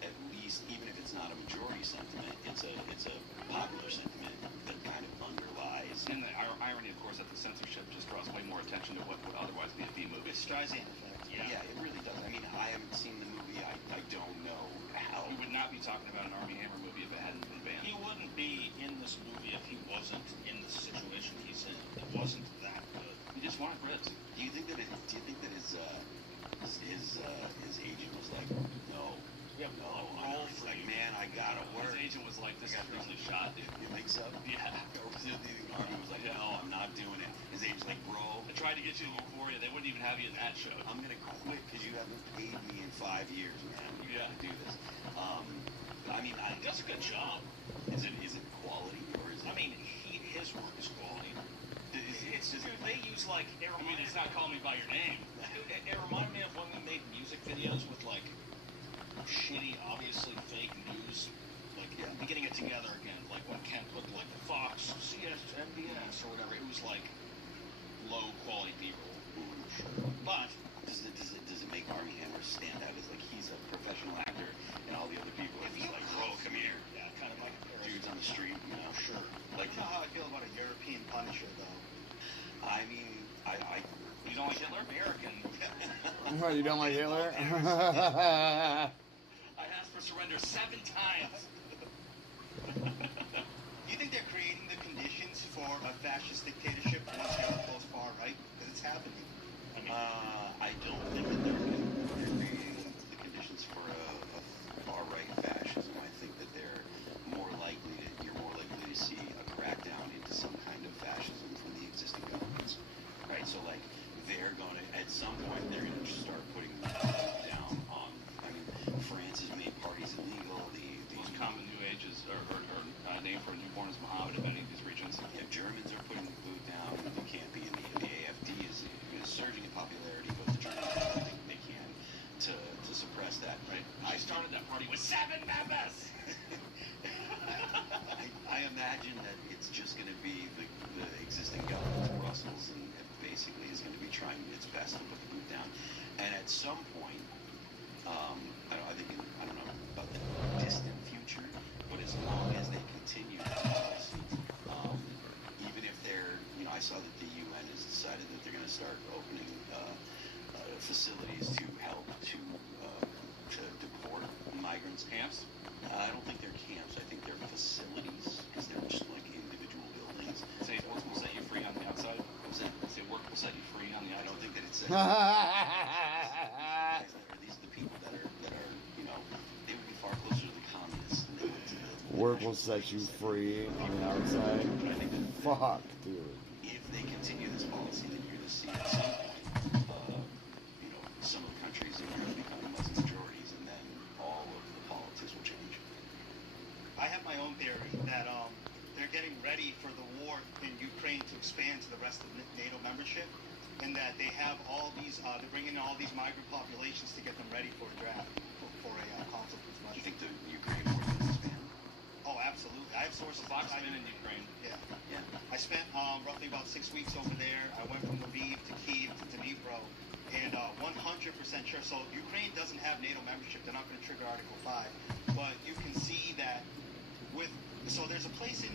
at least, even if it's not a majority sentiment, it's a popular sentiment that kind of underlies. And the irony, of course, that the censorship just draws way more attention to what would otherwise be a B movie. It's Streisand effect. Yeah, it really does. I mean, I haven't seen the movie. I don't know how. We would not be talking about an Army Hammer movie if it hadn't been banned. He wouldn't be in this movie if he wasn't in the situation he's in. It wasn't that good. He just wanted ribs. Do you think that his agent was like, no? Yeah, no. He's like, man, I gotta work. His agent was like, this is really shot, dude. You think so? Yeah. The Army was like, no, I'm not doing it. His agent's like, bro. I tried to get you in Euphoria. They wouldn't even have you in that show. I'm gonna quit because you haven't paid me in 5 years, man. We gotta do this. I mean, he does a good job. Is it quality or is it? I mean, his work is quality. It's just, dude, they use like. It's not Call Me by Your Name. It reminded me of when we made music videos with like shitty, obviously fake news. Like getting it together again. Like when Kent put like Fox, CS, MBS, or whatever. It was like low quality B-roll. But does it make Army Hammer stand out as like he's a professional actor and all the other people are just like, bro, come here. Yeah, kind of like dudes on the street, Sure. Like, I don't know how I feel about a European Punisher though. I mean, you don't like Hitler? American. What, you don't like Hitler? I asked for surrender 7 times. You think they're creating the conditions for a fascist dictatorship once Europe goes far right? Because it's happening. I don't think that they're creating the conditions for a far-right fascism. I think that you're more likely to see a crackdown into some kind of fascism from the existing governments, right? So like they're going to, at some point, they're going to start putting down on. I mean, France has made parties illegal. The 7 members. I imagine that it's just going to be the existing government of Brussels and it basically is going to be trying its best to put the boot down. And at some point, I don't know about the distant future, but as long as they continue that policy, even if they're, I saw that the UN has decided that they're going to start opening facilities to help to deport migrants. Camps? I don't think they're camps. I think they're facilities because they're just like individual buildings. Say work will set you free on the outside. What's that? Say work will set you free on the outside. I don't think that it says. These are the people that are they would be far closer to the communists than they would to the. Work will set you free on the outside. Fuck, dude. If they continue this policy, then you're going to see at some point, some of the countries are going to become Muslim majorities, and then all of the politics will change. I have my own theory that they're getting ready for the war in Ukraine to expand to the rest of NATO membership, and that they have all these, they're bringing in all these migrant populations to get them ready for a draft, for a conflict with Russia. You think the Ukraine war will expand? Oh, absolutely. I have sources. I've been in Ukraine. Yeah. Yeah. I spent roughly about 6 weeks over there. I went from Lviv to Kyiv to Dnipro, and 100% sure. So Ukraine doesn't have NATO membership. They're not going to trigger Article 5. But you can see that so there's a place in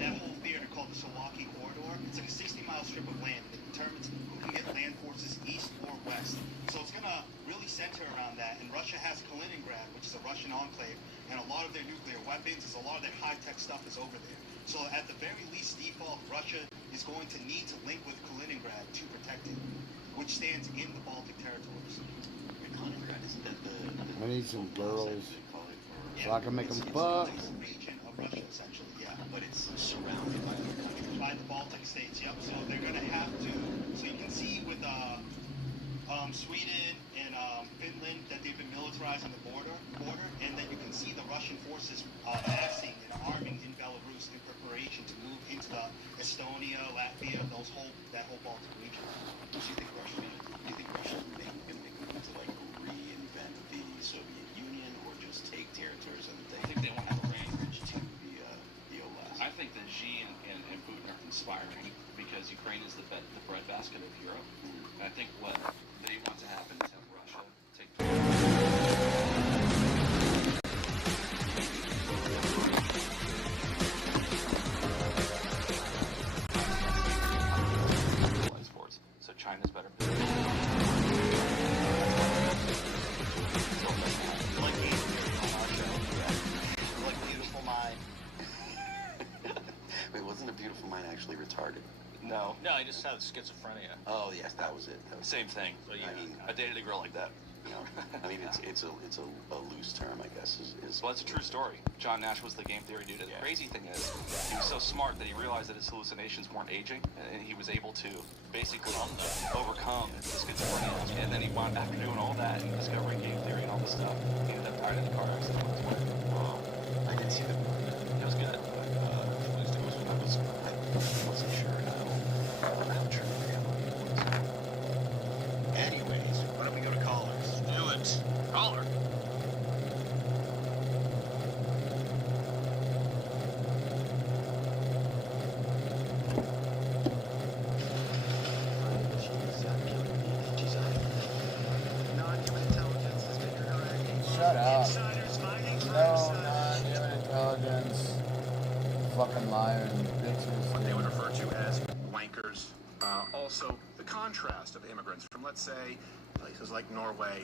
that whole theater called the Suwalki Corridor. It's like a 60-mile strip of land. It determines who can get land forces east or west. So it's going to really center around that. And Russia has Kaliningrad, which is a Russian enclave, and a lot of their nuclear weapons, a lot of their high-tech stuff is over there. So at the very least default, Russia is going to need to link with Kaliningrad to protect it, which stands in the Baltic territories. Kaliningrad, isn't that the I need some girls so I can make them It's fuck. a region of Russia, essentially, yeah. But it's surrounded by other countries. By the Baltic states, yep. So they're going to have to. So you can see with Sweden and Finland that they've been militarizing the border, and then you can see the Russian forces massing and arming in Belarus in preparation to move into the Estonia, Latvia, that whole Baltic region. Do you think Russia going to make a move to like reinvent the Soviet Union or just take territories on the day? I think they want to bridge to the Oblast. I think that Xi and Putin are conspiring because Ukraine is the breadbasket of Europe. And I think what they want to happen is have Russia take sports. So China's better. Like Beautiful Mind. Wait, wasn't A Beautiful Mind actually retarded? No. No, I just had schizophrenia. Oh yes, that was it. Same thing. So yeah, I dated a girl like that. You know, I mean, it's a loose term, I guess. Well, it's a true story. John Nash was the game theory dude. The crazy thing is, he was so smart that he realized that his hallucinations weren't aging, and he was able to basically overcome the schizophrenia. And then he wound after doing all that and discovering game theory and all this stuff. He ended up dying in a car accident. I did see the movie. It was good. I wasn't sure how true the reality was. Anyways, why don't we go to callers? do it. Caller. Shut up. No, non-human intelligence. Fucking liar and bitches. What they would refer to as wankers. Also, the contrast of immigrants from, let's say, places like Norway,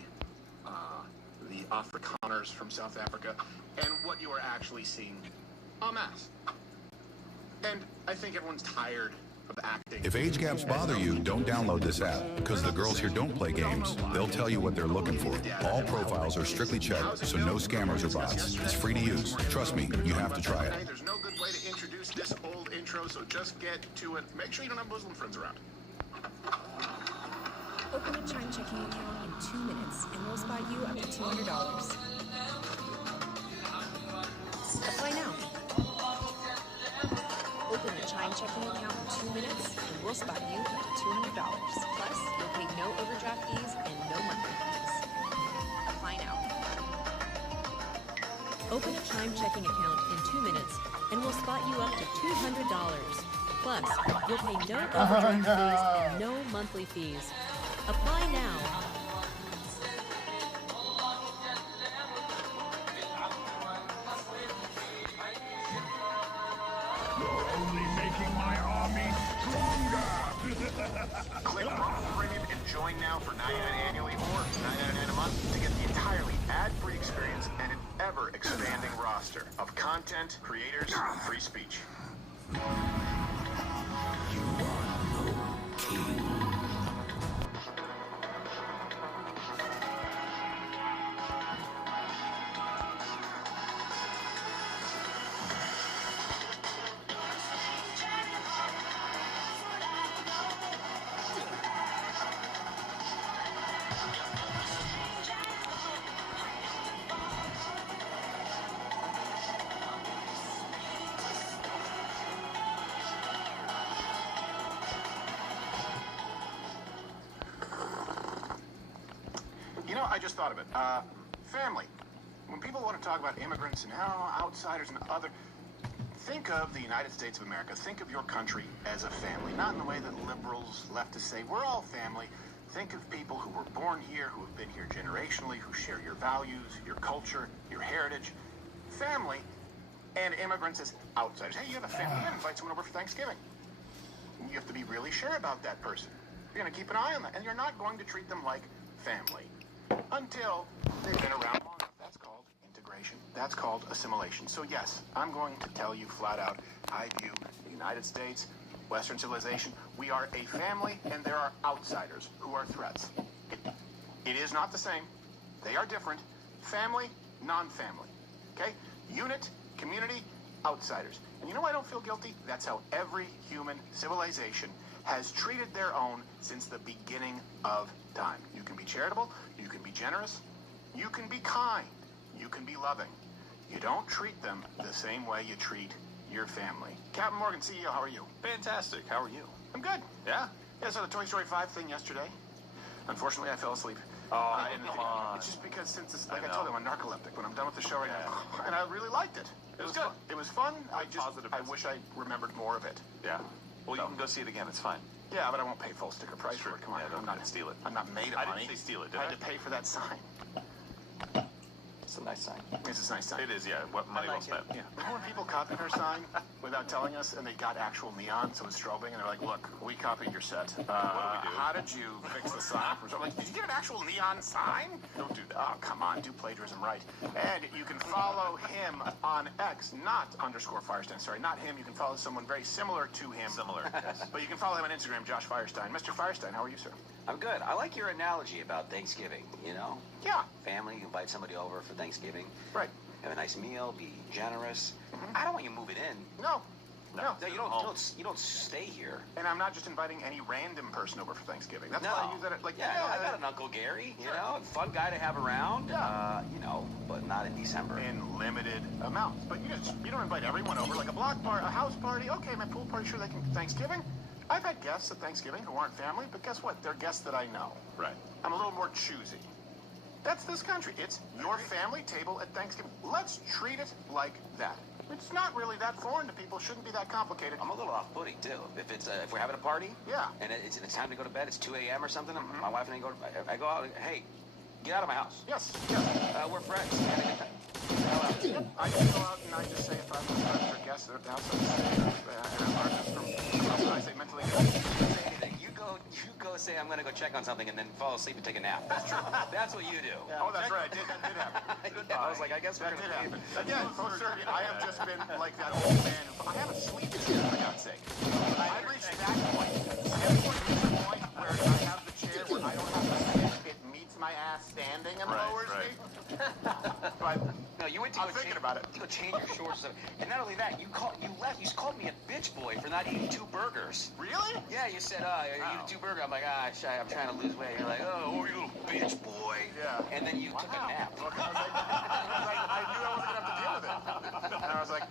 the Afrikaners from South Africa, and what you are actually seeing en masse. And I think everyone's tired of acting. If age gaps bother you, don't download this app, because the girls here don't play games. They'll tell you what they're looking for. All profiles are strictly checked, so no scammers or bots. It's free to use. Trust me, you have to try it. There's no good way to introduce this old intro, so just get to it. Make sure you don't have Muslim friends around. Open a Chime checking account in 2 minutes, and we'll spot you up to $200. Apply now. Open a Chime checking account in 2 minutes, and we'll spot you up to $200. Plus, you'll pay no overdraft fees and no monthly fees. Apply now. Open a Chime checking account in 2 minutes, and we'll spot you up to $200. Plus, you'll pay no overdraft fees and no monthly fees. Apply now. You're only making my army stronger! Click Rumble Premium and join now for $99 annually or $99 a month to get the entirely ad-free experience and an ever-expanding roster of content, creators, and free speech. You know, I just thought of it. Family. When people want to talk about immigrants and outsiders and other, think of the United States of America. Think of your country as a family, not in the way that liberals, leftists say, we're all family. Think of people who were born here, who have been here generationally, who share your values, your culture, your heritage. Family and immigrants as outsiders. Hey, you have a family. You invite someone over for Thanksgiving. You have to be really sure about that person. You're going to keep an eye on that, and you're not going to treat them like family until they've been around long enough. That's called integration. That's called assimilation. So yes, I'm going to tell you flat out, I view the United States, Western civilization, we are a family, and there are outsiders who are threats. It is not the same. They are different. Family, non-family. Okay? Unit, community, outsiders. And you know why I don't feel guilty? That's how every human civilization has treated their own since the beginning of time. You can be charitable, you can be generous, you can be kind, you can be loving. You don't treat them the same way you treat your family. Captain Morgan, CEO, how are you? Fantastic. How are you? I'm good. Yeah? Yeah, I saw the Toy Story 5 thing yesterday. Unfortunately, I fell asleep. Oh, come on. It's just because since it's, like I told you, I'm a narcoleptic when I'm done with the show right now. And I really liked it. It was good. It was fun. I wish I remembered more of it. Yeah. Well, you can go see it again. It's fine. Yeah, but I won't pay full sticker price for it. Come on, I'm not steal it. I'm not made of I money. didn't say steal it, did I I? had to pay for that sign. It's a nice sign. It's a nice sign. It is, yeah. What money well spent. Yeah. Remember when people copied her sign without telling us, and they got actual neon, so it's strobing, and they're like, "Look, we copied your set. What do we do? How did you fix the sign?" I'm like, "Did you get an actual neon sign?" Don't do that. Oh, come on, do plagiarism right. And you can follow him on X, not _Firestein. Sorry, not him. You can follow someone very similar to him. Similar, yes. But you can follow him on Instagram, Josh Firestein. Mr. Firestein, how are you, sir? I'm good. I like your analogy about Thanksgiving, you know? Yeah. Family, you invite somebody over for Thanksgiving. Right. Have a nice meal, be generous. I don't want you moving in. No. No, you don't stay here. And I'm not just inviting any random person over for Thanksgiving. That's No. why I use that. I got an Uncle Gary, you know, fun guy to have around. You know, but not in December. In limited amounts. But you don't invite everyone over like a block party, a house party. Okay, my pool party, sure they can. Thanksgiving. I've had guests at Thanksgiving who aren't family, but guess what? They're guests that I know. Right. I'm a little more choosy. That's this country. It's your family table at Thanksgiving. Let's treat it like that. It's not really that foreign to people. Shouldn't be that complicated. I'm a little off-putting too. If we're having a party, yeah, and it's time to go to bed. It's 2 a.m. or something. My wife and I go out. Hey, get out of my house. Yes. We're friends. Have a good time. I just go out and I just say if I'm with friends or guests at the house, I say mentally. You go say I'm going to go check on something and then fall asleep and take a nap. That's true. That's what you do. Yeah. Oh, that's right. That did happen. I was like, I guess we're going to happen. Again, I have just been like that old man. I haven't slept yet, for God's sake. I reached that point. I have reached the point where I have the chair where I don't have to sit. It meets my ass standing and lowers me. But no, you went to I'm thinking about it. To go change your shorts, and not only that, you left. You called me a bitch boy for not eating 2 burgers. Really? Yeah, you said, you eat 2 burgers. I'm like, I'm trying to lose weight. You're like, oh, you little bitch boy. Yeah. And then you took a nap. I knew I wasn't going to have to deal with it. And I was like,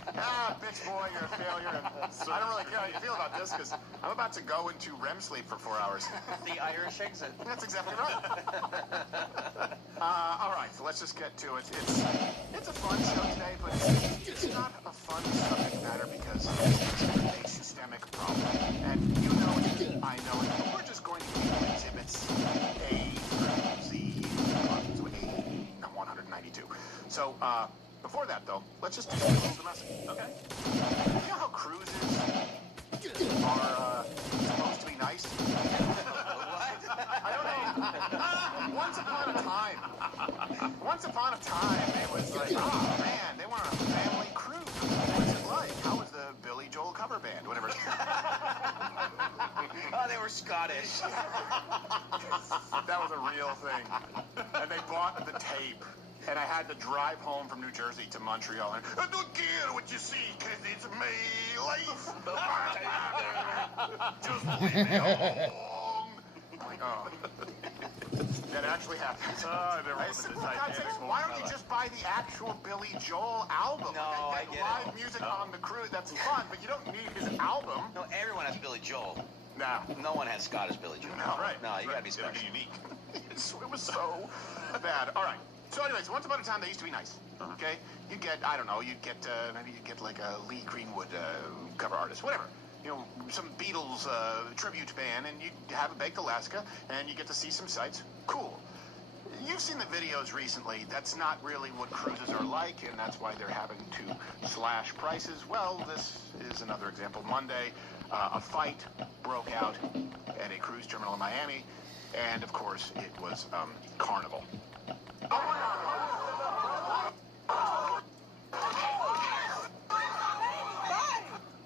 bitch boy, you're a failure. And I don't really care how you feel about this because I'm about to go into REM sleep for 4 hours. The Irish exit. That's exactly right. All right, so let's just get to it. It's a fun show today. Before that, though, let's just do something a little domestic. Okay. You know how cruises are supposed to be nice? What? I don't know. Once upon a time, it was like, oh man, they went on a family cruise. What's it like? How was the Billy Joel cover band? Whatever. Oh, they were Scottish. That was a real thing. And they bought the tape. And I had to drive home from New Jersey to Montreal. And I don't care what you see, because it's my life. Just leave me alone. Like, oh. That actually happened. I said, for God's sakes, why don't you just buy the actual Billy Joel album? No, I get live it. music on the cruise. That's fun, but you don't need his album. No, everyone has Billy Joel. No. No one has Scottish Billy Joel. No, right. No, you gotta be It special. was unique. It was so bad. All right. So anyways, once upon a time, they used to be nice. Okay? You get, I don't know, maybe you'd get like a Lee Greenwood cover artist, whatever. You know, some Beatles tribute band, and you have a baked Alaska, and you get to see some sights. Cool. You've seen the videos recently. That's not really what cruises are like, and that's why they're having to slash prices. Well, this is another example. Monday, a fight broke out at a cruise terminal in Miami, and of course, it was Carnival.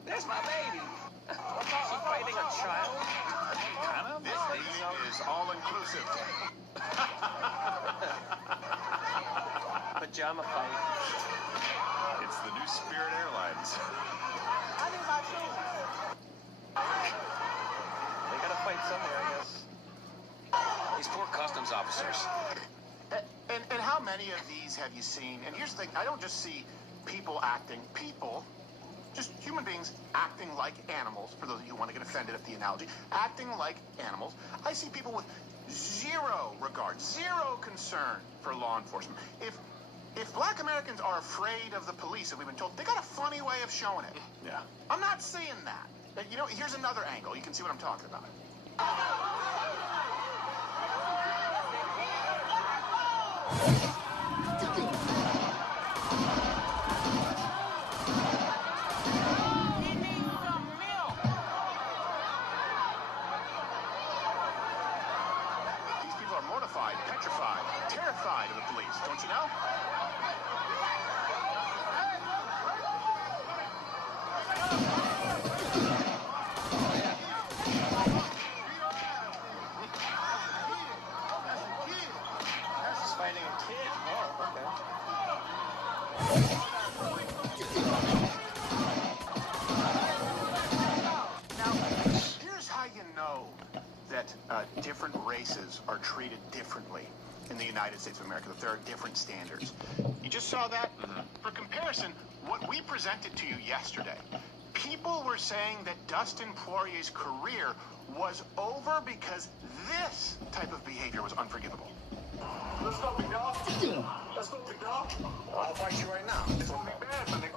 There's my baby. She fighting a child? This is all-inclusive. Pajama fight. It's the new Spirit Airlines. I need my shoes. They gotta fight somewhere, I guess. These poor customs officers. And how many of these have you seen? And here's the thing, I don't just see people, just human beings acting like animals, for those of you who want to get offended at the analogy, acting like animals. I see people with zero regard, zero concern for law enforcement. If black Americans are afraid of the police, as we've been told, they got a funny way of showing it. Yeah. I'm not seeing that. You know, here's another angle. You can see what I'm talking about. These people are mortified, petrified, terrified of the police, don't you know? She's fighting a kid. Oh, okay. Now, here's how you know that different races are treated differently in the United States of America, that there are different standards. You just saw that? For comparison, what we presented to you yesterday, people were saying that Dustin Poirier's career was over because this type of behavior was unforgivable. Let's go, big dog. Let's go, big dog. I'll fight you right now. It's gonna be bad, my nigga.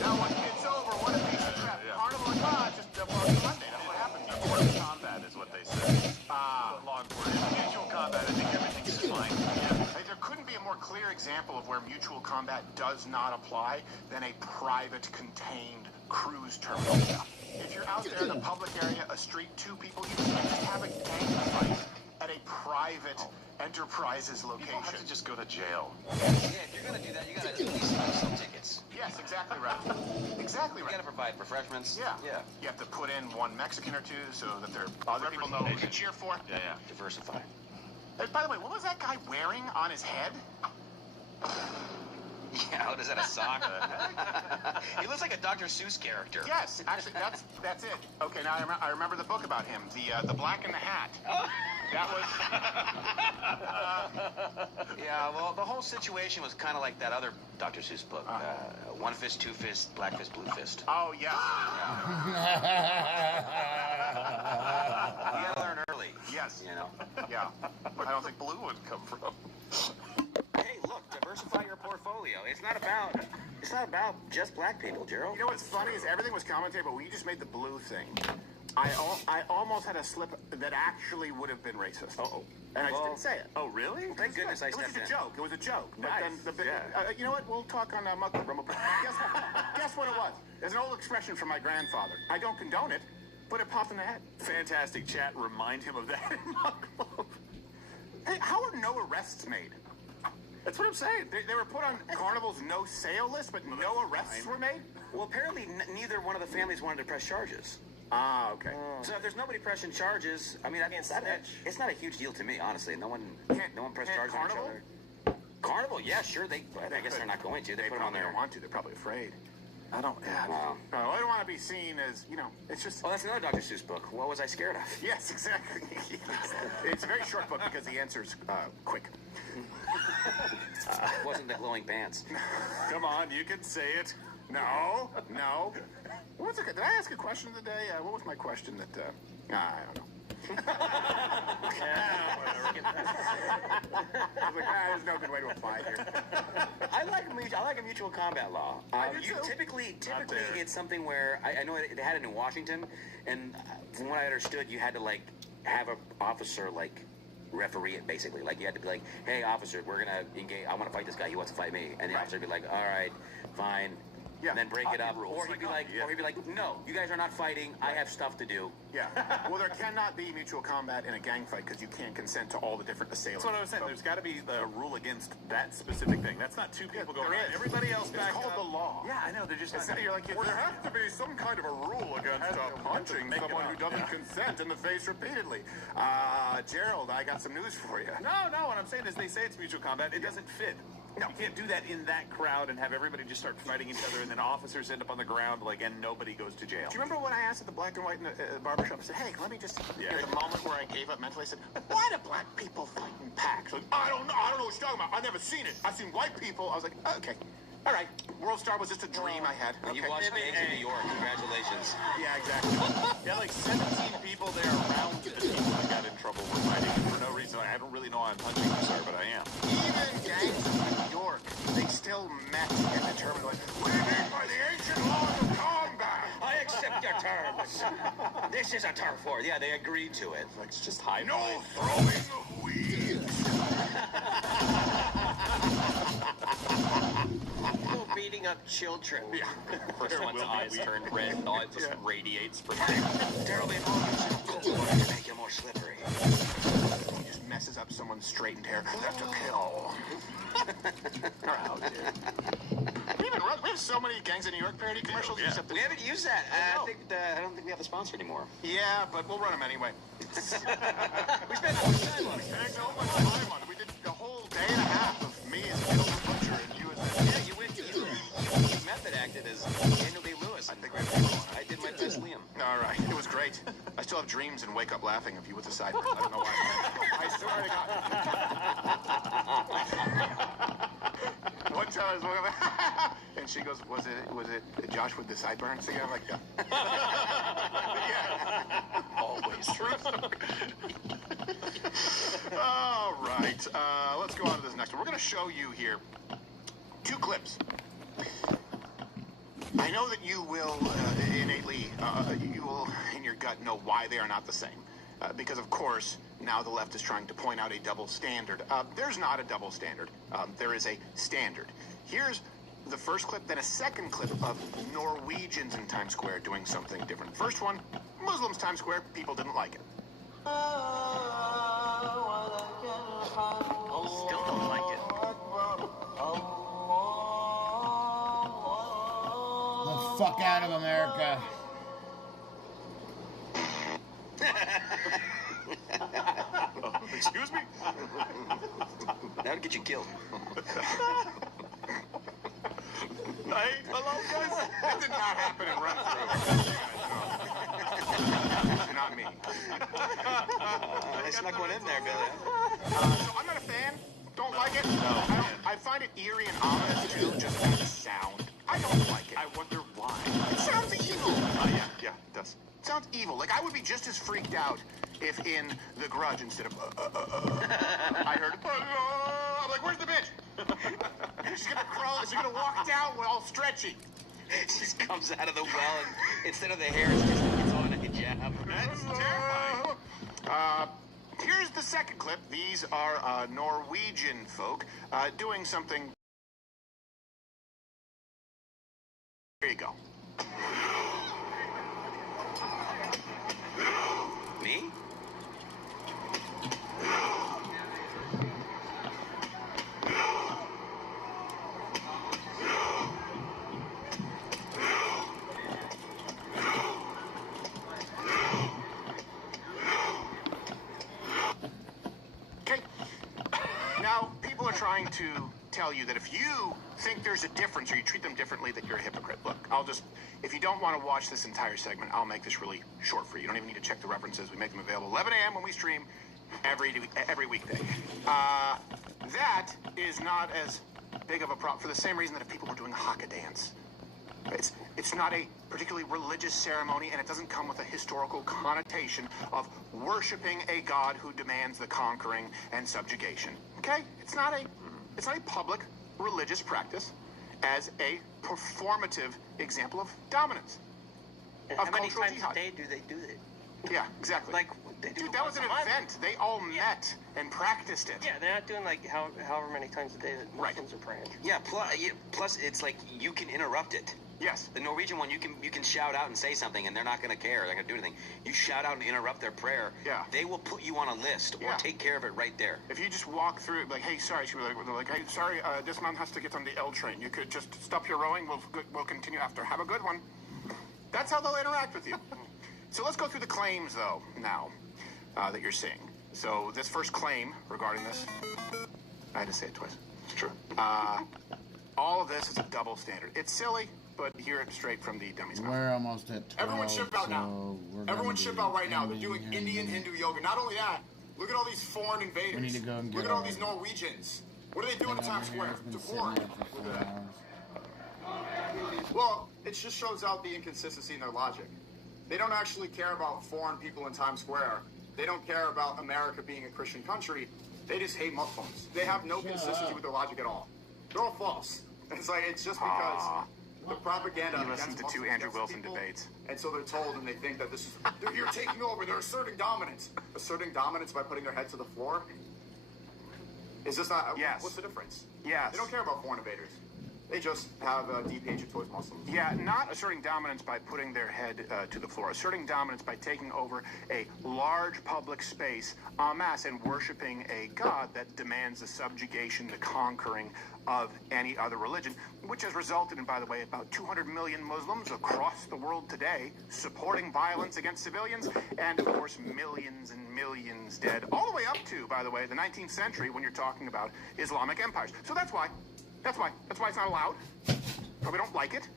Now, when it's over, what if he's Carnival and God just double up Monday? That's what happens. Mutual combat is what they say. Law enforcement. Mutual combat, I think everything's fine. Yeah. Hey, there couldn't be a more clear example of where mutual combat does not apply than a private, contained cruise terminal. If you're out there in a public area, a street, two people, you can't just have a gang fight at a private enterprise's location. People have to just go to jail. Yeah, if you're gonna do that, you gotta at least sell tickets. Yes, exactly right. Exactly right. You gotta provide refreshments. Yeah. Yeah. You have to put in one Mexican or two so that other people know who to cheer for. Yeah, yeah. Diversify. And by the way, what was that guy wearing on his head? Yeah, what is that, a sock? He looks like a Dr. Seuss character. Yes, actually, that's it. Okay, now I remember the book about him, the Black in the Hat. That was. Yeah, well, the whole situation was kind of like that other Dr. Seuss book. One fist, two fists, black fist, blue fist. Oh yes. You gotta learn early. Yes. You know. Yeah. Where I don't think blue would come from. Hey, look, diversify your portfolio. It's not about just black people, Gerald. You know what's funny is everything was commentated, but when you just made the blue thing, I almost had a slip that actually would have been racist. Uh-oh. And I just didn't say it. Oh, really? Well, thank goodness I stepped in. It was just a joke. It was a joke. But Nice. then, you know what? We'll talk on Muckle Rumble. Guess what it was? There's an old expression from my grandfather. I don't condone it, but it popped in the head. Fantastic chat. Remind him of that in Muckle. Hey, how are no arrests made? That's what I'm saying. They were put on Carnival's no sale list, but no arrests were made? Well, apparently neither one of the families wanted to press charges. Ah, okay. So if there's nobody pressing charges, I mean, it's not a huge deal to me, honestly. No one pressed charges on each other. Carnival, yeah, sure. I guess they're not going to. They put them on there. They don't want to. They're probably afraid. I don't. Yeah. Wow. No, I don't want to be seen as, it's just. Oh, that's another Dr. Seuss book. What was I scared of? Yes, exactly. It's a very short book because the answer's quick. It wasn't the glowing pants. Come on, you can say it. No. What was it? Did I ask a question today? What was my question that? I don't know. I was like, there's no good way to apply it here. I like a mutual combat law. Typically, it's something where I know they had it in Washington, and from what I understood, you had to have an officer referee it basically. You had to be like, hey officer, we're gonna engage. I want to fight this guy. He wants to fight me, and the officer would be like, all right, fine. Yeah, and then break it up, or he'd be like, no, you guys are not fighting. I have stuff to do. Yeah. Well, there cannot be mutual combat in a gang fight because you can't consent to all the different assailants. That's what I was saying. There's got to be the rule against that specific thing. That's not two people going. Everybody else back up. It's called the law. Yeah, I know. They're just. You're like, there has to be some kind of a rule against punching someone who doesn't consent in the face repeatedly. Gerald, I got some news for you. No. What I'm saying is, they say it's mutual combat. It doesn't fit. No. You can't do that in that crowd and have everybody just start fighting each other, and then officers end up on the ground, and nobody goes to jail. Do you remember when I asked at the Black and White in the barbershop? I said, hey, let me just... Yeah. The moment where I gave up mentally, I said, why do black people fight in packs? Like, I don't know what you're talking about. I've never seen it. I've seen white people. I was like, okay. All right. World Star was just a dream I had. Okay. You watched Gangs in New York. Congratulations. Yeah, exactly. Yeah, 17 people there around the people that got in trouble were fighting for no reason. I don't really know I'm punching you, sir, but I am. Even gangs in New York, they still met and determined, what do you mean by the ancient laws of combat? I accept your terms. This is a turf war. Yeah, they agreed to it. It's just high. No throwing of weeds. No beating up children. Yeah. First one's eyes turn red, and all it just radiates from There'll be more use of cold water to make you more slippery. He just messes up someone's straightened hair. That's a kill. We have so many Gangs of New York parody commercials. Yeah. We haven't used that. I don't think we have the sponsor anymore. Yeah, but we'll run them anyway. We spent so much time on it. So much time on it. We did a whole day and a half of me as Bill the Butcher and you as you method acted as Daniel Day-Lewis. I did my best Liam. All right. It was great. I still have dreams and wake up laughing of you with the sideburns. I don't know why. I swear to God. One time I was looking at and she goes, was it Josh with the sideburns again? I'm like, yeah. Yeah. Always true. All right. Let's go on to this next one. We're going to show you here 2 clips. I know that you will innately, you will in your gut know why they are not the same. Because, of course, now the left is trying to point out a double standard. There's not a double standard. There is a standard. Here's the first clip, then a second clip of Norwegians in Times Square doing something different. First one, Muslims Times Square. People didn't like it. Still don't like it. The fuck out of America. Excuse me? That would get you killed. Hey, hello, guys. That did not happen in run-through. Not me. They snuck one in there, Billy. So I'm not a fan. Don't like it. No. I find it eerie and ominous, too, just by the sound. I don't like it. I wonder why. It sounds evil. Yeah, it does. It sounds evil. I would be just as freaked out if in The Grudge, instead of I heard I'm like, where's the bitch? She's gonna crawl. She's gonna walk down all stretchy. She just comes out of the well, and instead of the hair, it's on a hijab. That's terrifying. Here's the second clip. These are Norwegian folk doing something. Here you go. Me? Okay. Now, people are trying to tell you that if you think there's a difference or you treat them differently, that you're a hypocrite. Look, if you don't want to watch this entire segment, I'll make this really short for you. You don't even need to check the references. We make them available 11 a.m. when we stream every weekday. That is not as big of a problem for the same reason that if people were doing a haka dance. It's not a particularly religious ceremony, and it doesn't come with a historical connotation of worshiping a god who demands the conquering and subjugation. Okay? It's not a public religious practice as a performative example of dominance. And how many times a day do they do it? Yeah, exactly. Like, they do dude, that was an event. They all met and practiced it. Yeah, they're not doing like however many times a day that Muslims are praying. Yeah, plus it's like you can interrupt it. Yes. The Norwegian one, you can shout out and say something, and they're not going to care. They're not going to do anything. You shout out and interrupt their prayer. Yeah. They will put you on a list or take care of it right there. If you just walk through, like, hey, sorry, they're like, hey, sorry, this man has to get on the L train. You could just stop your rowing. We'll continue after. Have a good one. That's how they'll interact with you. So let's go through the claims, though, now that you're seeing. So this first claim regarding this, I had to say it twice. It's true. All of this is a double standard. It's silly, but hear it straight from the dummy's mouth. We're almost at 12. Everyone ship out now. Everyone ship out right now. They're doing Indian Hindu yoga. Not only that, look at all these foreign invaders. We need to go and get look at all these Norwegians. What are they doing in Times Square? To foreign. Well, it just shows out the inconsistency in their logic. They don't actually care about foreign people in Times Square. They don't care about America being a Christian country. They just hate Muslims. They have no consistency with their logic at all. They're all false. It's just because the propaganda. You listened to two Andrew Wilson debates. And so they're told and they think that this is, you're taking over, they're asserting dominance. Asserting dominance by putting their head to the floor? Is this not, yes. What's the difference? Yes. They don't care about foreign invaders. They just have a deep hatred towards Muslims. Yeah, not asserting dominance by putting their head to the floor. Asserting dominance by taking over a large public space en masse and worshiping a god that demands the subjugation, the conquering of any other religion, which has resulted in, by the way, about 200 million Muslims across the world today supporting violence against civilians, and, of course, millions and millions dead, all the way up to, by the way, the 19th century when you're talking about Islamic empires. So that's why it's not allowed. We don't like it.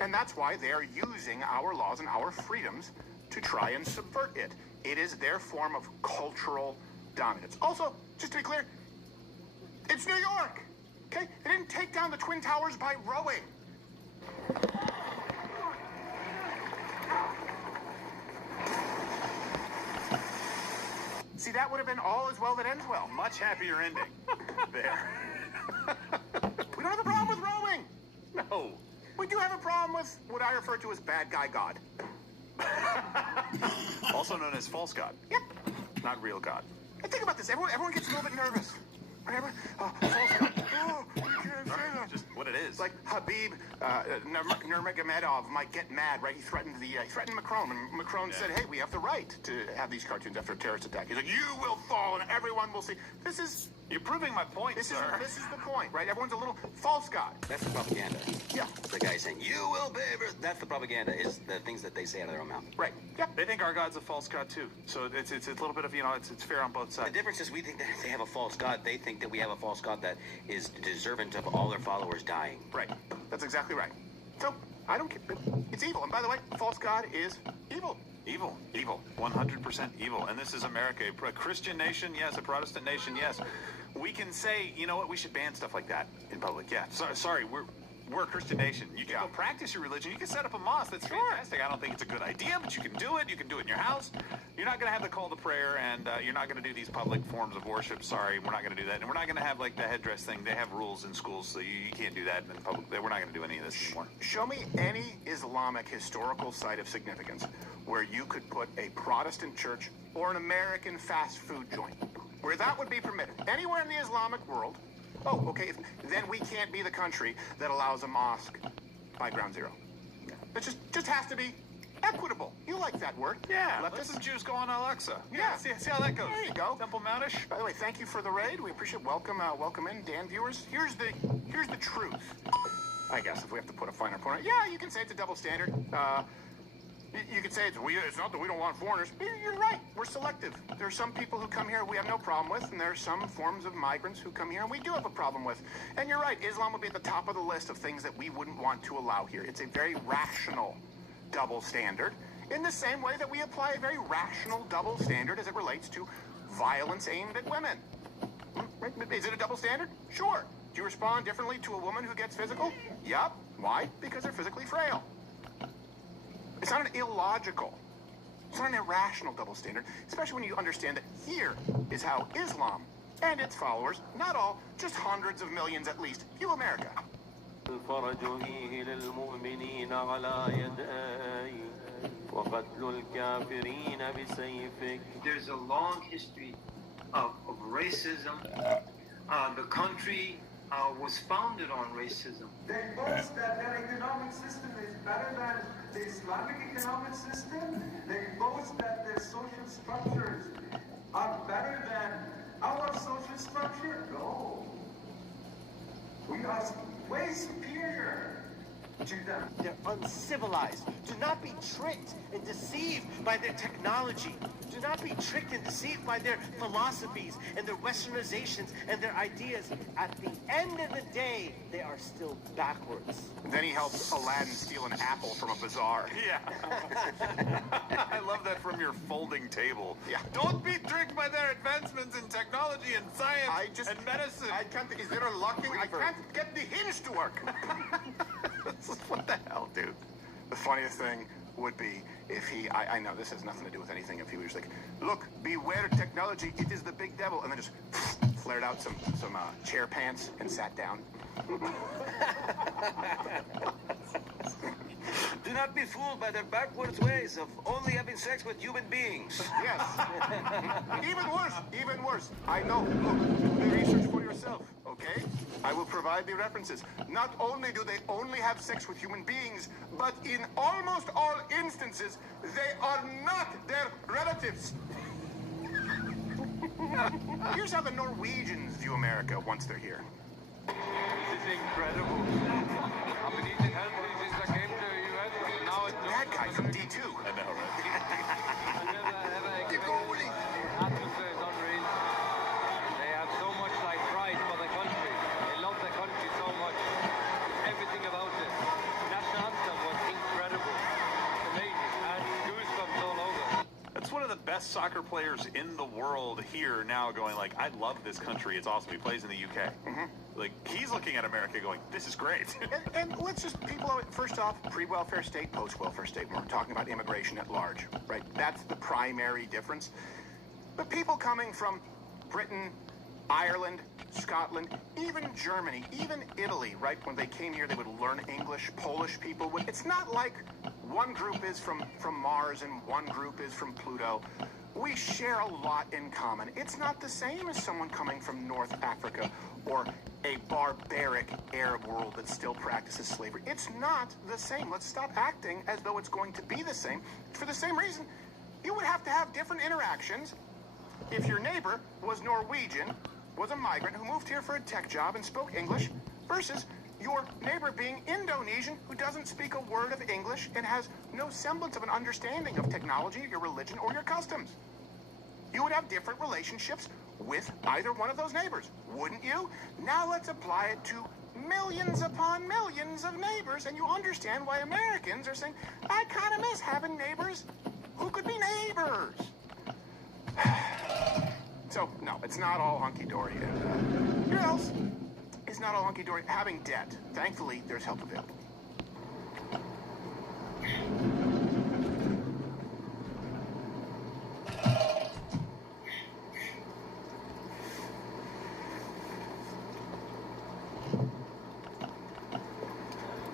And that's why they are using our laws and our freedoms to try and subvert it. It is their form of cultural dominance. Also, just to be clear, it's New York. Okay? They didn't take down the Twin Towers by rowing. See, that would have been all as well that ends well. Much happier ending there. We don't have a problem with rowing. No. We do have a problem with what I refer to as bad guy God. Also known as false God. Yep. Not real God. And think about this. Everyone gets a little bit nervous. Whatever. False God. Oh, you can't say that. Just what it is. Like Habib Nurmagomedov might get mad, right? He threatened Macron, and Macron said, "Hey, we have the right to have these cartoons after a terrorist attack." He's like, "You will fall, and everyone will see." This is. You're proving my point, This sir. is the point, right? Everyone's a little false God. That's the propaganda. Yeah. The guy saying, "You will be." That's the propaganda. Is the things that they say out of their own mouth. Right. Yeah. They think our God's a false God too. So it's a little bit of it's fair on both sides. The difference is we think that they have a false God. They think that we have a false God that is deserving of all their followers dying. Right. That's exactly right. So I don't care. It's evil. And by the way, false God is evil. Evil. 100% evil. And this is America, a Christian nation, yes. A Protestant nation, yes. We can say, you know what, we should ban stuff like that in public. Yeah. Sorry, we're a Christian nation. You can go practice your religion. You can set up a mosque. That's fantastic. I don't think it's a good idea, but you can do it. You can do it in your house. You're not going to have the call to prayer, and you're not going to do these public forms of worship. Sorry, we're not going to do that. And we're not going to have, like, the headdress thing. They have rules in schools, so you can't do that in public. We're not going to do any of this anymore. Show me any Islamic historical site of significance where you could put a Protestant church or an American fast food joint, where that would be permitted. Anywhere in the Islamic world, oh, okay, then we can't be the country that allows a mosque by ground zero. It just has to be equitable. You like that word. Yeah, let the Jews go on Alexa. Yeah, see how that goes. There you go. Temple Mountish. By the way, thank you for the raid. We appreciate it. Welcome in, Dan viewers. Here's the truth. I guess if we have to put a finer point on it. Yeah, you can say it's a double standard. You could say it's not that we don't want foreigners. You're right. We're selective. There are some people who come here we have no problem with, and there are some forms of migrants who come here and we do have a problem with. And you're right. Islam would be at the top of the list of things that we wouldn't want to allow here. It's a very rational double standard, in the same way that we apply a very rational double standard as it relates to violence aimed at women. Is it a double standard? Sure. Do you respond differently to a woman who gets physical? Yup. Why? Because they're physically frail. It's not an illogical, it's not an irrational double standard, especially when you understand that here is how Islam and its followers, not all, just hundreds of millions at least, view America. There's a long history of racism. The country was founded on racism. They boast that their economic system is better than the Islamic economic system. They boast that their social structures are better than our social structure. No. We are way superior to them. They're uncivilized. Do not be tricked and deceived by their technology. Do not be tricked and deceived by their philosophies and their westernizations and their ideas. At the end of the day, they are still backwards. Then he helps Aladdin steal an apple from a bazaar. Yeah. I love that from your folding table. Yeah. Don't be tricked by their advancements in technology and science and medicine. I can't, is there a locking? I can't get the hinge to work. What the hell, dude? The funniest thing would be if I know this has nothing to do with anything, if he was like, look, beware technology, it is the big devil, and then just flared out some chair pants and sat down. Do not be fooled by their backwards ways of only having sex with human beings. Yes. Even worse. I know. Look, do the research for yourself, okay? I will provide the references. Not only do they only have sex with human beings, but in almost all instances, they are not their relatives. Here's how the Norwegians view America once they're here. This is incredible. I've been eating healthy since I came to the US. Now it's that guy from D2. I know, right? The atmosphere is unreal. They have so much like pride for the country. They love the country so much. Everything about it. National anthem was incredible. Amazing. And goosebumps all over. That's one of the best soccer players in the world here now going like, I love this country. It's awesome. He plays in the UK. Mm-hmm. Like, he's looking at America going, this is great. and let's just, first off, pre-welfare state, post-welfare state, when we're talking about immigration at large, right? That's the primary difference. But people coming from Britain, Ireland, Scotland, even Germany, even Italy, right? When they came here, they would learn English. Polish people would. It's not like one group is from Mars and one group is from Pluto. We share a lot in common. It's not the same as someone coming from North Africa or a barbaric Arab world that still practices slavery. It's not the same. Let's stop acting as though it's going to be the same. For the same reason, you would have to have different interactions if your neighbor was Norwegian, was a migrant who moved here for a tech job and spoke English, versus your neighbor being Indonesian who doesn't speak a word of English and has no semblance of an understanding of technology, your religion, or your customs. You would have different relationships with either one of those neighbors, wouldn't you? Now let's apply it to millions upon millions of neighbors, and you understand why Americans are saying, I kind of miss having neighbors who could be neighbors. So, no, it's not all hunky-dory. And here else is not all hunky-dory. Having debt. Thankfully, there's help available.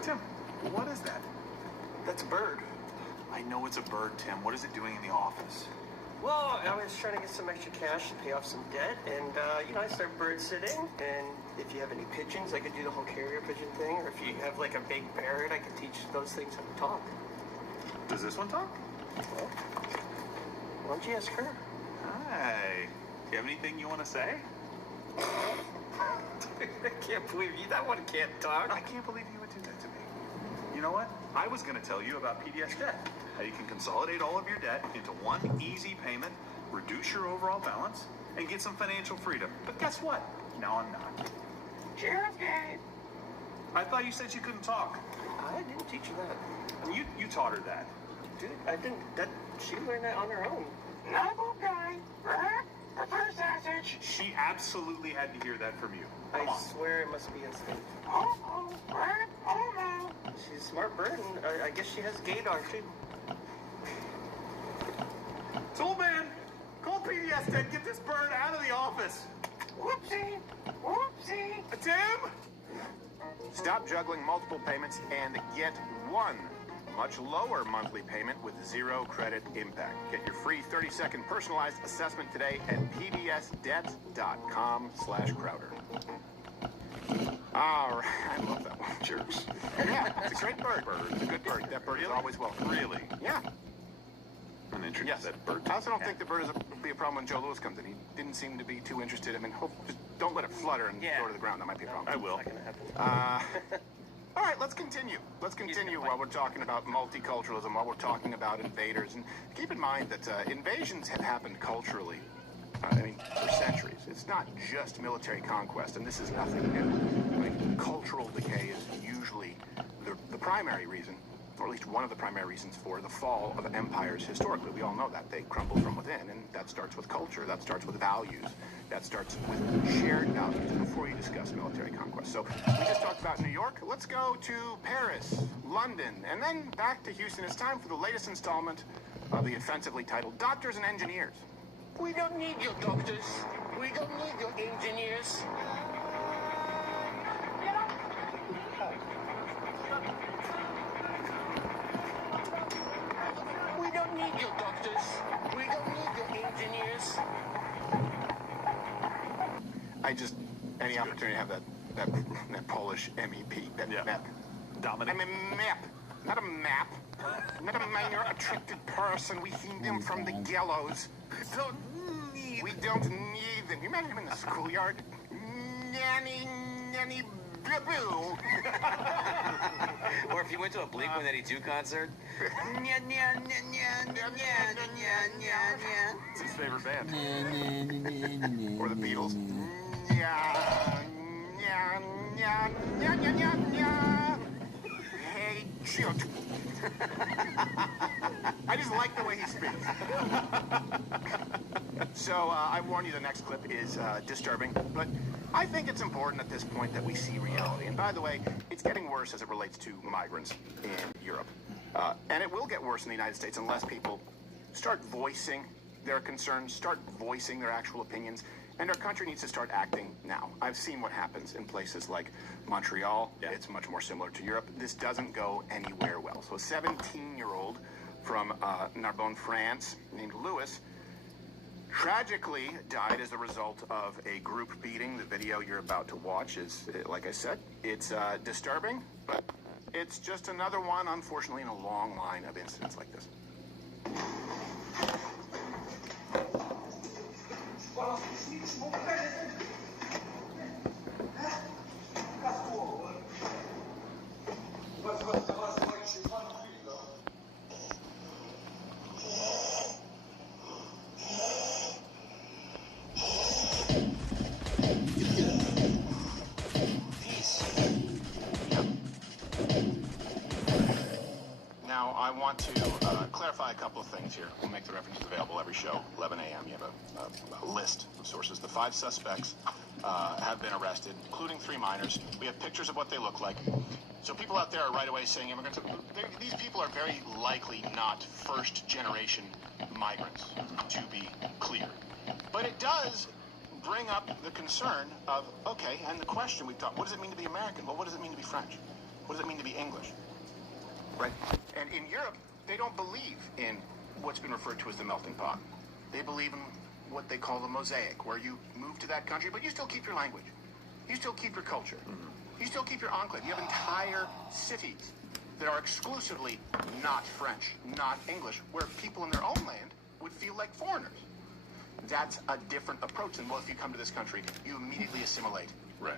Tim, what is that? That's a bird. I know it's a bird, Tim. What is it doing in the office? Well, I was trying to get some extra cash to pay off some debt, and, I started bird sitting, and if you have any pigeons, I could do the whole carrier pigeon thing, or if you have, like, a big parrot, I could teach those things how to talk. Does this one talk? Well, why don't you ask her? Hi. Do you have anything you want to say? I can't believe you. That one can't talk. I can't believe you would do that to me. You know what? I was going to tell you about PDS debt. How you can consolidate all of your debt into one easy payment, reduce your overall balance, and get some financial freedom. But guess what? Now I'm not. Sheriff Gabe. I thought you said you couldn't talk. I didn't teach her that. You taught her that. Dude, I didn't. She learned that on her own. Noble guy. Prepare sausage. She absolutely had to hear that from you. Come I on. swear it must be instinct. Oh no. She's a smart bird, and I guess she has gaydar, too. Tool man, call PDS debt. Get this bird out of the office. Whoopsie. Tim? Stop juggling multiple payments and get one much lower monthly payment with zero credit impact. Get your free 30-second personalized assessment today at pdsdebt.com/Crowder. All right, I love that one. Cheers. Yeah, it's a great bird. It's a good bird. That bird is always welcome. Really? Yeah. I'm interested. Yes. That bird. I also don't think the bird will be a problem when Joe Louis comes in. He didn't seem to be too interested. I mean, just don't let it flutter and go to the ground. That might be a problem. I will. All right, let's continue. Let's continue while we're talking about multiculturalism, while we're talking about invaders. And keep in mind that invasions have happened culturally, for centuries. It's not just military conquest, and this is nothing new. I mean, cultural decay is usually the primary reason, or at least one of the primary reasons for the fall of empires historically. We all know that. They crumble from within, and that starts with culture. That starts with values. That starts with shared values before you discuss military conquest. So we just talked about New York. Let's go to Paris, London, and then back to Houston. It's time for the latest installment of the offensively titled Doctors and Engineers. We don't need your doctors. We don't need your engineers. We don't need your doctors. We don't need your engineers. Any opportunity to have that Polish MEP, MEP. Dominic. I'm a MEP, not a map. Not a minor attracted person. We need them from the gallows. We don't need them. You imagine him in the schoolyard? Nanny, boo. Or if you went to a Blink-182 concert. It's his favorite band. Or the Beatles. Hey, shoot. I just like the way he speaks. So I warn you, the next clip is disturbing, but I think it's important at this point that we see reality. And by the way, it's getting worse as it relates to migrants in Europe. And it will get worse in the United States unless people start voicing their concerns, start voicing their actual opinions, and our country needs to start acting now. I've seen what happens in places like Montreal. Yeah. It's much more similar to Europe. This doesn't go anywhere well. So a 17-year-old from Narbonne, France, named Louis, tragically died as a result of a group beating. The video you're about to watch is, like I said, it's disturbing, but it's just another one, unfortunately, in a long line of incidents like this. Now, I want to clarify a couple of things here. We'll make the references available every show, 11 a.m. You have a list of sources. The 5 suspects have been arrested, including 3 minors. We have pictures of what they look like. So people out there are right away saying immigrants. These people are very likely not first-generation migrants, to be clear. But it does bring up the concern of, okay, and the question we thought, what does it mean to be American? Well, what does it mean to be French? What does it mean to be English? Right? And in Europe, they don't believe in what's been referred to as the melting pot. They believe in what they call the mosaic, where you move to that country, but you still keep your language. You still keep your culture. You still keep your enclave. You have entire cities that are exclusively not French, not English, where people in their own land would feel like foreigners. That's a different approach than, well, if you come to this country, you immediately assimilate. Right.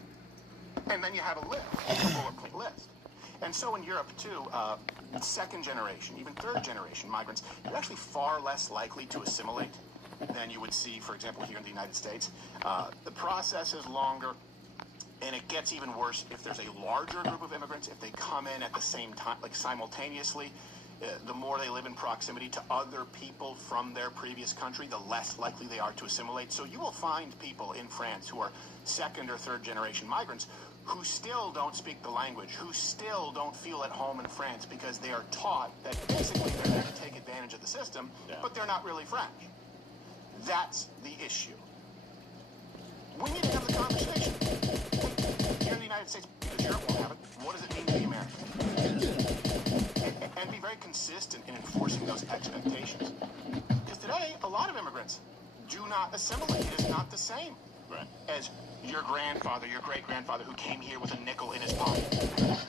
And then you have a list, a boilerplate list. And so in Europe, too, second generation, even third generation migrants, you're actually far less likely to assimilate than you would see, for example, here in the United States. The process is longer, and it gets even worse if there's a larger group of immigrants, if they come in at the same time, like simultaneously. The more they live in proximity to other people from their previous country, the less likely they are to assimilate. So you will find people in France who are second or third generation migrants who still don't speak the language, who still don't feel at home in France because they are taught that basically they're there to take advantage of the system, but they're not really French. That's the issue. We need to have the conversation. Here in the United States, because Europe won't have it, what does it mean to be American? And be very consistent in enforcing those expectations. Because today, a lot of immigrants do not assimilate. It is not the same as your grandfather, your great-grandfather who came here with a nickel in his pocket.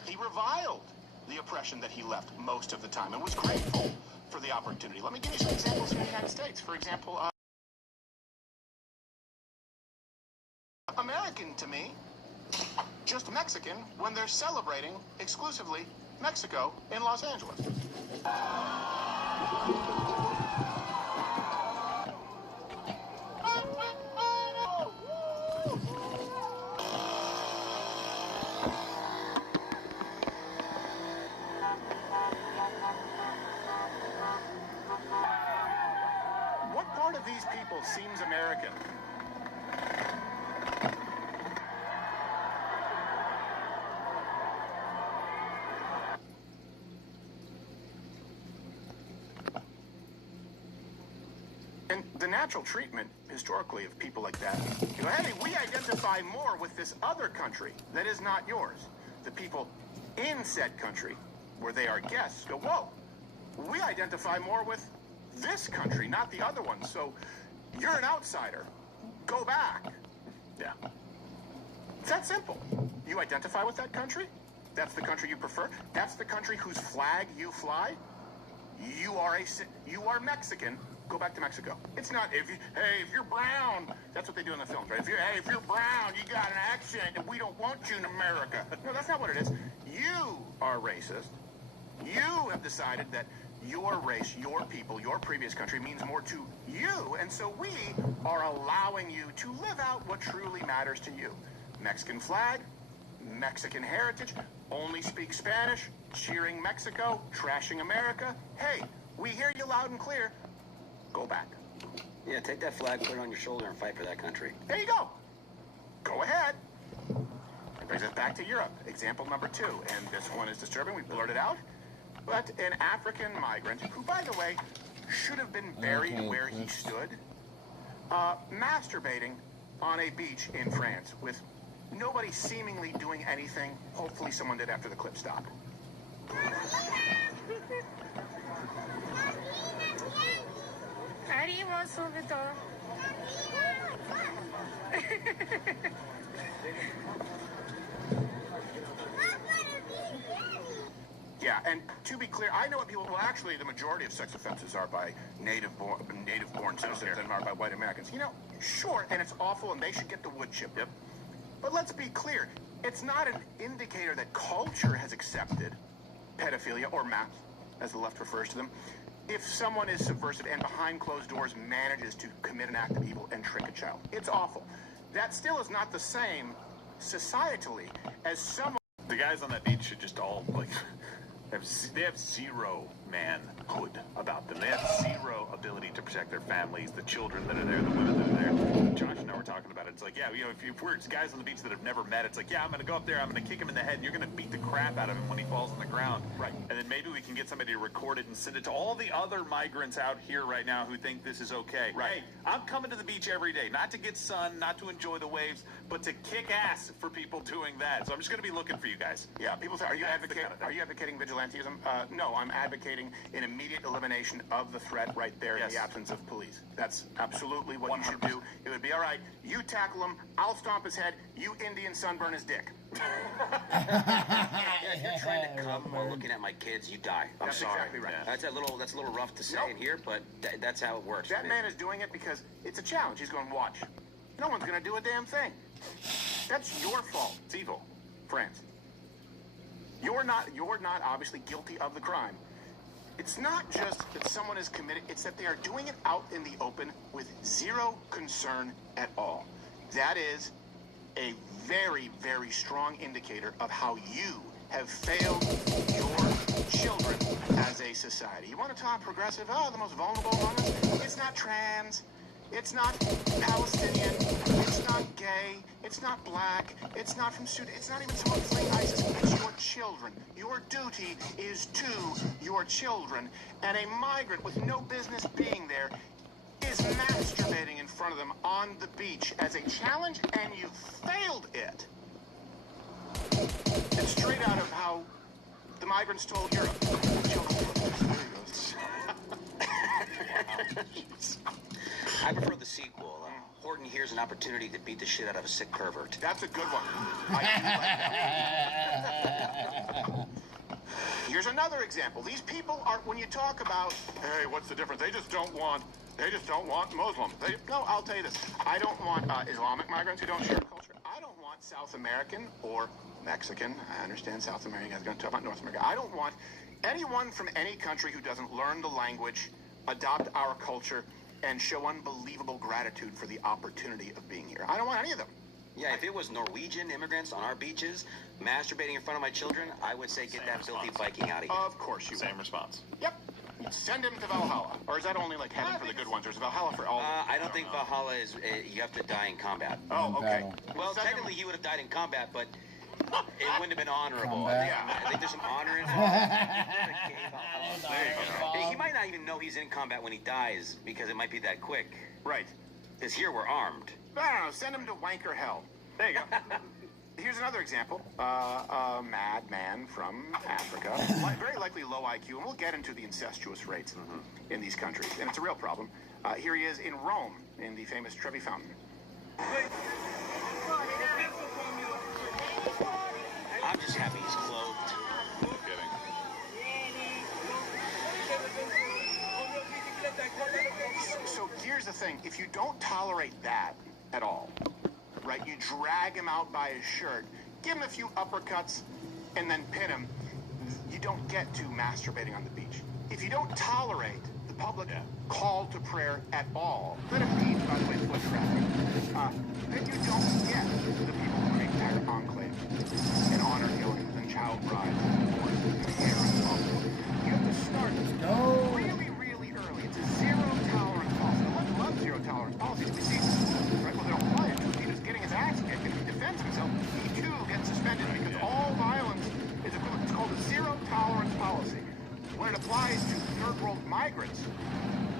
He reviled the oppression that he left most of the time and was grateful for the opportunity. Let me give you some examples here in the United States. For example, American to me, just Mexican when they're celebrating exclusively Mexico in Los Angeles. What part of these people seems American? And the natural treatment, historically, of people like that, you go, hey, we identify more with this other country that is not yours. The people in said country, where they are guests, go, whoa, we identify more with this country, not the other one. So you're an outsider. Go back. Yeah. It's that simple. You identify with that country. That's the country you prefer. That's the country whose flag you fly. You are Mexican. Go back to Mexico. It's not if you're brown. That's what they do in the films, right? If you're brown, you got an accent, and we don't want you in America. No, that's not what it is. You are racist. You have decided that your race, your people, your previous country means more to you, and so we are allowing you to live out what truly matters to you. Mexican flag, Mexican heritage, only speak Spanish, cheering Mexico, trashing America. Hey, we hear you loud and clear. Go back. Yeah, take that flag, put it on your shoulder, and fight for that country. There you go. Go ahead. It brings us back to Europe. Example number 2, and this one is disturbing. We blurted out. But an African migrant, who, by the way, should have been buried where he stood, masturbating on a beach in France with nobody seemingly doing anything. Hopefully someone did after the clip stopped. Arriba, subito. Yeah, and to be clear, I know what people. Well, actually, the majority of sex offenses are by native-born citizens and are by white Americans. You know, sure, and it's awful, and they should get the wood chip. Yep. But let's be clear, it's not an indicator that culture has accepted pedophilia or maps, as the left refers to them. If someone is subversive and behind closed doors manages to commit an act of evil and trick a child, it's awful. That still is not the same societally as someone. The guys on that beach should just all they have zero manhood about them. They have zero ability to protect their families, the children that are there, the women that are there. Josh and I were talking about about it. It's like, yeah, you know, if we're guys on the beach that have never met, it's like, yeah, I'm going to go up there, I'm going to kick him in the head, and you're going to beat the crap out of him when he falls on the ground. Right. And then maybe we can get somebody to record it and send it to all the other migrants out here right now who think this is okay. Right. Hey, I'm coming to the beach every day, not to get sun, not to enjoy the waves, but to kick ass for people doing that. So I'm just going to be looking for you guys. Yeah, people say, are you advocating vigilantism? No, I'm advocating an immediate elimination of the threat right there in the absence of police. That's absolutely what 100%. You should do. It would be, all right, you tackle him, I'll stomp his head, you Indian sunburn his dick. If you're trying to come while looking at my kids, you die. I'm That's sorry. exactly right. That's a little rough to say in here, but that's how it works. That man is doing it because it's a challenge. He's going, watch. No one's going to do a damn thing. That's your fault. It's evil, friends. You're not obviously guilty of the crime. It's not just that someone is committed, it's that they are doing it out in the open with zero concern at all. That is a very, very strong indicator of how you have failed your children as a society. You want to talk progressive? Oh, the most vulnerable among us? It's not trans. It's not Palestinian. It's not gay. It's not black. It's not from Sudan. It's not even someone fleeing ISIS. It's your children. Your duty is to your children. And a migrant with no business being there is masturbating in front of them on the beach as a challenge, and you failed it. It's straight out of how the migrants told Europe. I prefer the sequel. Horton hears an opportunity to beat the shit out of a sick pervert. That's a good one. I do like that. Here's another example. These people are, when you talk about, hey, what's the difference? They just don't want Muslims. No, I'll tell you this. I don't want Islamic migrants who don't share culture. I don't want South American or Mexican. I understand South America. You guys are going to talk about North America. I don't want anyone from any country who doesn't learn the language, adopt our culture, and show unbelievable gratitude for the opportunity of being here. I don't want any of them. Yeah, if it was Norwegian immigrants on our beaches masturbating in front of my children, I would say get that filthy Viking out of here. Of course you would. Same response. Yep. Send him to Valhalla. Or is that only like heaven for the good ones? Or is Valhalla for all? I don't think Valhalla is, you have to die in combat. Oh, okay. Well, technically he would have died in combat, but it wouldn't have been honorable. Yeah. I think there's some honor involved. There you go. He might not even know he's in combat when he dies because it might be that quick. Right. Because here we're armed. No, send him to wanker hell. There you go. Here's another example. A madman from Africa, very likely low IQ, and we'll get into the incestuous rates in these countries, and it's a real problem. Here he is in Rome, in the famous Trevi Fountain. I'm just happy he's clothed. No kidding. So here's the thing. If you don't tolerate that at all, right, you drag him out by his shirt, give him a few uppercuts, and then pin him, you don't get to masturbating on the beach. If you don't tolerate the public call to prayer at all, let it be, by the way, foot traffic, then you don't get the people who create entire enclave and honor killings and child brides and wars and hair and bubble. You have to start really, really early. It's a zero tolerance policy. The left loves zero tolerance policies. We see, right, well, they don't apply it to him. He was getting his ass kicked, and if he defends himself, he too gets suspended because all violence is equivalent. It's called a zero tolerance policy. When it applies to third world migrants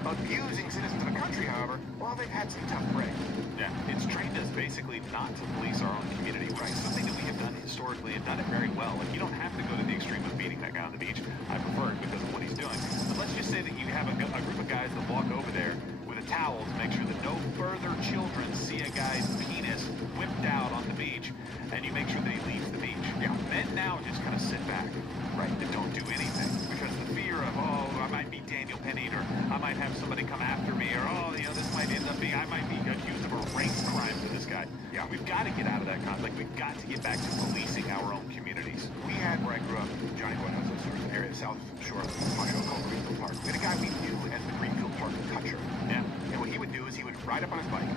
abusing citizens of a country, however, well, they've had some tough breaks. Yeah, it's trained us basically not to police our own community, right? Something that we have done historically and done it very well. Like, you don't have to go to the extreme of beating that guy on the beach. I prefer it because of what he's doing. But let's just say that you have a group of guys that walk over there with a towel to make sure that no further children see a guy's penis whipped out on the beach, and you make sure that he leaves the beach. Yeah, men now just kind of sit back, right, and don't do anything because the fear of, oh, I might be Daniel Penny, or I might have somebody come after me, or, oh, you know, this might end up being, I might be accused of a race crime to this guy. Yeah, we've got to get out of that conflict. We've got to get back to policing our own communities. We had, where I grew up, Johnny Boy knows this, there was an area south shore of Montreal called Greenfield Park. We had a guy we knew as the Greenfield Park toucher. Yeah. And what he would do is he would ride up on his bike,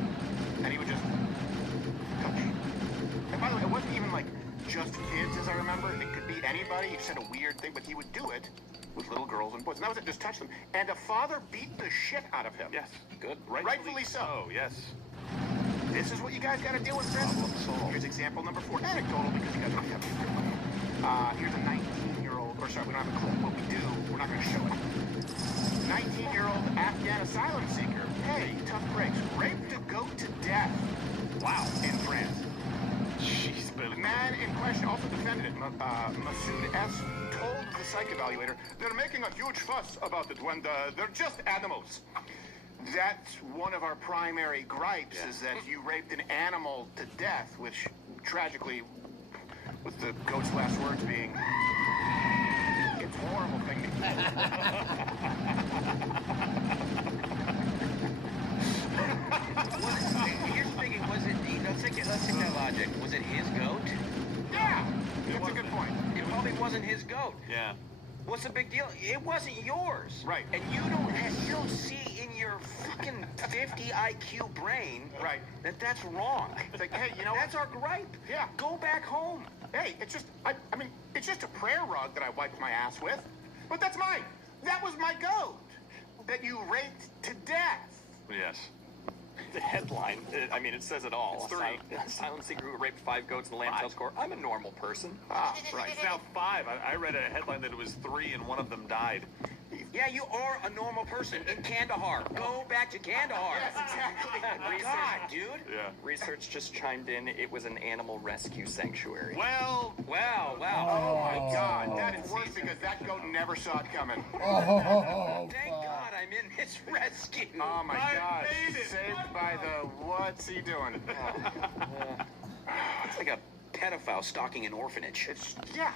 and he would just touch. And by the way, it wasn't even like just kids, as I remember. It could be anybody. He said a weird thing, but he would do it with little girls and boys. And that was it, just touch them. And a father beat the shit out of him. Yes. Good. Rightfully so. Oh, yes. This is what you got. guys got to deal with friends. Here's example number 4. Anecdotal, because you guys don't have to. Here's a 19-year-old, or sorry, we don't have a clip. What we do, we're not going to show it. 19-year-old Afghan asylum seeker. Hey, tough breaks. Raped a goat to death. Wow. In France. Jeez, but the man in question also defended it. Masood S. told the psych evaluator, they're making a huge fuss about it when they're just animals. That's one of our primary gripes, is that you raped an animal to death, which tragically, with the goat's last words being, it's a horrible thing to Here's the thing, was it, let's take that logic. Was it his goat? Yeah, that's a good point. It probably wasn't his goat. Yeah. What's the big deal? It wasn't yours. Right. And you don't see in your fucking 50 IQ brain that that's wrong. It's like, hey, you know that's our gripe. Yeah. Go back home. Hey, it's just, I mean, it's just a prayer rug that I wiped my ass with. But that's mine. That was my goat that you raped to death. Yes. The headline, I mean, it says it all. It's 3. Asylum seeker who raped 5 goats in the lamb sales court. I'm a normal person. Ah, right. It's now 5. I read a headline that it was 3 and one of them died. Yeah, you are a normal person in Kandahar. Go back to Kandahar. Yes, exactly. God, dude. Yeah. Research just chimed in. It was an animal rescue sanctuary. Well, wow. Oh, my God. That is worse because that goat never saw it coming. Oh, thank God I'm in this rescue. Oh, my God. Saved by the, what's he doing? It's like a pedophile stalking an orphanage. Yeah.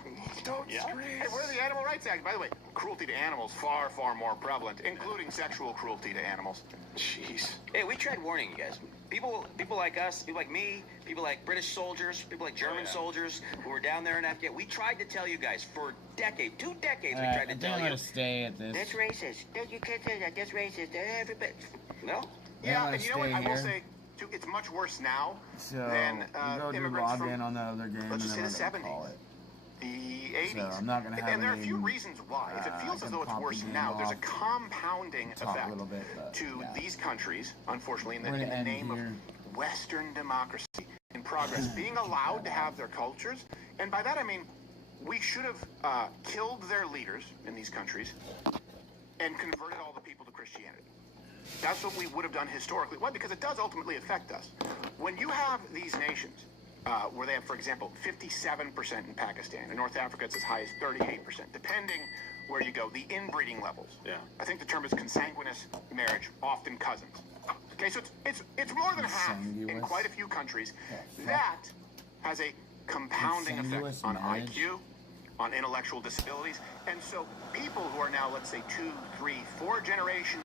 Hey, where are the Animal Rights Act? By the way, cruelty to animals far, far more prevalent, including sexual cruelty to animals. Jeez. Hey, we tried warning you guys. People like us, people like me, people like British soldiers, people like German soldiers who were down there in Afghanistan. We tried to tell you guys for decades, 2 decades. We tried to tell you. I'm gonna stay at this. That's racist. You can't say that. That's racist. Everybody. No. Yeah, and you know what? I will say, too, it's much worse now than go do immigrants login from, on the other game, let's and just say then the we're gonna call 70s. it. The 80s. So I'm not gonna have and there are a any, few reasons why. If it feels as though it's worse now, there's a compounding effect to these countries, unfortunately, in the name of Western democracy in progress, being allowed to have their cultures. And by that I mean, we should have killed their leaders in these countries and converted all the people to Christianity. That's what we would have done historically. Why? Because it does ultimately affect us. When you have these nations where they have, for example, 57% in Pakistan. In North Africa, it's as high as 38%, depending where you go. The inbreeding levels. Yeah. I think the term is consanguineous marriage, often cousins. Okay, so it's more than half in quite a few countries. That has a compounding effect on IQ, on intellectual disabilities, and so people who are now, let's say, 2, 3, 4 generations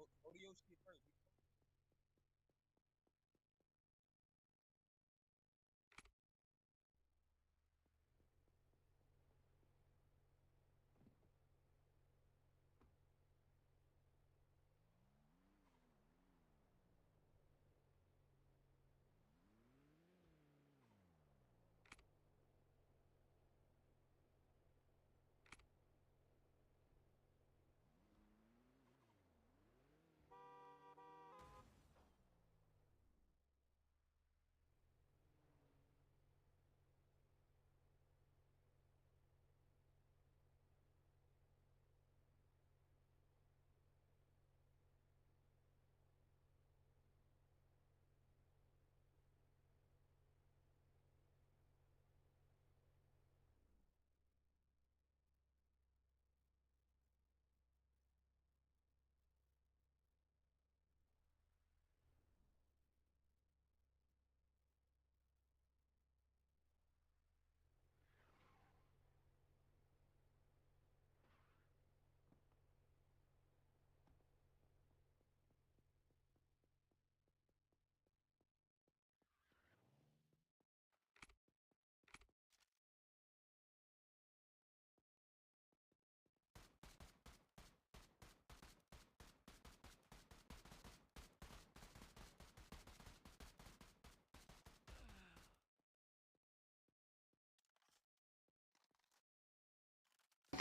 Go to Yoshi first.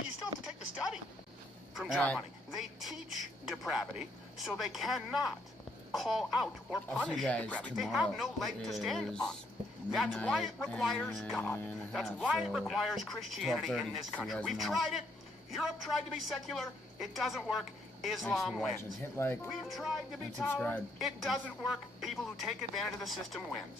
You still have to take the study from Germany. They teach depravity, so they cannot call out or punish depravity. They have no leg to stand on. That's why it requires God. That's why it requires Christianity in this country. We've tried it. Europe tried to be secular. It doesn't work. Islam wins. Hit like We've tried to be and tolerant. subscribe. It doesn't work. People who take advantage of the system wins.